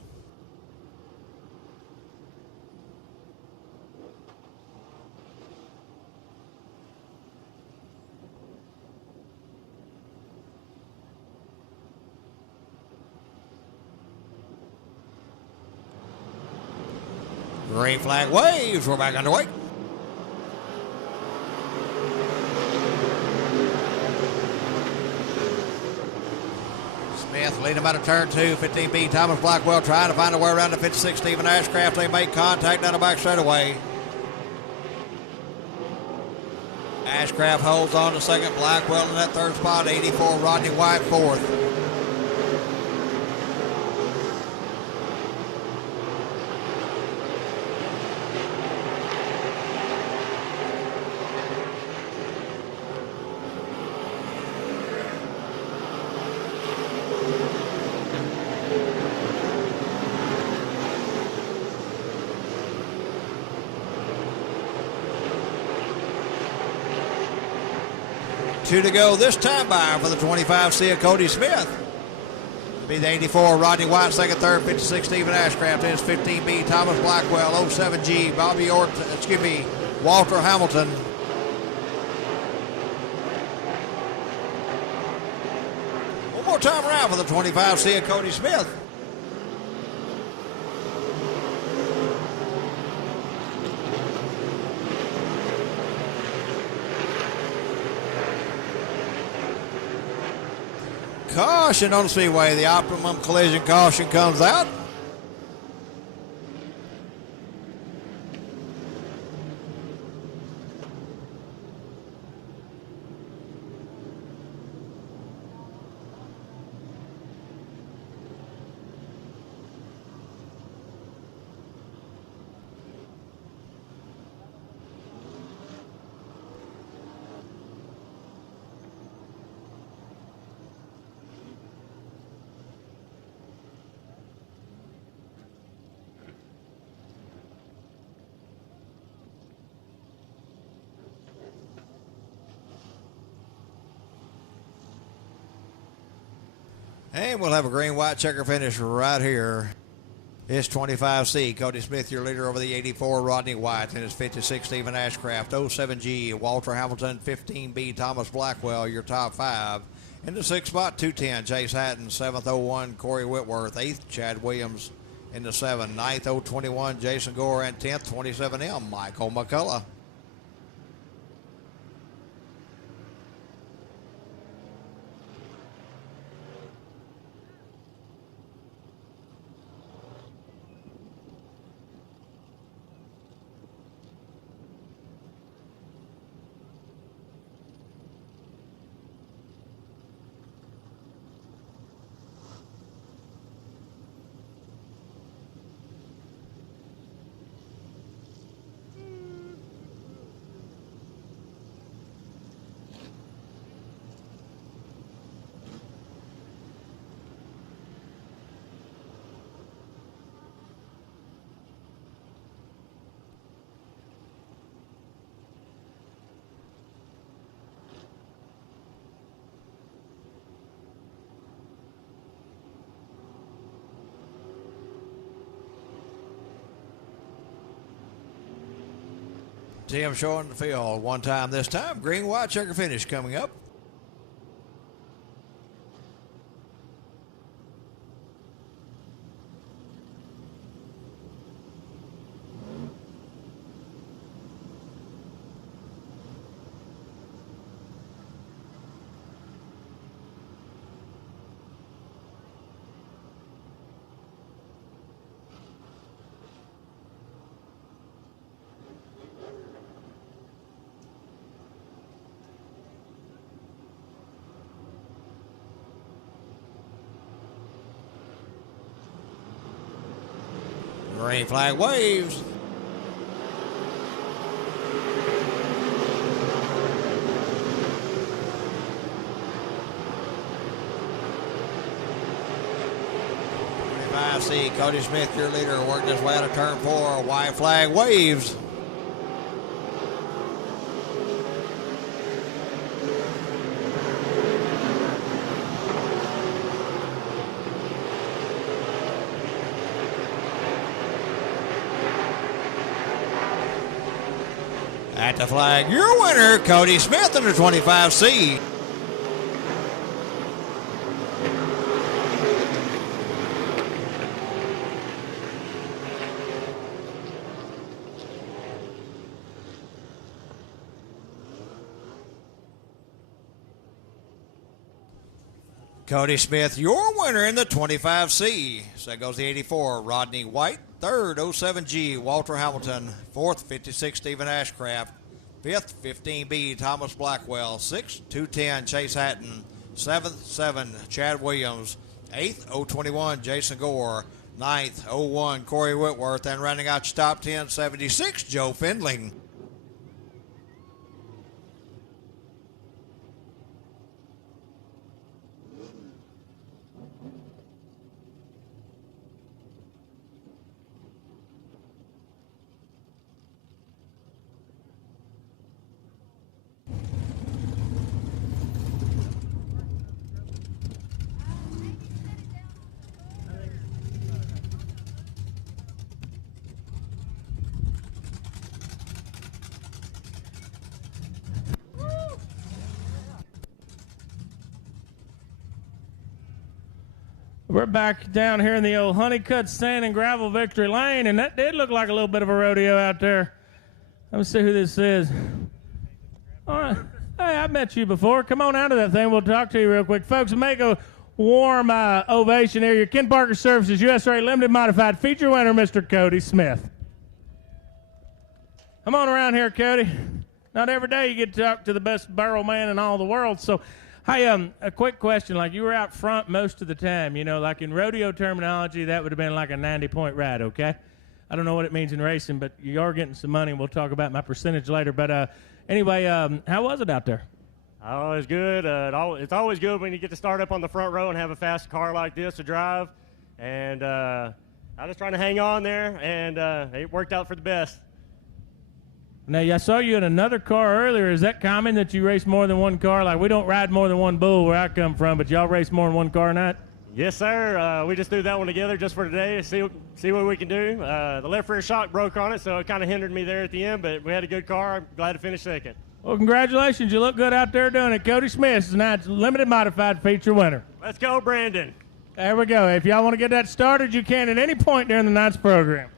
Green flag waves. We're back underway. Smith lead him out of turn 2. 15B Thomas Blackwell trying to find a way around the 56 Stephen Ashcraft. They make contact down the back straightaway. Ashcraft holds on to second. Blackwell in that third spot. 84 Rodney White fourth. Two to go this time by for the 25C of Cody Smith. It'll be the 84 Rodney White, second, third, 56 Stephen Ashcraft. It's 15B Thomas Blackwell, 07G Walter Hamilton. One more time around for the 25C of Cody Smith. Caution on the Speedway. The optimum collision caution comes out. And we'll have a green-white checker finish right here. It's 25C. Cody Smith, your leader over the 84, Rodney White. And it's 56, Stephen Ashcraft. 07G, Walter Hamilton. 15B, Thomas Blackwell, your top five. In the sixth spot, 210, Chase Hatton. 7th, 01, Corey Whitworth. 8th, Chad Williams in the 7. 9th, 021, Jason Gore. And 10th, 27M, Michael McCullough. Tim showing the field one time this time. Green, white, checker finish coming up. Green flag waves. See Cody Smith, your leader, working his way out of turn 4. White flag waves. At the flag, your winner, Cody Smith in the 25C. Cody Smith, your winner in the 25C. So that goes the 84, Rodney White. Third, 07G, Walter Hamilton. Fourth, 56, Stephen Ashcraft. Fifth, 15B, Thomas Blackwell. Sixth, 210, Chase Hatton. Seventh, 7, Chad Williams. Eighth, 021, Jason Gore. Ninth, 01, Corey Whitworth. And rounding out your top 10, 76, Joe Findling. We're back down here in the old Honeycut Sand and Gravel Victory Lane, and that did look like a little bit of a rodeo out there. Let me see who this is. All right. Hey, I've met you before. Come on out of that thing. We'll talk to you real quick. Folks, make a warm ovation here. Your Ken Parker Services USA Limited Modified feature winner, Mr. Cody Smith. Come on around here, Cody. Not every day you get to talk to the best barrel man in all the world, so... Hey, a quick question. Like, you were out front most of the time, you know, like in rodeo terminology, that would have been like a 90-point ride, okay? I don't know what it means in racing, but you are getting some money. We'll talk about my percentage later. But anyway, how was it out there? Oh, it's good. It's always good when you get to start up on the front row and have a fast car like this to drive. And I was trying to hang on there, and it worked out for the best. Now, I saw you in another car earlier. Is that common that you race more than one car? Like, we don't ride more than one bull where I come from, but y'all race more than one car night? Yes, sir. We just threw that one together just for today to see what we can do. The left rear shock broke on it, so it kind of hindered me there at the end, but we had a good car. I'm glad to finish second. Well, congratulations. You look good out there doing it. Cody Smith is tonight's limited modified feature winner. Let's go, Brandon. There we go. If y'all want to get that started, you can at any point during the night's program.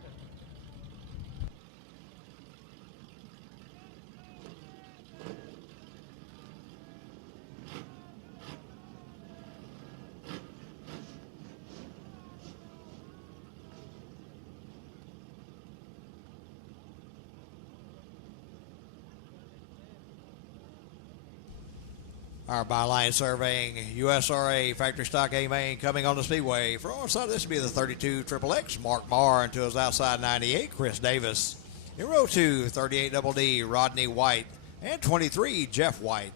Our byline surveying, USRA Factory Stock A main coming on the Speedway. For our side, this will be the 32 XXX, Mark Marr, into his outside 98, Chris Davis. In row 2, 38 Double D, Rodney White, and 23, Jeff White.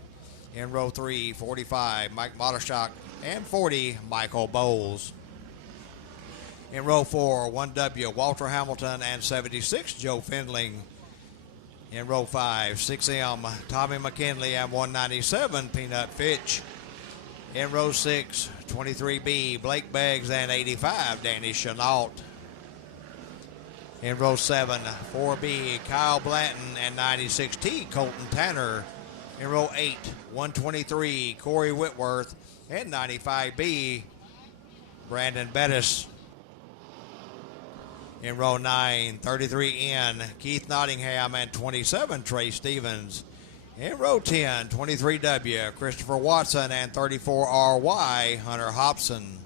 In row 3, 45, Mike Mottershock, and 40, Michael Bowles. In row 4, 1W, Walter Hamilton, and 76, Joe Findling. In row 5, 6M, Tommy McKinley, and 197, Peanut Fitch. In row 6, 23B, Blake Beggs, and 85, Danny Chenault. In row 7, 4B, Kyle Blanton, and 96T, Colton Tanner. In row 8, 123, Corey Whitworth, and 95B, Brandon Bettis. In row 9, 33N, Keith Nottingham, and 27, Trey Stevens. In row 10, 23W, Christopher Watson, and 34RY, Hunter Hobson.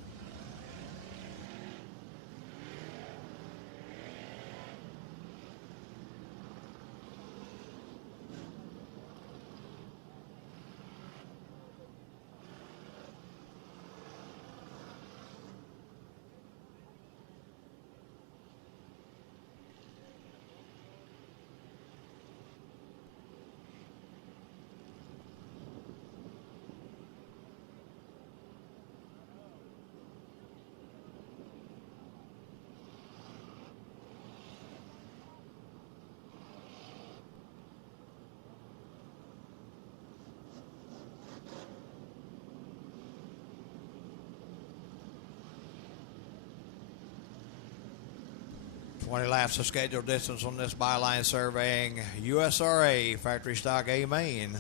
20 laps of scheduled distance on this byline surveying. USRA factory stock A main.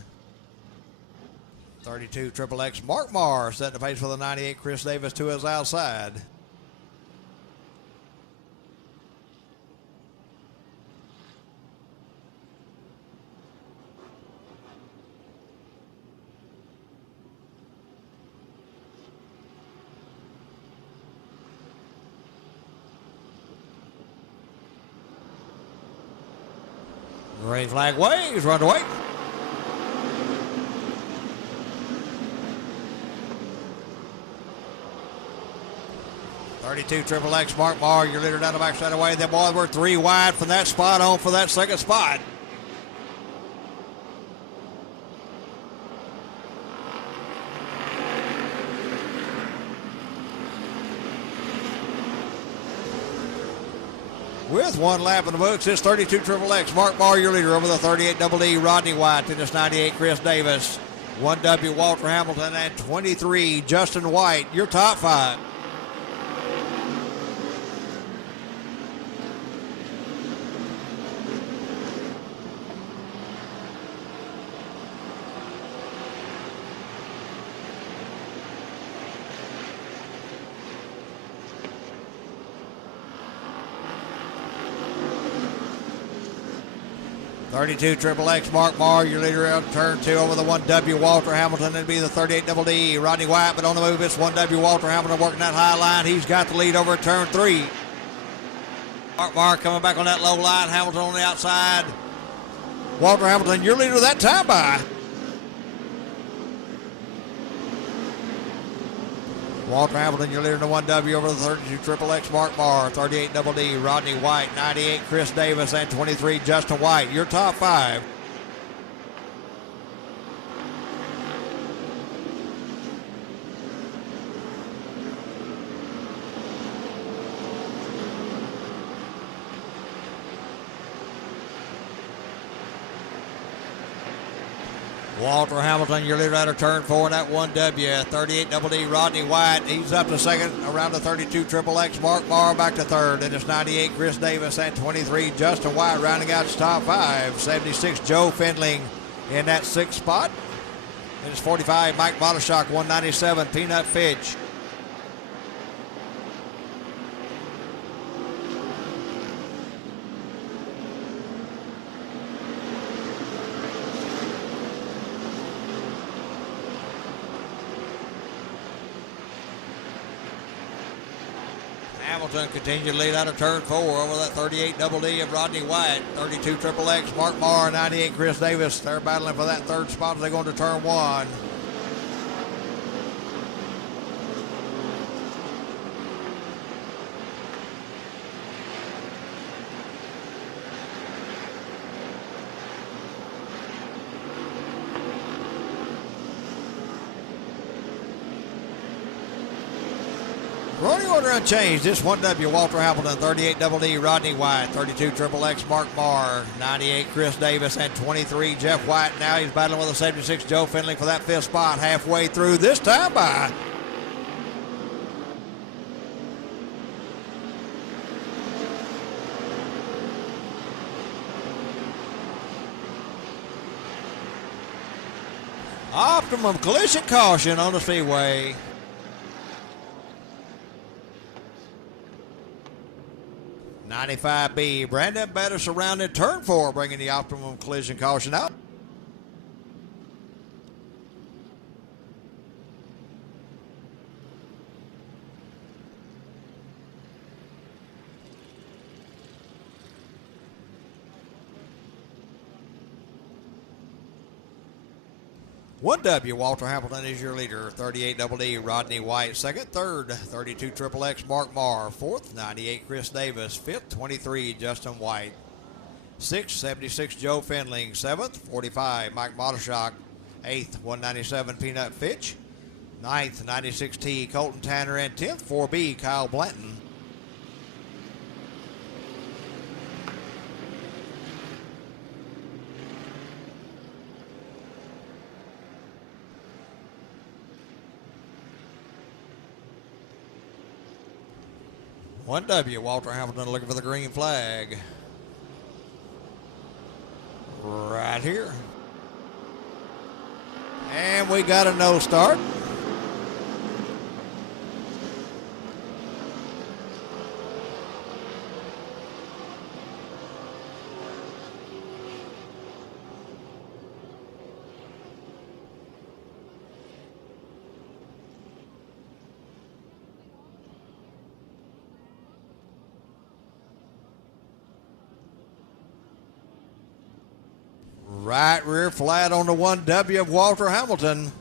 32 Triple X Mark Marr setting the pace for the 98 Chris Davis to his outside. Green flag waves, run away. .32 Triple X Mark Marr, your leader down the backside away. The boys were 3 wide from that spot on for that second spot. With 1 lap in the books, it's 32 Triple X. Mark Marr, your leader, over the 38 Double D. Rodney White in this 98 Chris Davis. 1W Walter Hamilton and 23 Justin White, your top 5. .32 Triple X Mark Marr, your leader out turn 2 over the 1W Walter Hamilton. It'd be the 38 Double D Rodney White, but on the move it's 1W Walter Hamilton working that high line. He's got the lead over turn 3. Mark Marr coming back on that low line. Hamilton on the outside. Walter Hamilton, your leader that time by. Walter Hamilton, your leader in the 1W over the 32 Triple X Mark Marr, 38 Double D Rodney White, 98 Chris Davis, and 23 Justin White. Your top 5. Walter Hamilton, your leader out of turn 4 in that 1W. 38 Double D Rodney White. He's up to second around the 32 Triple X Mark Marr back to third. And it's 98 Chris Davis and 23 Justin White rounding out his top 5. 76 Joe Findling in that 6th spot. And it's 45 Mike Modeshock, 197 Peanut Fitch. Hamilton continued to lead out of turn 4 over that 38 Double D of Rodney White. 32 Triple X Mark Marr, 98 Chris Davis. They're battling for that 3rd spot as they go into turn 1. Running order unchanged. This 1W Walter Hamilton, 38 Double D Rodney White, 32 Triple X Mark Marr, 98 Chris Davis, and 23 Jeff White. Now he's battling with a 76 Joe Findling for that 5th spot halfway through this time by. Optimum collision caution on the Speedway. .95B, Brandon Better surrounded turn 4, bringing the optimum collision caution out. One W Walter Hamilton is your leader. 38 Double D Rodney White second. Third 32 Triple X Mark Marr. Fourth 98 Chris Davis. Fifth 23 Justin White. Sixth 76 Joe Findling. Seventh 45 Mike Modeshock. Eighth 197 Peanut Fitch. Ninth 96T Colton Tanner, and 10th 4B Kyle Blanton. 1W, Walter Hamilton looking for the green flag. Right here. And we got a no start. Right rear flat on the 1W of Walter Hamilton.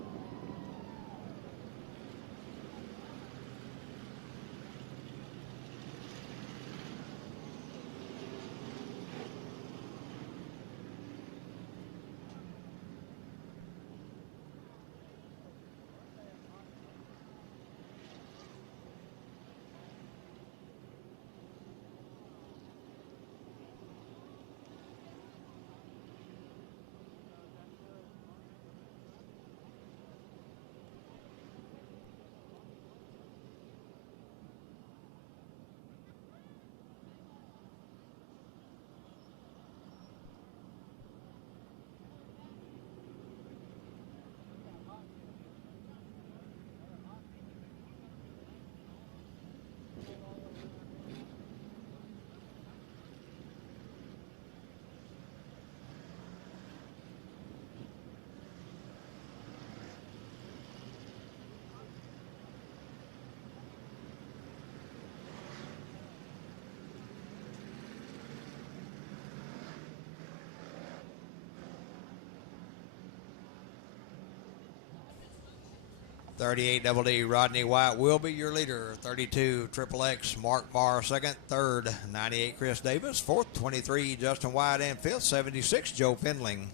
.38 Double D Rodney White will be your leader. 32 XXX Mark Marr second. Third 98 Chris Davis. Fourth 23 Justin White. And fifth 76 Joe Findling.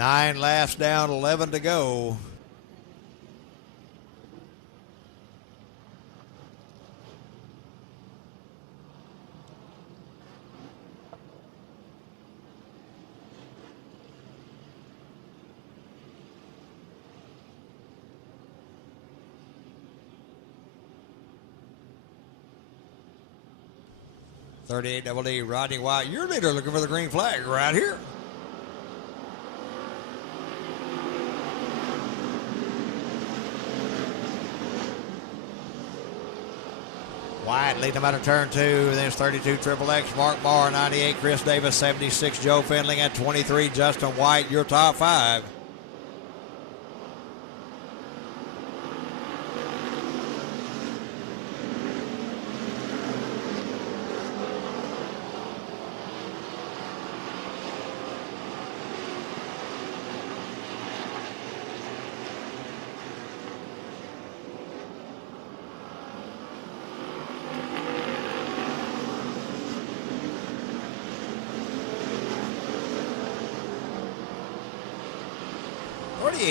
Nine laps down, 11 to go. .38 Double D Rodney White, your leader, looking for the green flag right here. White leading them out of turn two. Then it's 32 XXX Mark Marr, 98 Chris Davis, 76 Joe Findling, at 23 Justin White, your top five.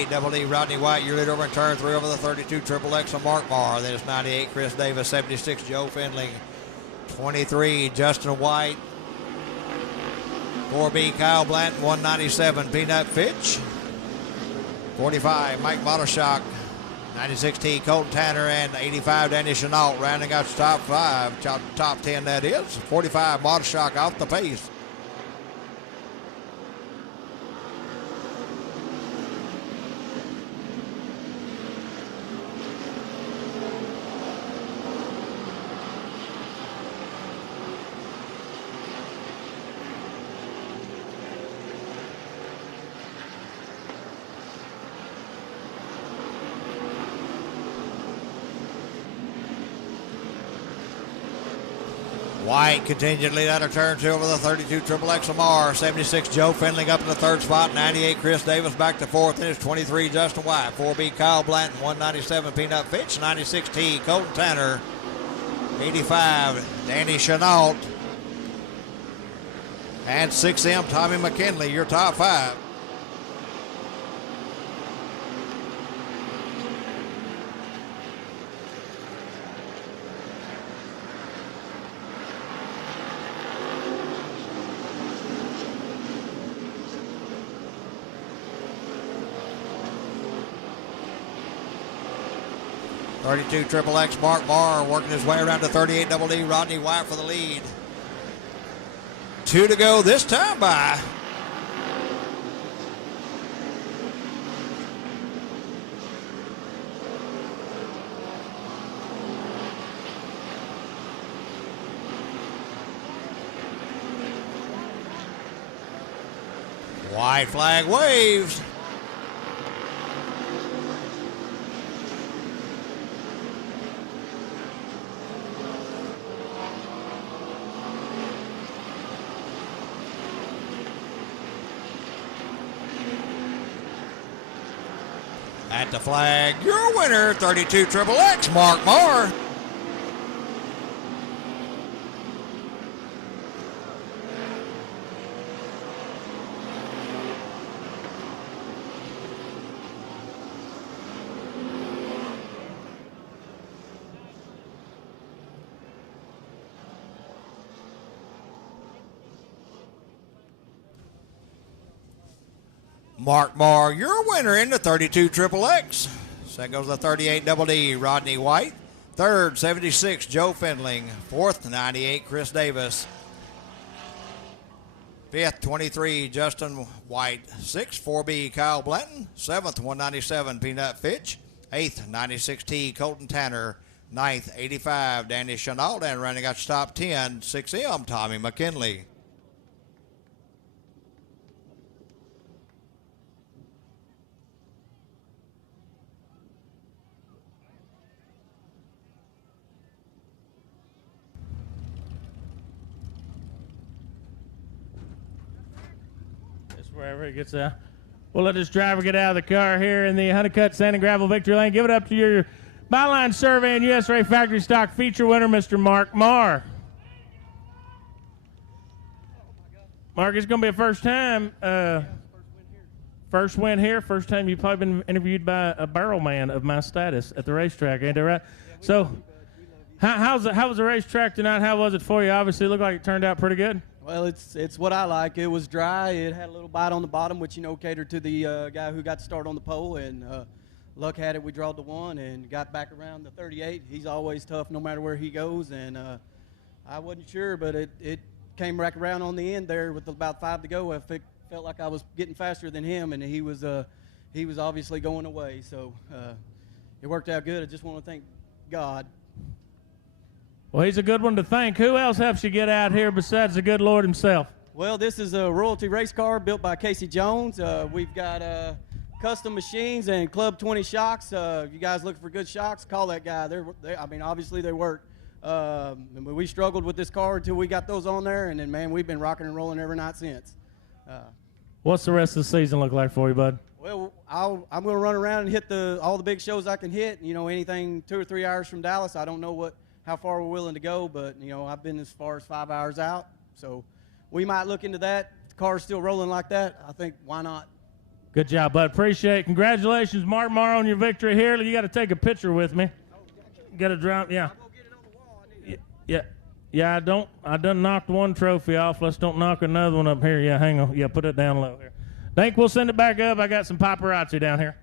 Double D Rodney White, your leader over in turn three over the 32 XXX of Mark Marr. Then it's 98 Chris Davis, 76 Joe Findling, 23 Justin White, 4B Kyle Blanton, 197 Peanut Fitch, 45 Mike Motorshock, 96T Colton Tanner, and 85 Danny Chenault rounding out the top five, top 10 that is. 45 Motorshock off the pace. White continued to lead out of turn 2 over the 32 Triple X Lamar. 76 Joe Findling up in the third spot. 98 Chris Davis back to fourth. Then it's 23 Justin White. 4B Kyle Blanton. 197 Peanut Fitch. 96 T Colton Tanner. 85 Danny Chenault. And 6M Tommy McKinley, your top 5. .32 Triple X Mark Barr working his way around to 38 Double D. Rodney White for the lead. 2 to go this time by. White flag waves. At the flag, your winner, 32 Triple X, Mark Marr. Mark Marr, your winner in the 32 Triple X. Second goes the 38 Double D, Rodney White. Third, 76, Joe Findling. Fourth, 98, Chris Davis. Fifth, 23, Justin White. Sixth, 4B, Kyle Blanton. Seventh, 197, Peanut Fitch. Eighth, 96T, Colton Tanner. Ninth, 85, Danny Chenault. And running out top 10, 6M, Tommy McKinley. Wherever he gets out. We'll let this driver get out of the car here in the Honeycutt Sand and Gravel Victory Lane. Give it up to your Byline Survey and USA Factory Stock feature winner, Mr. Mark Marr. Mark, it's going to be a first time. First win here. First time you've probably been interviewed by a barrel man of my status at the racetrack, ain't that right? So, how was the racetrack tonight? How was it for you? Obviously, it looked like it turned out pretty good. Well, it's what I like. It was dry. It had a little bite on the bottom, which, catered to the guy who got to start on the pole. And luck had it, we drawed the 1 and got back around the 38. He's always tough no matter where he goes. And I wasn't sure, but it came back around on the end there with about 5 to go. I felt like I was getting faster than him, and he was obviously going away. So it worked out good. I just want to thank God. Well, he's a good one to thank. Who else helps you get out here besides the good Lord himself? Well, this is a royalty race car built by Casey Jones. We've got custom machines and Club 20 shocks. If you guys looking for good shocks, call that guy. Obviously they work. We struggled with this car until we got those on there, and then, man, we've been rocking and rolling every night since. What's the rest of the season look like for you, bud? Well, I'm going to run around and hit all the big shows I can hit. Anything 2 or 3 hours from Dallas. I don't know how far we're willing to go, but, I've been as far as 5 hours out. So we might look into that. If the car's still rolling like that, I think, why not? Good job, bud. Appreciate it. Congratulations, Mark Marr, on your victory here. You got to take a picture with me. You got to drop, yeah. Yeah, I done knocked one trophy off. Let's don't knock another one up here. Yeah, hang on. Yeah, put it down low here. Think we'll send it back up. I got some paparazzi down here.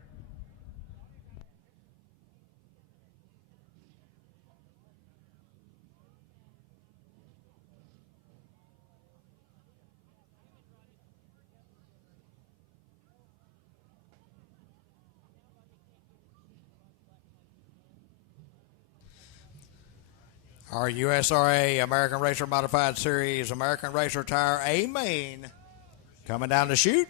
Our USRA American Racer Modified Series American Racer Tire A main coming down to shoot.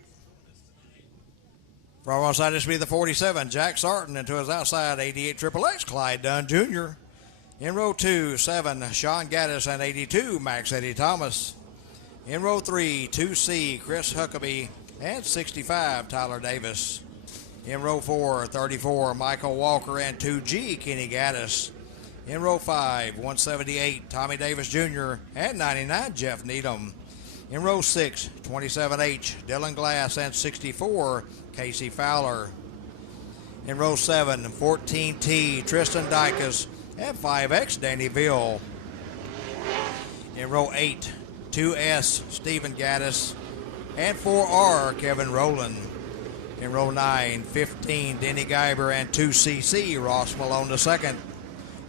From outside, this will be the 47, Jack Sarton, into his outside 88 Triple X, Clyde Dunn Jr. In row 2, 7, Sean Gaddis and 82, Max Eddie Thomas. In row 3, 2C, Chris Huckabee and 65, Tyler Davis. In row 4, 34, Michael Walker and 2G, Kenny Gaddis. In row 5, 178, Tommy Davis Jr. and 99, Jeff Needham. In row 6, 27H, Dylan Glass and 64, Casey Fowler. In row 7, 14T, Tristan Dykus and 5X, Danny Bill. In row 8, 2S, Stephen Gaddis and 4R, Kevin Rowland. In row 9, 15, Denny Geiber and 2CC, Ross Malone II.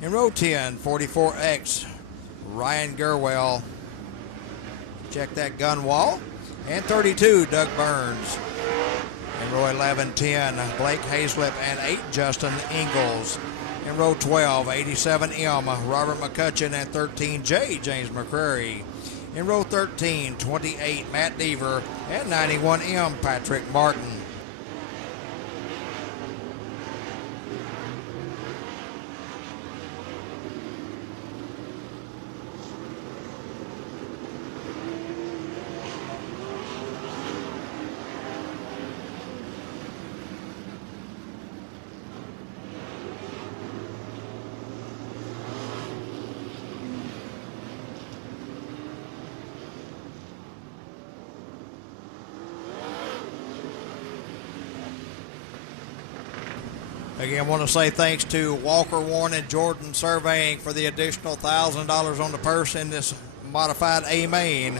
In row 10, 44X, Ryan Gerwell. Check that gun wall. And 32, Doug Burns. In row 11, 10, Blake Hazlip and 8, Justin Ingalls. In row 12, 87M, Robert McCutcheon and 13J, James McCrary. In row 13, 28, Matt Deaver and 91M, Patrick Martin. Again, I want to say thanks to Walker, Warren, and Jordan Surveying for the additional $1,000 on the purse in this modified A main.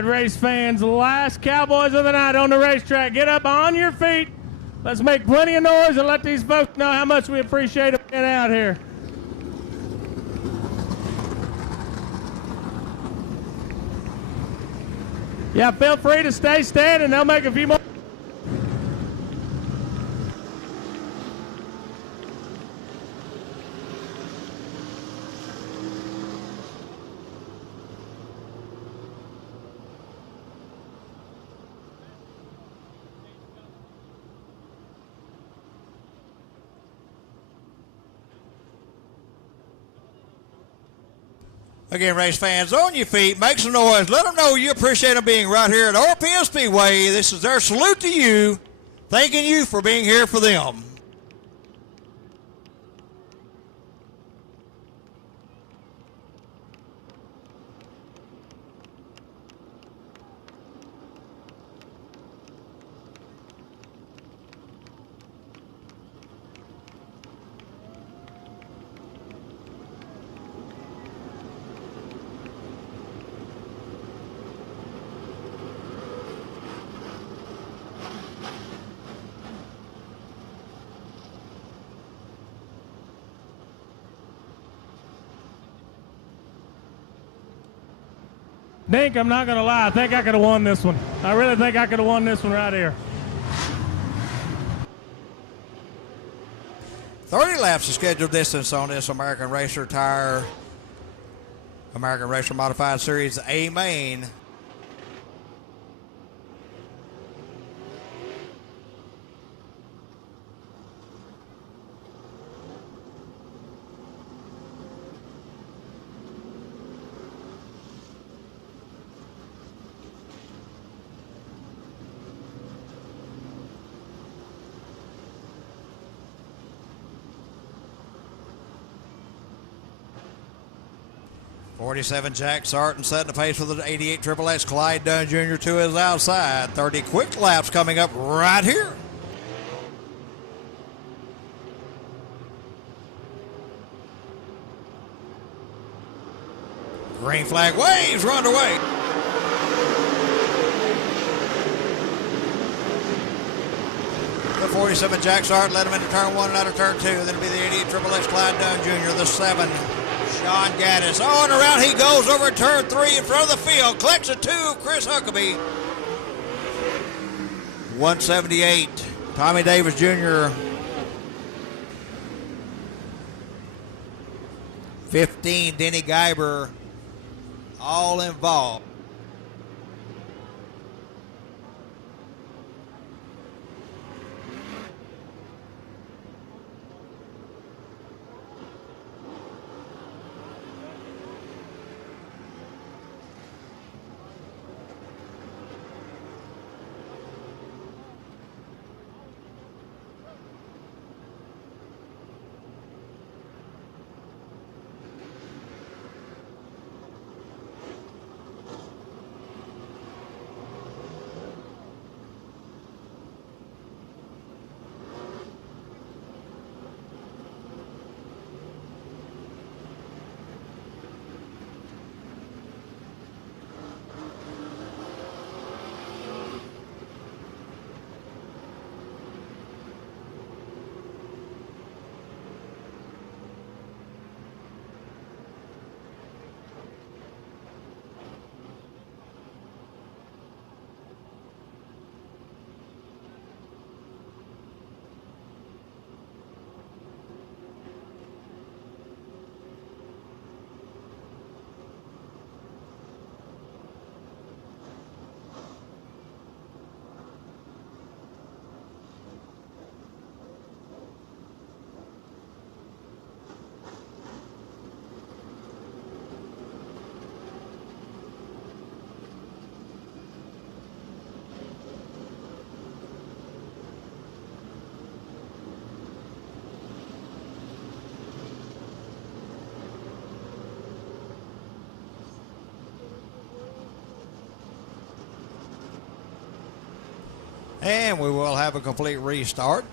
Race fans, the last Cowboys of the night on the racetrack. Get up on your feet. Let's make plenty of noise and let these folks know how much we appreciate them being out here. Yeah, feel free to stay standing. They'll make a few more. Again, race fans, on your feet, make some noise. Let them know you appreciate them being right here at RPM Speedway. This is their salute to you, thanking you for being here for them. Dink, I'm not going to lie. I think I could have won this one. I really think I could have won this one right here. 30 laps of scheduled distance on this American Racer Tire, American Racer Modified Series A main. '47 Jack Sarton setting the pace with the '88 Triple X. Clyde Dunn Jr. to his outside. 30 quick laps coming up right here. Green flag waves, run away. The 47 Jack Sarton led him into turn 1 and out of turn 2. Then it'll be the 88 Triple X Clyde Dunn Jr. The 7. Sean Gaddis. Oh, and around he goes over turn 3 in front of the field. Collects a 2. Chris Huckabee. 178. Tommy Davis Jr. 15. Denny Geiber. All involved. And we will have a complete restart.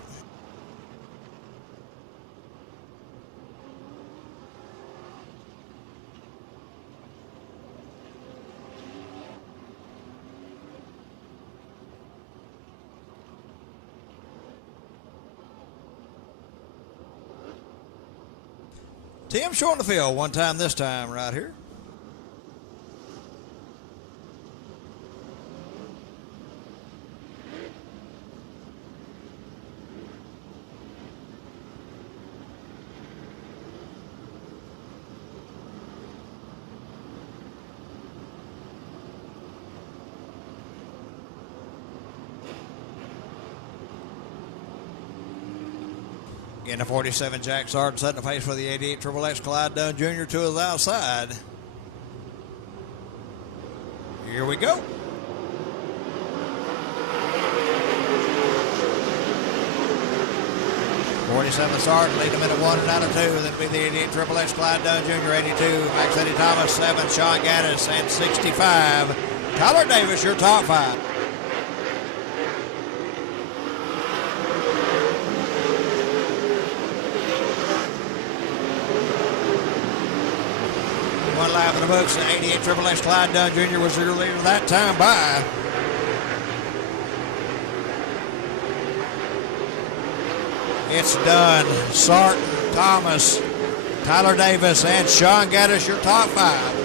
Tim showing the field one time this time right here. In the 47, Jack Sarton setting the pace for the 88 Triple X. Clyde Dunn Jr. to his outside. Here we go. '47 Sarton leading them into 1 and out of 2. Then it'll be the 88 Triple X. Clyde Dunn Jr. 82. Max Eddie Thomas 7. Sean Gaddis and 65. Tyler Davis, your top 5. One lap in the books. The 88 Triple X. Clyde Dunn Jr. was your leader that time by. It's done. Sarton, Thomas, Tyler Davis, and Sean Gaddis, your top 5.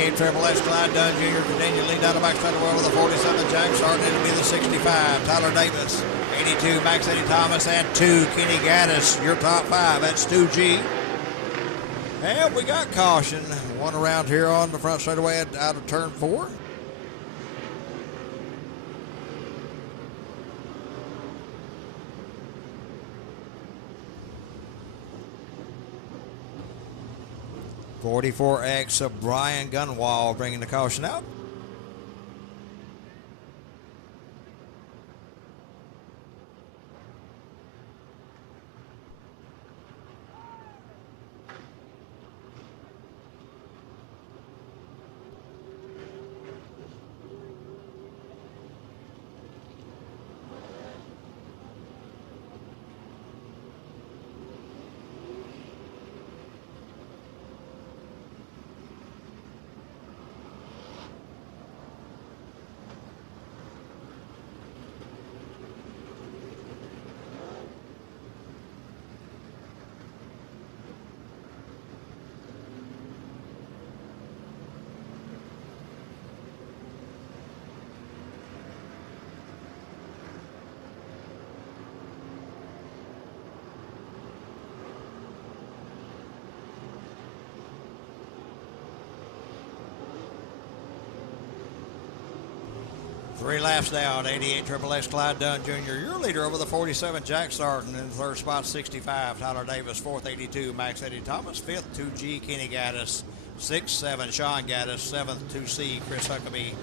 88 Triple S Clyde Dunn Jr. continued lead down the back straight away with the 47 Jack Sargent. It'll be the 65 Tyler Davis. 82 Max Eddie Thomas and 2 Kenny Gaddis. Your top 5. That's 2G. And we got caution. One around here on the front straightaway out of turn 4. '44X of Brian Gunwall bringing the caution out. Three laps down, 88 Triple X Clyde Dunn Jr. Your leader over the 47 Jack Sargent. In the third spot, 65 Tyler Davis. Fourth, 82 Max Eddie Thomas. Fifth, 2G Kenny Gaddis. Sixth, 7 Sean Gaddis. Seventh, 2C Chris Huckabee.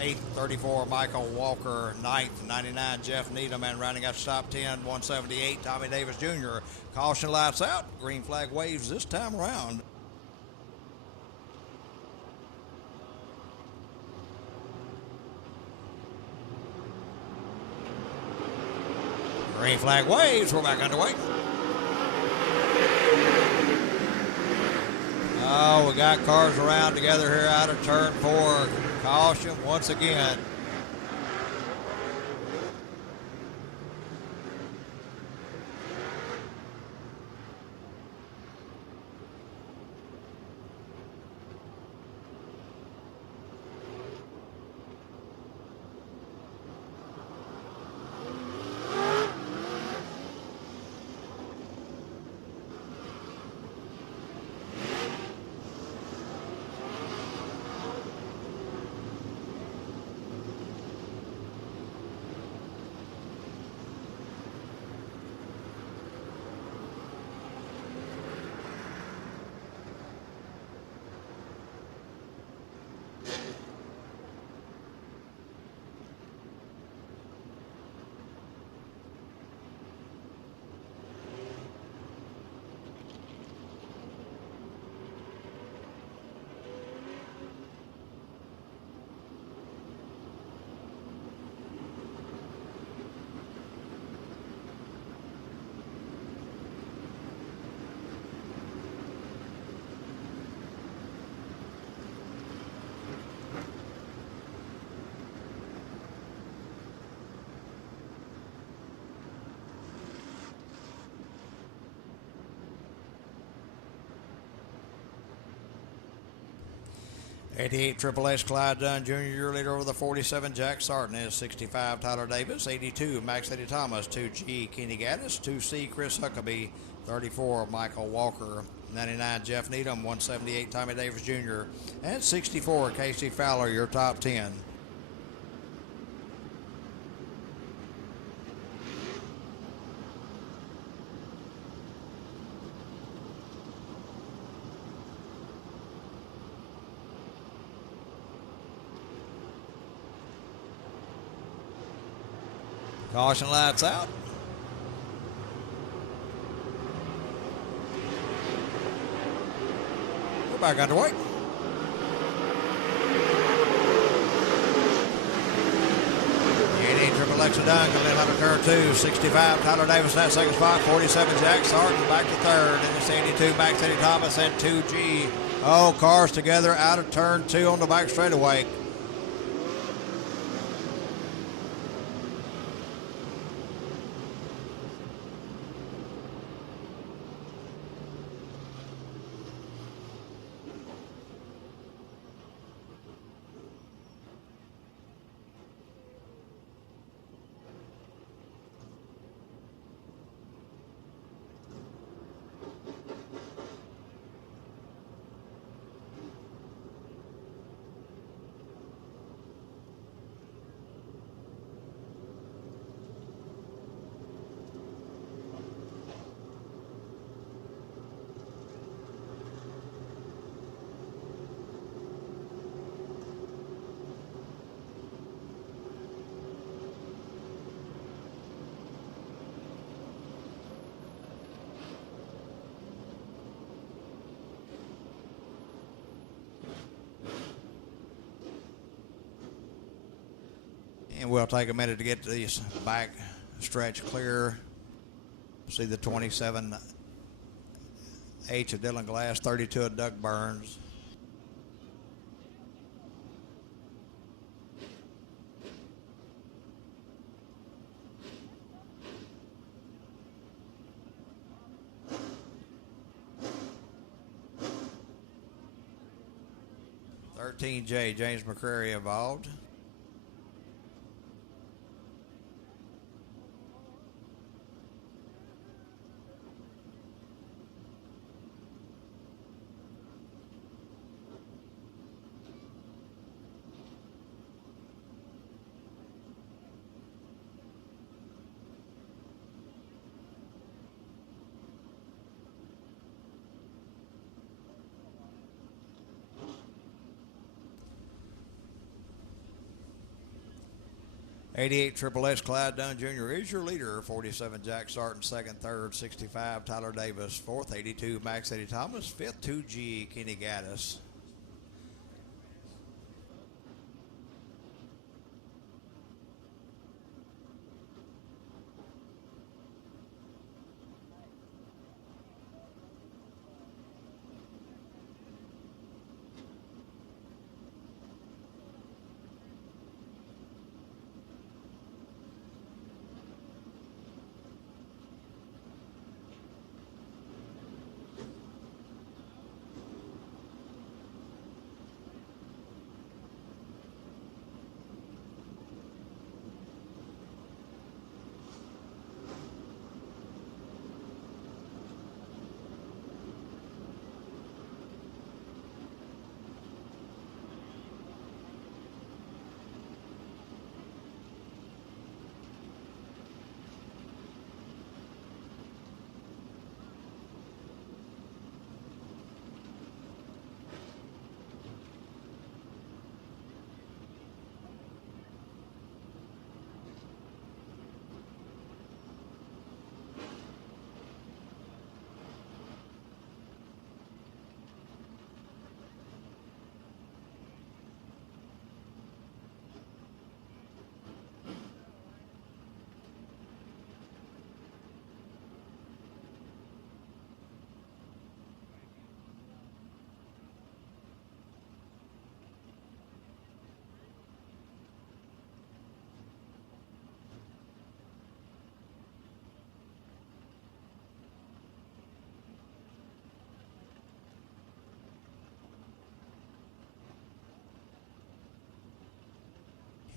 Eighth, 34 Michael Walker. Ninth, 99 Jeff Needham. And rounding out the top 10, 178 Tommy Davis Jr. Caution lights out. Green flag waves this time around. Green flag waves. We're back underway. Oh, we got cars around together here out of turn 4. Caution once again. '88 Triple S Clyde Dunn Jr. Your leader over the 47 Jack Sargent is 65 Tyler Davis, 82 Max Eddie Thomas, 2G Kenny Gaddis, 2C Chris Huckabee, 34 Michael Walker, 99 Jeff Needham, 178 Tommy Davis Jr., and 64 Casey Fowler. Your top 10. Caution lights out. We're back underway. Triple X Dunn coming in under turn 2. 65 Tyler Davis in that second spot. 47 Jack Sargent back to third. And it's 82 Max Eddie Thomas and 2G. Oh, cars together out of turn 2 on the back straightaway. And we'll take a minute to get this back stretch clear. See the 27 H of Dylan Glass, 32 of Doug Burns. J James McCrary involved. '88 Triple S Clyde Dunn Jr. is your leader. 47 Jack Sarton, second, third. 65 Tyler Davis, fourth. 82 Max Eddie Thomas, fifth. 2G Kenny Gaddis.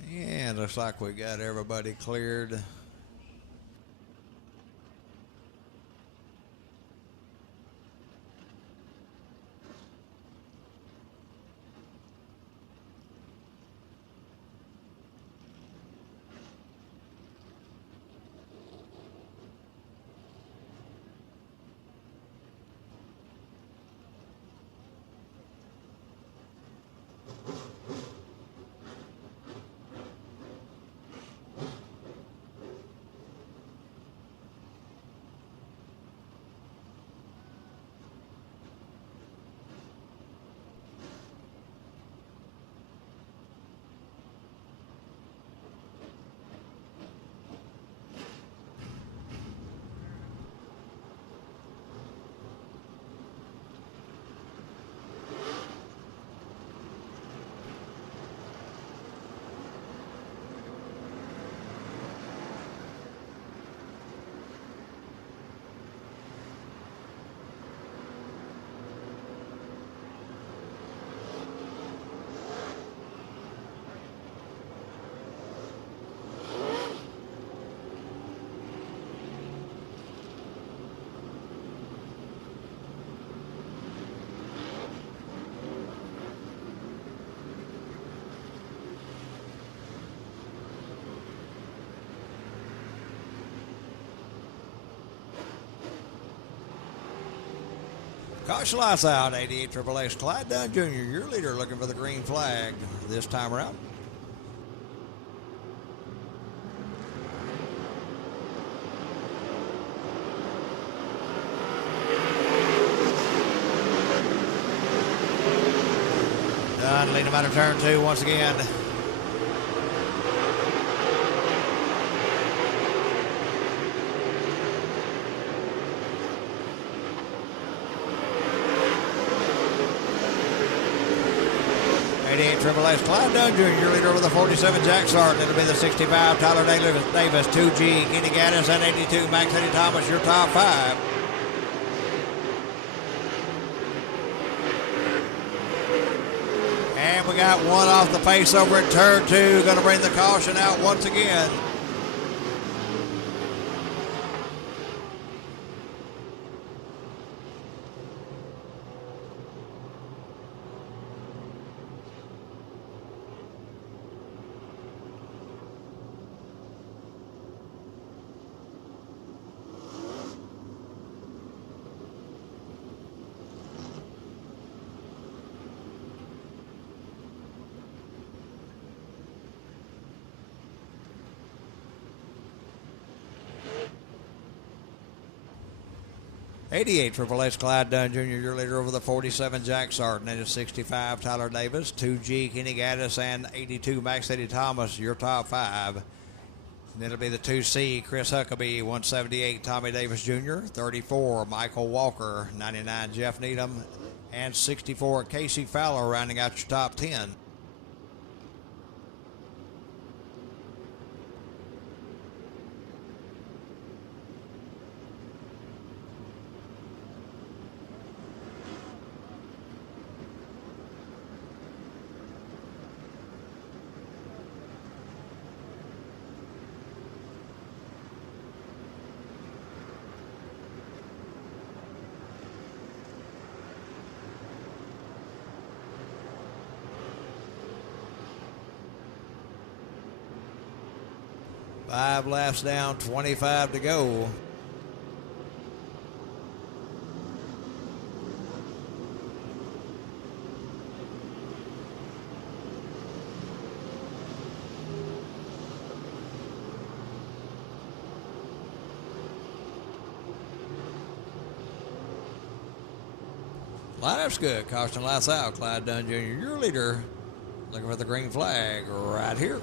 And looks like we got everybody cleared. Caution lights out, 88 Triple X Clyde Dunn Jr., your leader, looking for the green flag this time around. Dunn leading him out of turn two once again. 88 Triple S Clyde Dunn Jr., your leader over the 47 Jack Sarton. It'll be the 65 Tyler Davis, 2G Kenny Gaddis, and 82 Max Eddie Thomas, your top 5. And we got one off the pace over at turn 2. Going to bring the caution out once again. '88 Triple S Clyde Dunn Jr., your leader over the 47 Jack Sarton. It is 65 Tyler Davis, 2G Kenny Gaddis, and 82 Max Eddie Thomas, your top 5. And it'll be the 2C Chris Huckabee, 178 Tommy Davis Jr., 34 Michael Walker, 99 Jeff Needham, and 64 Casey Fowler rounding out your top 10. Five laps down, 25 to go. Lineup's good. Caution lights out. Clyde Dunn Jr., your leader. Looking for the green flag right here.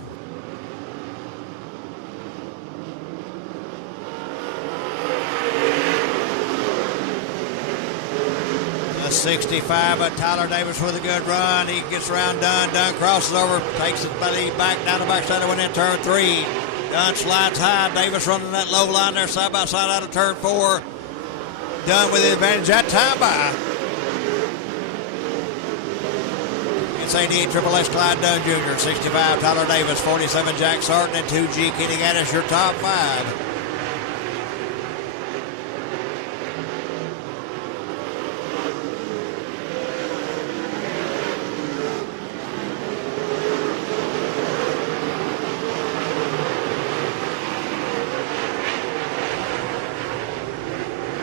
The 65 of Tyler Davis with a good run. He gets around Dunn. Dunn crosses over, takes his lead back down the backside and went in turn 3. Dunn slides high. Davis running that low line there side by side out of turn 4. Dunn with the advantage that time by. It's 88 Triple S Clyde Dunn Jr., 65 Tyler Davis, 47 Jack Sarton, and 2G Kenny Gaddis, your top 5.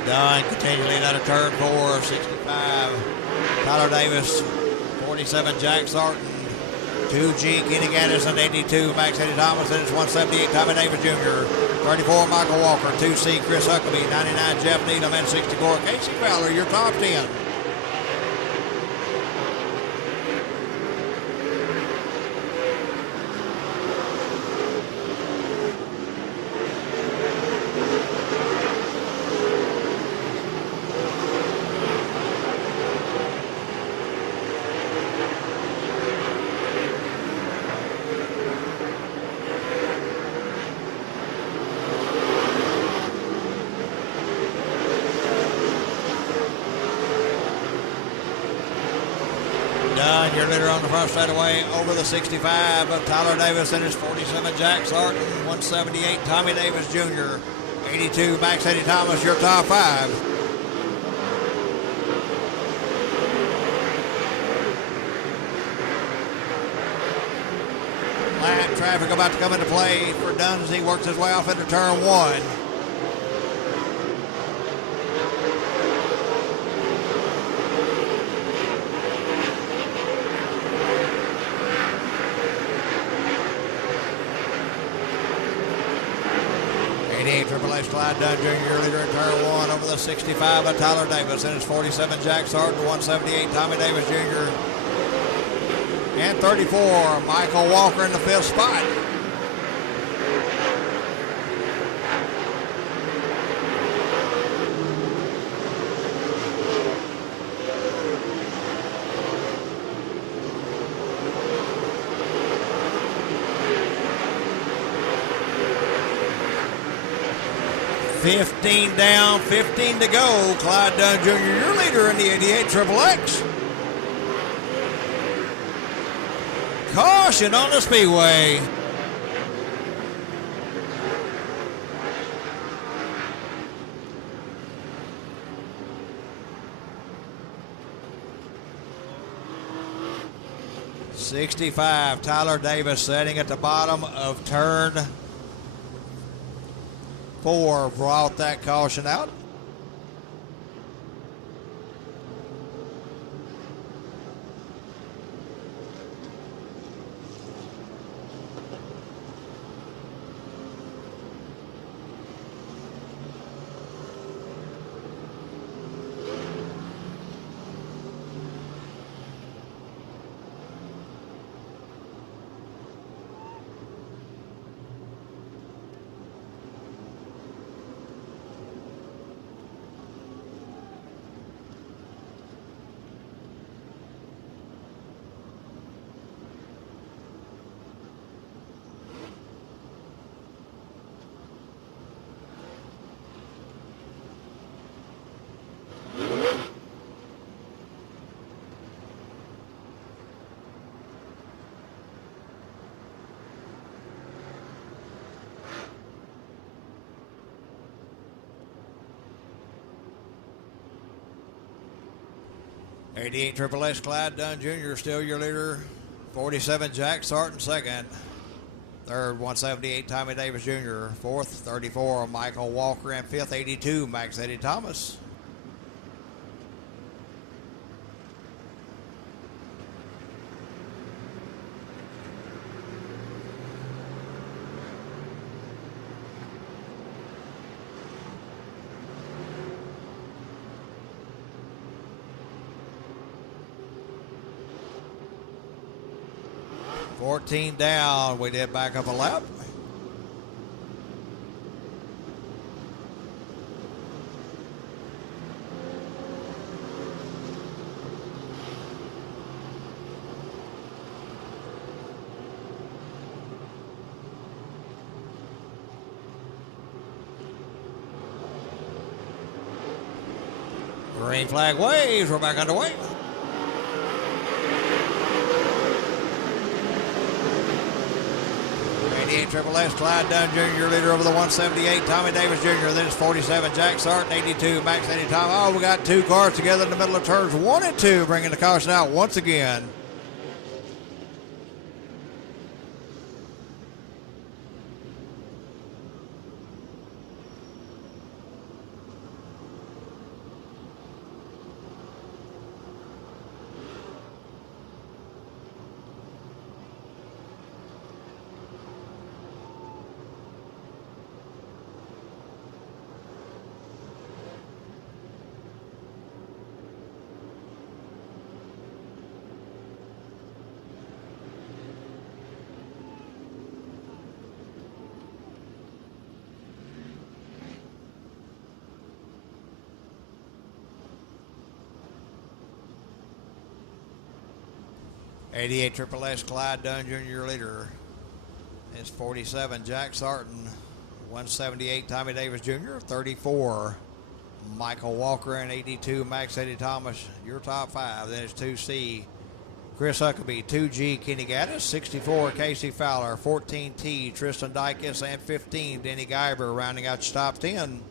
Dunn continues lead out of turn 4, 65 Tyler Davis, 47 Jack Sarton, 2G Kenny Gaddis, and 82 Max Eddie Thomas, and it's 178 Tommy Davis Jr., 34 Michael Walker, 2C Chris Huckabee, 99 Jeff Needham, and 64 Casey Fowler, your top 10. Dunn, your leader on the front straightaway over the 65 of Tyler Davis, and his 47 Jack Sarton, 178 Tommy Davis Jr., 82 Max Eddie Thomas, your top 5. Lap traffic about to come into play for Dunn as he works his way off into turn 1. Triple H Clyde Dunn Jr., your leader in turn 1 over the 65 of Tyler Davis, and his 47 Jack Sarton, 178 Tommy Davis Jr., and 34 Michael Walker in the 5th spot. 15 down, 15 to go. Clyde Dunn Jr., your leader in the 88 Triple X. Caution on the Speedway. '65, Tyler Davis setting at the bottom of turn 4, brought that caution out. '88 Triple X, Clyde Dunn Jr. still your leader. 47 Jack Sarton second. Third 178 Tommy Davis Jr. Fourth 34 Michael Walker, and fifth 82 Max Eddie Thomas. $14 down. We did back up a lap. Green flag waves. We're back underway. Triple S, Clyde Dunn Jr., your leader over the 178, Tommy Davis Jr., then it's 47, Jack Sarton, 82, Max Eddie Thomas. Oh, we got two cars together in the middle of turns 1 and 2, bringing the caution out once again. '88 Triple S, Clyde Dunn Jr., your leader. It's 47, Jack Sarton. 178, Tommy Davis Jr. 34, Michael Walker, and 82, Max Eddie Thomas. Your top 5. Then it's 2C, Chris Huckabee. 2G, Kenny Gaddis. 64, Casey Fowler. 14T, Tristan Dykes. And 15, Denny Guyber, rounding out your top 10.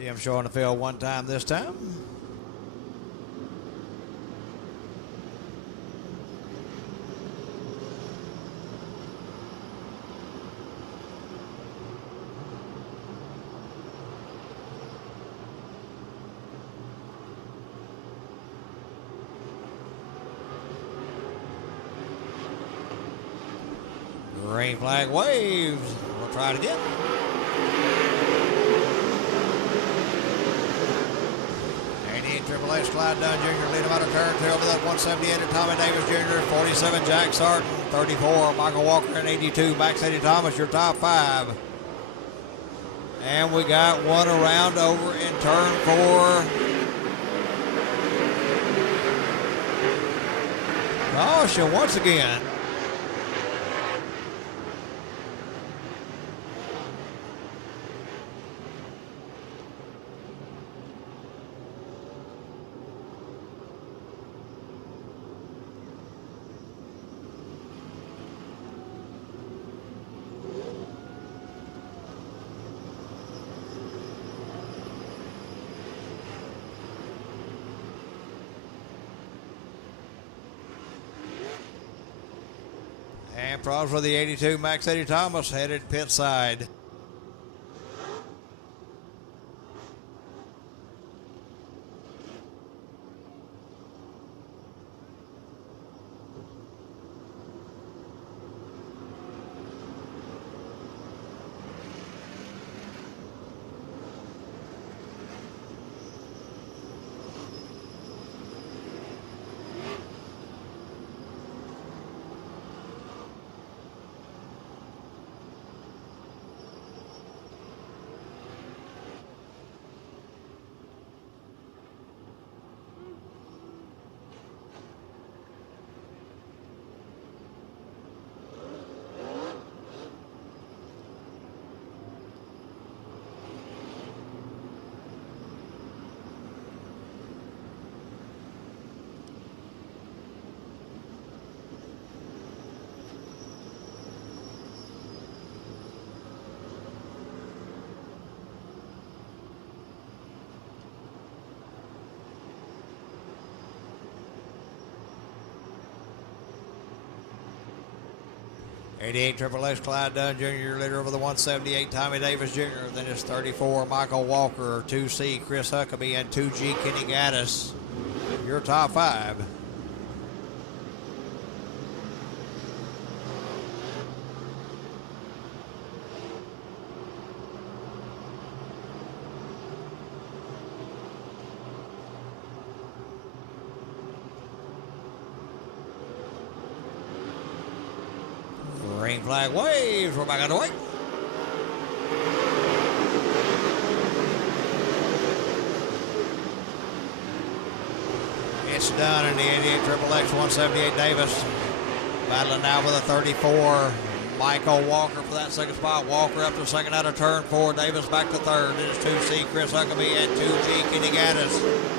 Tim showing the field one time this time. Green flag waves. We'll try it again. Triple H Clyde Dunn Jr. lead him out of turn two over that 178 of Tommy Davis Jr., 47 Jack Sarton, 34 Michael Walker, and 82 Max Eddie Thomas, your top five. And we got one around over in turn four. Caution once again. And problems with the 82 Max Eddie Thomas headed pit side. '88 Triple X Clyde Dunn Jr., your leader over the 178 Tommy Davis Jr., then it's 34 Michael Walker, 2C Chris Huckabee, and 2G Kenny Gaddis, your top five. Green flag waves. We're back on the way. It's done in the 88 Triple X 178 Davis. Battling now with a 34. Michael Walker for that second spot. Walker up to second out of turn four. Davis back to third. It is 2C Chris Huckabee and 2G Kenny Gaddis.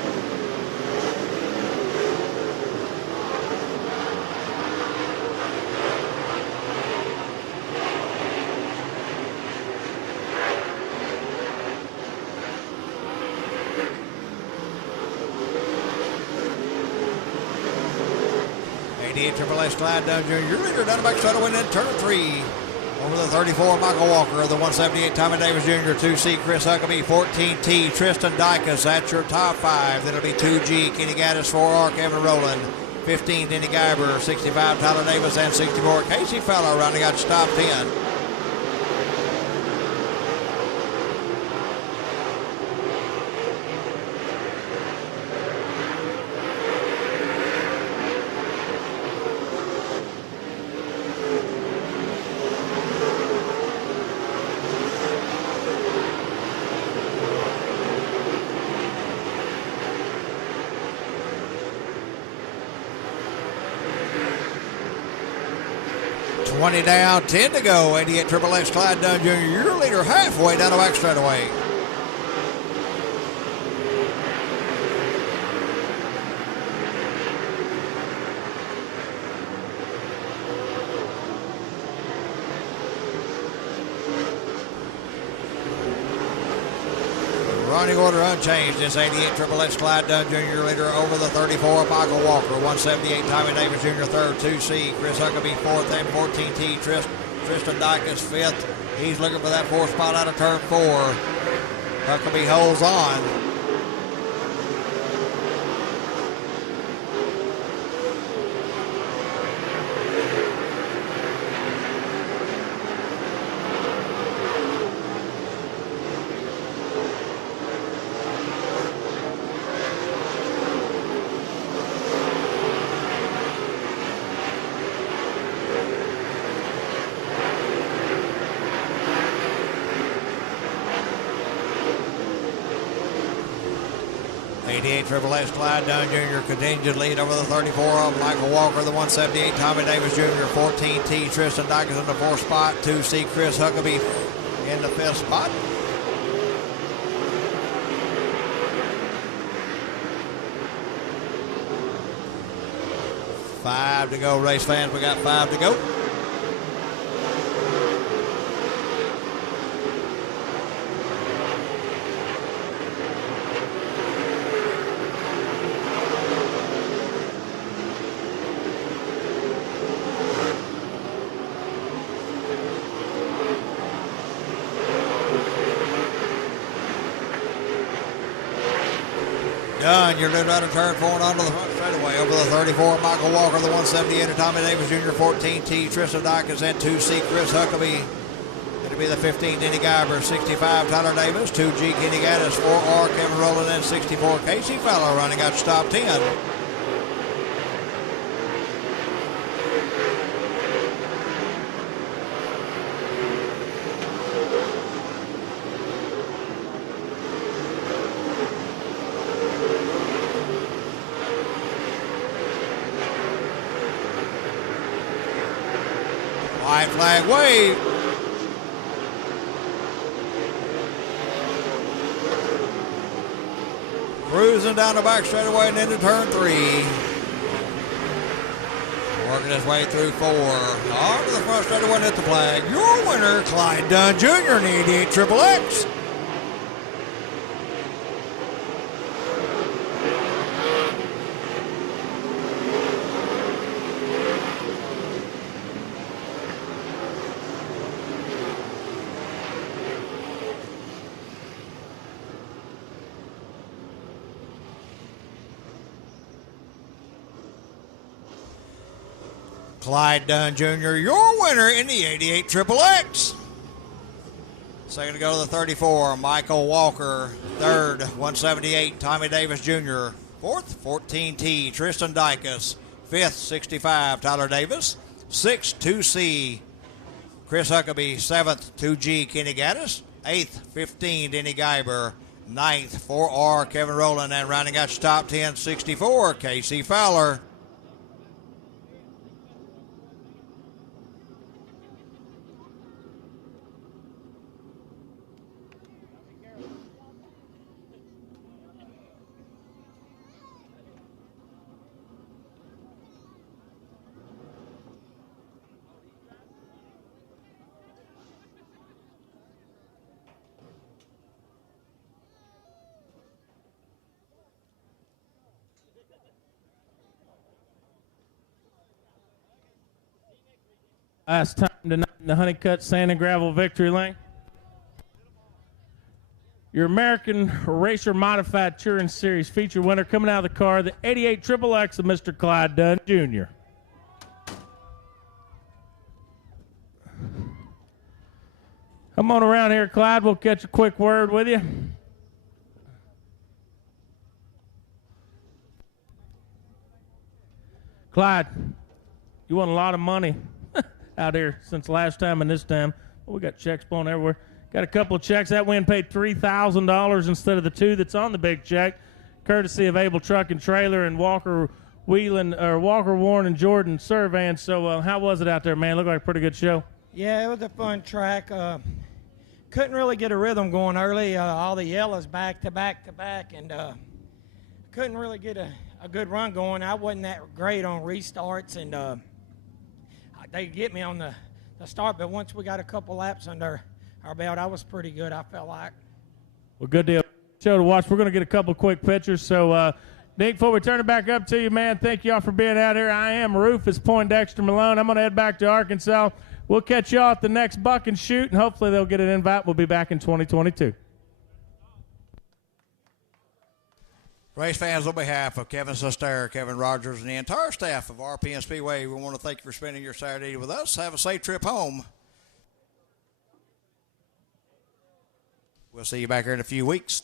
Triple X Clyde Dunn Jr., your leader down the back straight win in turn three. Over the 34, Michael Walker. The 178, Tommy Davis Jr., 2C, Chris Huckabee, 14T, Tristan Dykus. That's your top five. Then it'll be 2G, Kenny Gaddis, 4R, Kevin Rowland, 15, Denny Guyber, 65, Tyler Davis, and 64, Casey Feller, rounding out your top 10. $20 down, 10 to go. 88 Triple X Clyde Dunn Jr., your leader halfway down the back straightaway. Running order unchanged. It's 88 Triple X Clyde Dunn Jr. leader over the 34. Michael Walker, 178 Tommy Davis Jr. third, 2C. Chris Huckabee fourth and 14T. Tristan Dykes fifth. He's looking for that fourth spot out of turn 4. Huckabee holds on. Triple X Clyde Dunn Jr. continued to lead over the 34 of Michael Walker, the 178 Tommy Davis Jr. 14T Tristan Dykes in the 4th spot. 2C Chris Huckabee in the 5th spot. Five to go, race fans. We got 5 to go. Dunn, you're leading out of turn 4 and onto the front straightaway. Over the 34, Michael Walker, the 178 Tommy Davis Jr. 14T Tristan Dykes and 2C Chris Huckabee. It'll be the 15 Denny Guyver, 65 Tyler Davis, 2G Kenny Gaddis, 4R Kevin Rowland, and 64 Casey Fowler running out to top 10. White flag wave. Cruising down the back straightaway and into turn 3. Working his way through 4. On to the front straightaway and hit the flag. Your winner, Clyde Dunn Jr. in the 88 Triple X. Clyde Dunn Jr., your winner in the 88 Triple X. Second to go to the 34, Michael Walker. Third, 178, Tommy Davis Jr. Fourth, 14T, Tristan Dykes. Fifth, 65, Tyler Davis. Sixth, 2C, Chris Huckabee. Seventh, 2G, Kenny Gaddis. Eighth, 15, Denny Guyver. Ninth, 4R, Kevin Rowland. And rounding out your top 10, 64, Casey Fowler. Last time tonight in the Honeycutt Sand and Gravel Victory Lane. Your American Racer Modified Touring Series feature winner coming out of the car, the 88 Triple X of Mr. Clyde Dunn Jr. Come on around here, Clyde. We'll catch a quick word with you. Clyde, you won a lot of money out here since last time and this time. Well, we got checks blown everywhere. Got a couple of checks. That win paid $3,000 instead of the $2,000 that's on the big check, courtesy of Able Truck and Trailer and Walker Warren and Jordan Surveyan. So how was it out there, man? Looked like a pretty good show. Yeah, it was a fun track. Couldn't really get a rhythm going early. All the yellows back to back to back, and couldn't really get a good run going. I wasn't that great on restarts, and they get me on the start, but once we got a couple laps under our belt, I was pretty good, I felt like. Well, good deal. show to watch. We're going to get a couple quick pictures. So, Nick, before we turn it back up to you, man, thank you all for being out here. I am Rufus Poindexter Malone. I'm going to head back to Arkansas. We'll catch y'all at the next Buck and Shoot, and hopefully they'll get an invite. We'll be back in 2022. Race fans, on behalf of Kevin Sester, Kevin Rogers, and the entire staff of RPM Speedway, we want to thank you for spending your Saturday with us. Have a safe trip home. We'll see you back here in a few weeks.